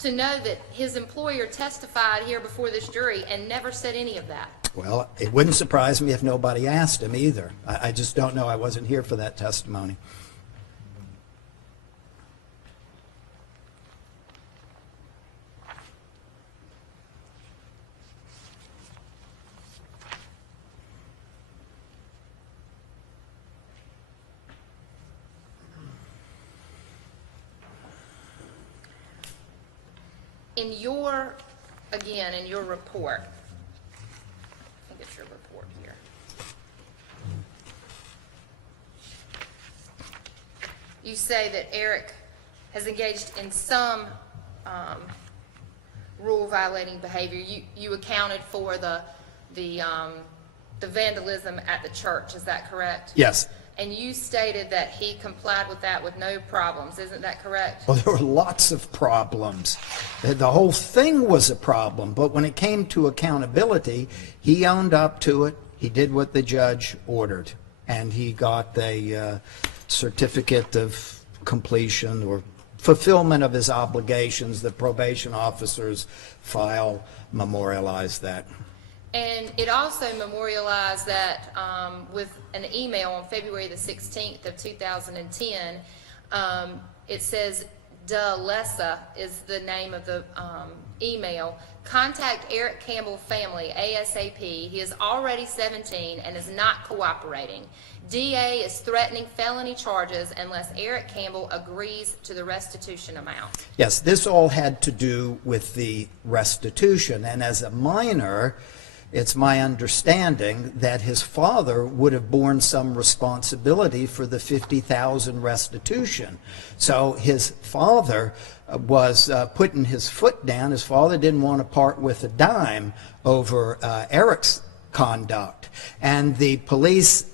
to know that his employer testified here before this jury and never said any of that? Well, it wouldn't surprise me if nobody asked him either. I just don't know. I wasn't here for that testimony. In your, again, in your report, I think it's your report here. You say that Eric has engaged in some rule violating behavior. You accounted for the vandalism at the church, is that correct? Yes. And you stated that he complied with that with no problems, isn't that correct? Well, there were lots of problems. The whole thing was a problem, but when it came to accountability, he owned up to it. He did what the judge ordered, and he got a certificate of completion or fulfillment of his obligations. The probation officer's file memorialized that. And it also memorialized that with an email on February the 16th of 2010. It says, De Lessa is the name of the email. Contact Eric Campbell family ASAP. He is already 17 and is not cooperating. DA is threatening felony charges unless Eric Campbell agrees to the restitution amount. Yes, this all had to do with the restitution, and as a minor, it's my understanding that his father would have borne some responsibility for the $50,000 restitution. So his father was putting his foot down. His father didn't want to part with a dime over Eric's conduct. And the police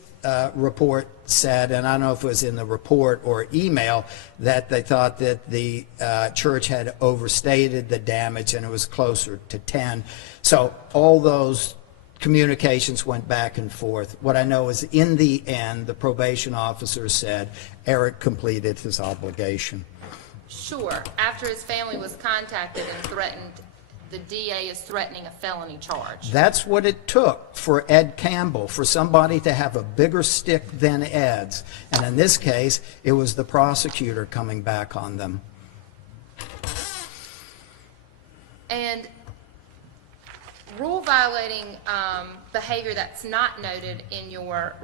report said, and I don't know if it was in the report or email, that they thought that the church had overstated the damage and it was closer to 10. So all those communications went back and forth. What I know is in the end, the probation officer said Eric completed his obligation. Sure. After his family was contacted and threatened, the DA is threatening a felony charge. That's what it took for Ed Campbell, for somebody to have a bigger stick than Ed's. And in this case, it was the prosecutor coming back on them. And rule violating behavior that's not noted in your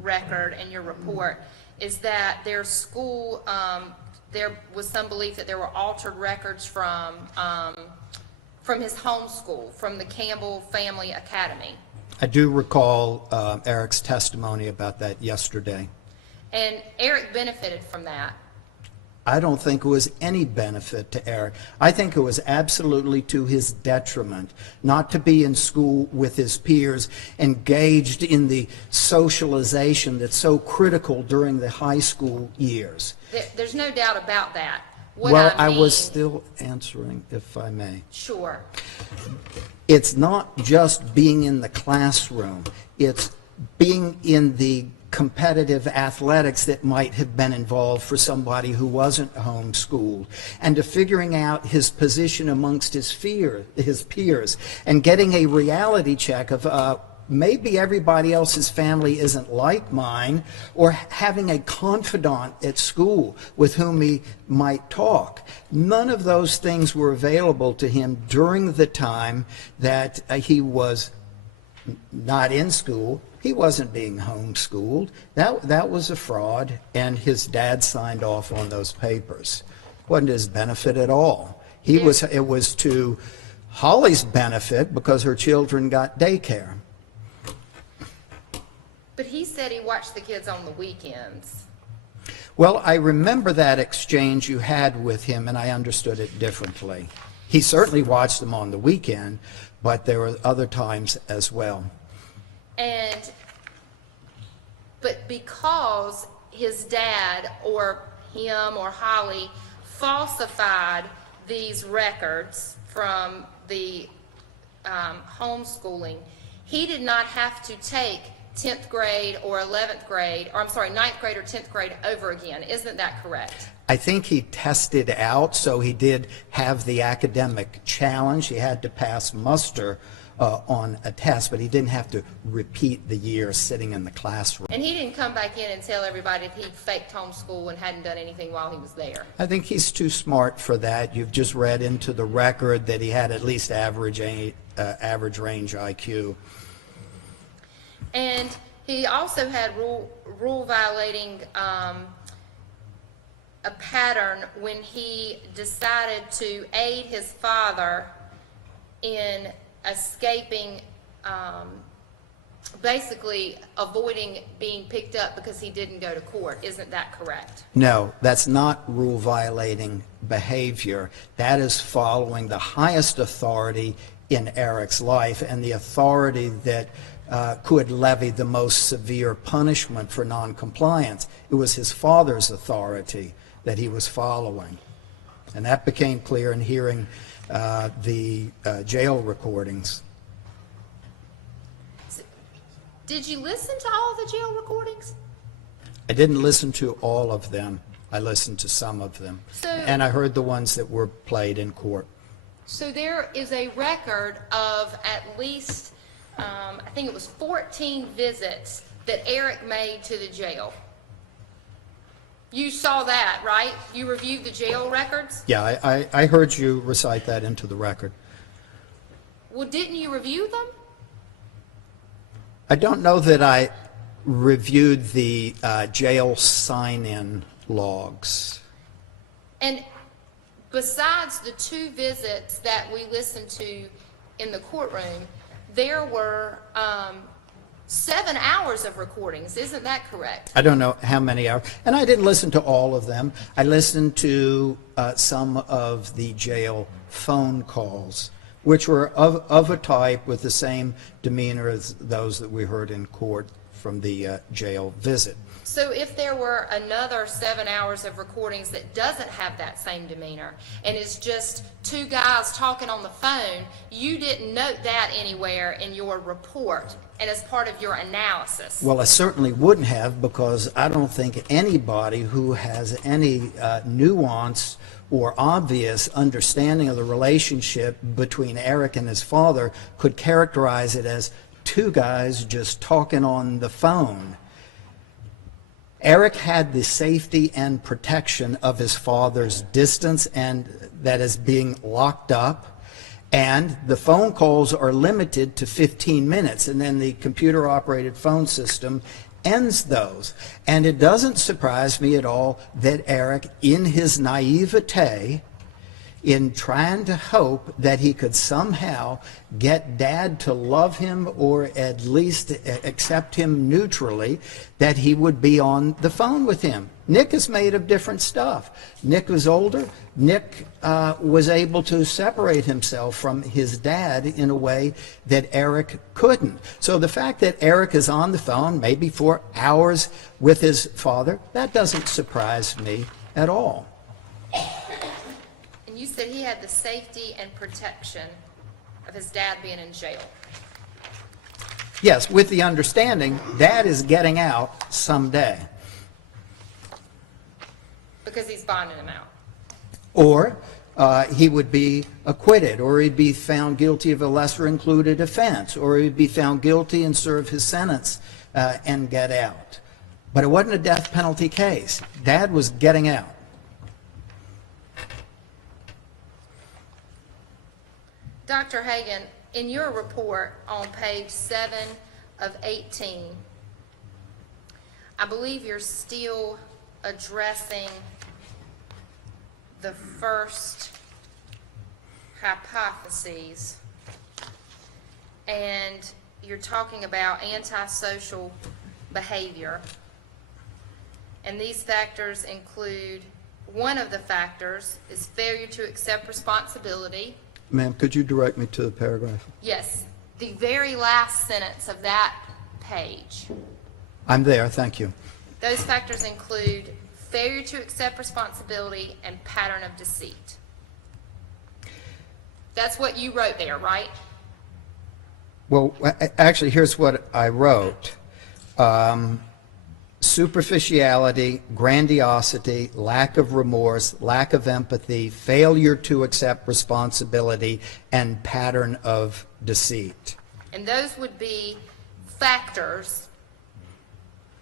record and your report is that their school, there was some belief that there were altered records from his home school, from the Campbell Family Academy. I do recall Eric's testimony about that yesterday. And Eric benefited from that. I don't think it was any benefit to Eric. I think it was absolutely to his detriment not to be in school with his peers, engaged in the socialization that's so critical during the high school years. There's no doubt about that. Well, I was still answering, if I may. Sure. It's not just being in the classroom. It's being in the competitive athletics that might have been involved for somebody who wasn't homeschooled, and to figuring out his position amongst his peers, and getting a reality check of maybe everybody else's family isn't like mine, or having a confidant at school with whom he might talk. None of those things were available to him during the time that he was not in school. He wasn't being homeschooled. That was a fraud, and his dad signed off on those papers. Wasn't his benefit at all. It was to Holly's benefit because her children got daycare. But he said he watched the kids on the weekends. Well, I remember that exchange you had with him, and I understood it differently. He certainly watched them on the weekend, but there were other times as well. But because his dad or him or Holly falsified these records from the homeschooling, he did not have to take 10th grade or 11th grade, or I'm sorry, 9th grade or 10th grade over again. Isn't that correct? I think he tested out, so he did have the academic challenge. He had to pass muster on a test, but he didn't have to repeat the year sitting in the classroom. And he didn't come back in and tell everybody that he faked homeschool and hadn't done anything while he was there. I think he's too smart for that. You've just read into the record that he had at least average range IQ. And he also had rule violating a pattern when he decided to aid his father in escaping, basically avoiding being picked up because he didn't go to court. Isn't that correct? No, that's not rule violating behavior. That is following the highest authority in Eric's life and the authority that could levy the most severe punishment for noncompliance. It was his father's authority that he was following. And that became clear in hearing the jail recordings. Did you listen to all the jail recordings? I didn't listen to all of them. I listened to some of them. And I heard the ones that were played in court. So there is a record of at least, I think it was 14 visits that Eric made to the jail. You saw that, right? You reviewed the jail records? Yeah, I heard you recite that into the record. Well, didn't you review them? I don't know that I reviewed the jail sign-in logs. And besides the 2 visits that we listened to in the courtroom, there were 7 hours of recordings. Isn't that correct? I don't know how many hours. And I didn't listen to all of them. I listened to some of the jail phone calls, which were of a type with the same demeanor as those that we heard in court from the jail visit. So if there were another 7 hours of recordings that doesn't have that same demeanor and is just 2 guys talking on the phone, you didn't note that anywhere in your report and as part of your analysis. Well, I certainly wouldn't have, because I don't think anybody who has any nuance or obvious understanding of the relationship between Eric and his father could characterize it as 2 guys just talking on the phone. Eric had the safety and protection of his father's distance, and that is being locked up, and the phone calls are limited to 15 minutes, and then the computer-operated phone system ends those. And it doesn't surprise me at all that Eric, in his naivete, in trying to hope that he could somehow get Dad to love him or at least accept him neutrally, that he would be on the phone with him. Nick is made of different stuff. Nick was older. Nick was able to separate himself from his dad in a way that Eric couldn't. So the fact that Eric is on the phone, maybe for hours with his father, that doesn't surprise me at all. You said he had the safety and protection of his dad being in jail. Yes, with the understanding Dad is getting out someday. Because he's bonding him out. Or he would be acquitted, or he'd be found guilty of a lesser included offense, or he'd be found guilty and serve his sentence and get out. But it wasn't a death penalty case. Dad was getting out. Dr. Hagan, in your report on page 7 of 18, I believe you're still addressing the first hypotheses, and you're talking about antisocial behavior. And these factors include, one of the factors is failure to accept responsibility. Ma'am, could you direct me to the paragraph? Yes, the very last sentence of that page. I'm there, thank you. Those factors include failure to accept responsibility and pattern of deceit. That's what you wrote there, right? Well, actually, here's what I wrote. superficiality, grandiosity, lack of remorse, lack of empathy, failure to accept responsibility, and pattern of deceit. And those would be factors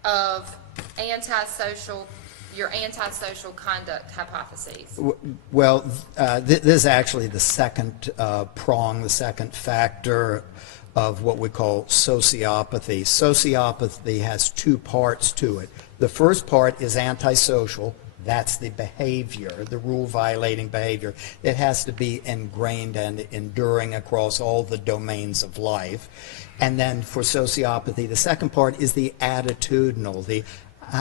of your antisocial conduct hypotheses. Well, this is actually the second prong, the second factor of what we call sociopathy. Sociopathy has two parts to it. The first part is antisocial. That's the behavior, the rule-violating behavior. It has to be ingrained and enduring across all the domains of life. And then for sociopathy, the second part is the attitudinal, the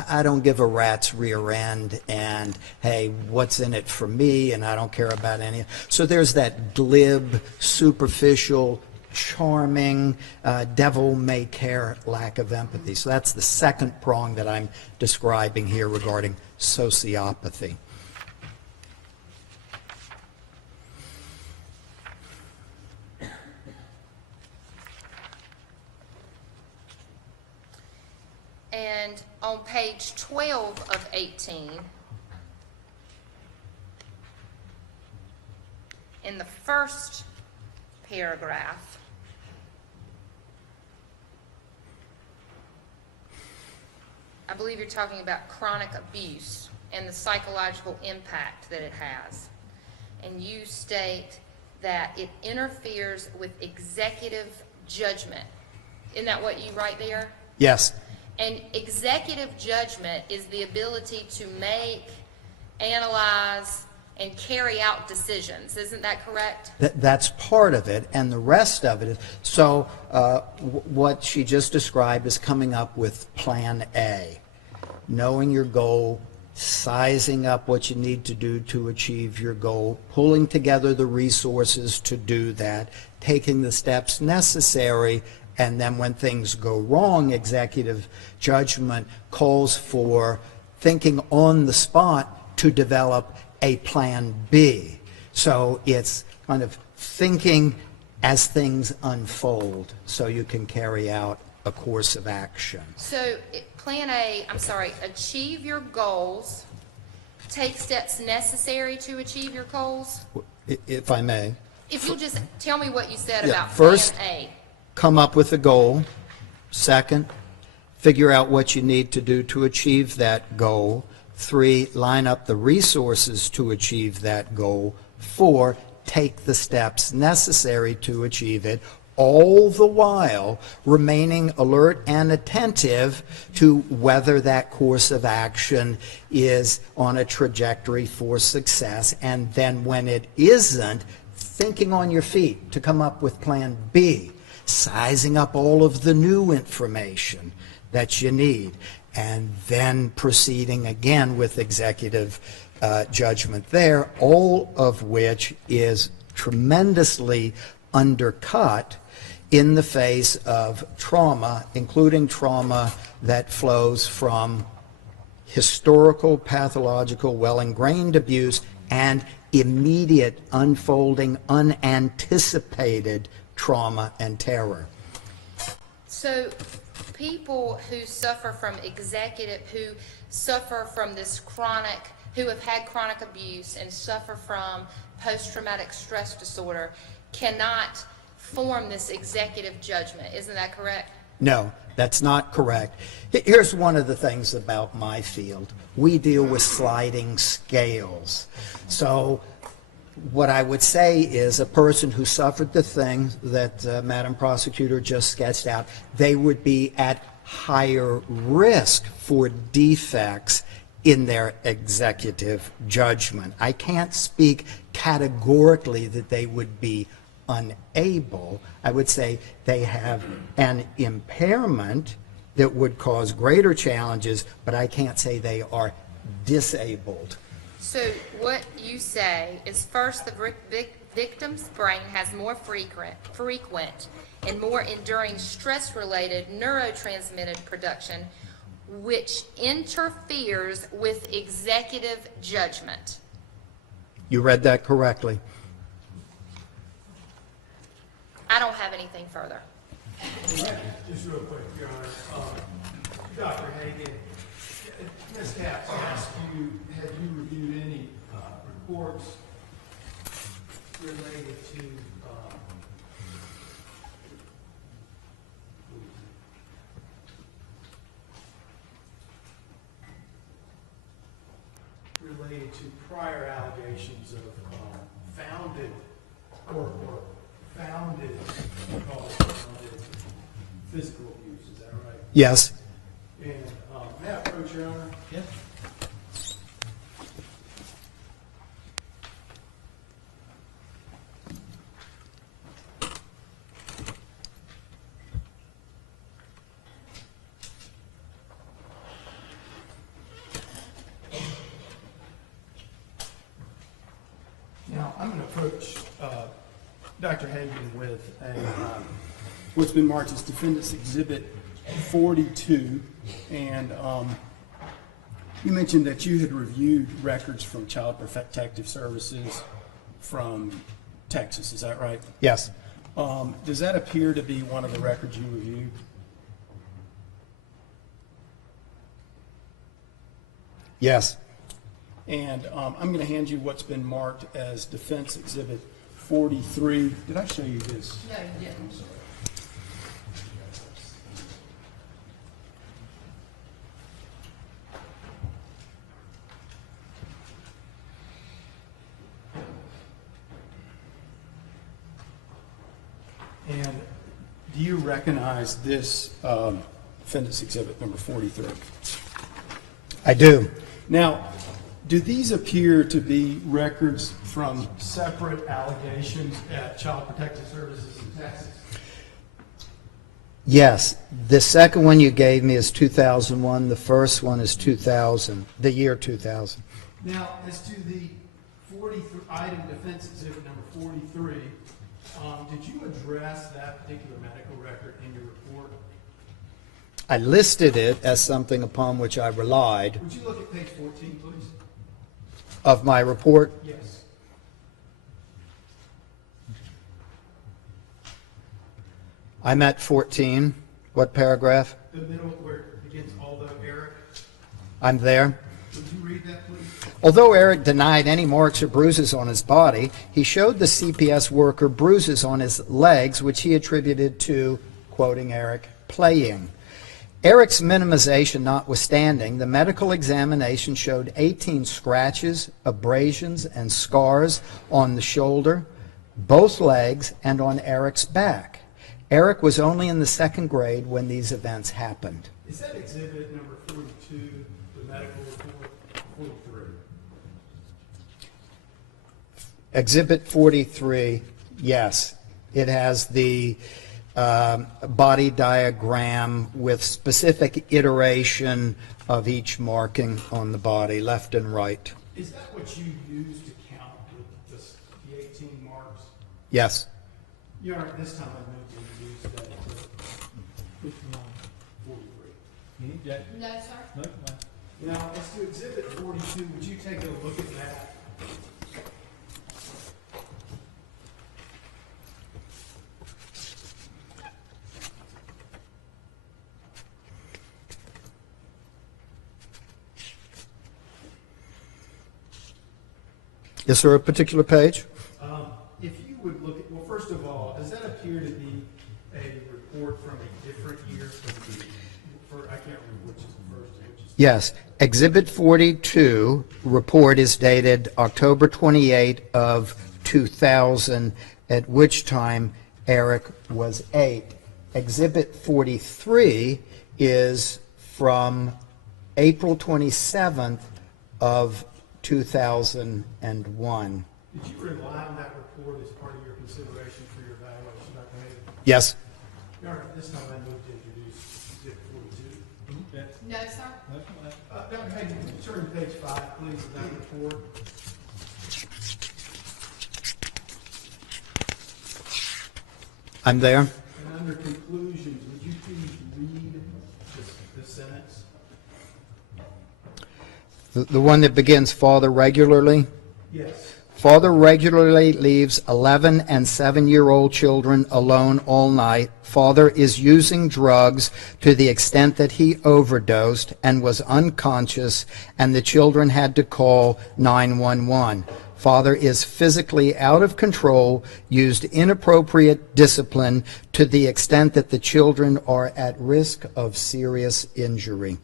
I don't give a rat's rear end, and hey, what's in it for me, and I don't care about any. So there's that glib, superficial, charming, devil-may-care lack of empathy. So that's the second prong that I'm describing here regarding sociopathy. And on page 12 of 18, in the first paragraph, I believe you're talking about chronic abuse and the psychological impact that it has. And you state that it interferes with executive judgment. Isn't that what you write there? Yes. And executive judgment is the ability to make, analyze, and carry out decisions. Isn't that correct? That's part of it, and the rest of it is, so what she just described is coming up with plan A, knowing your goal, sizing up what you need to do to achieve your goal, pulling together the resources to do that, taking the steps necessary. And then when things go wrong, executive judgment calls for thinking on the spot to develop a plan B. So it's kind of thinking as things unfold so you can carry out a course of action. So plan A, achieve your goals, take steps necessary to achieve your goals. If I may. If you'll just tell me what you said Yeah, about first, plan A. Come up with a goal. Second, figure out what you need to do to achieve that goal. 3, line up the resources to achieve that goal. 4, take the steps necessary to achieve it, all the while remaining alert and attentive to whether that course of action is on a trajectory for success. And then when it isn't, thinking on your feet to come up with plan B. Sizing up all of the new information that you need, and then proceeding again with executive judgment there, all of which is tremendously undercut in the face of trauma, including trauma that flows from historical, pathological, well-ingrained abuse and immediate, unfolding, unanticipated trauma and terror. So people who suffer from this chronic, who have had chronic abuse and suffer from post-traumatic stress disorder cannot form this executive judgment. Isn't that correct? No, that's not correct. Here's one of the things about my field. We deal with sliding scales. So what I would say is a person who suffered the thing that Madam Prosecutor just sketched out, they would be at higher risk for defects in their executive judgment. I can't speak categorically that they would be unable. I would say they have an impairment that would cause greater challenges, but I can't say they are disabled. So what you say is, first, the victim's brain has more frequent and more enduring stress-related neurotransmitted production, which interferes with executive judgment. You read that correctly. I don't have anything further. Just real quick, Your Honor. Dr. Hagan, Ms. Capps asked you, have you reviewed any reports related to prior allegations of founded physical abuse? Is that right? Yes. And may I approach, Your Honor? Yes. Now, I'm going to approach Dr. Hagan with what's been marked as Defendant's Exhibit 42. And you mentioned that you had reviewed records from Child Protective Services from Texas. Is that right? Yes. Does that appear to be one of the records you reviewed? Yes. And I'm going to hand you what's been marked as Defense Exhibit 43. Did I show you this? No, you didn't. I'm sorry. And do you recognize this Defendant's Exhibit number 43? I do. Now, do these appear to be records from separate allegations at Child Protective Services in Texas? Yes. The second one you gave me is 2001. The first one is 2000, the year 2000. Now, as to the 43 item Defense Exhibit number 43, did you address that particular medical record in your report? I listed it as something upon which I relied. Would you look at page 14, please? Of my report? Yes. I'm at 14. What paragraph? The middle where it begins, although Eric. I'm there. Would you read that, please? Although Eric denied any marks or bruises on his body, he showed the CPS worker bruises on his legs, which he attributed to, quoting Eric, playing. Eric's minimization notwithstanding, the medical examination showed 18 scratches, abrasions, and scars on the shoulder, both legs, and on Eric's back. Eric was only in the second grade when these events happened. Is that exhibit number 42, the medical report, 43? Exhibit 43, yes. It has the body diagram with specific iteration of each marking on the body, left and right. Is that what you used to count the 18 marks? Yes. Your Honor, this time I moved to use that to 5143. Any objection? No, sir. No, ma'am. Now, as to exhibit 42, would you take a look at that? Is there a particular page? If you would look at, well, first of all, does that appear to be a report from a different year? I can't remember which is the first and which is the Yes. Exhibit 42 report is dated October 28 of 2000, at which time Eric was 8. Exhibit 43 is from April 27th of 2001. Did you rely on that report as part of your consideration for your evaluation, Dr. Hagan? Yes. Your Honor, this time I moved to introduce exhibit 42. Okay. No, sir. No, ma'am. Dr. Hagan, would you turn to page 5, please, of that report? I'm there. And under conclusions, would you please read the sentence? The one that begins, Father regularly. Yes. Father regularly leaves 11 and 7-year-old children alone all night. Father is using drugs to the extent that he overdosed and was unconscious, and the children had to call 911. Father is physically out of control, used inappropriate discipline to the extent that the children are at risk of serious injury.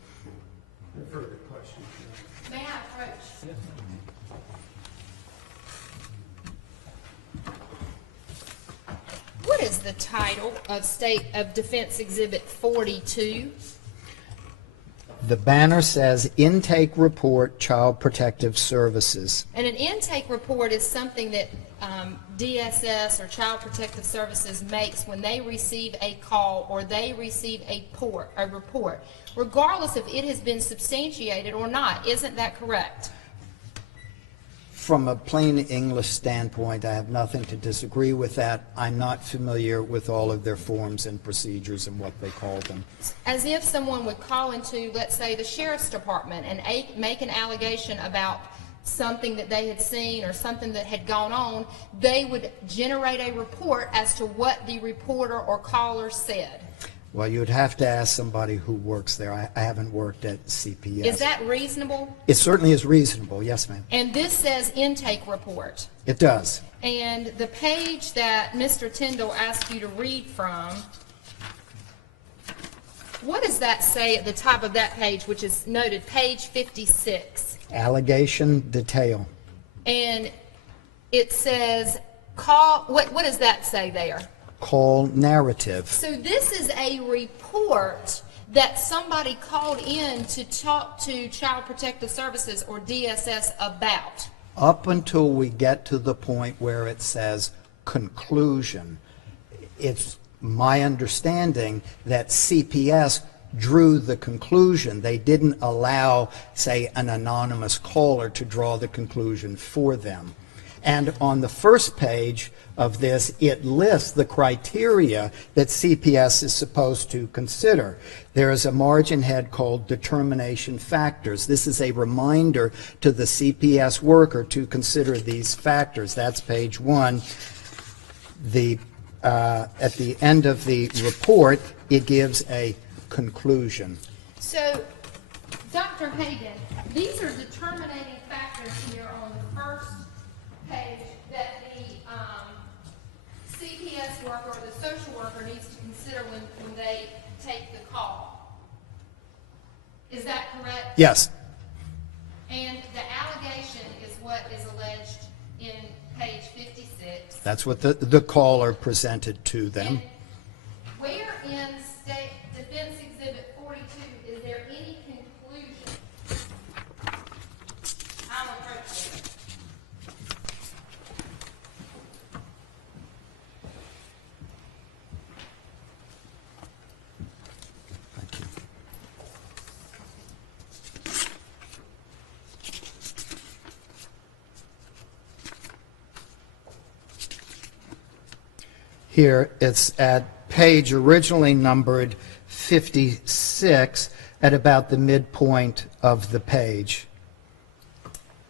May I approach? What is the title of Defense Exhibit 42? The banner says Intake Report, Child Protective Services. And an intake report is something that DSS or Child Protective Services makes when they receive a call or they receive a report, regardless if it has been substantiated or not. Isn't that correct? From a plain English standpoint, I have nothing to disagree with that. I'm not familiar with all of their forms and procedures and what they call them. As if someone would call into, let's say, the sheriff's department and make an allegation about something that they had seen or something that had gone on, they would generate a report as to what the reporter or caller said. Well, you would have to ask somebody who works there. I haven't worked at CPS. Is that reasonable? It certainly is reasonable, yes, ma'am. And this says intake report. It does. And the page that Mr. Tyndall asked you to read from, what does that say at the top of that page, which is noted page 56? Allegation detail. And it says call, what does that say there? Call narrative. So this is a report that somebody called in to talk to Child Protective Services or DSS about. Up until we get to the point where it says conclusion, it's my understanding that CPS drew the conclusion. They didn't allow, say, an anonymous caller to draw the conclusion for them. And on the first page of this, it lists the criteria that CPS is supposed to consider. There is a margin head called determination factors. This is a reminder to the CPS worker to consider these factors. That's page 1. At the end of the report, it gives a conclusion. So, Dr. Hagan, these are determinating factors here on the first page that the CPS worker or the social worker needs to consider when they take the call. Is that correct? Yes. And the allegation is what is alleged in page 56. That's what the caller presented to them. And where in State Defense Exhibit 42 is there any conclusion? I'll approach it. Thank you. Here, it's at page originally numbered 56 at about the midpoint of the page.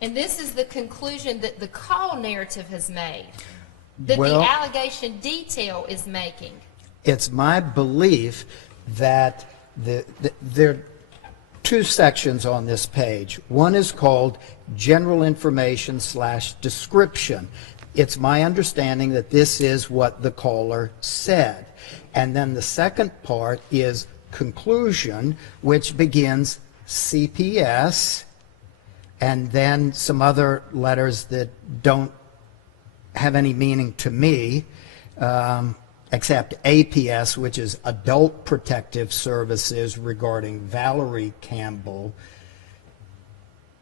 And this is the conclusion that the call narrative has made, that Well, the allegation detail is making. It's my belief that there are two sections on this page. One is called general information / description. It's my understanding that this is what the caller said. And then the second part is conclusion, which begins CPS, and then some other letters that don't have any meaning to me, except APS, which is Adult Protective Services regarding Valerie Campbell,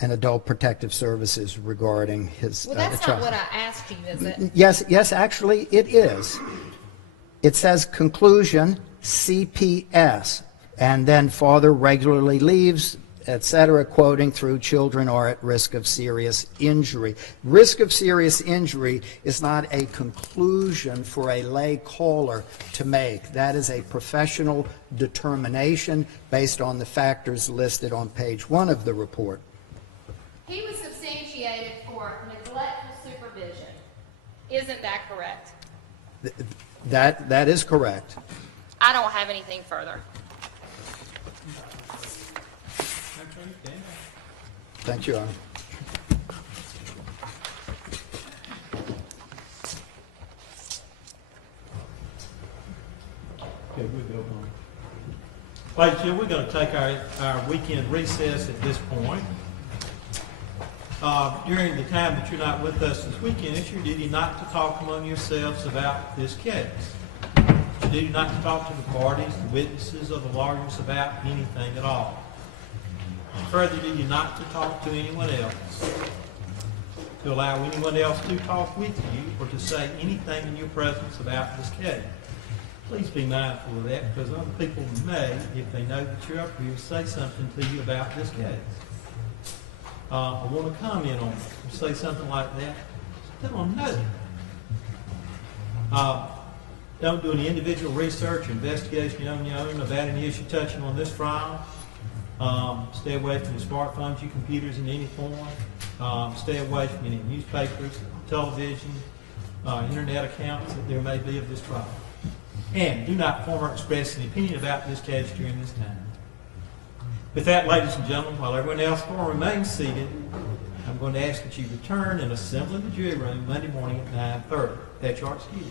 and Adult Protective Services regarding his Well, that's child. not what I asked you, is it? Yes, actually, it is. It says conclusion, CPS, and then father regularly leaves, etc., quoting through children are at risk of serious injury. Risk of serious injury is not a conclusion for a lay caller to make. That is a professional determination based on the factors listed on page 1 of the report. He was substantiated for neglectful supervision. Isn't that correct? That is correct. I don't have anything further. Thank you, Your Honor. Okay, we'll go on. Ladies and gentlemen, we're going to take our weekend recess at this point. During the time that you're not with us this weekend, it's your duty not to talk among yourselves about this case. It's your duty not to talk to the parties, the witnesses, or the lawyers about anything at all. Further, duty not to talk to anyone else, to allow anyone else to talk with you or to say anything in your presence about this case. Please be mindful of that, because other people may, if they know that you're up here, say something to you about this case. I want to comment on it, or say something like that. Tell them no. Don't do any individual research or investigation on your own about any issue touching on this trial. Stay away from your smartphones, your computers in any form. Stay away from any newspapers, television, internet accounts that there may be of this trial. And do not form or express an opinion about this case during this time. With that, ladies and gentlemen, while everyone else remains seated, I'm going to ask that you return and assemble in the jury room Monday morning at 9:30. That's your excuse.